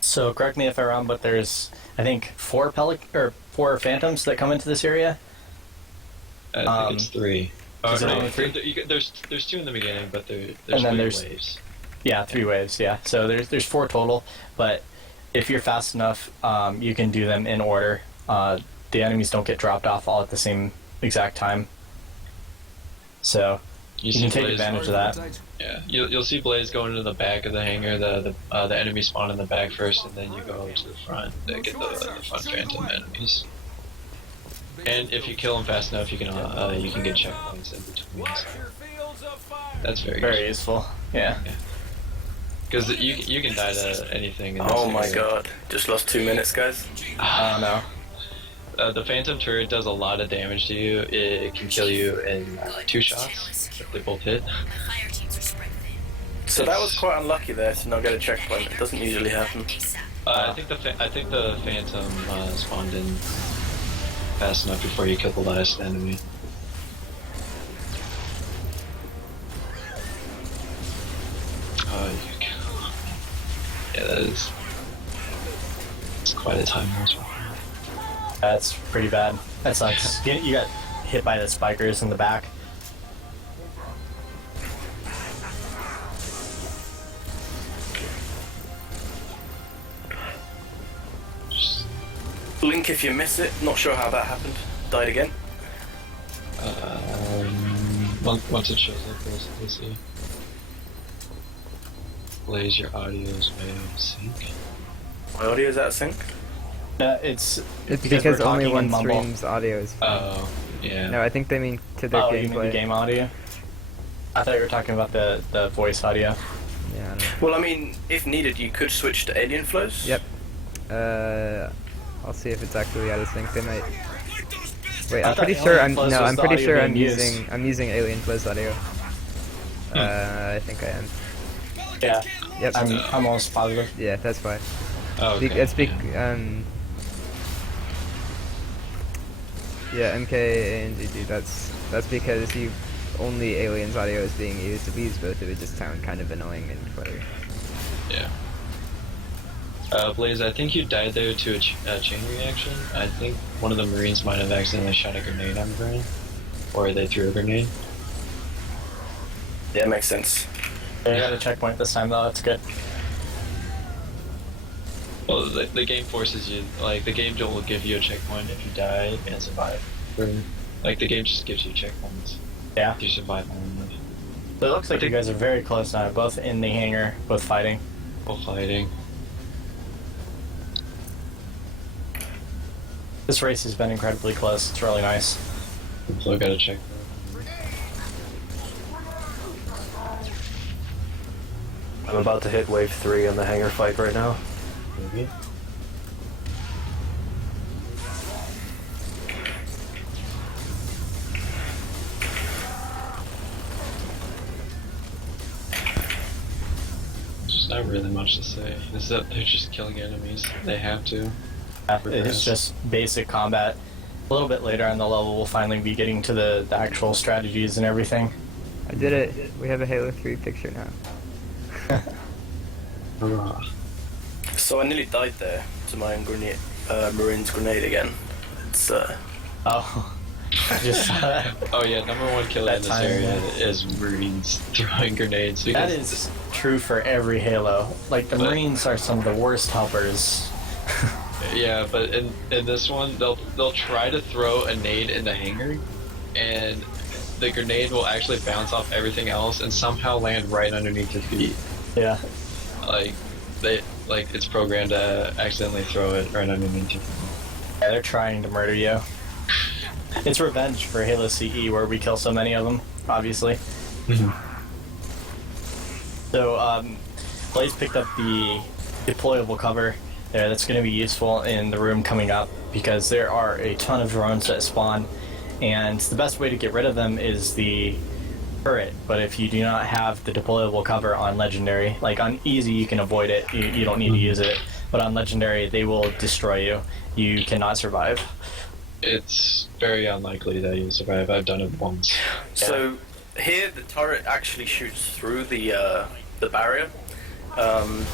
So correct me if I'm wrong, but there's I think four phantoms that come into this area. I think it's 3. Is it no, only 3? There's 2 in the beginning, but there's And then 3 there's- waves. Yeah, 3 waves. Yeah, so there's 4 total. But if you're fast enough, you can do them in order. The enemies don't get dropped off all at the same exact time. So you can take advantage of that. Yeah, you'll see Blaze go into the back of the hangar. The enemy spawn in the back first, and then you go to the front to get the front phantom enemies. And if you kill them fast enough, you can get checkpoints in between. So that's very useful. Yeah. Because you can die to anything. In this Oh my area. god, just lost 2 minutes, guys. Oh no. The Phantom turret does a lot of damage to you. It can kill you in 2 shots if they both hit. So that was quite unlucky there to not get a checkpoint. It doesn't usually happen. I think the Phantom spawned in fast enough before you killed the last enemy. Yeah, that is. It's quite a time loss. That's pretty bad. That sucks. You got hit by the spikers in the back. Link, if you miss it, not sure how that happened. Died again. Once it shows up, we'll see. Blaze, your audio is way out of sync. My audio is out of sync? It's because we're only talking one in mumble. stream's audio is fine. Oh, yeah. No, I think they mean to their Oh, you mean gameplay. the game audio? I thought you were talking about the voice audio. Yeah, I don't know. Well, I mean, if needed, you could switch to alien flows. Yep. I'll see if it's actually out of sync. They might. Wait, I I'm thought pretty sure Alien Flows was I'm the pretty audio sure being used. I'm using Alien Flows audio. I think I am. Yeah. Yep. I'm almost positive. Yeah, that's fine. Oh, okay. Yeah, MK and GG. That's because only Alien's audio is being used. If we use both, it would just sound kind of annoying and cluttered. Yeah. Blaze, I think you died there to a chain reaction. I think one of the Marines might have accidentally shot a grenade on the ground. Or they threw a grenade. Yeah, makes sense. I got a checkpoint this time though, that's good. Well, the game forces you, like, the game will give you a checkpoint if you die and survive. Like, the game just gives you checkpoints. Yeah. If you survive long enough. But it looks like you guys are very close now, both in the hangar, both fighting. Both fighting. This race has been incredibly close, it's really nice. So I gotta check. I'm about to hit wave 3 on the hangar fight right now. Maybe. There's not really much to say. Is that they're just killing enemies. They have to. It's just basic combat. A little bit later on the level, we'll finally be getting to the actual strategies and everything. I did it. We have a Halo 3 picture now. So I nearly died there to my own grenade, Marine's grenade again. It's Oh. Just Oh yeah, number one killer That in this time, area yeah. is Marines throwing grenades. Because that is true for every Halo. Like the Marines are some of the worst helpers. Yeah, but in this one, they'll try to throw a nade in the hangar, and the grenade will actually bounce off everything else and somehow land right underneath your feet. Yeah. Like it's programmed to accidentally throw it right underneath you. Yeah, they're trying to murder you. It's revenge for Halo CE where we kill so many of them, obviously. So, Blaze picked up the deployable cover there. That's going to be useful in the room coming up because there are a ton of drones that spawn, and the best way to get rid of them is the turret. But if you do not have the deployable cover on Legendary, like on Easy you can avoid it, you don't need to use it, but on Legendary they will destroy you. You cannot survive. It's very unlikely that you survive. I've done it once. So here the turret actually shoots through the barrier.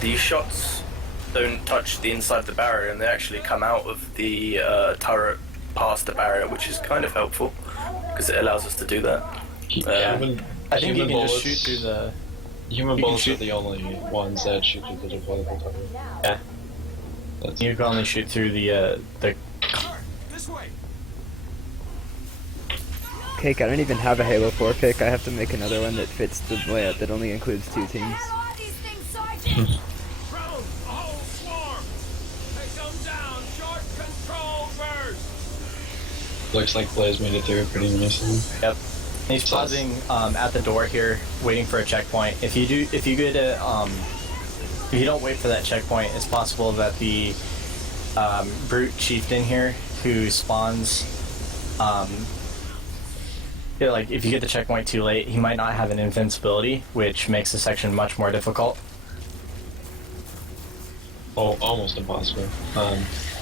These shots don't touch the inside of the barrier, and they actually come out of the turret past the barrier, which is kind of helpful because it allows us to do that. I think you human can bullets, just shoot through the... Human you can bullets shoot- are the only ones that shoot through the deployable cover. Yeah. You can only shoot through the Cake, I don't even have a Halo 4 pick. I have to make another one that fits the layout that only includes 2 teams. Looks like Blaze made it through pretty nicely. Yep. He's pausing at the door here, waiting for a checkpoint. If you don't wait for that checkpoint, it's possible that the brute chieftain here who spawns, like if you get the checkpoint too late, he might not have an invincibility, which makes the section much more difficult. Oh, almost impossible.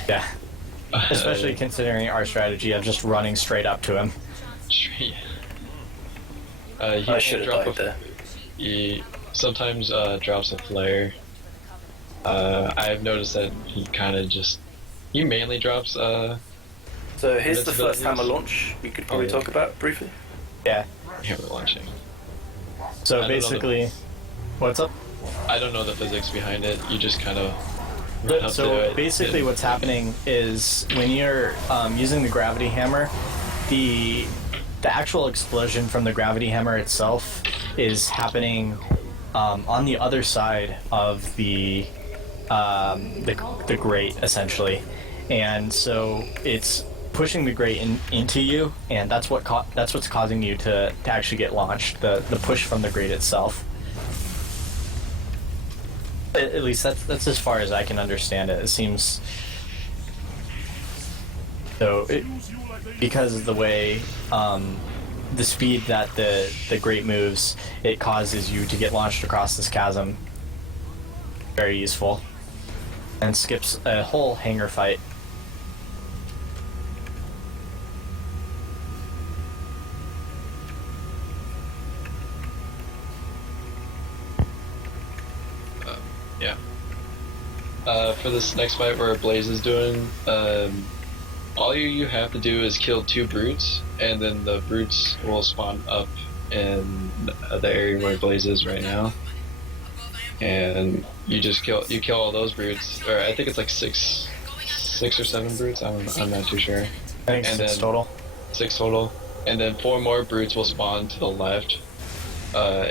Yeah. Especially considering our strategy of just running straight up to him. He I should have drop died there. He sometimes drops a flare. I've noticed that he kind of he mainly drops. So here's the first hammer invincibilities. launch we could probably yeah. talk about briefly. Yeah. Yeah, we're launching. So I don't know basically, what's up? I don't know the physics behind it. You just kind of run up to So it. basically what's happening is when you're using the gravity hammer, the actual explosion from the gravity hammer itself is happening on the other side of the grate, essentially. And so it's pushing the grate into you, and that's what's causing you to actually get launched, the push from the grate itself. At least that's as far as I can understand it. It seems so because of the way the speed that the grate moves, it causes you to get launched across this chasm. Very useful, and skips a whole hangar fight. Yeah. For this next fight where Blaze is doing, all you have to do is kill 2 brutes, and then the brutes will spawn up in the area where Blaze is right now. And you just kill all those brutes, or I think it's like 6 or 7 brutes. I'm not too sure. I think 6 total. 6 total, and then 4 more brutes will spawn to the left,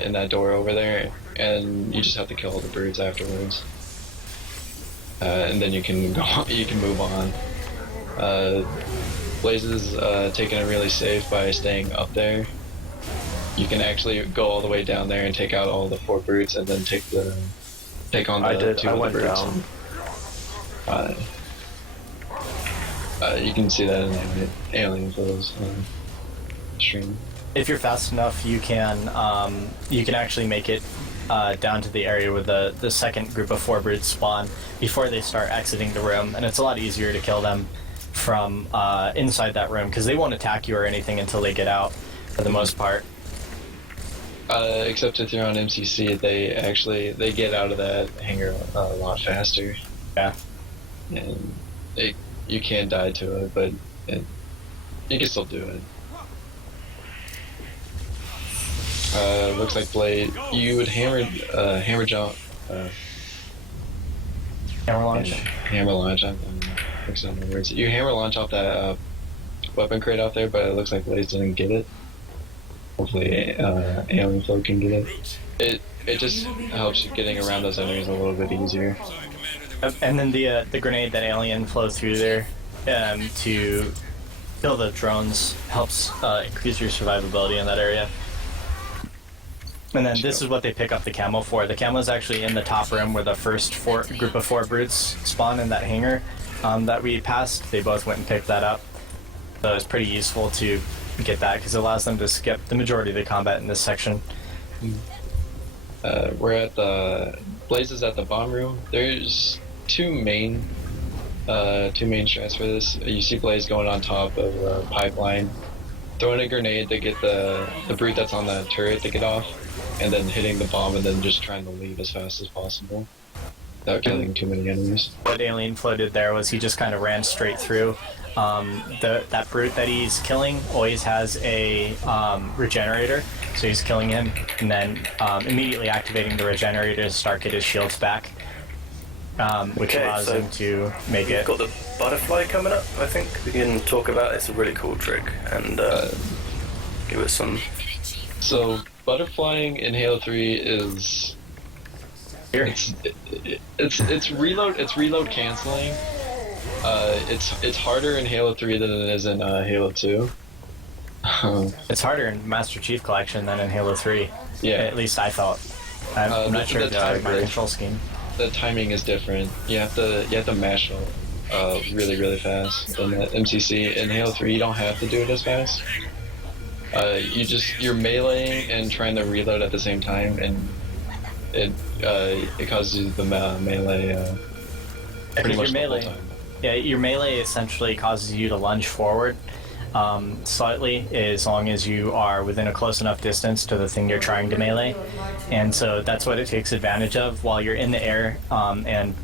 in that door over there, and you just have to kill all the brutes afterwards. And then you can move on. Blaze is taking it really safe by staying up there. You can actually go all the way down there and take out all the 4 brutes, and then take on the 2 I of the went brutes. down. You can see that in the alien photos stream. If you're fast enough, you can actually make it down to the area where the second group of 4 brutes spawn before they start exiting the room, and it's a lot easier to kill them from inside that room because they won't attack you or anything until they get out, for the most part. Except if you're on MCC, they get out of that hangar a lot faster. Yeah. And you can die to it, but you can still do it. Looks like Blade. You would hammer jump. Hammer launch. Hammer launch. I'm fixing on the words. You hammer launch off that weapon crate out there, but it looks like Blaze didn't get it. Hopefully, Alien Flow can get it. It just helps you getting around those enemies a little bit easier. And then the grenade that Alien flows through there to kill the drones helps increase your survivability in that area. And then this is what they pick up the camo for. The camo is actually in the top room where the first group of 4 brutes spawn in that hangar that we passed. They both went and picked that up. So it's pretty useful to get that because it allows them to skip the majority of the combat in this section. We're at the Blaze is at the bomb room. There's two main strats for this. You see Blaze going on top of a pipeline, throwing a grenade to get the brute that's on the turret to get off, and then hitting the bomb and then just trying to leave as fast as possible without killing too many enemies. What Alien Flow did there was he just kind of ran straight through. That brute that he's killing always has a regenerator, so he's killing him and then immediately activating the regenerator to start get his shields back, which allows him to make it. Got the butterfly coming up, I think. We can talk about it. It's a really cool trick and give it some. So butterflying in Halo 3 is it's reload canceling. It's harder in Halo 3 than it is in Halo 2. It's harder in Master Chief Collection than in Halo 3. Yeah. At least I felt. I'm not sure the my control scheme. The timing is different. You have to mash really fast. In the MCC in Halo 3, you don't have to do it as fast. You're meleeing and trying to reload at the same time, and it causes you the melee. Pretty much the whole time. Yeah, your melee essentially causes you to lunge forward slightly as long as you are within a close enough distance to the thing you're trying to melee. And so that's what it takes advantage of while you're in the air, and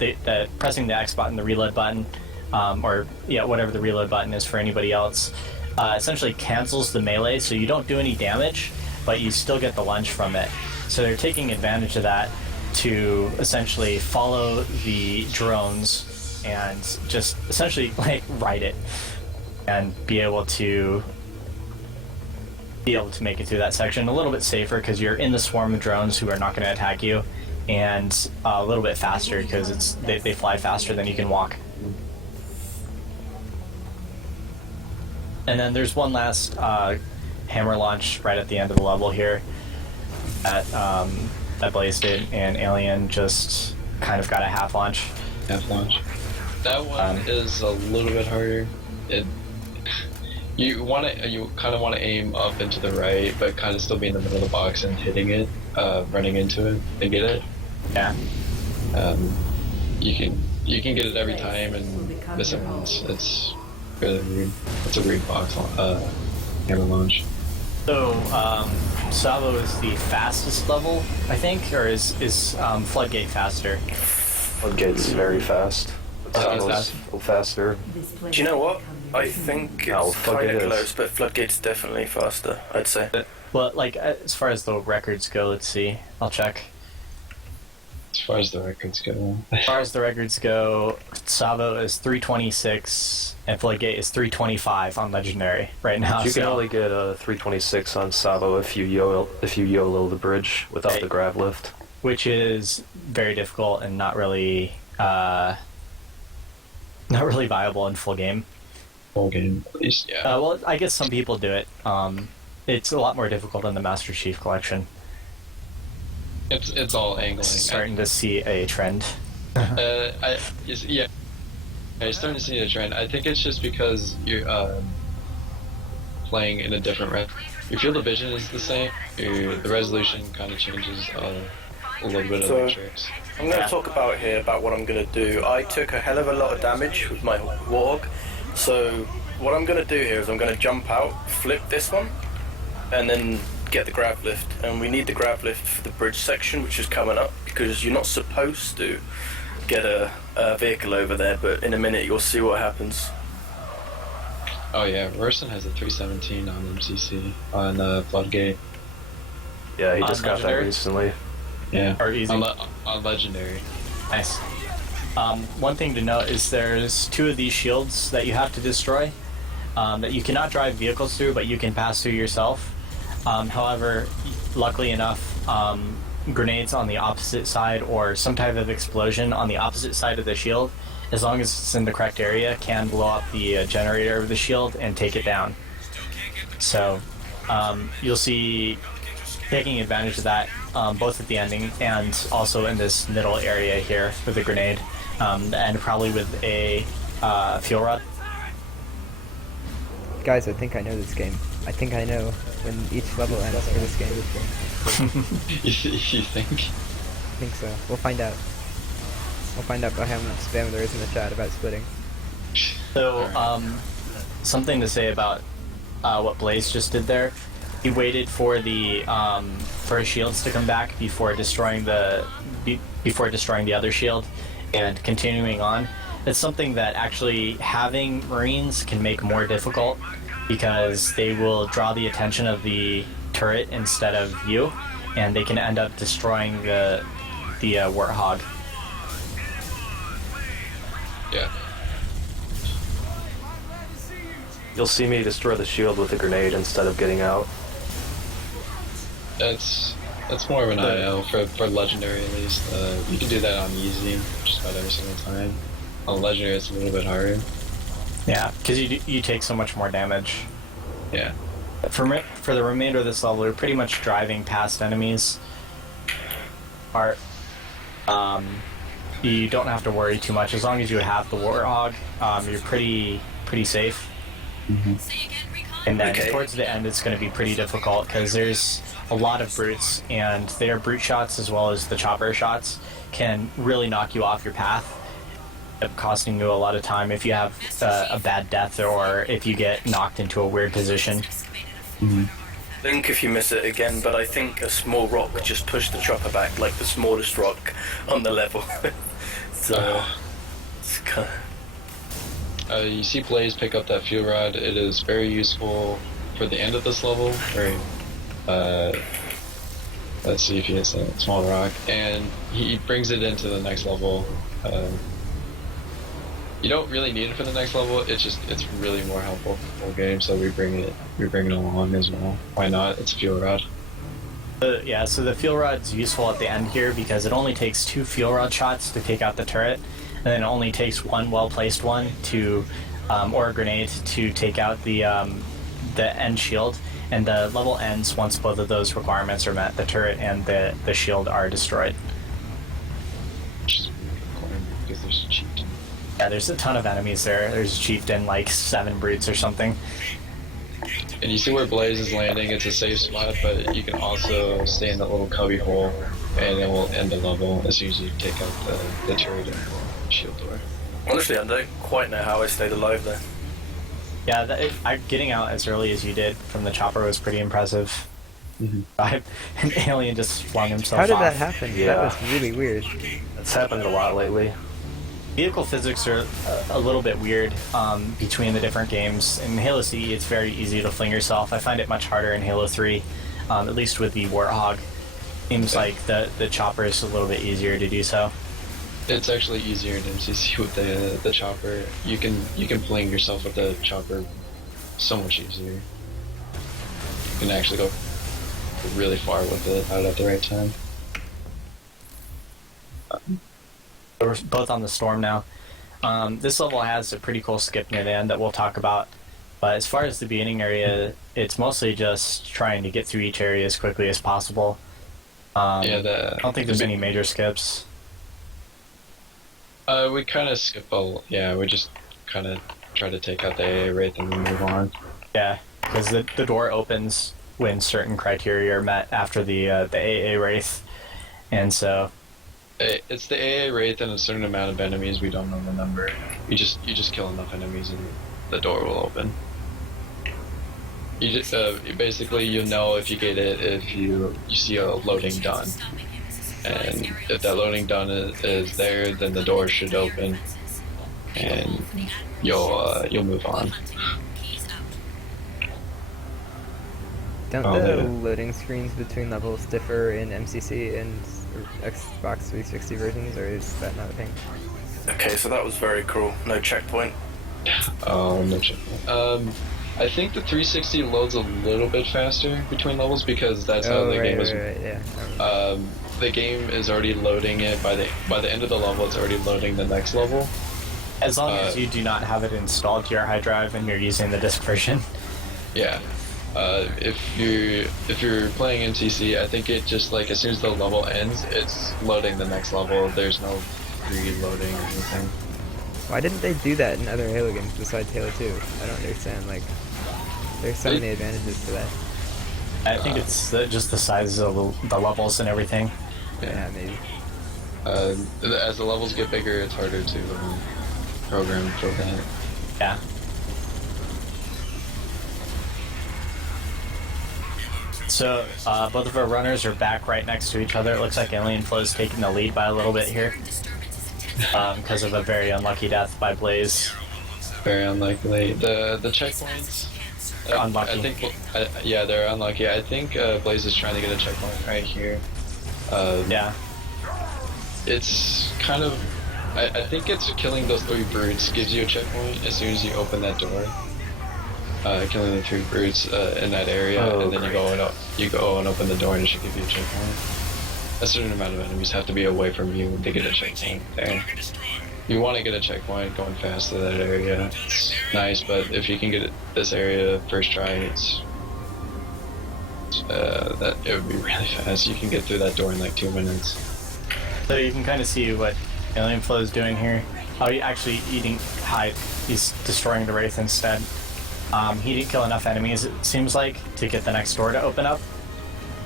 pressing the X button, the reload button, or whatever the reload button is for anybody else, essentially cancels the melee, so you don't do any damage, but you still get the lunge from it. So they're taking advantage of that to essentially follow the drones and just essentially like ride it and be able to make it through that section a little bit safer because you're in the swarm of drones who are not going to attack you, and a little bit faster because they fly faster than you can walk. And then there's one last hammer launch right at the end of the level here that Blaze did, and Alien just kind of got a half launch. That one is a little bit harder. You kind of want to aim up and to the right, but kind of still be in the middle of the box and hitting it, running into it and get it. Yeah. You can get it every time and miss it once. It's really weird. It's a weird box hammer launch. So Sabo is the fastest level, I think, or is Floodgate faster? Floodgate's very fast. Sabo's faster. Do you know what? I think it's kind of close, but Floodgate's definitely faster, I'd say. Well, like, as far as the records go, let's see. I'll check. As far as the records go, Sabo is 326, and Floodgate is 325 on Legendary right now. You can only get a 326 on Sabo if you YOLO the bridge without the grav lift. Which is very difficult and not really viable in full game. Full game, at least, yeah. Well, I guess some people do it. It's a lot more difficult in the Master Chief Collection. It's all angling. Starting to see a trend. I'm starting to see a trend. I think it's just because you're playing in a different your field of vision is the same. The resolution kind of changes a little bit of the tricks. I'm going to talk about what I'm going to do. I took a hell of a lot of damage with my Warg, so what I'm going to do here is I'm going to jump out, flip this one, and then get the grav lift. And we need the grav lift for the bridge section, which is coming up, because you're not supposed to get a vehicle over there, but in a minute you'll see what happens. Oh yeah, Rurson has a 317 on MCC on Floodgate. Yeah, he On just got that Legendary? recently. Yeah. Or easy? On legendary. Nice. One thing to note is there's 2 of these shields that you have to destroy that you cannot drive vehicles through, but you can pass through yourself. However, luckily enough, grenades on the opposite side or some type of explosion on the opposite side of the shield, as long as it's in the correct area, can blow up the generator of the shield and take it down. So you'll see taking advantage of that both at the ending and also in this middle area here with a grenade, and probably with a fuel rod. Guys, I think I know this game. I think I know when each level ends for this game. You think? I think so. We'll find out. We'll find out by how much spam there is in the chat about splitting. So, something to say about what Blaze just did there. He waited for the for his shields to come back before destroying the other shield and continuing on. It's something that actually having Marines can make more difficult because they will draw the attention of the turret instead of you, and they can end up destroying the Warthog. Yeah. You'll see me destroy the shield with a grenade instead of getting out. That's more of an IO for legendary at least. You can do that on easy just about every single time. On legendary, it's a little bit harder. Yeah, because you take so much more damage. Yeah. For the remainder of this level, we're pretty much driving past enemies. You don't have to worry too much as long as you have the Warthog. You're pretty safe. And then towards the end, it's going to be pretty difficult because there's a lot of brutes, and their brute shots as well as the chopper shots can really knock you off your path, costing you a lot of time if you have a bad death or if you get knocked into a weird position. I think if you miss it again, but I think a small rock just pushed the chopper back, like the smallest rock on the level. So it's kind of... You see Blaze pick up that fuel rod. It is very useful for the end of this level, where let's see if he hits a small rock, and he brings it into the next level. You don't really need it for the next level. It's really more helpful for the whole game. So we bring it along as well. Why not? It's a fuel rod. Yeah, so the fuel rod's useful at the end here because it only takes 2 fuel rod shots to take out the turret, and then it only takes 1 well-placed one to, or a grenade to take out the end shield, and the level ends once both of those requirements are met. The turret and the shield are destroyed. Which is because there's a chieftain. Yeah, there's a ton of enemies there. There's a chieftain, like 7 brutes or something. And you see where Blaze is landing. It's a safe spot, but you can also stay in that little cubby hole, and it will end the level as soon as you take out the turret and shield door. Honestly, I don't quite know how I stayed alive there. Yeah, getting out as early as you did from the chopper was pretty impressive. An alien just flung himself off. How did that happen? Yeah. That was really weird. That's happened a lot lately. Vehicle physics are a little bit weird between the different games. In Halo CE, it's very easy to fling yourself. I find it much harder in Halo 3, at least with the Warthog. Seems like the chopper is a little bit easier to do so. It's actually easier in MCC with the chopper. You can fling yourself with the chopper so much easier. You can actually go really far with it out at the right time. We're both on the Storm now. This level has a pretty cool skip near the end that we'll talk about. But as far as the beginning area, it's mostly just trying to get through each area as quickly as possible. I don't think there's any major skips. We kind of skip we just kind of try to take out the AA Wraith and move on. Yeah, because the door opens when certain criteria are met after the AA Wraith, and so... It's the AA Wraith and a certain amount of enemies. We don't know the number. You just kill enough enemies and the door will open. You just basically you know if you get it if you see a loading done, and if that loading done is there, then the door should open, and you'll move on. Don't Oh, the yeah. loading screens between levels differ in MCC and Xbox 360 versions, or is that not a thing? Okay, so that was very cool. No checkpoint. Oh, no checkpoint. I think the 360 loads a little bit faster between levels because that's how the game is. Right, yeah. The game is already loading it by the end of the level. It's already loading the next level. As long as you do not have it installed to your hard drive and you're using the disc version. Yeah. If you're playing MCC, I think it just like as soon as the level ends, it's loading the next level. There's no reloading or anything. Why didn't they do that in other Halo games besides Halo 2? I don't understand. Like, there's so many advantages to that. I think it's just the size of the levels and everything. Yeah, maybe. As the levels get bigger, it's harder to program for that. Yeah. So, both of our runners are back right next to each other. It looks like Alien Flow's taking the lead by a little bit here. Because of a very unlucky death by Blaze. Very unlikely. The checkpoints. Unlucky. I think. Yeah, they're unlucky. I think Blaze is trying to get a checkpoint right here. Yeah. It's kind of. I think it's killing those 3 brutes gives you a checkpoint as soon as you open that door. Killing the 3 brutes in that area, and then you go and open the door, and it should give you a checkpoint. A certain amount of enemies have to be away from you to get a checkpoint there. You want to get a checkpoint going fast to that area. It's nice, but if you can get this area first try, it would be really fast. You can get through that door in like 2 minutes. So you can kind of see what Alien Flow is doing here. Oh, he actually eating hide. He's destroying the Wraith instead. He didn't kill enough enemies, it seems like, to get the next door to open up.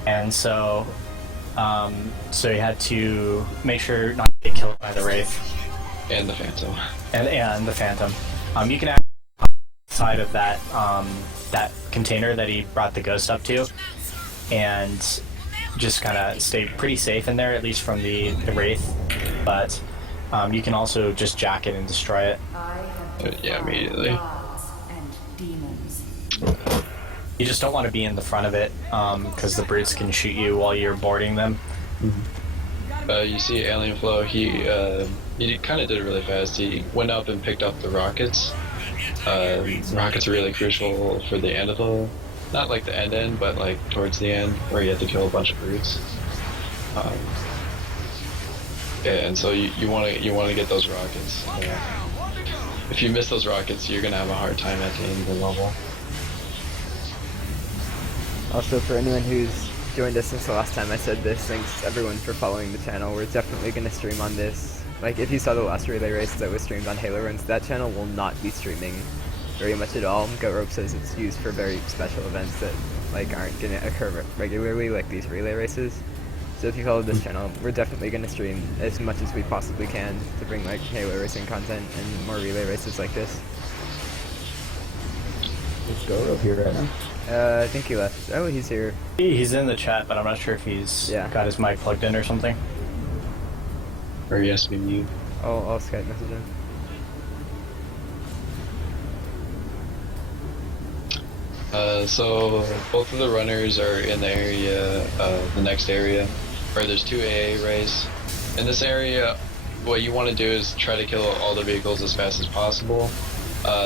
And so he had to make sure not to get killed by the Wraith. And the Phantom. And the Phantom. You can actually side of that that container that he brought the Ghost up to, and just kind of stay pretty safe in there, at least from the Wraith. But you can also just jack it and destroy it. Yeah, immediately. You just don't want to be in the front of it, because the brutes can shoot you while you're boarding them. You see Alien Flow, he kind of did it really fast. He went up and picked up the rockets. Rockets are really crucial for the end of the... Not like the end, but like towards the end, where you have to kill a bunch of brutes. Yeah, and so you want to get those rockets. If you miss those rockets, you're going to have a hard time at the end of the level. Also, for anyone who's joined us since the last time I said this, thanks everyone for following the channel. We're definitely going to stream on this. Like, if you saw the last relay race that was streamed on Halo Runs, that channel will not be streaming very much at all. Goat Rope says it's used for very special events that like aren't going to occur regularly, like these relay races. So if you follow this channel, we're definitely going to stream as much as we possibly can to bring like Halo racing content and more relay races like this. Is Goat Rope here right now? I think he left. Oh, he's here. He's in the chat, but I'm not sure if he's got his mic plugged in or something. Or yes, be mute. I'll Skype message him. So both of the runners are in the area, the next area, where there's 2 AA rays. In this area, what you want to do is try to kill all the vehicles as fast as possible.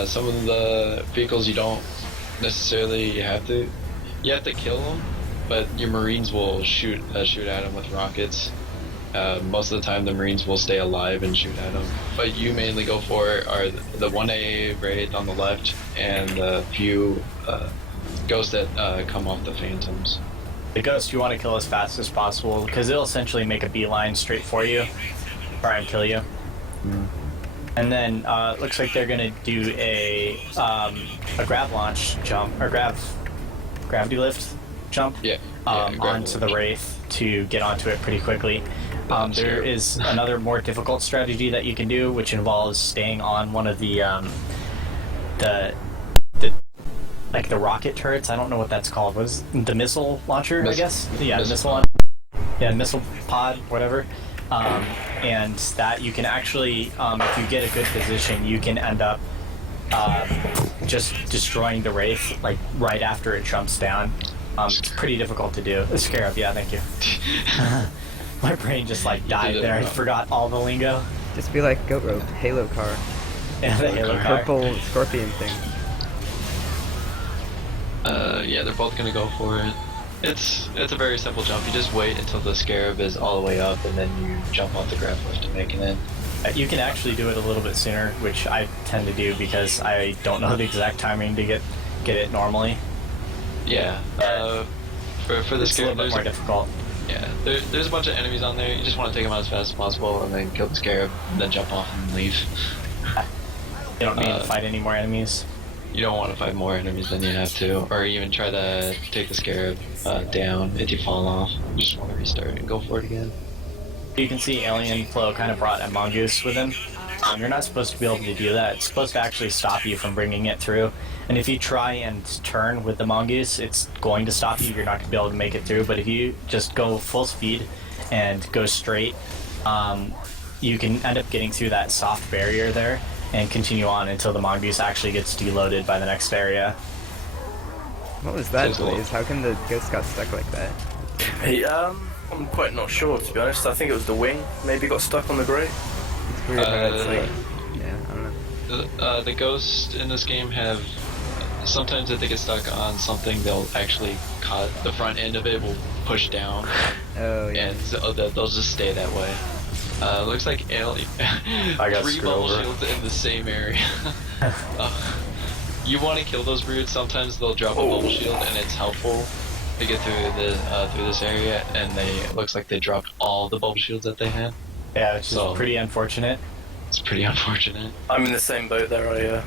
Some of the vehicles you don't necessarily have to kill them, but your Marines will shoot at them with rockets. Most of the time the Marines will stay alive and shoot at them, but you mainly go for are the 1 AA raid on the left and the few ghosts that come off the Phantoms. The Ghost you want to kill as fast as possible, because it'll essentially make a beeline straight for you, try and kill you. And then looks like they're gonna do a grav launch jump, or gravity lift jump onto the Wraith to get onto it pretty quickly. There is another more difficult strategy that you can do, which involves staying on one of the like the rocket turrets. I don't know what that's called. Was the missile launcher? I guess. Yeah, missile pod, whatever. And that you can actually, if you get a good position, you can end up just destroying the Wraith like right after it jumps down. It's pretty difficult to do. Scarab, yeah, thank you. My brain just like died there. I forgot all the lingo. Just be like Goat Rope, Halo car. Yeah, the Halo car. Purple scorpion thing. Yeah, they're both gonna go for it. It's a very simple jump. You just wait until the Scarab is all the way up, and then you jump off the grab lift to make it in. You can actually do it a little bit sooner, which I tend to do because I don't know the exact timing to get it normally. Yeah. For the Scarab, a little bit more difficult. Yeah, there's a bunch of enemies on there. You just want to take them out as fast as possible, and then kill the Scarab, and then jump off and leave. You don't need to fight any more enemies. You don't want to fight more enemies than you have to, or even try to take the Scarab down if you fall off. You just want to restart and go for it again. You can see Alien Flow kind of brought a mongoose with him. You're not supposed to be able to do that. It's supposed to actually stop you from bringing it through. And if you try and turn with the mongoose, it's going to stop you. You're not going to be able to make it through. But if you just go full speed and go straight, you can end up getting through that soft barrier there and continue on until the mongoose actually gets deloaded by the next area. What was that noise? How come the ghost got stuck like that? Hey, I'm quite not sure, to be honest. I think it was the wing. Maybe got stuck on the grate. It's weird how it's like... Yeah, I don't know. The ghosts in this game have... Sometimes if they get stuck on something, they'll actually cut the front end of it will push down. Oh, yeah. And so they'll just stay that way. Looks like Alien... I got 3 bubble shields in the same area. You want to kill those brutes, sometimes they'll drop a bubble shield and it's helpful to get through this area, and it looks like they dropped all the bubble shields that they had. Yeah, which is pretty unfortunate. It's pretty unfortunate. I'm in the same boat there.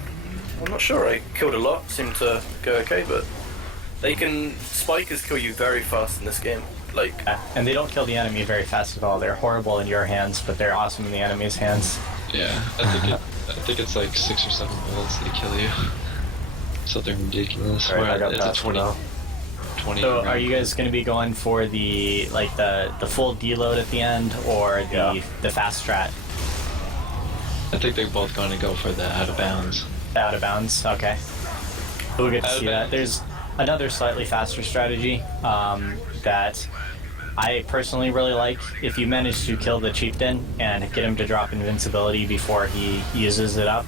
I'm not sure. I killed a lot. Seemed to go okay, but spikers kill you very fast in this game. And they don't kill the enemy very fast at all. They're horrible in your hands, but they're awesome in the enemy's hands. Yeah, I think it's like 6 or 7 bullets they kill you. Something ridiculous. Right, I got it's that a 20. So are you guys going to be going for the full deload at the end, or the fast strat? I think they're both going to go for the out of bounds. Out of bounds, okay. We'll get to see that. There's another slightly faster strategy that I personally really like. If you manage to kill the chieftain and get him to drop invincibility before he uses it up,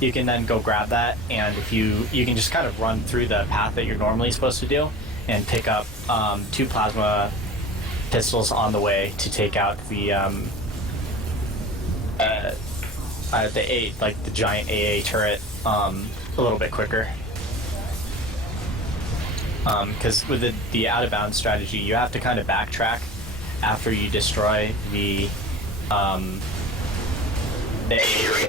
you can then go grab that, and if you can just kind of run through the path that you're normally supposed to do and pick up 2 plasma pistols on the way to take out the giant AA turret a little bit quicker. Because with the out of bounds strategy, you have to kind of backtrack after you destroy the AA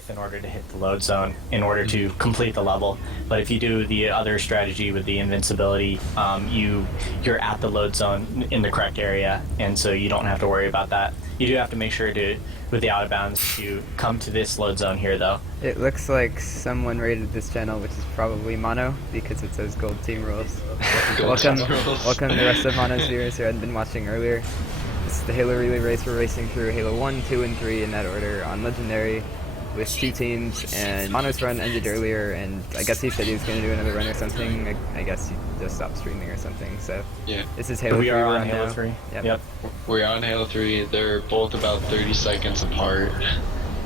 in order to hit the load zone in order to complete the level. But if you do the other strategy with the invincibility, you're at the load zone in the correct area, and so you don't have to worry about that. You do have to make sure to, with the out of bounds, to come to this load zone here, though. It looks like someone rated this channel, which is probably Mono, because it says Gold Team Rules. Welcome the rest of Mono's viewers who hadn't been watching earlier. This is the Halo Relay Race. We're racing through Halo 1, 2, and 3 in that order on Legendary with 2 teams, and Mono's run ended earlier, and I guess he said he was going to do another run or something. I guess he just stopped streaming or something, so... Yeah. This is Halo 3 we are we're on Halo now. 3. Yep. We're on Halo 3. They're both about 30 seconds apart.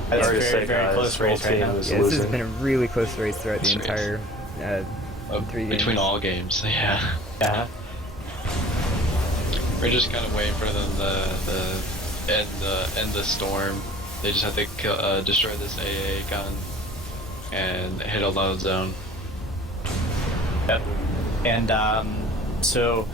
That's a very, very close race right now. Yeah, this has been a really close race throughout the entire 3 games. Between all games, yeah. Yeah. We're just kind of waiting for them to end the storm. They just have to destroy this AA gun and hit a load zone. Yep. And so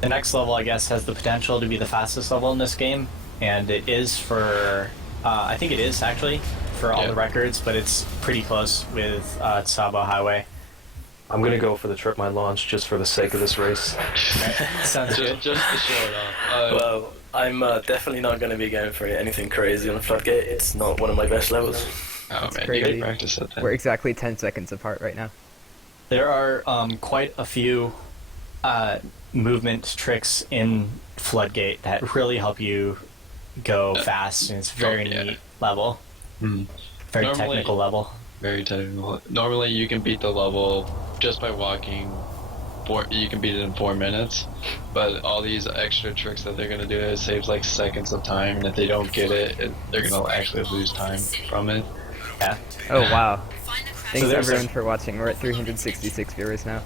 the next level, I guess, has the potential to be the fastest level in this game, and it is for I think it is actually for all the records, but it's pretty close with Tsavo Highway. I'm gonna go for the Trip Mine launch just for the sake of this race. Sounds good. Just to show it off. Well, I'm definitely not going to be going for anything crazy on Floodgate. It's not one of my best levels. Oh man, crazy. you can practice it then. We're exactly 10 seconds apart right now. There are quite a few movement tricks in Floodgate that really help you go fast, and it's very neat level. Very technical level. Very technical. Normally you can beat the level just by walking you can beat it in 4 minutes, but all these extra tricks that they're gonna do, it saves like seconds of time, and if they don't get it, they're gonna actually lose time from it. Yeah. Oh wow. Thanks there's everyone for watching. We're at 366 viewers now.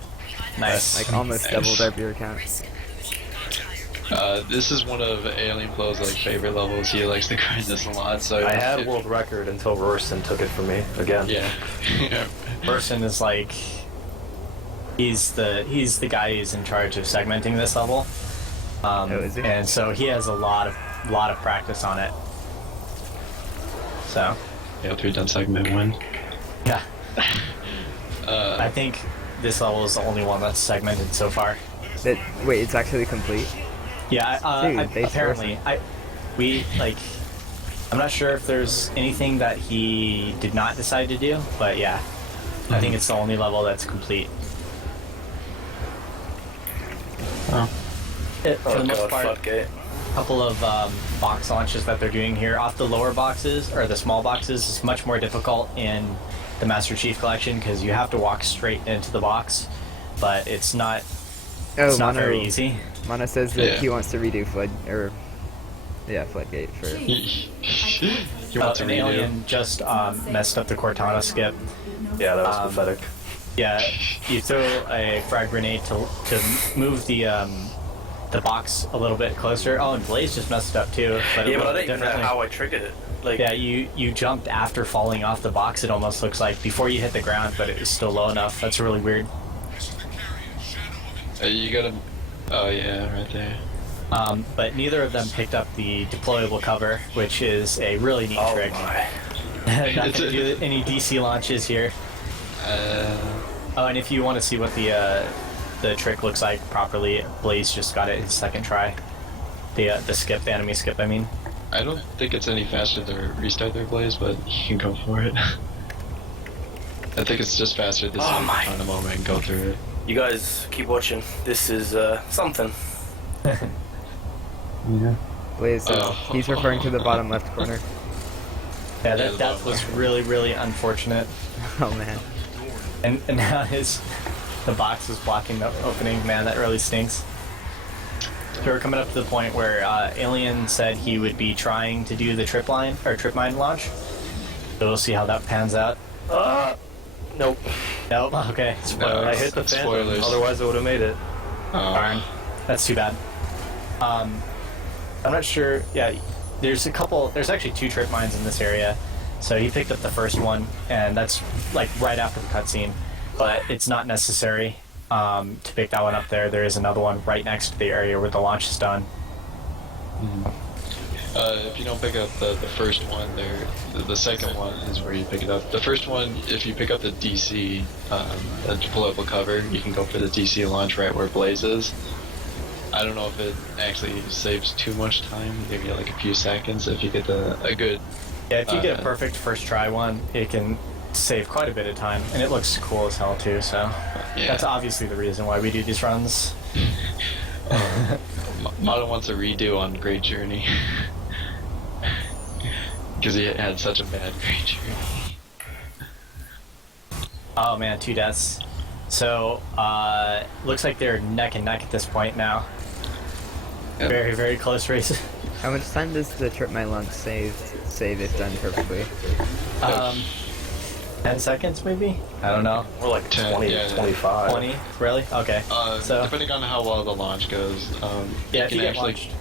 Nice. Like almost doubled our viewer count. This is one of Alien Flow's like favorite levels. He likes to grind this a lot. So I had world record until Rurson took it from me again. Yeah. Rurson is like he's the guy who's in charge of segmenting this level. Is he? And so he has a lot of practice on it. So Yeah, 3 done segment 1. yeah. I think this level is the only one that's segmented so far. Wait, it's actually complete? Yeah, Dude, they apparently. I'm not sure if there's anything that he did not decide to do, but yeah. I think it's the only level that's complete. Oh. For the most part, a couple of box launches that they're doing here off the lower boxes, or the small boxes, is much more difficult in the Master Chief Collection because you have to walk straight into the box, but it's not very easy. Mono says that he wants to redo Floodgate for... He wants to an redo. Alien just messed up the Cortana skip. Yeah, that was pathetic. Yeah, you throw a frag grenade to move the box a little bit closer. Oh, and Blaze just messed it up too. But Yeah, but I don't even know how I triggered it. Like, yeah, you jumped after falling off the box, it almost looks like, before you hit the ground, but it was still low enough. That's really weird. You gotta... Oh yeah, right there. But neither of them picked up the deployable cover, which is a really neat trick. Not going to do any DC launches here. Oh, and if you want to see what the trick looks like properly, Blaze just got it his second try. The skip, the enemy skip, I mean. I don't think it's any faster to restart their Blaze, but you can go for it. I think it's just faster to find a moment and go through it. you guys keep watching. This is something. Yeah. Blaze, he's referring to the bottom left corner. Yeah, that was really, really unfortunate. Oh man. And now the box is blocking the opening. Man, that really stinks. So we're coming up to the point where Alien said he would be trying to do the trip mine launch. So we'll see how that pans out. Nope. Nope. Okay. Spoilers. I hit the Phantom, Spoilers. otherwise I would have made it. Darn. That's too bad. I'm not sure. Yeah, there's actually 2 trip mines in this area. So he picked up the first one, and that's like right after the cutscene. But it's not necessary to pick that one up there. There is another one right next to the area where the launch is done. If you don't pick up the first one, the second one is where you pick it up. The first one, if you pick up the DC, the deployable cover, you can go for the DC launch right where Blaze is. I don't know if it actually saves too much time, maybe like a few seconds if you get a good... Yeah, if you get a perfect first try one, it can save quite a bit of time, and it looks cool as hell too, so that's obviously the reason why we do these runs. Mono wants a redo on Great Journey. Because he had such a bad Great Journey. Oh man, 2 deaths. So, looks like they're neck and neck at this point now. Yep. Very, very close race. How much time does the trip my launch save if done perfectly? 10 seconds maybe? I don't know. More like 10, 20, yeah. 25. 20? Really? Okay. So Depending on how well the launch goes, yeah, you if you can get actually... launched.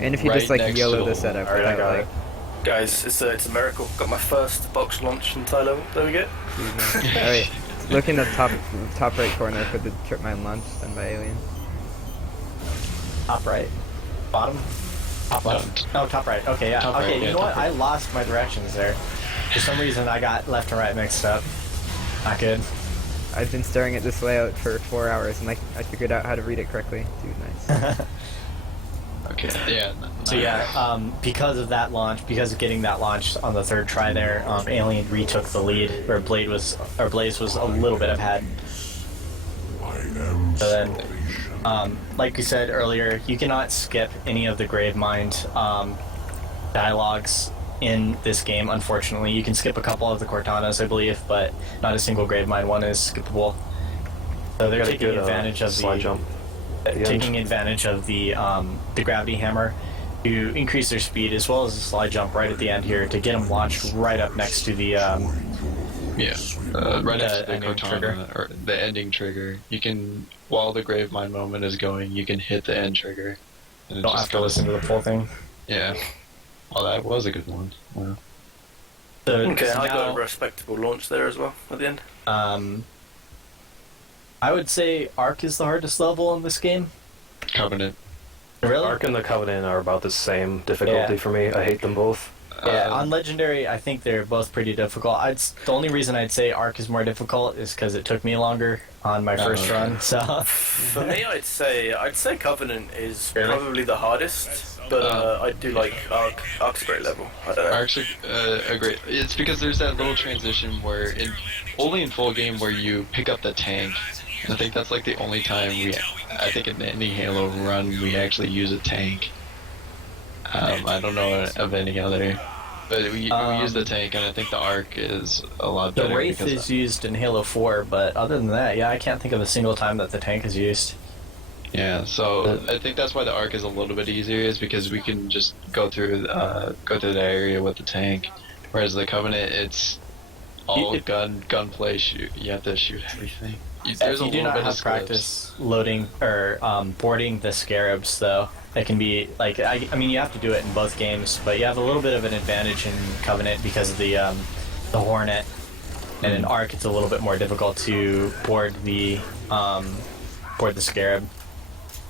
And if you just right like next YOLO to the the- setup Alright, I without got like... Guys, it's a miracle. Got my first box launch entire level. There we go. Alright, look in the top right corner for the trip mine launch done by Alien. Top right. Bottom? Top left. Oh, top right. Okay, yeah. Top Okay, right, you yeah, know what? top right. I lost my directions there. For some reason, I got left and right mixed up. Not good. I've been staring at this layout for 4 hours and I figured out how to read it correctly. Dude, nice. Okay, yeah. So yeah, because of that launch, because of getting that launch on the 3rd try there, Alien retook the lead, where Blaze was a little bit ahead. So then, like we said earlier, you cannot skip any of the Gravemind dialogues in this game, unfortunately. You can skip a couple of the Cortanas, I believe, but not a single Gravemind one is skippable. So they're Got a taking good, advantage of slide the jump at the end. taking advantage of the gravity hammer to increase their speed, as well as the slide jump right at the end here to get them launched right up next to the right next to the ending Cortana, trigger. or the ending trigger. You can, while the Gravemind moment is going, you can hit the end trigger. And it Don't just have to listen to the full thing. Yeah. Oh, that was a good one. Wow. Okay, so I got now- a respectable launch there as well at the end. I would say Arc is the hardest level in this game. Covenant. Really? Ark and the Covenant are about the same difficulty Yeah. for me. I hate them both. Yeah, on Legendary, I think they're both pretty difficult. The only reason I'd say Arc is more difficult is because it took me longer on my first run. So For me, I'd say Covenant is Really? probably the hardest, but I do like Arc's a great level. I don't know. Arc's a great. It's because there's that little transition where only in full game where you pick up the tank. And I think that's like the only time I think in any Halo run we actually use a tank. I don't know of any other, but we use the tank, and I think the Arc is a lot better. the Wraith because is used in Halo 4, but other than that, yeah, I can't think of a single time that the tank is used. Yeah, so I think that's why the Arc is a little bit easier, is because we can just go through the area with the tank, whereas the Covenant, it's all gunplay. Shoot, you have to shoot everything. If you do not have practice loading or boarding the Scarabs, though, it can be like I mean you have to do it in both games, but you have a little bit of an advantage in Covenant because of the Hornet, and in Arc it's a little bit more difficult to board the Scarab.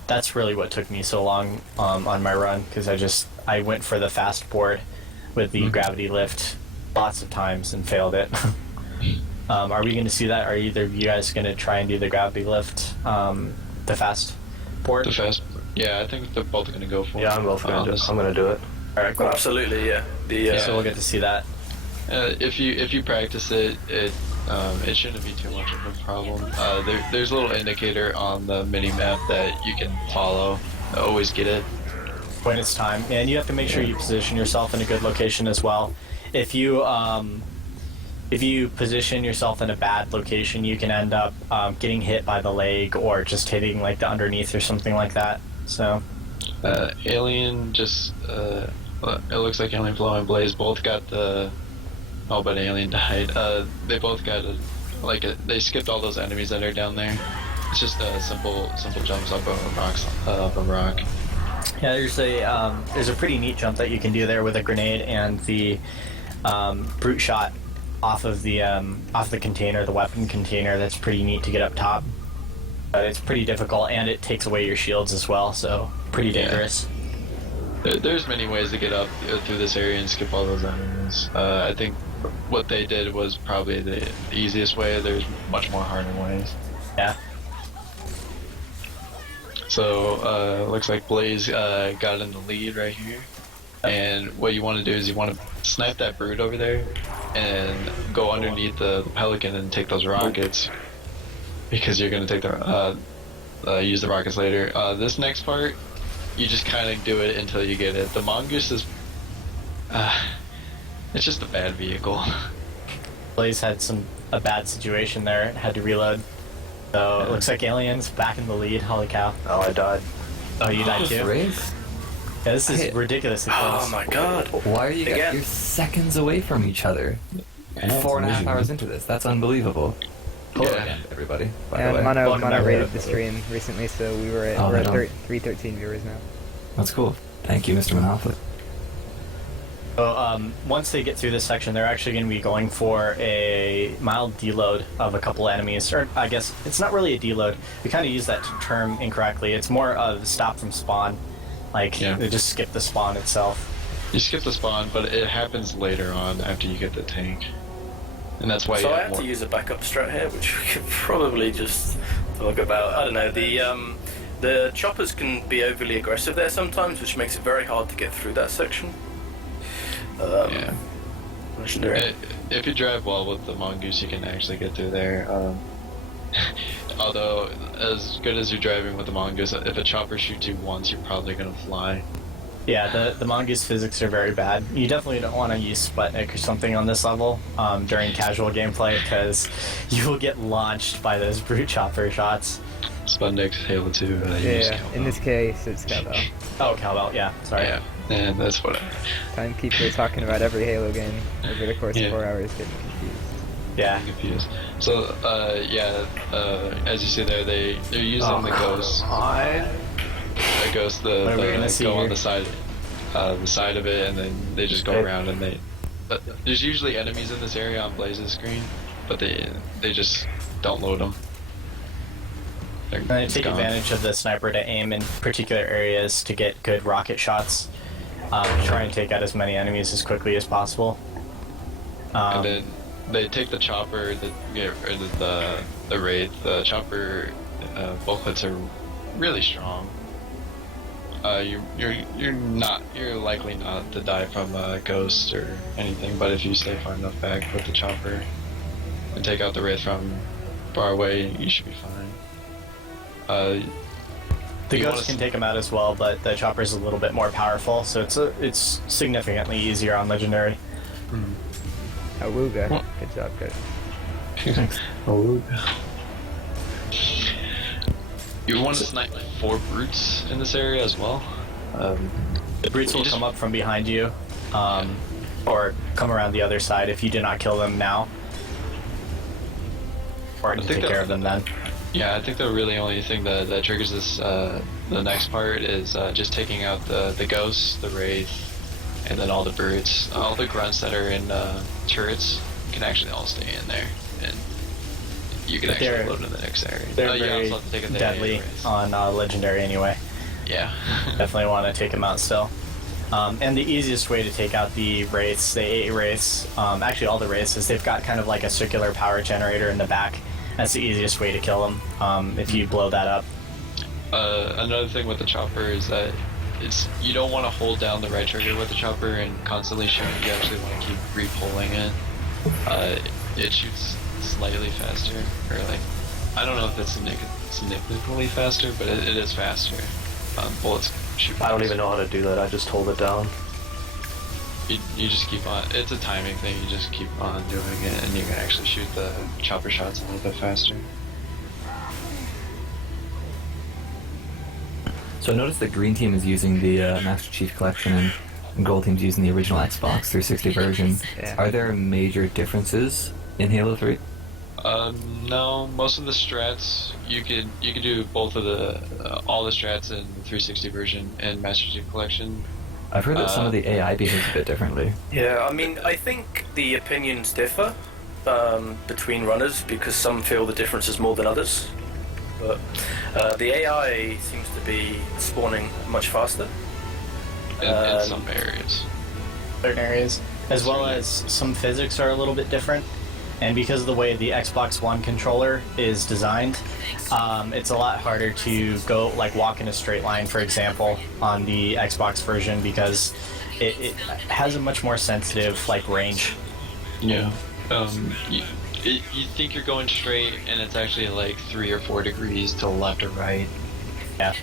That's really what took me so long on my run, because I went for the fast board with the gravity lift lots of times and failed it. Are we going to see that? Are either of you guys going to try and do the gravity lift, the fast board? The fast, yeah, I think they're both going to go for it. Yeah, I'm going to do it. All right, cool. Absolutely, yeah. So we'll get to see that. If you practice it shouldn't be too much of a problem. There's a little indicator on the mini map that you can follow. Always get it when it's time, and you have to make sure you position yourself in a good location as well. If you position yourself in a bad location, you can end up getting hit by the leg or just hitting like the underneath or something like that. So, Alien just it looks like Alien Flow and Blaze both got the. Oh, but Alien died. They both got they skipped all those enemies that are down there. It's just simple jumps up a rock. Yeah, there's a pretty neat jump that you can do there with a grenade and the brute shot off of the container, the weapon container. That's pretty neat to get up top. But it's pretty difficult, and it takes away your shields as well, so pretty dangerous. There's many ways to get up through this area and skip all those enemies. I think what they did was probably the easiest way. There's much more harder ways. Yeah. So, looks like Blaze got in the lead right here. And what you want to do is you want to snipe that brute over there and go underneath the Pelican and take those rockets, because you're going to take use the rockets later. This next part, you just kind of do it until you get it. The Mongoose is it's just a bad vehicle. Blaze had a bad situation there, had to reload. So it looks like Alien's back in the lead. Holy cow. Oh, I died. Oh, you died too? Yeah, this is ridiculously close. Oh my god. Why are you guys? You're seconds away from each other. 4.5 hours into this. That's unbelievable. Hello again, everybody. By the way. Mono rated the stream recently, so we're at 313 viewers now. That's cool. Thank you, Mr. Monopoly. So once they get through this section, they're actually going to be going for a mild deload of a couple enemies. Or I guess it's not really a deload. We kind of use that term incorrectly. It's more of stop from spawn. They just skip the spawn itself. You skip the spawn, but it happens later on after you get the tank. And that's why So you I have have to use a backup strat here, which we could probably just talk about. I don't know, the choppers can be overly aggressive there sometimes, which makes it very hard to get through that section. If you drive well with the Mongoose, you can actually get through there. Although, as good as you're driving with the Mongoose, if a chopper shoots you once, you're probably gonna fly. Yeah, the mongoose physics are very bad. You definitely don't want to use Sputnik or something on this level during casual gameplay because you will get launched by those brute chopper shots. Sputnik's Halo 2. Yeah, in this case, it's Cowbell. Oh, Cowbell, yeah, sorry. Yeah, and that's what. Timekeeper talking about every Halo game over the course of 4 hours, getting confused. Yeah. Confused. So, as you see there, they're using the ghost. The ghost, What are we gonna see go here? on the side of it, and then they just go around and they. But there's usually enemies in this area on Blaze's screen, but they just don't load them. And they take advantage of the sniper to aim in particular areas to get good rocket shots. Try and take out as many enemies as quickly as possible. And then they take the chopper, the Wraith. The chopper bulklets are really strong. You're likely not to die from a ghost or anything, but if you stay far enough back with the chopper and take out the Wraith from far away, you should be fine. The ghost can take them out as well, but the chopper is a little bit more powerful, so it's significantly easier on legendary. Awooga. Good job, good. Awooga. You want to snipe 4 brutes in this area as well. The brutes will come up from behind you, or come around the other side if you do not kill them now. Or take care of them then. Yeah, I think the really only thing that triggers this, the next part is just taking out the ghosts, the wraith, and then all the brutes. All the grunts that are in turrets can actually all stay in there, and you can actually load in the next area. They're very deadly on legendary anyway. Yeah. Definitely want to take them out still. And the easiest way to take out the wraiths, the 8 wraiths, actually all the wraiths, is they've got kind of like a circular power generator in the back. That's the easiest way to kill them, if you blow that up. Another thing with the chopper is that you don't want to hold down the right trigger with the chopper and constantly shoot. You actually want to keep re-pulling it. It shoots slightly faster, or like, I don't know if it's significantly faster, but it is faster. Bullets shoot faster. I don't even know how to do that. I just hold it down. You just keep on. It's a timing thing. You just keep on doing it, and you can actually shoot the chopper shots a little bit faster. So I noticed the green team is using the Master Chief Collection and gold team's using the original Xbox 360 version. Yeah. Are there major differences in Halo 3? No. Most of the strats you could do both of all the strats in the 360 version and Master Chief Collection. I've heard that some of the AI behaves a bit differently. Yeah, I mean, I think the opinions differ between runners because some feel the difference is more than others. But the AI seems to be spawning much faster. In some areas. Certain areas. As well as some physics are a little bit different. And because of the way the Xbox One controller is designed, it's a lot harder to go, like, walk in a straight line, for example, on the Xbox version because it has a much more sensitive, like, range. Yeah. You think you're going straight, and it's actually like 3 or 4 degrees to the left or right. Yeah.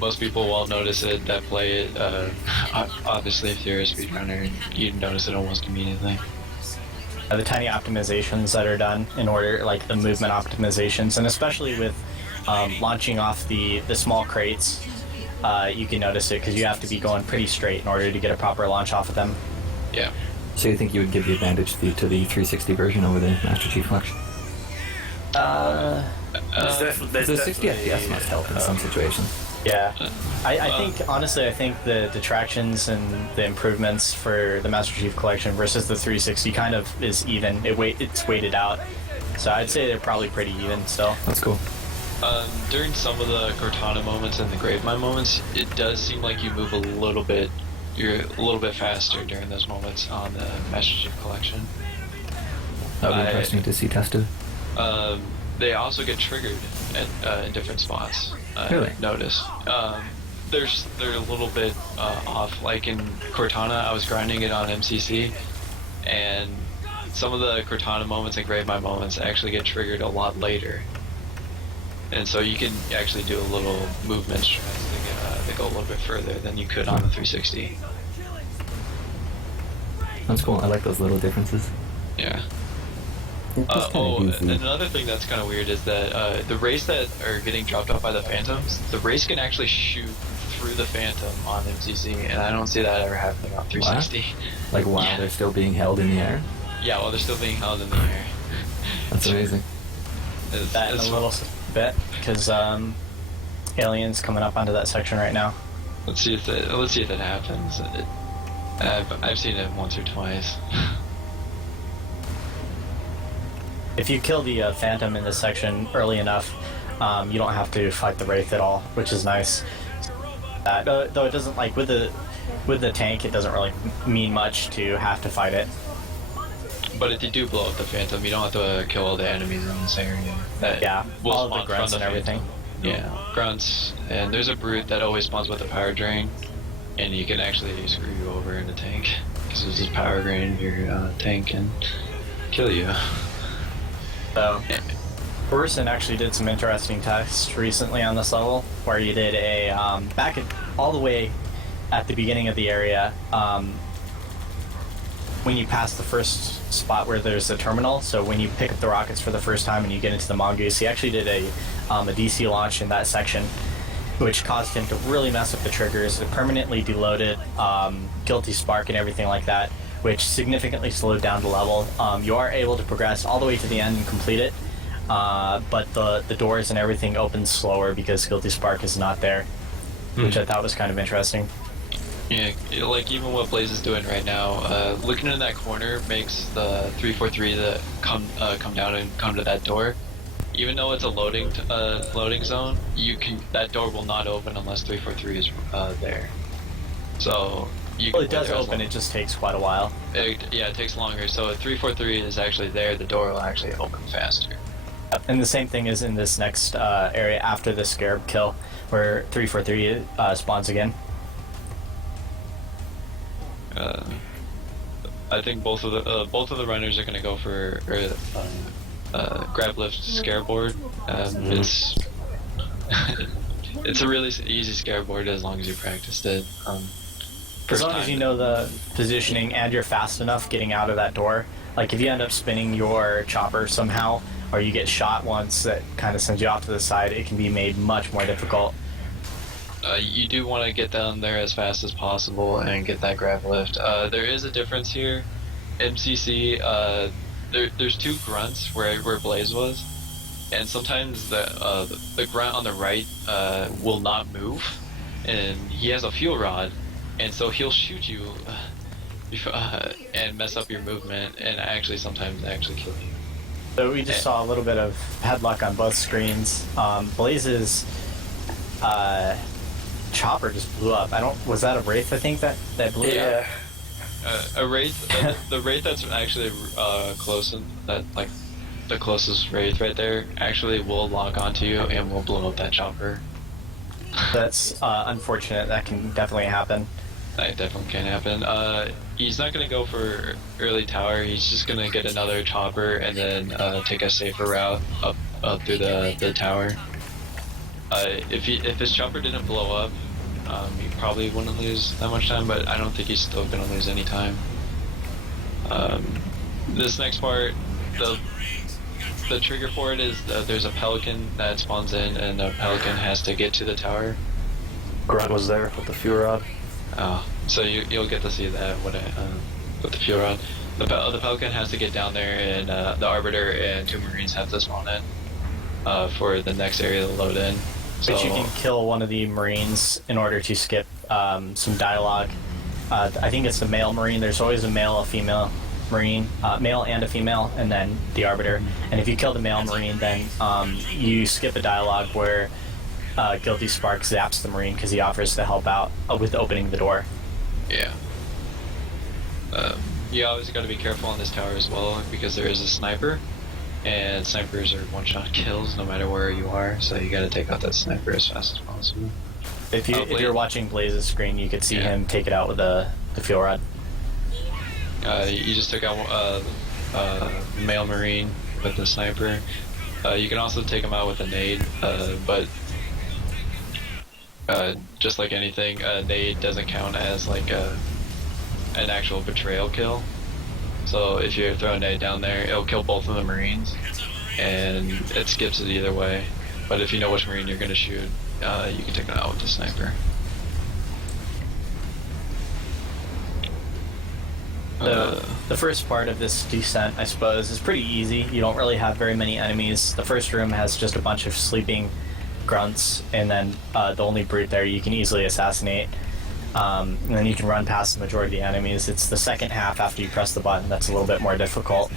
Most people won't notice it that play it. Obviously, if you're a speedrunner, you'd notice it almost immediately. The tiny optimizations that are done in order, like the movement optimizations, and especially with launching off the small crates, you can notice it because you have to be going pretty straight in order to get a proper launch off of them. Yeah. So you think you would give the advantage to the 360 version over the Master Chief Collection? There's the 60 FPS must help in some situations. Yeah, I think honestly, I think the detractions and the improvements for the Master Chief Collection versus the 360 kind of is even. It's weighted out, so I'd say they're probably pretty even still. That's cool. During some of the Cortana moments and the Gravemind moments, it does seem like you move a little bit. You're a little bit faster during those moments on the Master Chief Collection. That would be interesting to see tested. They also get triggered in different spots. Really? Notice. They're a little bit off. Like in Cortana, I was grinding it on MCC, and some of the Cortana moments and Gravemind moments actually get triggered a lot later. And so you can actually do a little movement stress to go a little bit further than you could on the 360. That's cool. I like those little differences. Yeah. It's kinda And goofy. another thing that's kind of weird is that the race that are getting dropped off by the Phantoms, the race can actually shoot through the Phantom on MCC, and I don't see that ever happening on 360. Like while they're still being held in the air. Yeah, while they're still being held in the air. That's amazing. That in a little bit, because aliens coming up onto that section right now. Let's see if that happens. I've seen it once or twice. If you kill the Phantom in this section early enough, you don't have to fight the Wraith at all, which is nice. Though it doesn't, like, with the tank, it doesn't really mean much to have to fight it. But if you do blow up the Phantom, you don't have to kill all the enemies in this area. Yeah, will all of the spawn grunts from and everything. Phantom. Yeah, grunts, and there's a brute that always spawns with a power drain, and you can actually screw you over in the tank because there's this power drain in your tank and kill you. So, Person actually did some interesting tests recently on this level, where you did a all the way at the beginning of the area. When you pass the first spot where there's a terminal, so when you pick up the rockets for the first time and you get into the Mongoose, he actually did a DC launch in that section, which caused him to really mess up the triggers. It permanently deloaded Guilty Spark and everything like that, which significantly slowed down the level. You are able to progress all the way to the end and complete it, but the doors and everything open slower because Guilty Spark is not there, which I thought was kind of interesting. Yeah, like even what Blaze is doing right now, looking in that corner makes the 343 that come down and come to that door. Even though it's a loading zone, that door will not open unless 343 is there. So you Well, it does open, it just takes quite a while. It takes longer. So if 343 is actually there, the door will actually open faster. And the same thing is in this next area after the Scarab kill, where 343 spawns again. I think both of the runners are going to go for grab lift scare board. It's it's a really easy scare board as long as you practiced it. As long as you know the positioning and you're fast enough getting out of that door. Like if you end up spinning your chopper somehow, or you get shot once that kind of sends you off to the side, it can be made much more difficult. You do want to get down there as fast as possible and get that grab lift. There is a difference here. MCC, there's two grunts where Blaze was, and sometimes the grunt on the right will not move, and he has a fuel rod, and so he'll shoot you and mess up your movement, and sometimes actually kill you. So we just saw a little bit of bad luck on both screens. Blaze's chopper just blew up. Was that a Wraith, I think, that blew up? A Wraith, the Wraith that's actually close, like the closest Wraith right there, actually will lock onto you and will blow up that chopper. That's unfortunate. That can definitely happen. That definitely can happen. He's not going to go for early tower. He's just going to get another chopper and then take a safer route up through the tower. If his chopper didn't blow up, he probably wouldn't lose that much time, but I don't think he's still going to lose any time. This next part, the trigger for it is there's a Pelican that spawns in, and the Pelican has to get to the tower. Grunt was there with the fuel rod. Oh, so you'll get to see that with the fuel rod. The Pelican has to get down there, and the Arbiter and 2 Marines have to spawn in for the next area to load in. So, But you can kill one of the Marines in order to skip some dialogue. I think it's the male Marine. There's always a male, a female Marine, male and a female, and then the Arbiter. And if you kill the male Marine, then you skip a dialogue where Guilty Spark zaps the Marine because he offers to help out with opening the door. Yeah. You always got to be careful on this tower as well because there is a sniper, and snipers are one-shot kills no matter where you are. So you got to take out that sniper as fast as possible. If you're watching Blaze's screen, you could see him take it out with the fuel rod. You just took out male Marine with the sniper. You can also take them out with a nade, but just like anything, a nade doesn't count as like an actual betrayal kill. So if you throw a nade down there, it'll kill both of the Marines, and it skips it either way. But if you know which Marine you're going to shoot, you can take it out with the sniper. The first part of this descent, I suppose, is pretty easy. You don't really have very many enemies. The first room has just a bunch of sleeping grunts, and then the only brute there you can easily assassinate. And then you can run past the majority of the enemies. It's the second half after you press the button that's a little bit more difficult.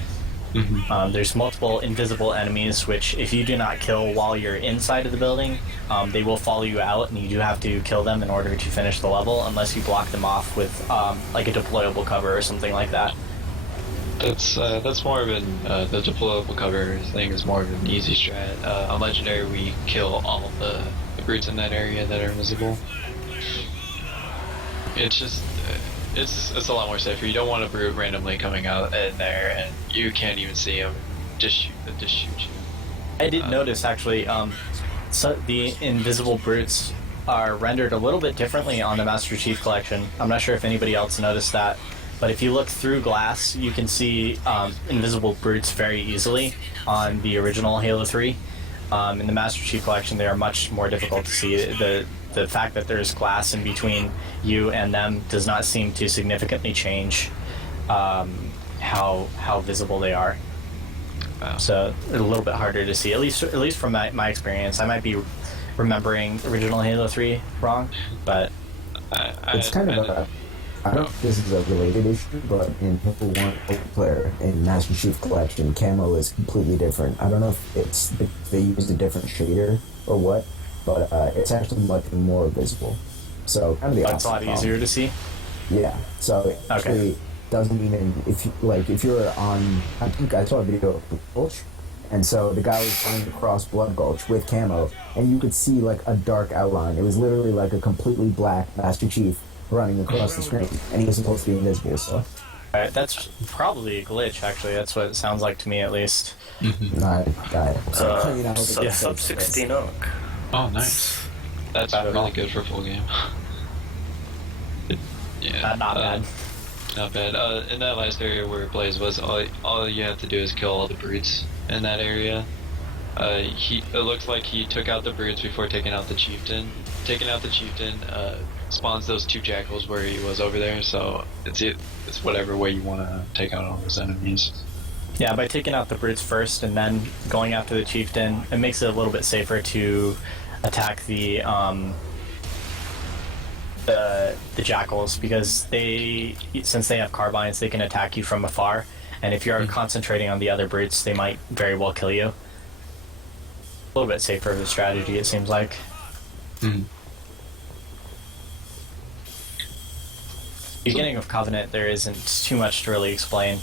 There's multiple invisible enemies, which if you do not kill while you're inside of the building, they will follow you out, and you do have to kill them in order to finish the level, unless you block them off with like a deployable cover or something like that. That's more of the deployable cover thing is more of an easy strat. On Legendary, we kill all of the brutes in that area that are invisible. It's just, it's a lot more safer. You don't want a brute randomly coming out in there and you can't even see him just shoot you. I did notice actually, so the invisible brutes are rendered a little bit differently on the Master Chief Collection. I'm not sure if anybody else noticed that, but if you look through glass, you can see invisible brutes very easily on the original Halo 3. In the Master Chief Collection, they are much more difficult to see. The fact that there's glass in between you and them does not seem to significantly change how visible they are. Wow. So it's a little bit harder to see, at least from my experience. I might be remembering original Halo 3 wrong, but it's kind of a. I don't know if this is a related issue, but in Halo 1 multiplayer in Master Chief Collection, camo is completely different. I don't know if it's they used a different shader or what, but it's actually much more visible. So kind of the it's a lot easier to see. Yeah. So it actually doesn't even if you're on. I think I saw a video of Blood Gulch, and so the guy was running across Blood Gulch with camo, and you could see like a dark outline. It was literally like a completely black Master Chief running across the screen, and he was supposed to be invisible. So that's probably a glitch. Actually, that's what it sounds like to me, at least. Sub 16 arc. Oh, nice. That's really good for full game. Yeah, not bad. Not bad. In that last area where Blaze was, all you have to do is kill all the brutes in that area. It looks like he took out the brutes before taking out the chieftain. Taking out the chieftain spawns those 2 jackals where he was over there, so it's whatever way you want to take out all those enemies. Yeah, by taking out the brutes first and then going after the chieftain, it makes it a little bit safer to attack the jackals, because since they have carbines, they can attack you from afar, and if you're concentrating on the other brutes, they might very well kill you. A little bit safer of a strategy, it seems like. Beginning of Covenant, there isn't too much to really explain.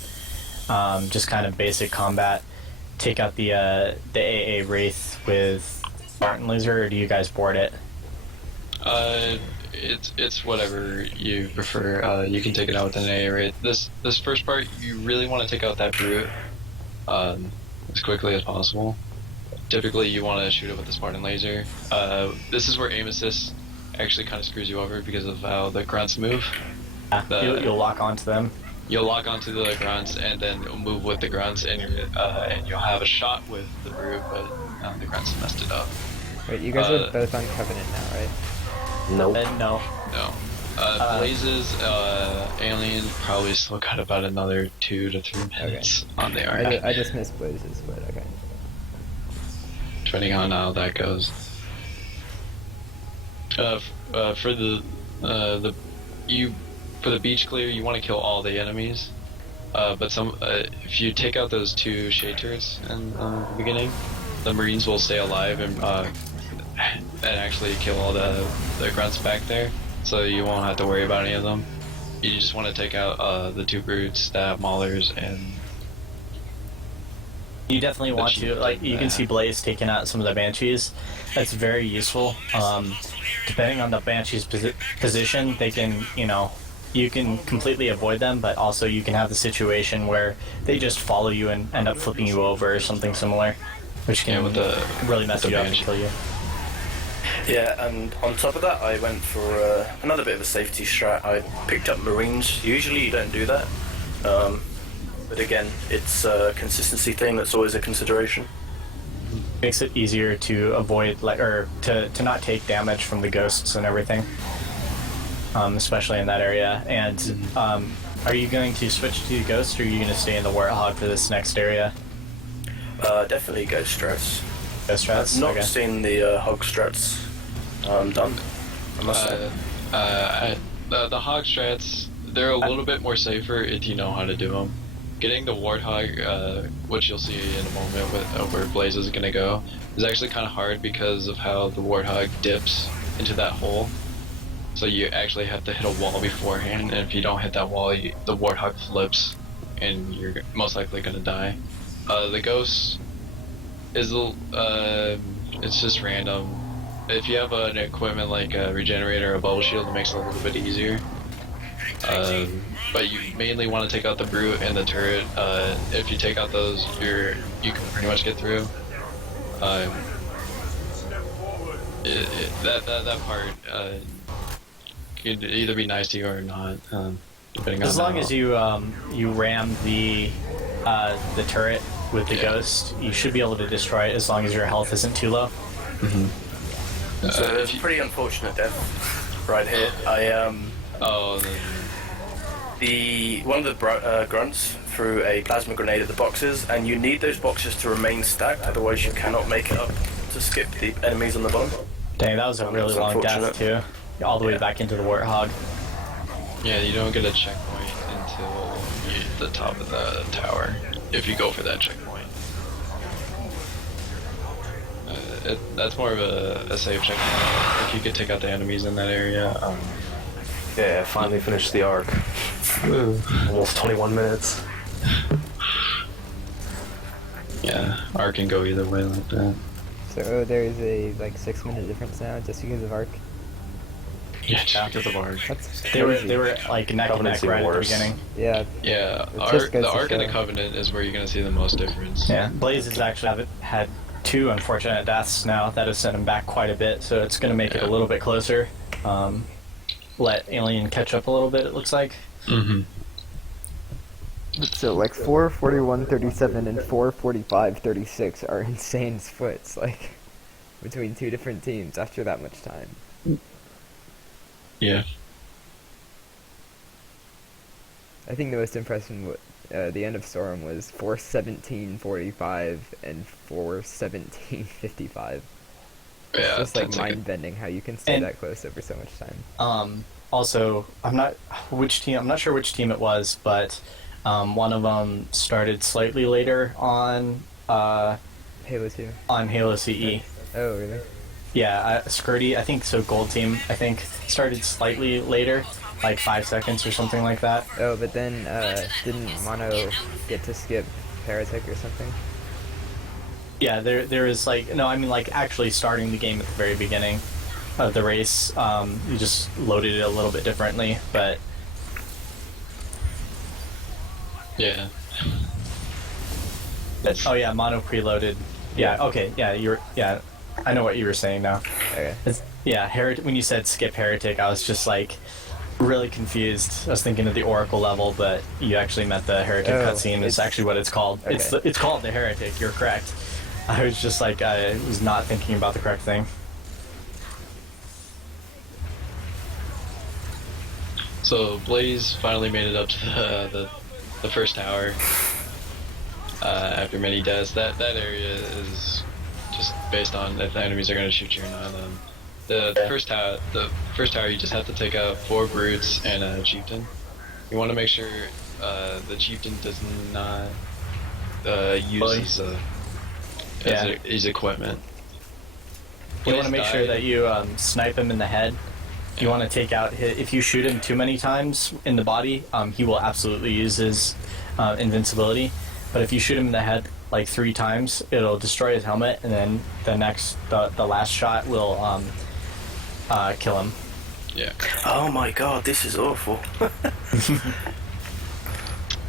Just kind of basic combat. Take out the AA Wraith with Spartan Laser, or do you guys board it? It's whatever you prefer. You can take it out with an AA Wraith. This first part, you really want to take out that brute as quickly as possible. Typically, you want to shoot it with the Spartan Laser. This is where aim assist actually kind of screws you over because of how the grunts move. You'll lock onto them. You'll lock onto the grunts and then move with the grunts, and you'll have a shot with the brute, but the grunts messed it up. Wait, you guys are both on Covenant now, right? Nope. No. Blaze's Alien probably still got about another 2 to 3 minutes on the arc. I just missed Blaze's, but okay. Depending on how that goes. For the beach clear, you want to kill all the enemies. But if you take out those 2 shade turrets in the beginning, the Marines will stay alive and actually kill all the grunts back there. So you won't have to worry about any of them. You just want to take out the 2 brutes that have maulers, and you definitely want to, like, you can see Blaze taking out some of the Banshees. That's very useful. Depending on the Banshee's position, they can, you can completely avoid them, but also you can have the situation where they just follow you and end up flipping you over or something similar. which can really mess you up and kill you. Yeah, and on top of that, I went for another bit of a safety strat. I picked up Marines. Usually you don't do that. But again, it's a consistency thing that's always a consideration. Makes it easier to avoid, to not take damage from the ghosts and everything. Especially in that area. And are you going to switch to Ghost, or are you going to stay in the Warthog for this next area? Definitely Ghost strats. Ghost strats? I've not Okay. seen the Hog strats done, I must say. The Hog strats, they're a little bit more safer if you know how to do them. Getting the Warthog, which you'll see in a moment with where Blaze is going to go, is actually kind of hard because of how the Warthog dips into that hole. So you actually have to hit a wall beforehand, and if you don't hit that wall, the Warthog flips, and you're most likely going to die. The Ghost is it's just random. If you have an equipment like a regenerator or a bubble shield, it makes it a little bit easier. But you mainly want to take out the brute and the turret. If you take out those, you can pretty much get through. That part could either be nice to you or not, depending on. As long as you ram the turret with the Ghost, you should be able to destroy it as long as your health isn't too low. So it's a pretty unfortunate death right here. One of the grunts threw a plasma grenade at the boxes, and you need those boxes to remain stacked, otherwise you cannot make it up to skip the enemies on the bottom. Dang, that was a really long death too. All the way back into the Warthog. Yeah, you don't get a checkpoint until the top of the tower, if you go for that checkpoint. That's more of a safe checkpoint. If you could take out the enemies in that area. Yeah, finally finished the arc. Almost 21 minutes. Yeah, arc can go either way like that. So there is a 6-minute difference now just because of arc. Yeah, just because of arc. That's They were crazy. like neck and neck right at the beginning. Yeah. Yeah, It just goes the to arc and the show. Covenant is where you're gonna see the most difference. Yeah, Blaze has actually had 2 unfortunate deaths now. That has sent him back quite a bit, so it's going to make it a little bit closer. Let Alien catch up a little bit, it looks like. Mm-hmm. So 4:41:37 and 4:45:36 are insane splits, between 2 different teams after that much time. Yeah. I think the most impressive, the end of Storm was 4:17:45 and 4:17:55. Yeah, It's just that's mind-bending how you can stay that close over so much time. Also, I'm not sure which team it was, but one of them started slightly later on Halo 2. On Halo CE. Oh, really? Yeah, Skirty, I think so. Gold team, I think, started slightly later, like 5 seconds or something like that. Oh, but then didn't Mono get to skip Paratech or something? Yeah, there is actually starting the game at the very beginning of the race. You just loaded it a little bit differently, but yeah. Oh yeah, Mono preloaded. Yeah, okay, yeah, I know what you were saying now. Okay. When you said skip Heretic, I was just really confused. I was thinking of the Oracle level, but you actually meant the Heretic cutscene. Is actually what it's called. Okay. It's called the Heretic. You're correct. I was just I was not thinking about the correct thing. So Blaze finally made it up to the first tower after many deaths. That area is just based on if the enemies are going to shoot you or not. The first tower, you just have to take out 4 brutes and a chieftain. You want to make sure the chieftain does not use his equipment. You want to make sure that you snipe him in the head. You want to take out if you shoot him too many times in the body, he will absolutely use his invincibility. But if you shoot him in the head 3 times, it'll destroy his helmet, and then the last shot will kill him. Yeah. Oh my god, this is awful.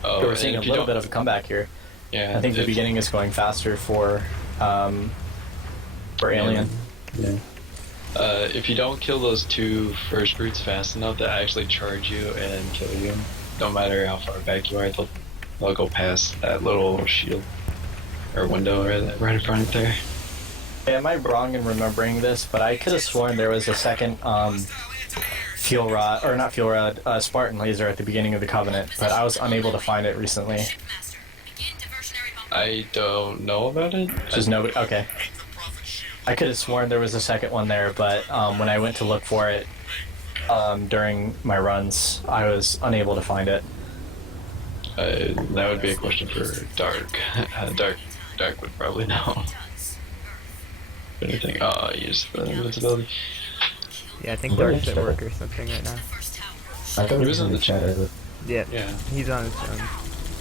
We're seeing a little bit of a comeback here. Yeah. I think the beginning is going faster for For Alien. Yeah. If you don't kill those 2 first brutes fast enough, they actually charge you and kill you. No matter how far back you are, they'll go past that little shield or window right in front of there. Am I wrong in remembering this? But I could have sworn there was a second fuel rod, or not fuel rod, Spartan laser at the beginning of the Covenant, but I was unable to find it recently. I don't know about it. Just nobody. Okay. I could have sworn there was a second one there, but when I went to look for it during my runs, I was unable to find it. That would be a question for Dark. Dark would probably know. Anything? Oh, use the invincibility. Yeah, I think Dark's at work or something right now. I thought he was in the chat. Yeah, yeah. He's on his phone.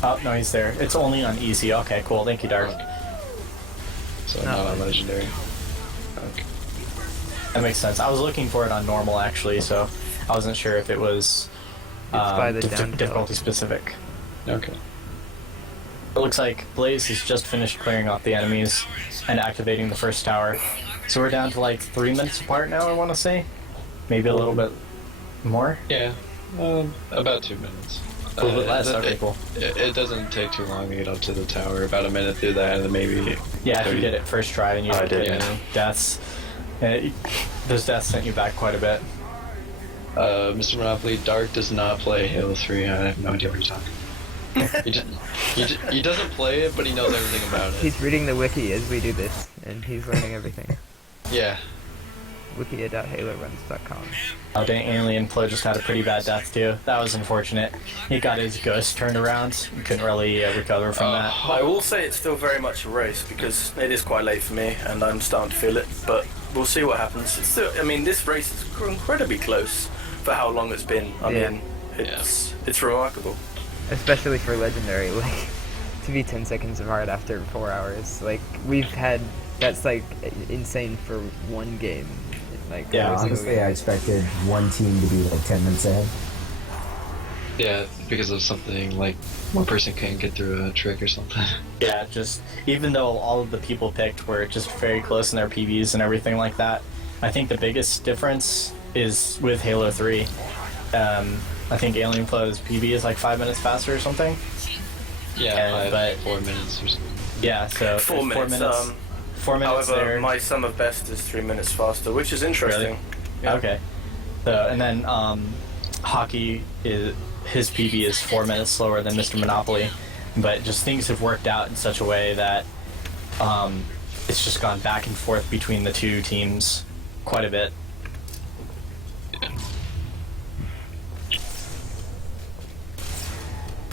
Oh, no, he's there. It's only on easy. Okay, cool. Thank you, Dark. So not on legendary. Okay. That makes sense. I was looking for it on normal, actually, so I wasn't sure if it was by the difficulty specific. Okay. It looks like Blaze has just finished clearing out the enemies and activating the first tower. So we're down to like 3 minutes apart now, I want to say. Maybe a little bit more? Yeah, about 2 minutes. A little bit less, okay, cool. It doesn't take too long to get up to the tower, about a minute through that, and then maybe... Yeah, if you did it first try and you didn't get any deaths. Those deaths sent you back quite a bit. Mr. Monopoly, Dark does not play Halo 3, I have no idea what you're talking he doesn't play it, but he knows everything about it. He's reading the wiki as we do this, and he's learning everything. Yeah. Wikia.haloruns.com. Oh dang, Alien Flo just had a pretty bad death too. That was unfortunate. He got his ghost turned around. He couldn't really recover from that. I will say it's still very much a race because it is quite late for me and I'm starting to feel it, but we'll see what happens. It's still, I mean, this race is incredibly close for how long it's been. I mean, it's remarkable. Especially for Legendary, like, to be 10 seconds apart after 4 hours. Like, we've had, that's like insane for one game. Like, yeah, honestly, I expected one team to be like 10 minutes ahead. Yeah, because of something like one person can't get through a trick or something. Yeah, just even though all of the people picked were just very close in their PBs and everything like that, I think the biggest difference is with Halo 3. I think Alien Flow's PB is like 5 minutes faster or something. Yeah, but 4 minutes or something. Yeah, so 4 minutes. 4 minutes. However, there. my sum of best is 3 minutes faster, which is interesting. Really? Yeah. Okay. So, and then Hockey is his PB is 4 minutes slower than Mr. Monopoly, but just things have worked out in such a way that it's just gone back and forth between the two teams quite a bit.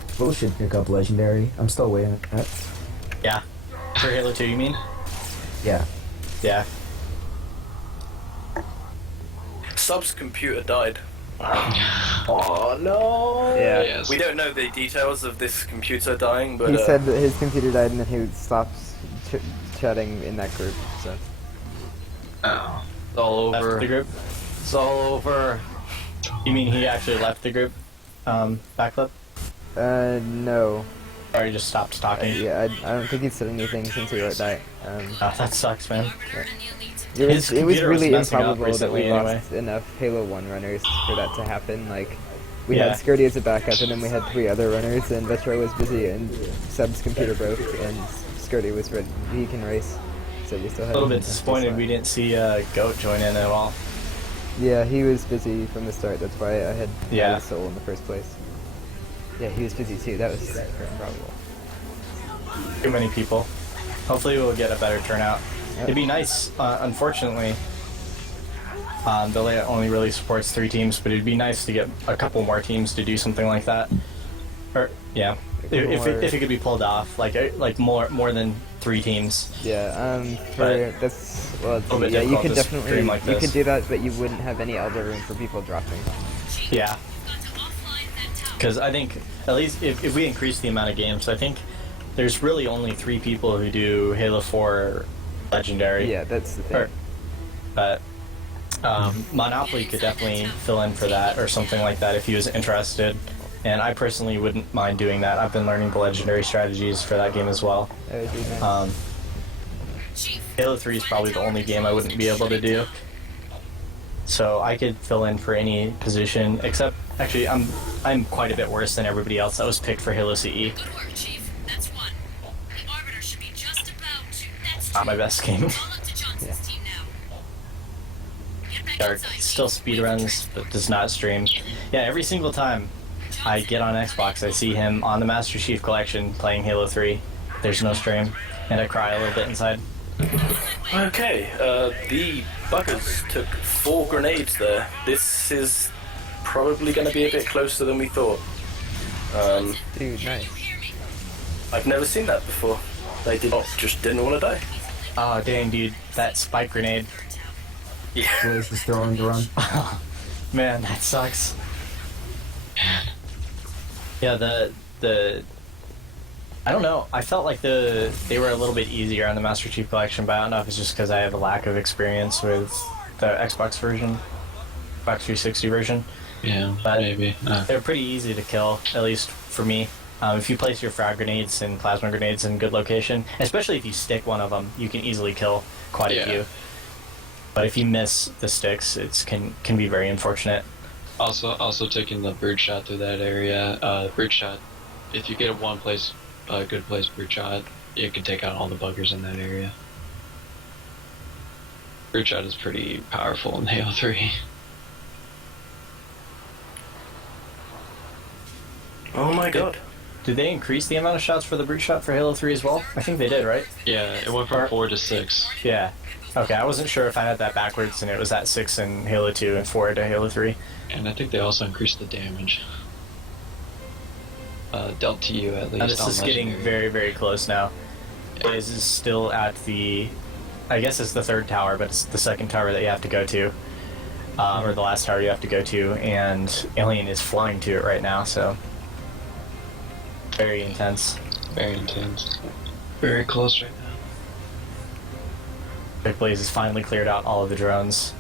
Flo should pick up Legendary. I'm still waiting on that. Yeah. For Halo 2, you mean? Yeah. Yeah. Sub's computer died. Oh no! Yeah. Yes. We don't know the details of this computer dying, but he said that his computer died and then he stopped chatting in that group. So. Oh. It's all over. Left the group? It's all over. You mean he actually left the group? Backflip? No. Or he just stopped talking? Yeah, I don't think he said anything since he wrote that. Oh, that sucks, man. It was really improbable that we anyway. lost enough Halo 1 runners for that to happen. Like, we had Skirty as a backup, and then we had 3 other runners, and Vetro was busy, and Sub's computer broke, and Skirty was ready. He can race, so we still had a little bit disappointed we didn't see Goat join in at all. Yeah, he was busy from the start. That's why I had his soul in the first place. Yeah, he was busy too. That was improbable. Too many people. Hopefully we'll get a better turnout. It'd be nice, unfortunately, the layout only really supports 3 teams, but it'd be nice to get a couple more teams to do something like that. Or, yeah, if it could be pulled off, like more than 3 teams. Yeah, that's, well, yeah, you could definitely, like you could do that, but you wouldn't have any elbow room for people dropping. Yeah. Because I think, at least if we increase the amount of games, I think there's really only 3 people who do Halo 4 Legendary. Yeah, that's the thing. But Monopoly could definitely fill in for that or something like that if he was interested. And I personally wouldn't mind doing that. I've been learning the Legendary strategies for that game as well. That would be nice. Halo 3 is probably the only game I wouldn't be able to do. So I could fill in for any position, except actually I'm quite a bit worse than everybody else that was picked for Halo CE. Not my best game. Dark still speedruns, but does not stream. Yeah, every single time I get on Xbox, I see him on the Master Chief Collection playing Halo 3. There's no stream, and I cry a little bit inside. Okay, the buggers took 4 grenades there. This is probably going to be a bit closer than we thought. Dude, nice. I've never seen that before. They just didn't want to die. Oh dang, dude, that spike grenade. Yeah. Blaze is throwing the run. Man, that sucks. Yeah, the I don't know. I felt like they were a little bit easier on the Master Chief Collection, but I don't know if it's just because I have a lack of experience with the Xbox version, Xbox 360 version. Yeah, but maybe. They're pretty easy to kill, at least for me. If you place your frag grenades and plasma grenades in good location, especially if you stick one of them, you can easily kill quite a few. But if you miss the sticks, it can be very unfortunate. Also taking the bird shot through that area. Bird shot, if you get a good place bird shot, you can take out all the buggers in that area. Bird shot is pretty powerful in Halo 3. Oh my god. Did they increase the amount of shots for the brute shot for Halo 3 as well? I think they did, right? Yeah, it went from 4 to 6. Yeah. Okay, I wasn't sure if I had that backwards and it was at 6 in Halo 2 and 4 to Halo 3. And I think they also increased the damage. Dealt to you at least. Now this is getting very, very close now. Blaze is still at the, I guess it's the 3rd tower, but it's the 2nd tower that you have to go to. Or the last tower you have to go to, and Alien is flying to it right now, so. Very intense. Very intense. Very close right now. Big Blaze has finally cleared out all of the drones.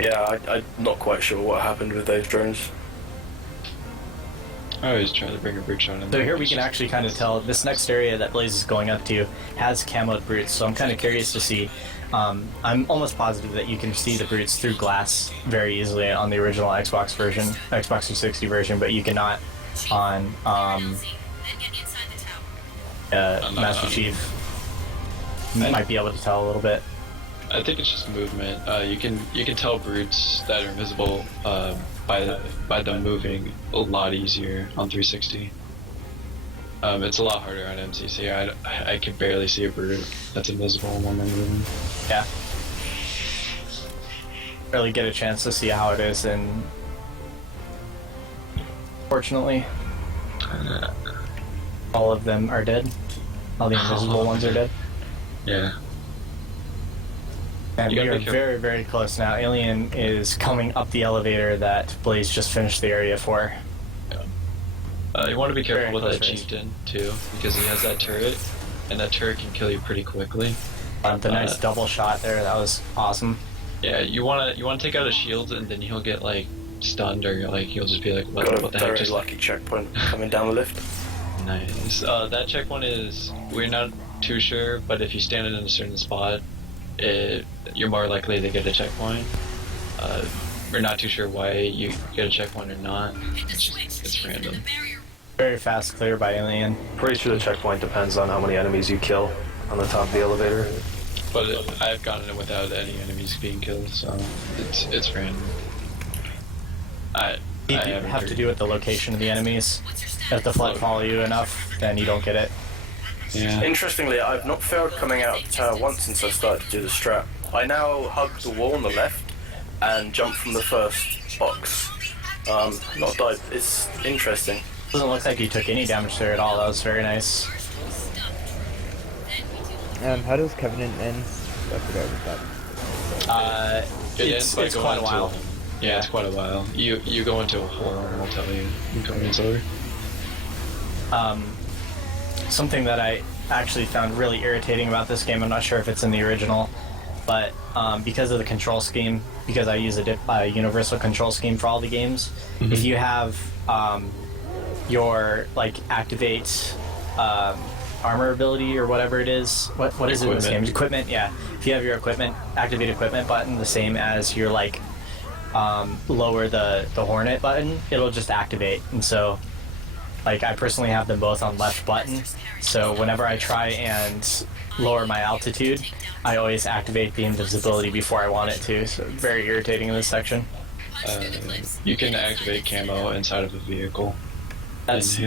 Yeah, I'm not quite sure what happened with those drones. I always try to bring a brute shot in. So here we can actually kind of tell this next area that Blaze is going up to has camoed brutes, so I'm kind of curious to see. I'm almost positive that you can see the brutes through glass very easily on the original Xbox version, Xbox 360 version, but you cannot on Master Chief. You might be able to tell a little bit. I think it's just movement. You can tell brutes that are invisible by them moving a lot easier on 360. It's a lot harder on MCC. I can barely see a brute that's invisible when they're moving. Yeah. Really get a chance to see how it is, and fortunately, all of them are dead. All the invisible ones are dead. Yeah. And we are very, very close now. Alien is coming up the elevator that Blaze just finished the area for. You want to be careful with that chieftain too, because he has that turret, and that turret can kill you pretty quickly. The nice double shot there, that was awesome. Yeah, you want to take out a shield, and then he'll get like stunned, or like he'll just be like, what the heck? Very lucky checkpoint coming down the lift. Nice. That checkpoint is, we're not too sure, but if you stand in a certain spot, you're more likely to get a checkpoint. We're not too sure why you get a checkpoint or not. It's random. Very fast clear by Alien. Pretty sure the checkpoint depends on how many enemies you kill on the top of the elevator. But I've gotten it without any enemies being killed, so it's random. You have to do with the location of the enemies. If the flood follow you enough, then you don't get it. Yeah. Interestingly, I've not failed coming out of the tower once since I started to do the strat. I now hug the wall on the left and jump from the first box. Not died. It's interesting. Doesn't look like you took any damage there at all. That was very nice. How does Covenant end? I forgot about that. It's quite a while. Yeah, it's quite a while. You go into a hole and it'll tell you when it's over. Something that I actually found really irritating about this game, I'm not sure if it's in the original, but because of the control scheme, because I use a universal control scheme for all the games, if you have your activate armor ability or whatever it is. What is it in this game? Equipment, yeah. If you have your equipment, activate equipment button, the same as your like lower the Hornet button, it'll just activate. And so, like, I personally have them both on left button. So whenever I try and lower my altitude, I always activate the invisibility before I want it to. So very irritating in this section. You can activate camo inside of a vehicle. That's.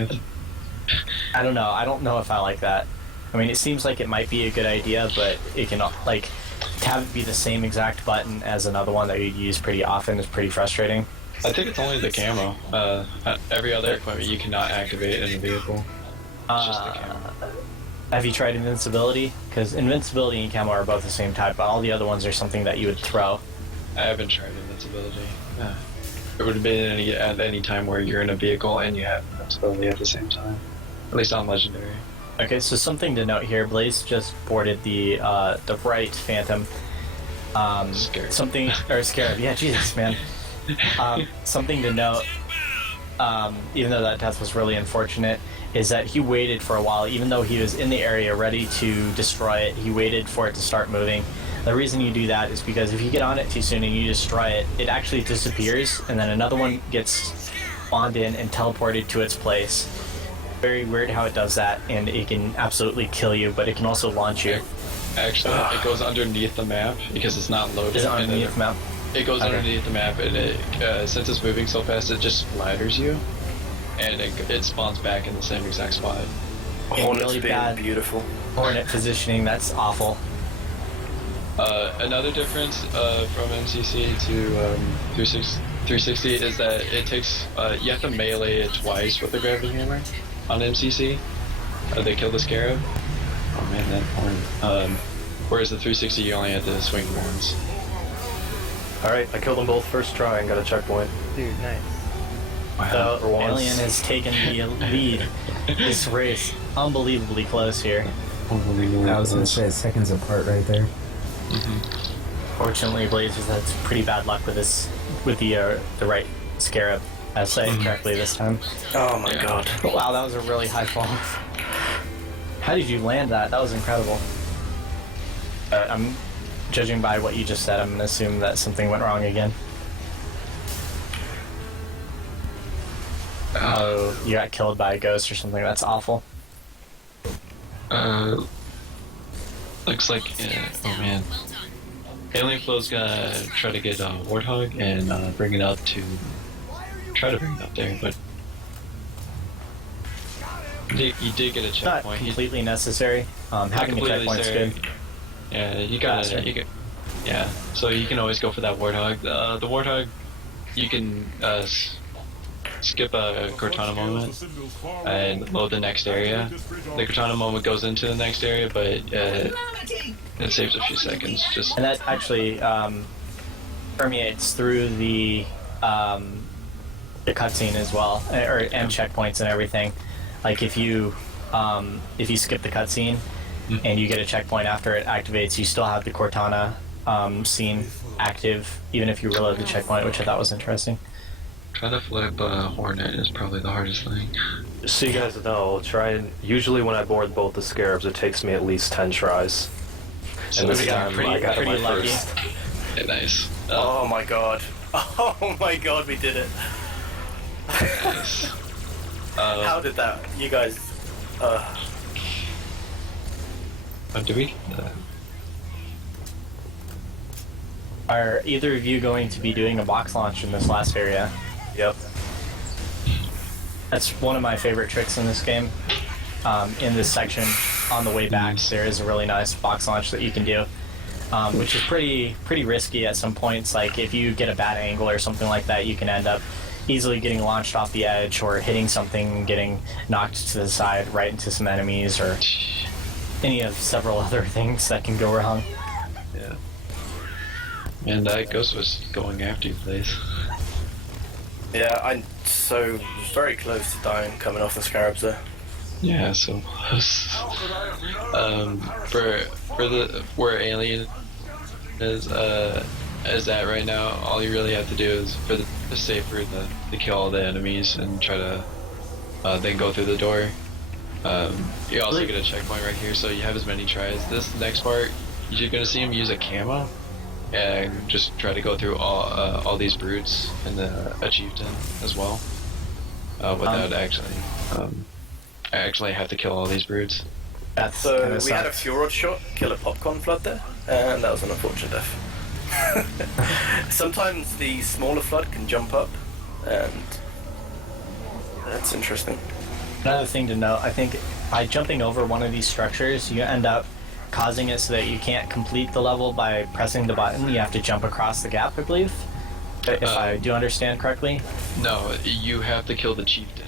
I don't know. I don't know if I like that. I mean, it seems like it might be a good idea, but it can, like, to have it be the same exact button as another one that you use pretty often is pretty frustrating. I think it's only the camo. Every other equipment you cannot activate in a vehicle. It's just the camo. Have you tried invincibility? Because invincibility and camo are both the same type, but all the other ones are something that you would throw. I haven't tried invincibility. It would have been at any time where you're in a vehicle and you have invincibility at the same time. At least on Legendary. Okay, so something to note here, Blaze just boarded the right Phantom. Scarab. Scarab, yeah, Jesus, man. Something to note, even though that death was really unfortunate, is that he waited for a while. Even though he was in the area ready to destroy it, he waited for it to start moving. The reason you do that is because if you get on it too soon and you destroy it, it actually disappears, and then another one gets spawned in and teleported to its place. Very weird how it does that, and it can absolutely kill you, but it can also launch you. Actually, it goes underneath the map because it's not loaded. Is it underneath the map? It goes underneath the map, and it since it's moving so fast, it just splatters you, and it spawns back in the same exact spot. Hornet's really being bad beautiful. Hornet positioning, that's awful. Another difference from MCC to 360 is that it takes you have to melee it twice with the gravity hammer on MCC. They kill the Scarab. Oh man, that horn. Whereas the 360 you only have to swing once. Alright, I killed them both first try and got a checkpoint. Dude, nice. So, For once. Alien has taken the lead this race. Unbelievably close here. I was gonna say seconds apart right there. Fortunately, Blaze has had some pretty bad luck with the right Scarab. I say it correctly this time. Oh my god. Wow, that was a really high fall. How did you land that? That was incredible. I'm judging by what you just said, I'm gonna assume that something went wrong again. Oh, you got killed by a ghost or something. That's awful. Looks like, oh man. Alien Flow's gonna try to get Warthog and bring it up there, but you did get a checkpoint. Not completely necessary. Having a checkpoint's good. Yeah, you got it. Yeah, so you can always go for that Warthog. The Warthog, you can skip a Cortana moment and load the next area. The Cortana moment goes into the next area, but it saves a few seconds. And that actually permeates through the cutscene as well, and checkpoints and everything. Like if you skip the cutscene and you get a checkpoint after it activates, you still have the Cortana scene active, even if you reload the checkpoint, which I thought was interesting. Trying to flip Hornet is probably the hardest thing. So you guys know, usually when I board both the Scarabs, it takes me at least 10 tries. And this time I got my lucky. first. Yeah, nice. Oh my god. Oh my god, we did it. Nice. How did that? You guys... do we? Are either of you going to be doing a box launch in this last area? Yep. That's one of my favorite tricks in this game. In this section, on the way back, there is a really nice box launch that you can do, which is pretty risky at some points. Like if you get a bad angle or something like that, you can end up easily getting launched off the edge or hitting something, getting knocked to the side right into some enemies, or any of several other things that can go wrong. Yeah. And that ghost was going after you, Blaze. Yeah, I'm so very close to dying coming off the Scarabs there. Yeah, so close. Where Alien is at right now, all you really have to do is for the safer to kill all the enemies and try to then go through the door. You also get a checkpoint right here, so you have as many tries. This next part, you're gonna see him use a camo, and just try to go through all these brutes and a chieftain as well, without actually have to kill all these brutes. So we had a Fjord shot kill a popcorn flood there, and that was an unfortunate death. Sometimes the smaller flood can jump up, and that's interesting. Another thing to note, I think by jumping over one of these structures, you end up causing it so that you can't complete the level by pressing the button. You have to jump across the gap, I believe. If I do understand correctly. No, you have to kill the chieftain.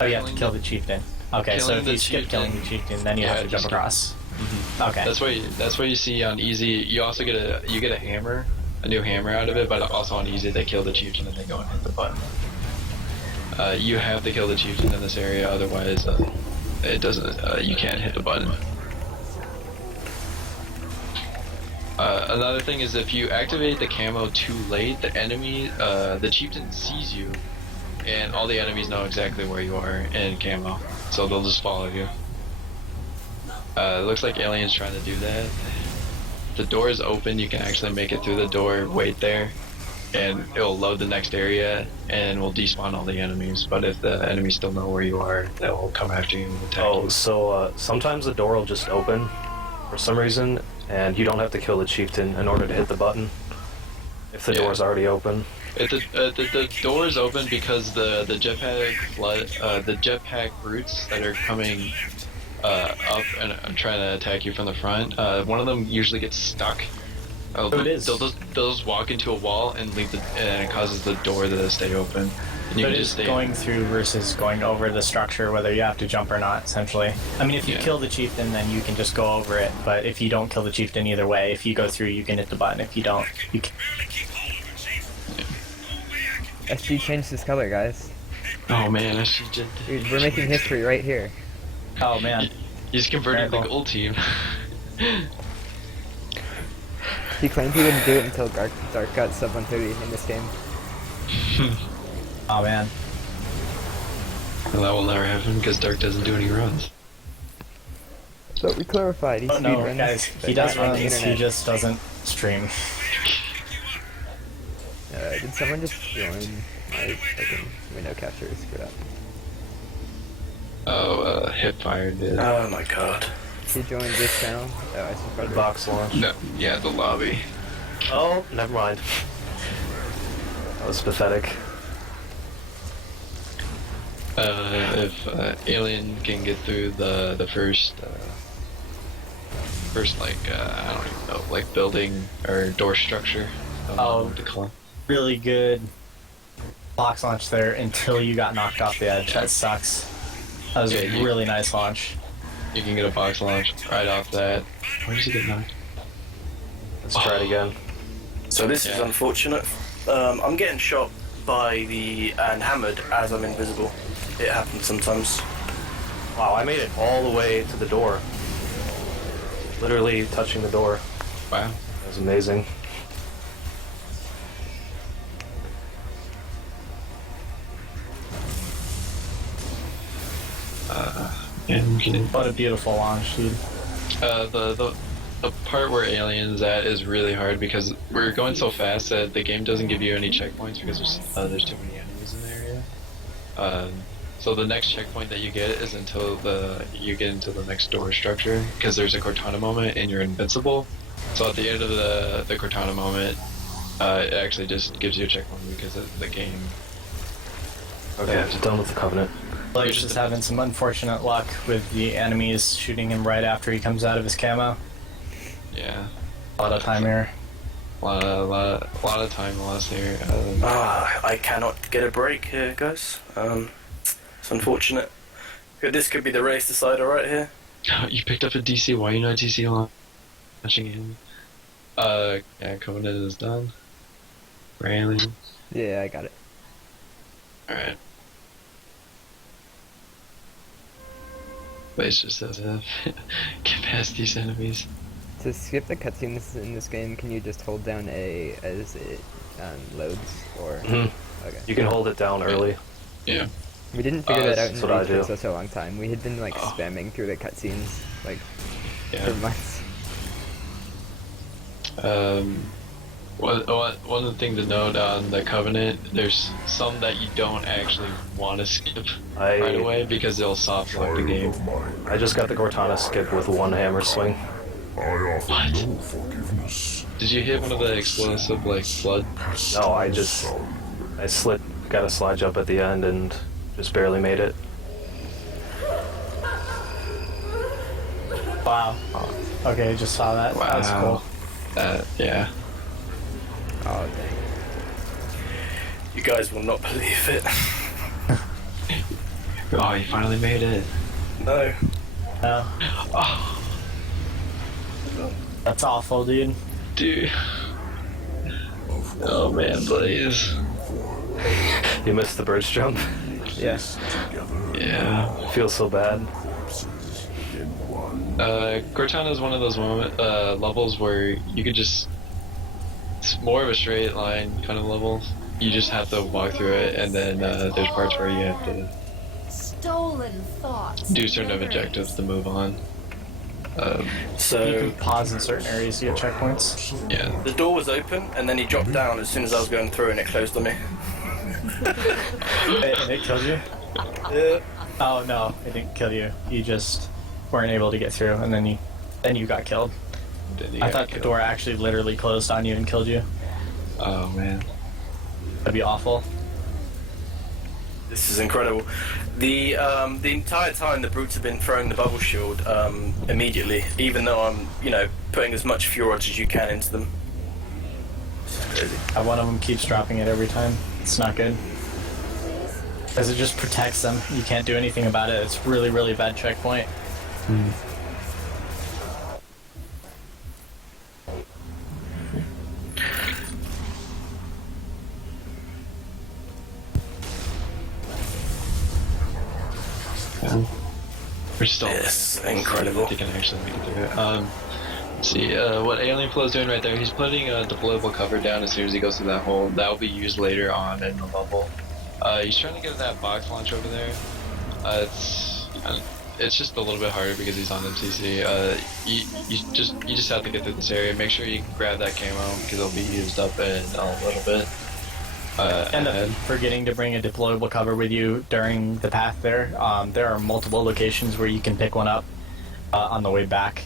Oh, you have to kill the chieftain. Okay, so if you skip killing the chieftain, then you have to jump across. Mm-hmm. Okay. That's what you see on easy. You also get a hammer, a new hammer out of it, but also on easy they kill the chieftain and they go and hit the button. You have to kill the chieftain in this area, otherwise it doesn't. You can't hit the button. Another thing is if you activate the camo too late, the enemy, the chieftain sees you, and all the enemies know exactly where you are in camo, so they'll just follow you. It looks like Alien's trying to do that. The door is open, you can actually make it through the door, wait there, and it'll load the next area, and will despawn all the enemies. But if the enemies still know where you are, they'll come after you and attack you. Oh, so sometimes the door will just open for some reason, and you don't have to kill the chieftain in order to hit the button if the door's already open. The door is open because the jetpack brutes that are coming up and trying to attack you from the front. One of them usually gets stuck. They'll just walk into a wall and and it causes the door to stay open. And you But can it's just stay going through versus going over the structure, whether you have to jump or not, essentially. I mean, if you kill the chieftain, then you can just go over it, but if you don't kill the chieftain either way, if you go through, you can hit the button. If you don't, you can... SG changed his color, guys. Oh man, SG did. Dude, we're making history right here. Oh man. He's converted the gold team. He claimed he wouldn't do it until Dark got sub 130 in this game. Oh man. Well, that will never happen because Dark doesn't do any runs. But we clarified, he Oh no, speedruns, guys, he but does not on the runs, he internet. just doesn't stream. Did someone just join my fucking window capture? Screw up. Oh, Hipfire did. Oh my god. He joined this channel? Oh, I see. Red box launch. No, yeah, the lobby. Oh, never mind. That was pathetic. If Alien can get through the first like I don't even know, like building or door structure. I don't know what to call it. Really good box launch there until you got knocked off the edge. That sucks. That was a really nice launch. You can get a box launch right off that. Where does he get knocked? Let's try it again. So this is unfortunate. I'm getting shot by and hammered as I'm invisible. It happens sometimes. Wow, I made it all the way to the door. Literally touching the door. Wow. That was amazing. What a beautiful launch, dude. The part where Alien's at is really hard because we're going so fast that the game doesn't give you any checkpoints because there's too many enemies in the area. So the next checkpoint that you get is until you get into the next door structure because there's a Cortana moment and you're invincible. So at the end of the Cortana moment, it actually just gives you a checkpoint because of the game. Okay, done with the Covenant. Like, just having some unfortunate luck with the enemies shooting him right after he comes out of his camo. Yeah. A lot of time here. A lot of time lost here. I cannot get a break here, guys. It's unfortunate. This could be the race decider right here. You picked up a DC. Why are you not DC launching him? Yeah, Covenant is done. Railing. Yeah, I got it. Alright. Blaze just has to get past these enemies. To skip the cutscenes in this game, can you just hold down A as it loads, or? Mhm. Okay. You can hold it down early. Yeah. We didn't figure that out in that's what I Reach for do. such a long time. We had been like spamming through the cutscenes like for months. One of the things to note on the Covenant, there's some that you don't actually want to skip right away because they'll soft lock the game. I just got the Cortana skip with one hammer swing. What? Did you hit one of the explosive like flood? No, I got a slide jump at the end and just barely made it. Wow. Okay, just saw that. Wow. That's cool. Yeah. Oh dang. You guys will not believe it. Oh, you finally made it. No. Oh. That's awful, dude. Dude. Oh man, Blaze. You missed the bridge jump. Yes. Yeah. Feels so bad. Cortana is one of those levels where you could just... It's more of a straight line kind of level. You just have to walk through it, and then there's parts where you have to Stolen thoughts. do certain objectives to move on. So you can pause in certain areas to get checkpoints. Yeah. The door was open, and then he dropped down as soon as I was going through, and it closed on me. And it killed you? Yeah. Oh no, it didn't kill you. You just weren't able to get through, and then you got killed. I thought the door actually literally closed on you and killed you. Oh man. That'd be awful. This is incredible. The entire time the brutes have been throwing the bubble shield immediately, even though I'm, putting as much fuel as you can into them. One of them keeps dropping it every time. It's not good. Because it just protects them. You can't do anything about it. It's really, really bad checkpoint. We're still incredible. They can actually make it through it. Let's see, what Alien Flow is doing right there, he's putting a deployable cover down as soon as he goes through that hole. That will be used later on in the level. He's trying to get that box launch over there. It's just a little bit harder because he's on MCC. You just have to get through this area. Make sure you can grab that camo because it'll be used up in a little bit. End up forgetting to bring a deployable cover with you during the path there. There are multiple locations where you can pick one up on the way back.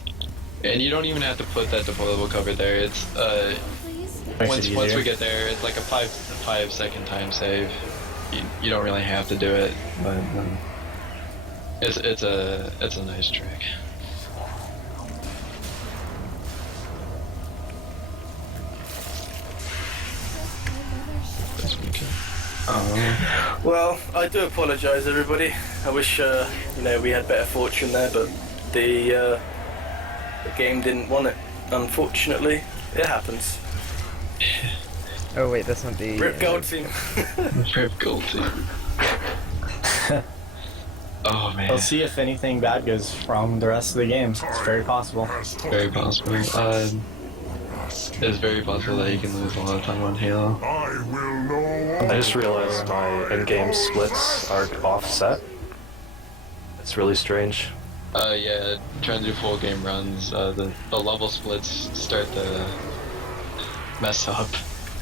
And you don't even have to put that deployable cover there. It's once we get there, it's like a 5-second time save. You don't really have to do it, but it's a nice trick. Well, I do apologise, everybody. I wish we had better fortune there, but the game didn't want it. Unfortunately, it happens. Oh wait, that's not the... Rip Gold Team. Rip Gold Team. Oh man. We'll see if anything bad goes wrong the rest of the game. It's very possible. Very possible. It's very possible that you can lose a lot of time on Halo. I just realized my in-game splits are offset. It's really strange. Yeah, trying to do full game runs, the level splits start to mess up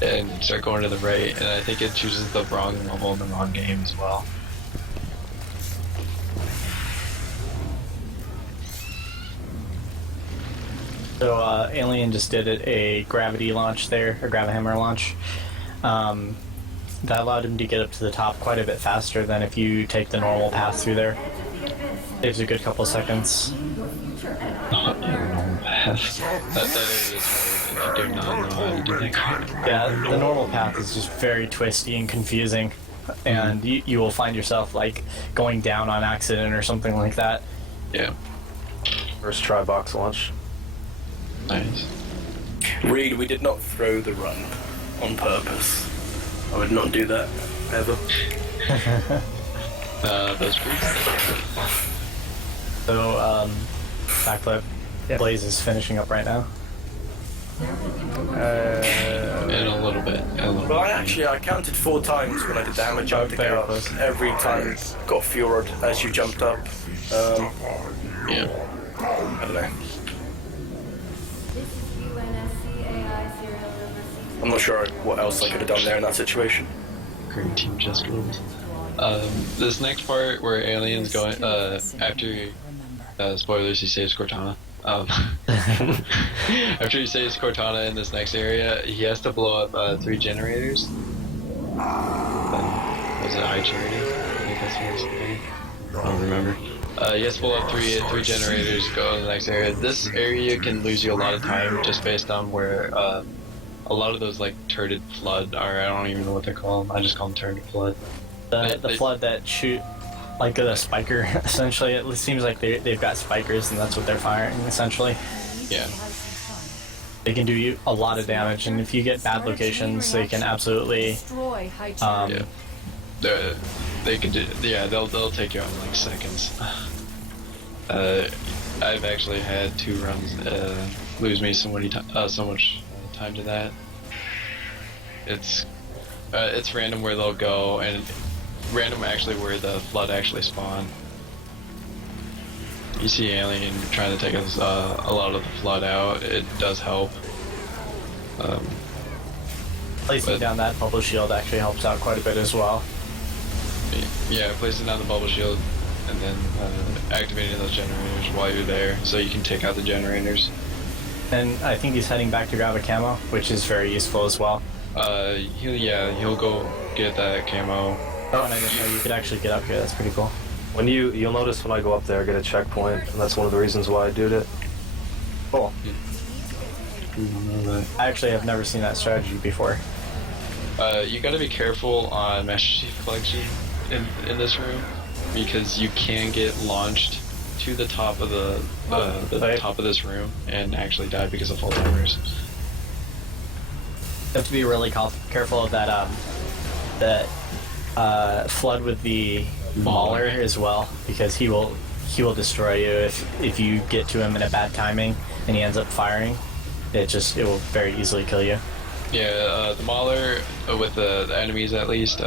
and start going to the right, and I think it chooses the wrong level in the wrong game as well. So Alien just did a gravity launch there, a gravihammer launch. That allowed him to get up to the top quite a bit faster than if you take the normal path through there. Saves a good couple seconds. That is hard if you do not know how to do that gravity. Yeah, the normal path is just very twisty and confusing, and you will find yourself like going down on accident or something like that. Yeah. First try box launch. Nice. Reed, we did not throw the run on purpose. I would not do that, ever. Those So, backflip. Yep. Blaze is finishing up right now. in a little bit. Well, I counted 4 times when I did the hammer jump to get up. Every time got fuel rod as you jumped up. Yeah. I don't know. I'm not sure what else I could have done there in that situation. Green team just rules. This next part where Alien's going, after, spoilers, he saves Cortana. After he saves Cortana in this next area, he has to blow up 3 generators. Was it High Charity? I think that's what it's called. I don't remember. He has to blow up three generators, go to the next area. This area can lose you a lot of time just based on where a lot of those like turreted flood are. I don't even know what they're called. I just call them turreted flood. The flood that shoot like a spiker, essentially. It seems like they've got spikers and that's what they're firing, essentially. Yeah. They can do you a lot of damage, and if you get bad locations, they can absolutely. Yeah. They can do. Yeah, they'll take you out in like seconds. I've actually had 2 runs lose me so much time to that. It's random where they'll go, and random actually where the flood actually spawn. You see Alien trying to take us a lot of the flood out. It does help. Placing down that bubble shield actually helps out quite a bit as well. Yeah, placing down the bubble shield and then activating those generators while you're there, so you can take out the generators. And I think he's heading back to grab a camo, which is very useful as well. He'll go get that camo. Oh, and I didn't know you could actually get up here. That's pretty cool. When you'll notice when I go up there, I get a checkpoint, and that's one of the reasons why I did it. Cool. I actually have never seen that strategy before. You gotta be careful on Master Chief Collection in this room, because you can get launched to the top of the top of this room and actually die because of fall timers. You have to be really careful of that flood with the Mauler as well, because he will destroy you if you get to him in a bad timing and he ends up firing. It will very easily kill you. Yeah, the Mauler with the enemies at least,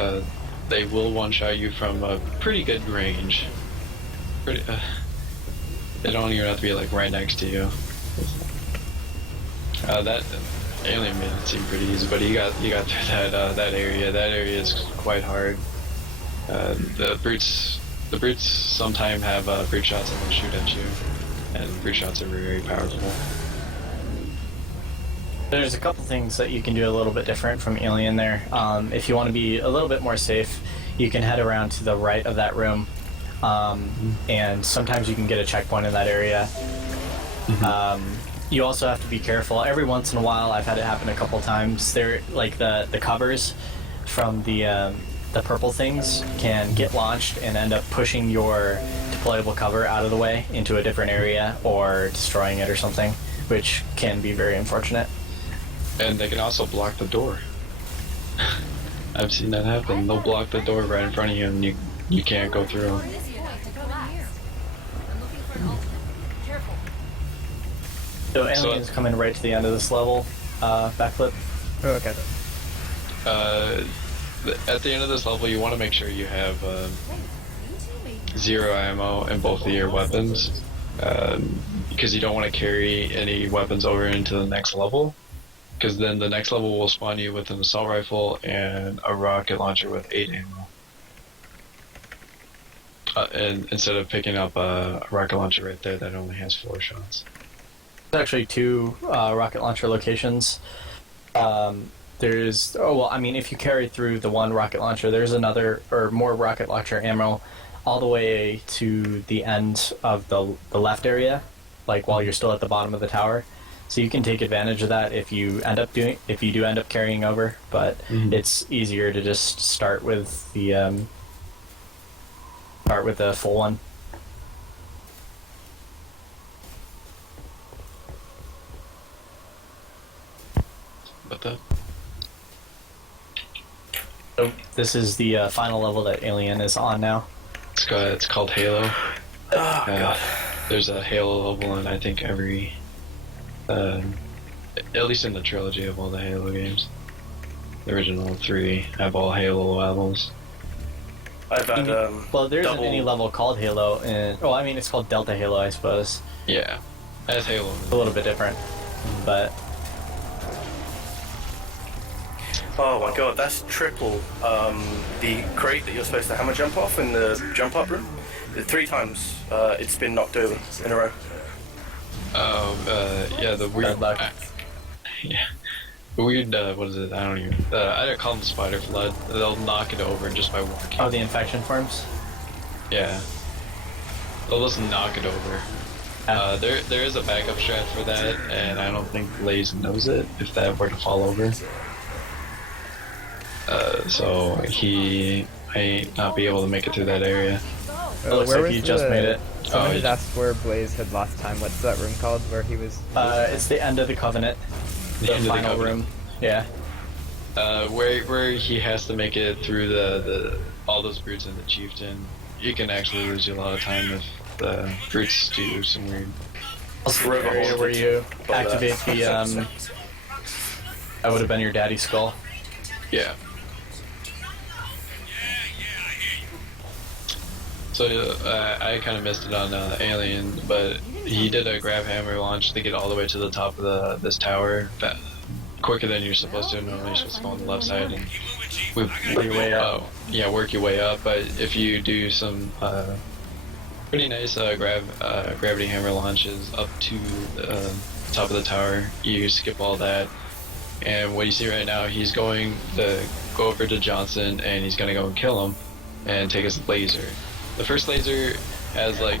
they will one-shot you from a pretty good range. They don't even have to be like right next to you. That Alien made it seem pretty easy, but you got through that area. That area is quite hard. The brutes sometimes have brute shots and they'll shoot at you, and brute shots are very powerful. There's a couple things that you can do a little bit different from Alien there. If you want to be a little bit more safe, you can head around to the right of that room, and sometimes you can get a checkpoint in that area. You also have to be careful. Every once in a while, I've had it happen a couple times. They're like the covers from the purple things can get launched and end up pushing your deployable cover out of the way into a different area or destroying it or something, which can be very unfortunate. And they can also block the door. I've seen that happen. They'll block the door right in front of you and you can't go through them. So Alien's coming right to the end of this level, backflip. Oh, okay. At the end of this level, you want to make sure you have 0 ammo in both of your weapons, because you don't want to carry any weapons over into the next level, because then the next level will spawn you with an assault rifle and a rocket launcher with 8 ammo. And instead of picking up a rocket launcher right there that only has 4 shots. There's actually 2 rocket launcher locations. If you carry through the one rocket launcher, there's another or more rocket launcher ammo all the way to the end of the left area, like while you're still at the bottom of the tower. So you can take advantage of that if you do end up carrying over, but it's easier to just start with the full one. What the? So this is the final level that Alien is on now. It's called Halo. Oh god. There's a Halo level in I think every, at least in the trilogy of all the Halo games. The original 3 have all Halo levels. I've had well, there isn't double- any level called Halo, and I mean it's called Delta Halo, I suppose. Yeah, as Halo. A little bit different, but Oh my god, that's triple the crate that you're supposed to hammer jump off in the jump up room. 3 times it's been knocked over in a row. Yeah, the weird. luck. Yeah. The weird, what is it? I don't even. I call them spider flood. They'll knock it over just by working. oh, the infection forms. Yeah. They'll just knock it over. There is a backup strat for that, and I don't think Blaze knows it if that were to fall over. So he may not be able to make it through that area. It looks where like was you just made it. Someone Oh, had yeah. asked where Blaze had lost time. What's that room called where he was? It's the end of the Covenant. The end of the final Covenant. room. Yeah. Where he has to make it through the all those brutes and the chieftain. You can actually lose a lot of time if the brutes do some weird. Also, the area where you activate the that would have been your daddy's skull. Yeah. So I kind of missed it on Alien, but he did a grab hammer launch to get all the way to the top of this tower quicker than you're supposed to. Normally you're supposed to go on the left side and work your way up. Yeah, work your way up. But if you do some pretty nice gravity hammer launches up to the top of the tower, you skip all that. And what you see right now, he's going to go over to Johnson and he's going to go and kill him and take his laser. The first laser has like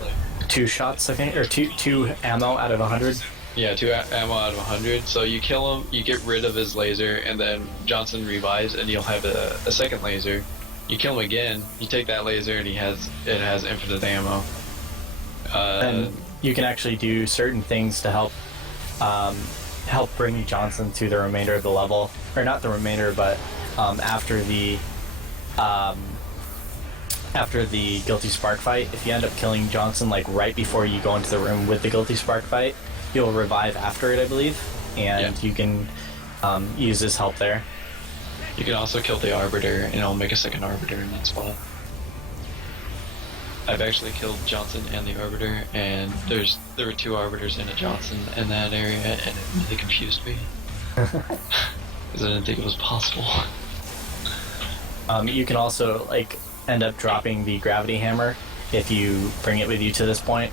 2 shots, I think, or two ammo out of 100. Yeah, 2 ammo out of 100. So you kill him, you get rid of his laser, and then Johnson revives, and you'll have a second laser. You kill him again, you take that laser, and it has infinite ammo. And you can actually do certain things to help bring Johnson to the remainder of the level, or not the remainder, but after the Guilty Spark fight. If you end up killing Johnson like right before you go into the room with the Guilty Spark fight, you'll revive after it, I believe, and you can use his help there. You can also kill the Arbiter, and it'll make a second Arbiter in that spot. I've actually killed Johnson and the Arbiter, and there were 2 Arbiters in a Johnson in that area, and it really confused me. Because I didn't think it was possible. You can also like end up dropping the gravity hammer if you bring it with you to this point.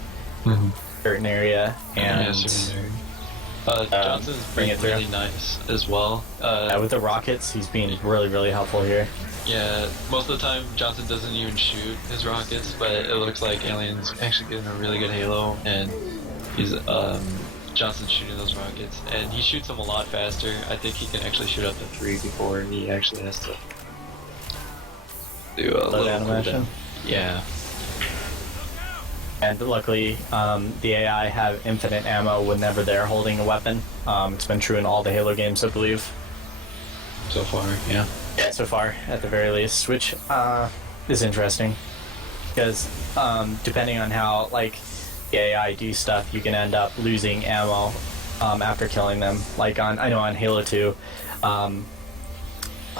Certain area, and Johnson's bring it through. really nice as well. With the rockets, he's being really, really helpful here. Yeah, most of the time Johnson doesn't even shoot his rockets, but it looks like Alien's actually getting a really good halo, and he's Johnson's shooting those rockets, and he shoots them a lot faster. I think he can actually shoot up to 3 before he actually has to do a little animation. Yeah. And luckily, the AI have infinite ammo whenever they're holding a weapon. It's been true in all the Halo games, I believe. So far, yeah. Yeah, so far, at the very least, which is interesting. Because depending on how like the AI do stuff, you can end up losing ammo after killing them. Like I know on Halo 2,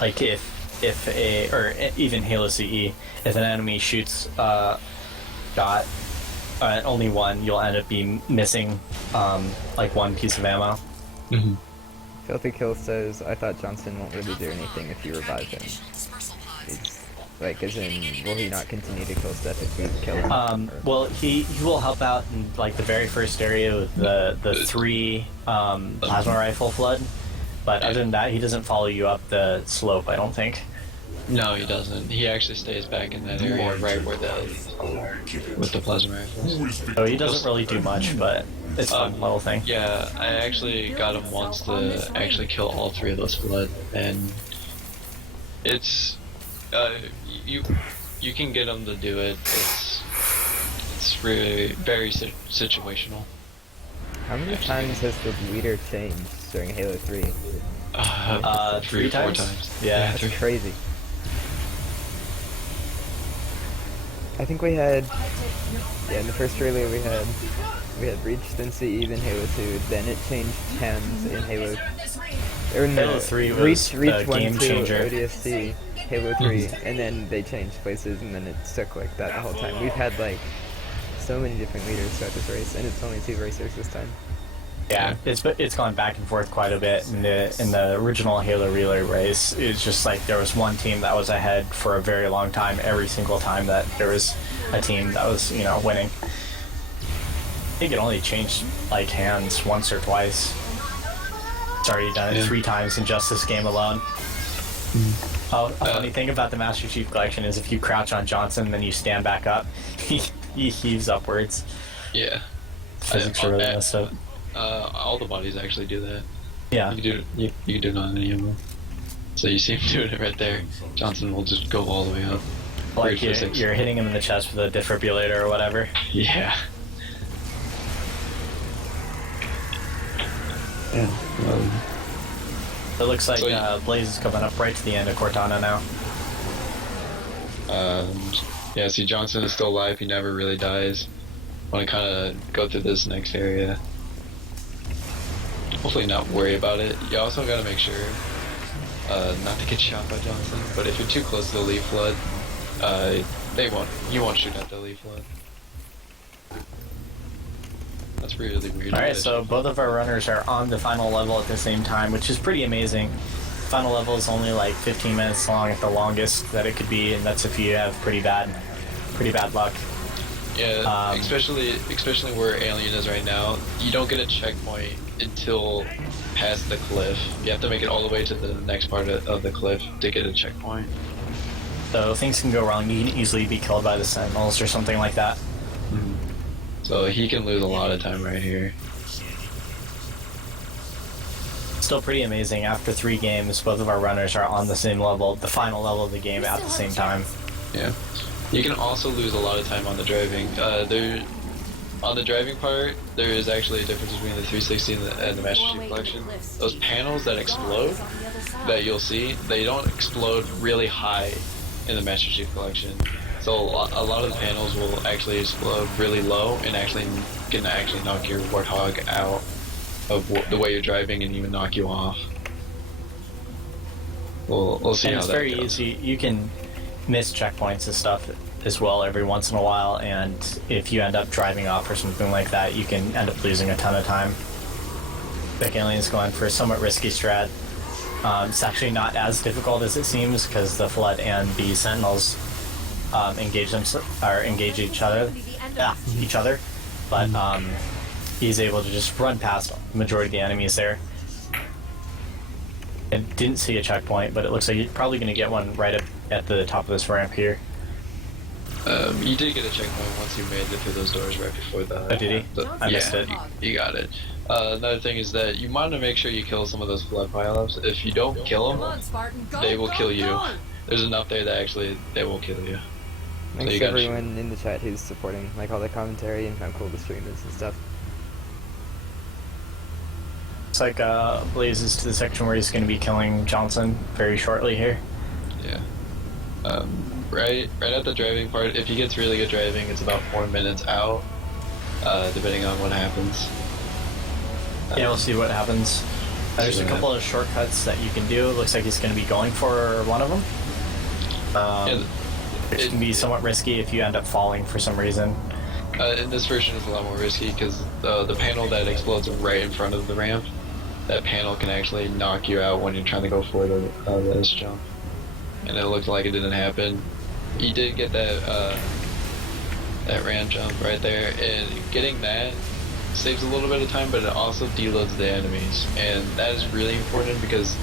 like if a, or even Halo CE, if an enemy shoots shot only one, you'll end up being missing like 1 piece of ammo. Filthy Kill says, I thought Johnson won't really do anything if you revive him. He's, like, as in, will he not continue to kill stuff if you kill him? Well, he will help out in like the very first area with the 3 plasma rifle flood, but other than that, he doesn't follow you up the slope, I don't think. No, he doesn't. He actually stays back in that area right where with the plasma rifles. So he doesn't really do much, but it's a fun little thing. Yeah, I actually got him once to actually kill all 3 of those flood, and it's you can get him to do it. It's really very situational. How many times has the leader changed during Halo 3? 3 or 4 times. Yeah, that's crazy. I think we had, yeah, in the first earlier we had Reach, then CE, then Halo 2, then it changed hands in Halo. Or no, Halo 3 was Reach the 1, game 2, changer. ODST, Halo 3, and then they changed places, and then it stuck like that the whole time. We've had like so many different leaders throughout this race, and it's only 2 racers this time. Yeah, it's gone back and forth quite a bit. In the original Halo Relay race, it's just like there was one team that was ahead for a very long time. Every single time that there was a team that was winning. I think it only changed like hands once or twice. It's already done it 3 times in just this game alone. A funny thing about the Master Chief Collection is if you crouch on Johnson, then you stand back up, he heaves upwards. Yeah. Physics are really messed up. All the bodies actually do that. Yeah. You can do it on any of them. So you see him doing it right there. Johnson will just go all the way up. Like you're hitting him in the chest with a defibrillator or whatever. Yeah. Yeah. It looks like Blaze is coming up right to the end of Cortana now. Yeah, see, Johnson is still alive. He never really dies. Want to kind of go through this next area. Hopefully not worry about it. You also got to make sure not to get shot by Johnson. But if you're too close to the leaf flood, you won't shoot at the leaf flood. That's really weird. Alright, so both of our runners are on the final level at the same time, which is pretty amazing. Final level is only like 15 minutes long at the longest that it could be, and that's if you have pretty bad luck. Yeah, especially where Alien is right now. You don't get a checkpoint until past the cliff. You have to make it all the way to the next part of the cliff to get a checkpoint. So things can go wrong. You can easily be killed by the Sentinels or something like that. So he can lose a lot of time right here. Still pretty amazing. After 3 games, both of our runners are on the same level, the final level of the game at the same time. Yeah. You can also lose a lot of time on the driving. On the driving part, there is actually a difference between the 360 and the Master Chief Collection. Those panels that explode, that you'll see, they don't explode really high in the Master Chief Collection. So a lot of the panels will actually explode really low and can knock your Warthog out of the way you're driving and even knock you off. We'll see how that goes. It's very easy. You can miss checkpoints and stuff as well every once in a while, and if you end up driving off or something like that, you can end up losing a ton of time. Big Alien's going for a somewhat risky strat. It's actually not as difficult as it seems because the Flood and the Sentinels engage each other, but he's able to just run past the majority of the enemies there. I didn't see a checkpoint, but it looks like you're probably going to get one right at the top of this ramp here. You did get a checkpoint once you made it through those doors right before the... Oh, did he? I missed it. You got it. Another thing is that you want to make sure you kill some of those flood pile-ups. If you don't kill them, they will kill you. There's enough there that actually they will kill you. Thanks to everyone in the chat who's supporting like all the commentary and how cool the stream is and stuff. Looks like Blaze is to the section where he's going to be killing Johnson very shortly here. Yeah. Right at the driving part, if he gets really good driving, it's about 4 minutes out, depending on what happens. Yeah, we'll see what happens. There's a couple of shortcuts that you can do. It looks like he's going to be going for one of them. It can be somewhat risky if you end up falling for some reason. In this version is a lot more risky because the panel that explodes right in front of the ramp, that panel can actually knock you out when you're trying to go for this jump. And it looked like it didn't happen. You did get that ramp jump right there, and getting that saves a little bit of time, but it also deloads the enemies, and that is really important because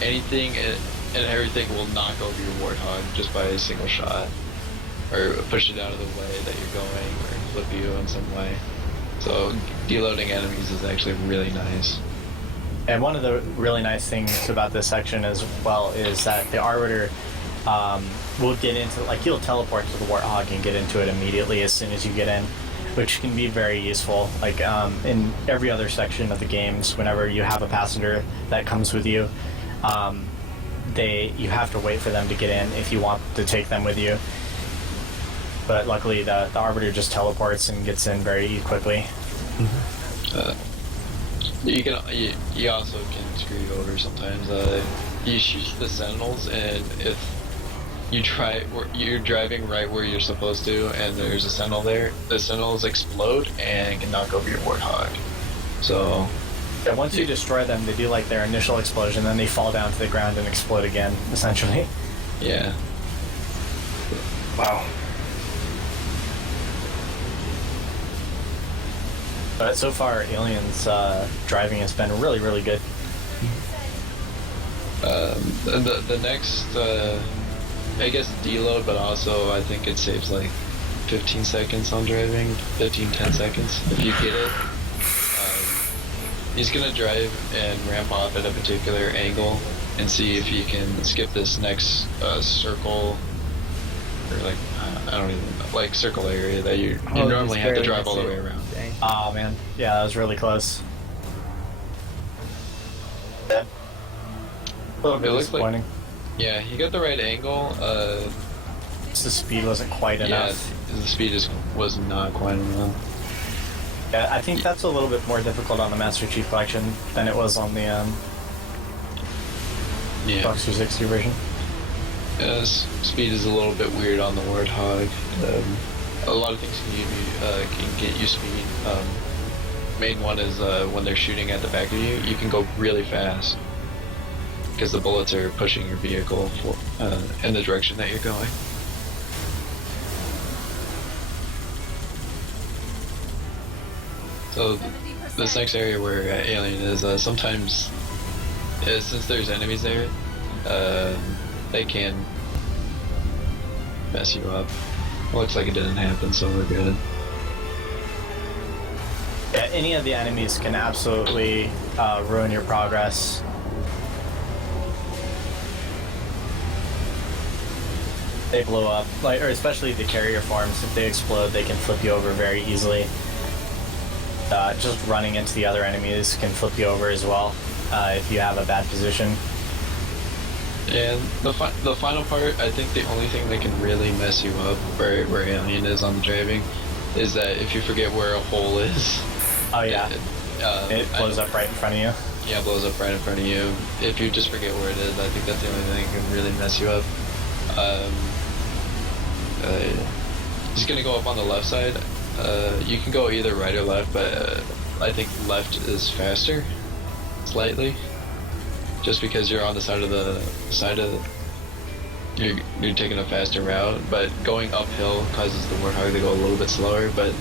anything and everything will knock over your Warthog just by a single shot, or push it out of the way that you're going, or flip you in some way. So deloading enemies is actually really nice. And one of the really nice things about this section as well is that the Arbiter will get into, like, he'll teleport to the Warthog and get into it immediately as soon as you get in, which can be very useful. Like, in every other section of the games, whenever you have a passenger that comes with you, you have to wait for them to get in if you want to take them with you. but luckily the Arbiter just teleports and gets in very quickly. You also can screw you over sometimes. You shoot the Sentinels, and if you're driving right where you're supposed to, and there's a Sentinel there, the Sentinels explode and can knock over your Warthog. So yeah, once you destroy them, they do like their initial explosion, then they fall down to the ground and explode again, essentially. Yeah. Wow. But so far, Alien's driving has been really, really good. The next, I guess deload, but also I think it saves like 15 seconds on driving, 10 seconds if you get it. He's gonna drive and ramp off at a particular angle and see if he can skip this next circle, or like, I don't even know, like circle area that you normally have to drive all the way around. Oh man, yeah, that was really close. Yeah. A little bit disappointing. Yeah, he got the right angle. Just the speed wasn't quite enough. Yeah, the speed was not quite enough. Yeah, I think that's a little bit more difficult on the Master Chief Collection than it was on the Xbox 360 version. Yeah, speed is a little bit weird on the Warthog. A lot of things can get you speed. Main one is when they're shooting at the back of you, you can go really fast because the bullets are pushing your vehicle in the direction that you're going. So this next area where Alien is, sometimes since there's enemies there, they can mess you up. Looks like it didn't happen, so we're good. Yeah, any of the enemies can absolutely ruin your progress. They blow up, or especially the carrier forms. If they explode, they can flip you over very easily. Just running into the other enemies can flip you over as well if you have a bad position. And the final part, I think the only thing that can really mess you up where Alien is on the driving is that if you forget where a hole is. Oh yeah. It blows up right in front of you. Yeah, it blows up right in front of you. If you just forget where it is, I think that's the only thing that can really mess you up. He's gonna go up on the left side. You can go either right or left, but I think left is faster, slightly. Just because you're on the side of you're taking a faster route, but going uphill causes the Warthog to go a little bit slower, but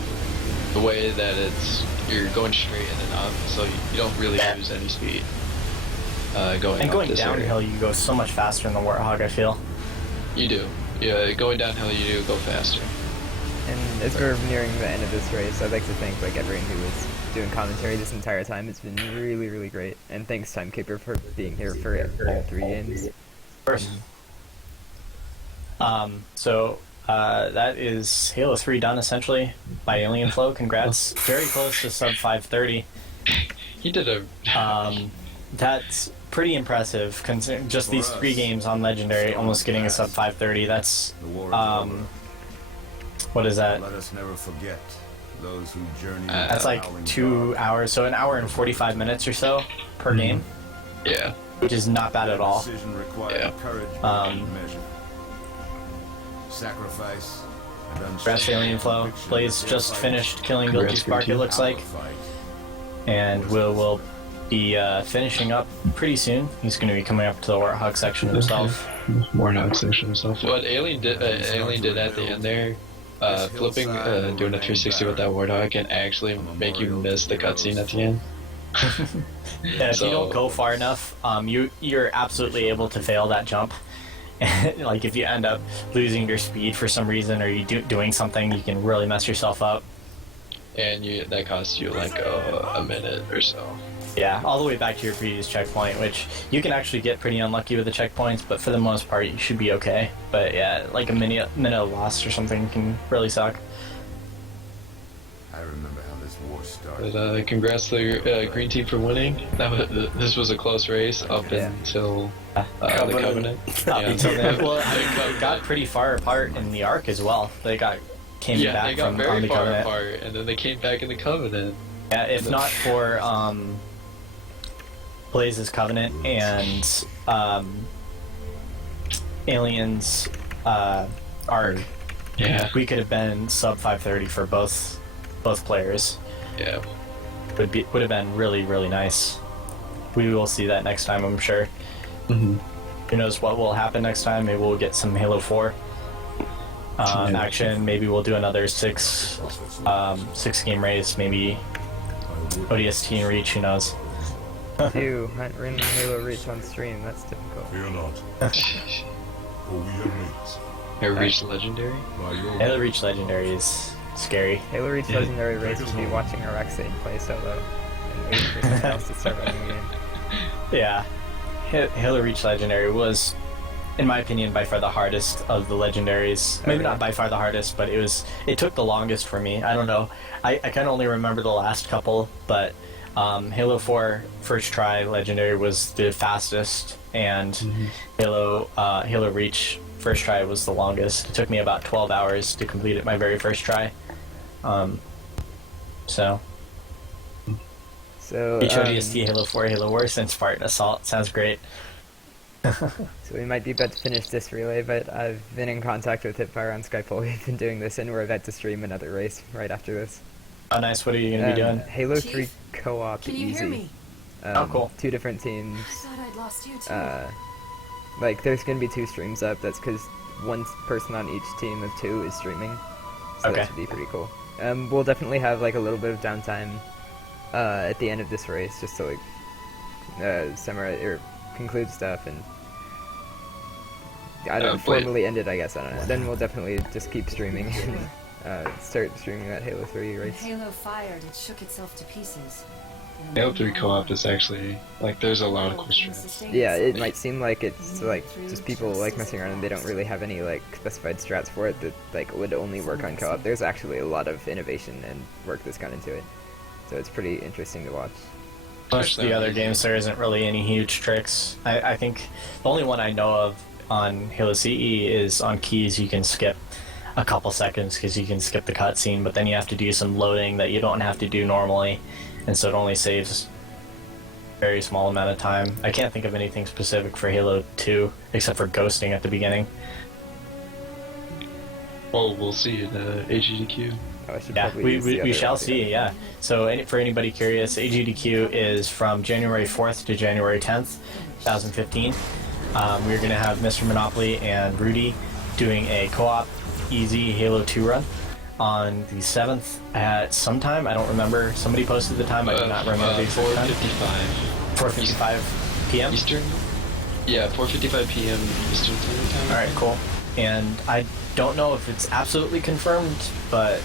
the way that you're going straight and then up, so you don't really lose any speed going downhill area. You go so much faster in the Warthog, I feel. You do. Yeah, going downhill you do go faster. And as we're nearing the end of this race, I'd like to thank everyone who was doing commentary this entire time. It's been really, really great. And thanks, Timekeeper, for being here for all 3 games. Of course. So that is Halo 3 done, essentially, by Alien Flow. Congrats. Very close to sub 530. He did a... That's pretty impressive, considering just these 3 games on Legendary, almost getting a sub 530. That's... what is that? Let us never forget those who journey. That's like 2 hours, so an hour and 45 minutes or so per game. Yeah. Which is not bad at all. Yeah. Sacrifice. Rest Alien Flow. Blaze just finished killing Guilty Spark, it looks like. And we'll be finishing up pretty soon. He's going to be coming up to the Warthog section himself. Warthog section himself. What Alien did at the end there, flipping, doing a 360 with that Warthog can actually make you miss the cutscene at the end. Yeah, if you don't go far enough, you're absolutely able to fail that jump. Like if you end up losing your speed for some reason, or you doing something, you can really mess yourself up. And that costs you like a minute or so. Yeah, all the way back to your previous checkpoint, which you can actually get pretty unlucky with the checkpoints, but for the most part you should be okay. But yeah, like a minute lost or something can really suck. I remember how this war started. But, congrats to the Green Team for winning. This was a close race up until the Covenant. Well, it got pretty far apart in the arc as well. They got came Yeah, back they got from very Army far Covenant. apart, and then they came back in the Covenant. Yeah, if not for Blaze's Covenant and Aliens arc, Yeah. we could have been sub 530 for both players. Yeah. Would have been really, really nice. We will see that next time, I'm sure. Mm-hmm. Who knows what will happen next time? Maybe we'll get some Halo 4 action. Maybe we'll do another six game race. Maybe ODST and Reach. Who knows? Ew, random Halo Reach on stream. That's difficult. Fear not. For we have mates. Halo Reach Legendary? Halo Reach Legendary is scary. Halo Reach Legendary race would be watching Araxane play solo and waiting for someone else to start running the game. Yeah, Halo Reach Legendary was, in my opinion, by far the hardest of the legendaries. Maybe not by far the hardest, but it took the longest for me. I don't know. I kind of only remember the last couple, but Halo 4 first try legendary was the fastest, and Halo Reach first try was the longest. It took me about 12 hours to complete it my very first try. So Reach ODST, Halo 4, Halo Wars, and Spartan Assault sounds great. So we might be about to finish this relay, but I've been in contact with Hipfire on Skype while we've been doing this, and we're about to stream another race right after this. Oh, nice. What are you going to be doing? Halo 3 co-op Can you easy. hear me? Oh, cool. 2 different teams. I thought I'd lost you too. Like, there's going to be 2 streams up. That's because one person on each team of 2 is streaming. So Okay. that should be pretty cool. We'll definitely have, like, a little bit of downtime at the end of this race, just to, like, summarize or conclude stuff and formally end it, I guess. I don't know. Then we'll definitely just keep streaming and start streaming that Halo 3 When race. Halo fired, it shook itself to pieces. Halo 3 co-op is actually, like, there's a lot of questions. Yeah, it might seem like it's like just people like messing around and they don't really have any like specified strats for it that like would only work on co-op. There's actually a lot of innovation and work that's gone into it, so it's pretty interesting to watch. Most of the other games, there isn't really any huge tricks. I think the only one I know of on Halo CE is on keys you can skip a couple seconds because you can skip the cutscene, but then you have to do some loading that you don't have to do normally, and so it only saves a very small amount of time. I can't think of anything specific for Halo 2 except for ghosting at the beginning. Well, we'll see in AGDQ. Yeah, we shall see, yeah. So for anybody curious, AGDQ is from January 4th to January 10th, 2015. We're going to have Mr. Monopoly and Rudy doing a co-op easy Halo 2 run on the 7th at some time. I don't remember. Somebody posted the time. I do not remember the exact time. 4:55 p.m. Eastern? Yeah, 4:55 p.m. Eastern Standard Time. Alright, cool. And I don't know if it's absolutely confirmed, but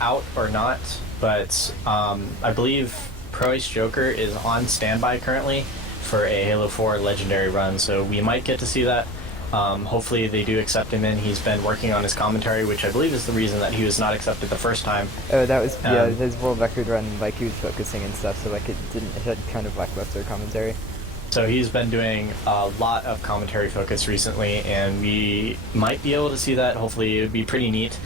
out or not, but I believe Pro Ace Joker is on standby currently for a Halo 4 Legendary run, so we might get to see that. Hopefully they do accept him in. He's been working on his commentary, which I believe is the reason that he was not accepted the first time. Oh, that was his world record run. Like he was focusing and stuff, so like it had kind of lackluster commentary. So he's been doing a lot of commentary focus recently, and we might be able to see that. Hopefully it would be pretty neat.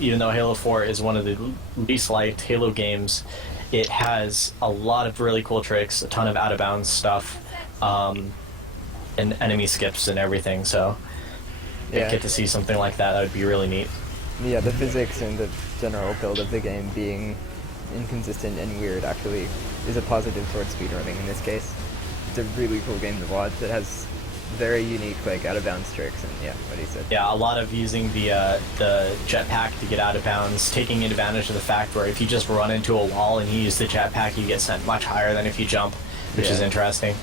Even though Halo 4 is one of the least liked Halo games, it has a lot of really cool tricks, a ton of out-of-bounds stuff, and enemy skips and everything, so if get to see something like that, that would be really neat. Yeah, the physics and the general build of the game being inconsistent and weird actually is a positive towards speedrunning in this case. It's a really cool game to watch. It has very unique like out-of-bounds tricks and what he said. Yeah, a lot of using the jetpack to get out of bounds, taking advantage of the fact where if you just run into a wall and you use the jetpack, you get sent much higher than if you jump, which is interesting.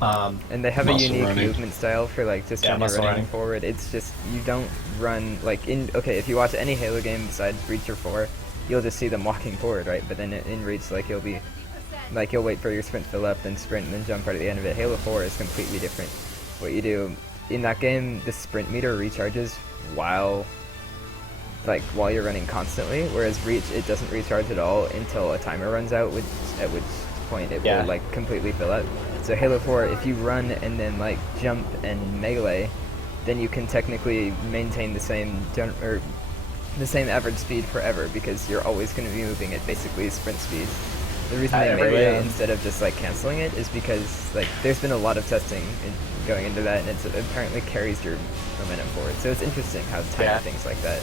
And they have a unique movement style for like just when you're running forward. It's just you don't run like if you watch any Halo game besides Reach or 4, you'll just see them walking forward, right? But then in Reach, like you'll wait for your sprint to fill up, then sprint, and then jump right at the end of it. Halo 4 is completely different. What you do in that game, the sprint meter recharges while you're running constantly, whereas Reach, it doesn't recharge at all until a timer runs out, at which point it will like completely fill up. So Halo 4, if you run and then like jump and melee, then you can technically maintain the same the same average speed forever because you're always going to be moving at basically sprint speed. The reason they melee instead of just like canceling it is because like there's been a lot of testing going into that, and it apparently carries your momentum forward. So it's interesting how tiny things like that.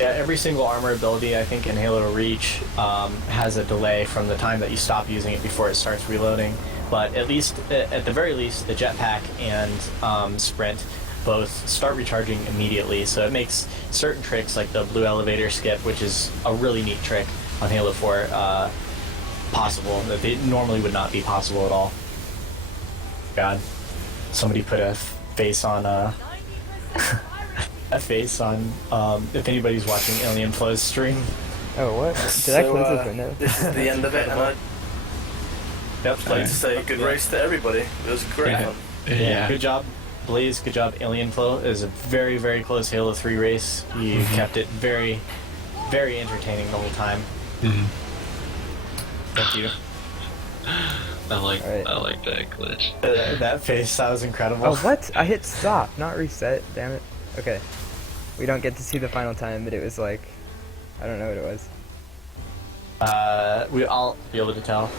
Yeah, every single armor ability I think in Halo Reach has a delay from the time that you stop using it before it starts reloading. But at the very least, the jetpack and sprint both start recharging immediately. So it makes certain tricks like the blue elevator skip, which is a really neat trick on Halo 4, possible that they normally would not be possible at all. God, somebody put a face on a face on if anybody's watching Alien Flow's stream. Oh, what? Did I close this window? This is the end of it, and I'd like to say good race to everybody. It was great fun. Yeah, good job, Blaze. Good job, Alien Flow. It was a very, very close Halo 3 race. You kept it very, very entertaining the whole time. Thank you. I like that glitch. That face, that was incredible. Oh, what? I hit stop, not reset. Damn it. Okay. We don't get to see the final time, but it was like, I don't know what it was. I'll be able to tell.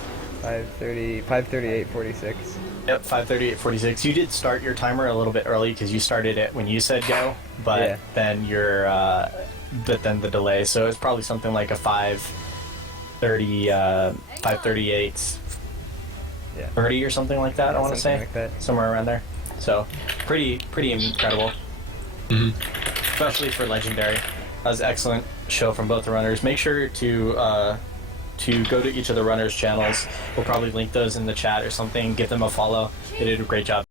5:38:46. Yep, 5:38:46. You did start your timer a little bit early because you started it when you said go, but then then the delay. So it's probably something like a 5:38, 30 or something like that. I want to say like that. Somewhere around there. So pretty incredible, especially for Legendary. That was an excellent show from both the runners. Make sure to go to each of the runners' channels. We'll probably link those in the chat or something. Give them a follow. They did a great job.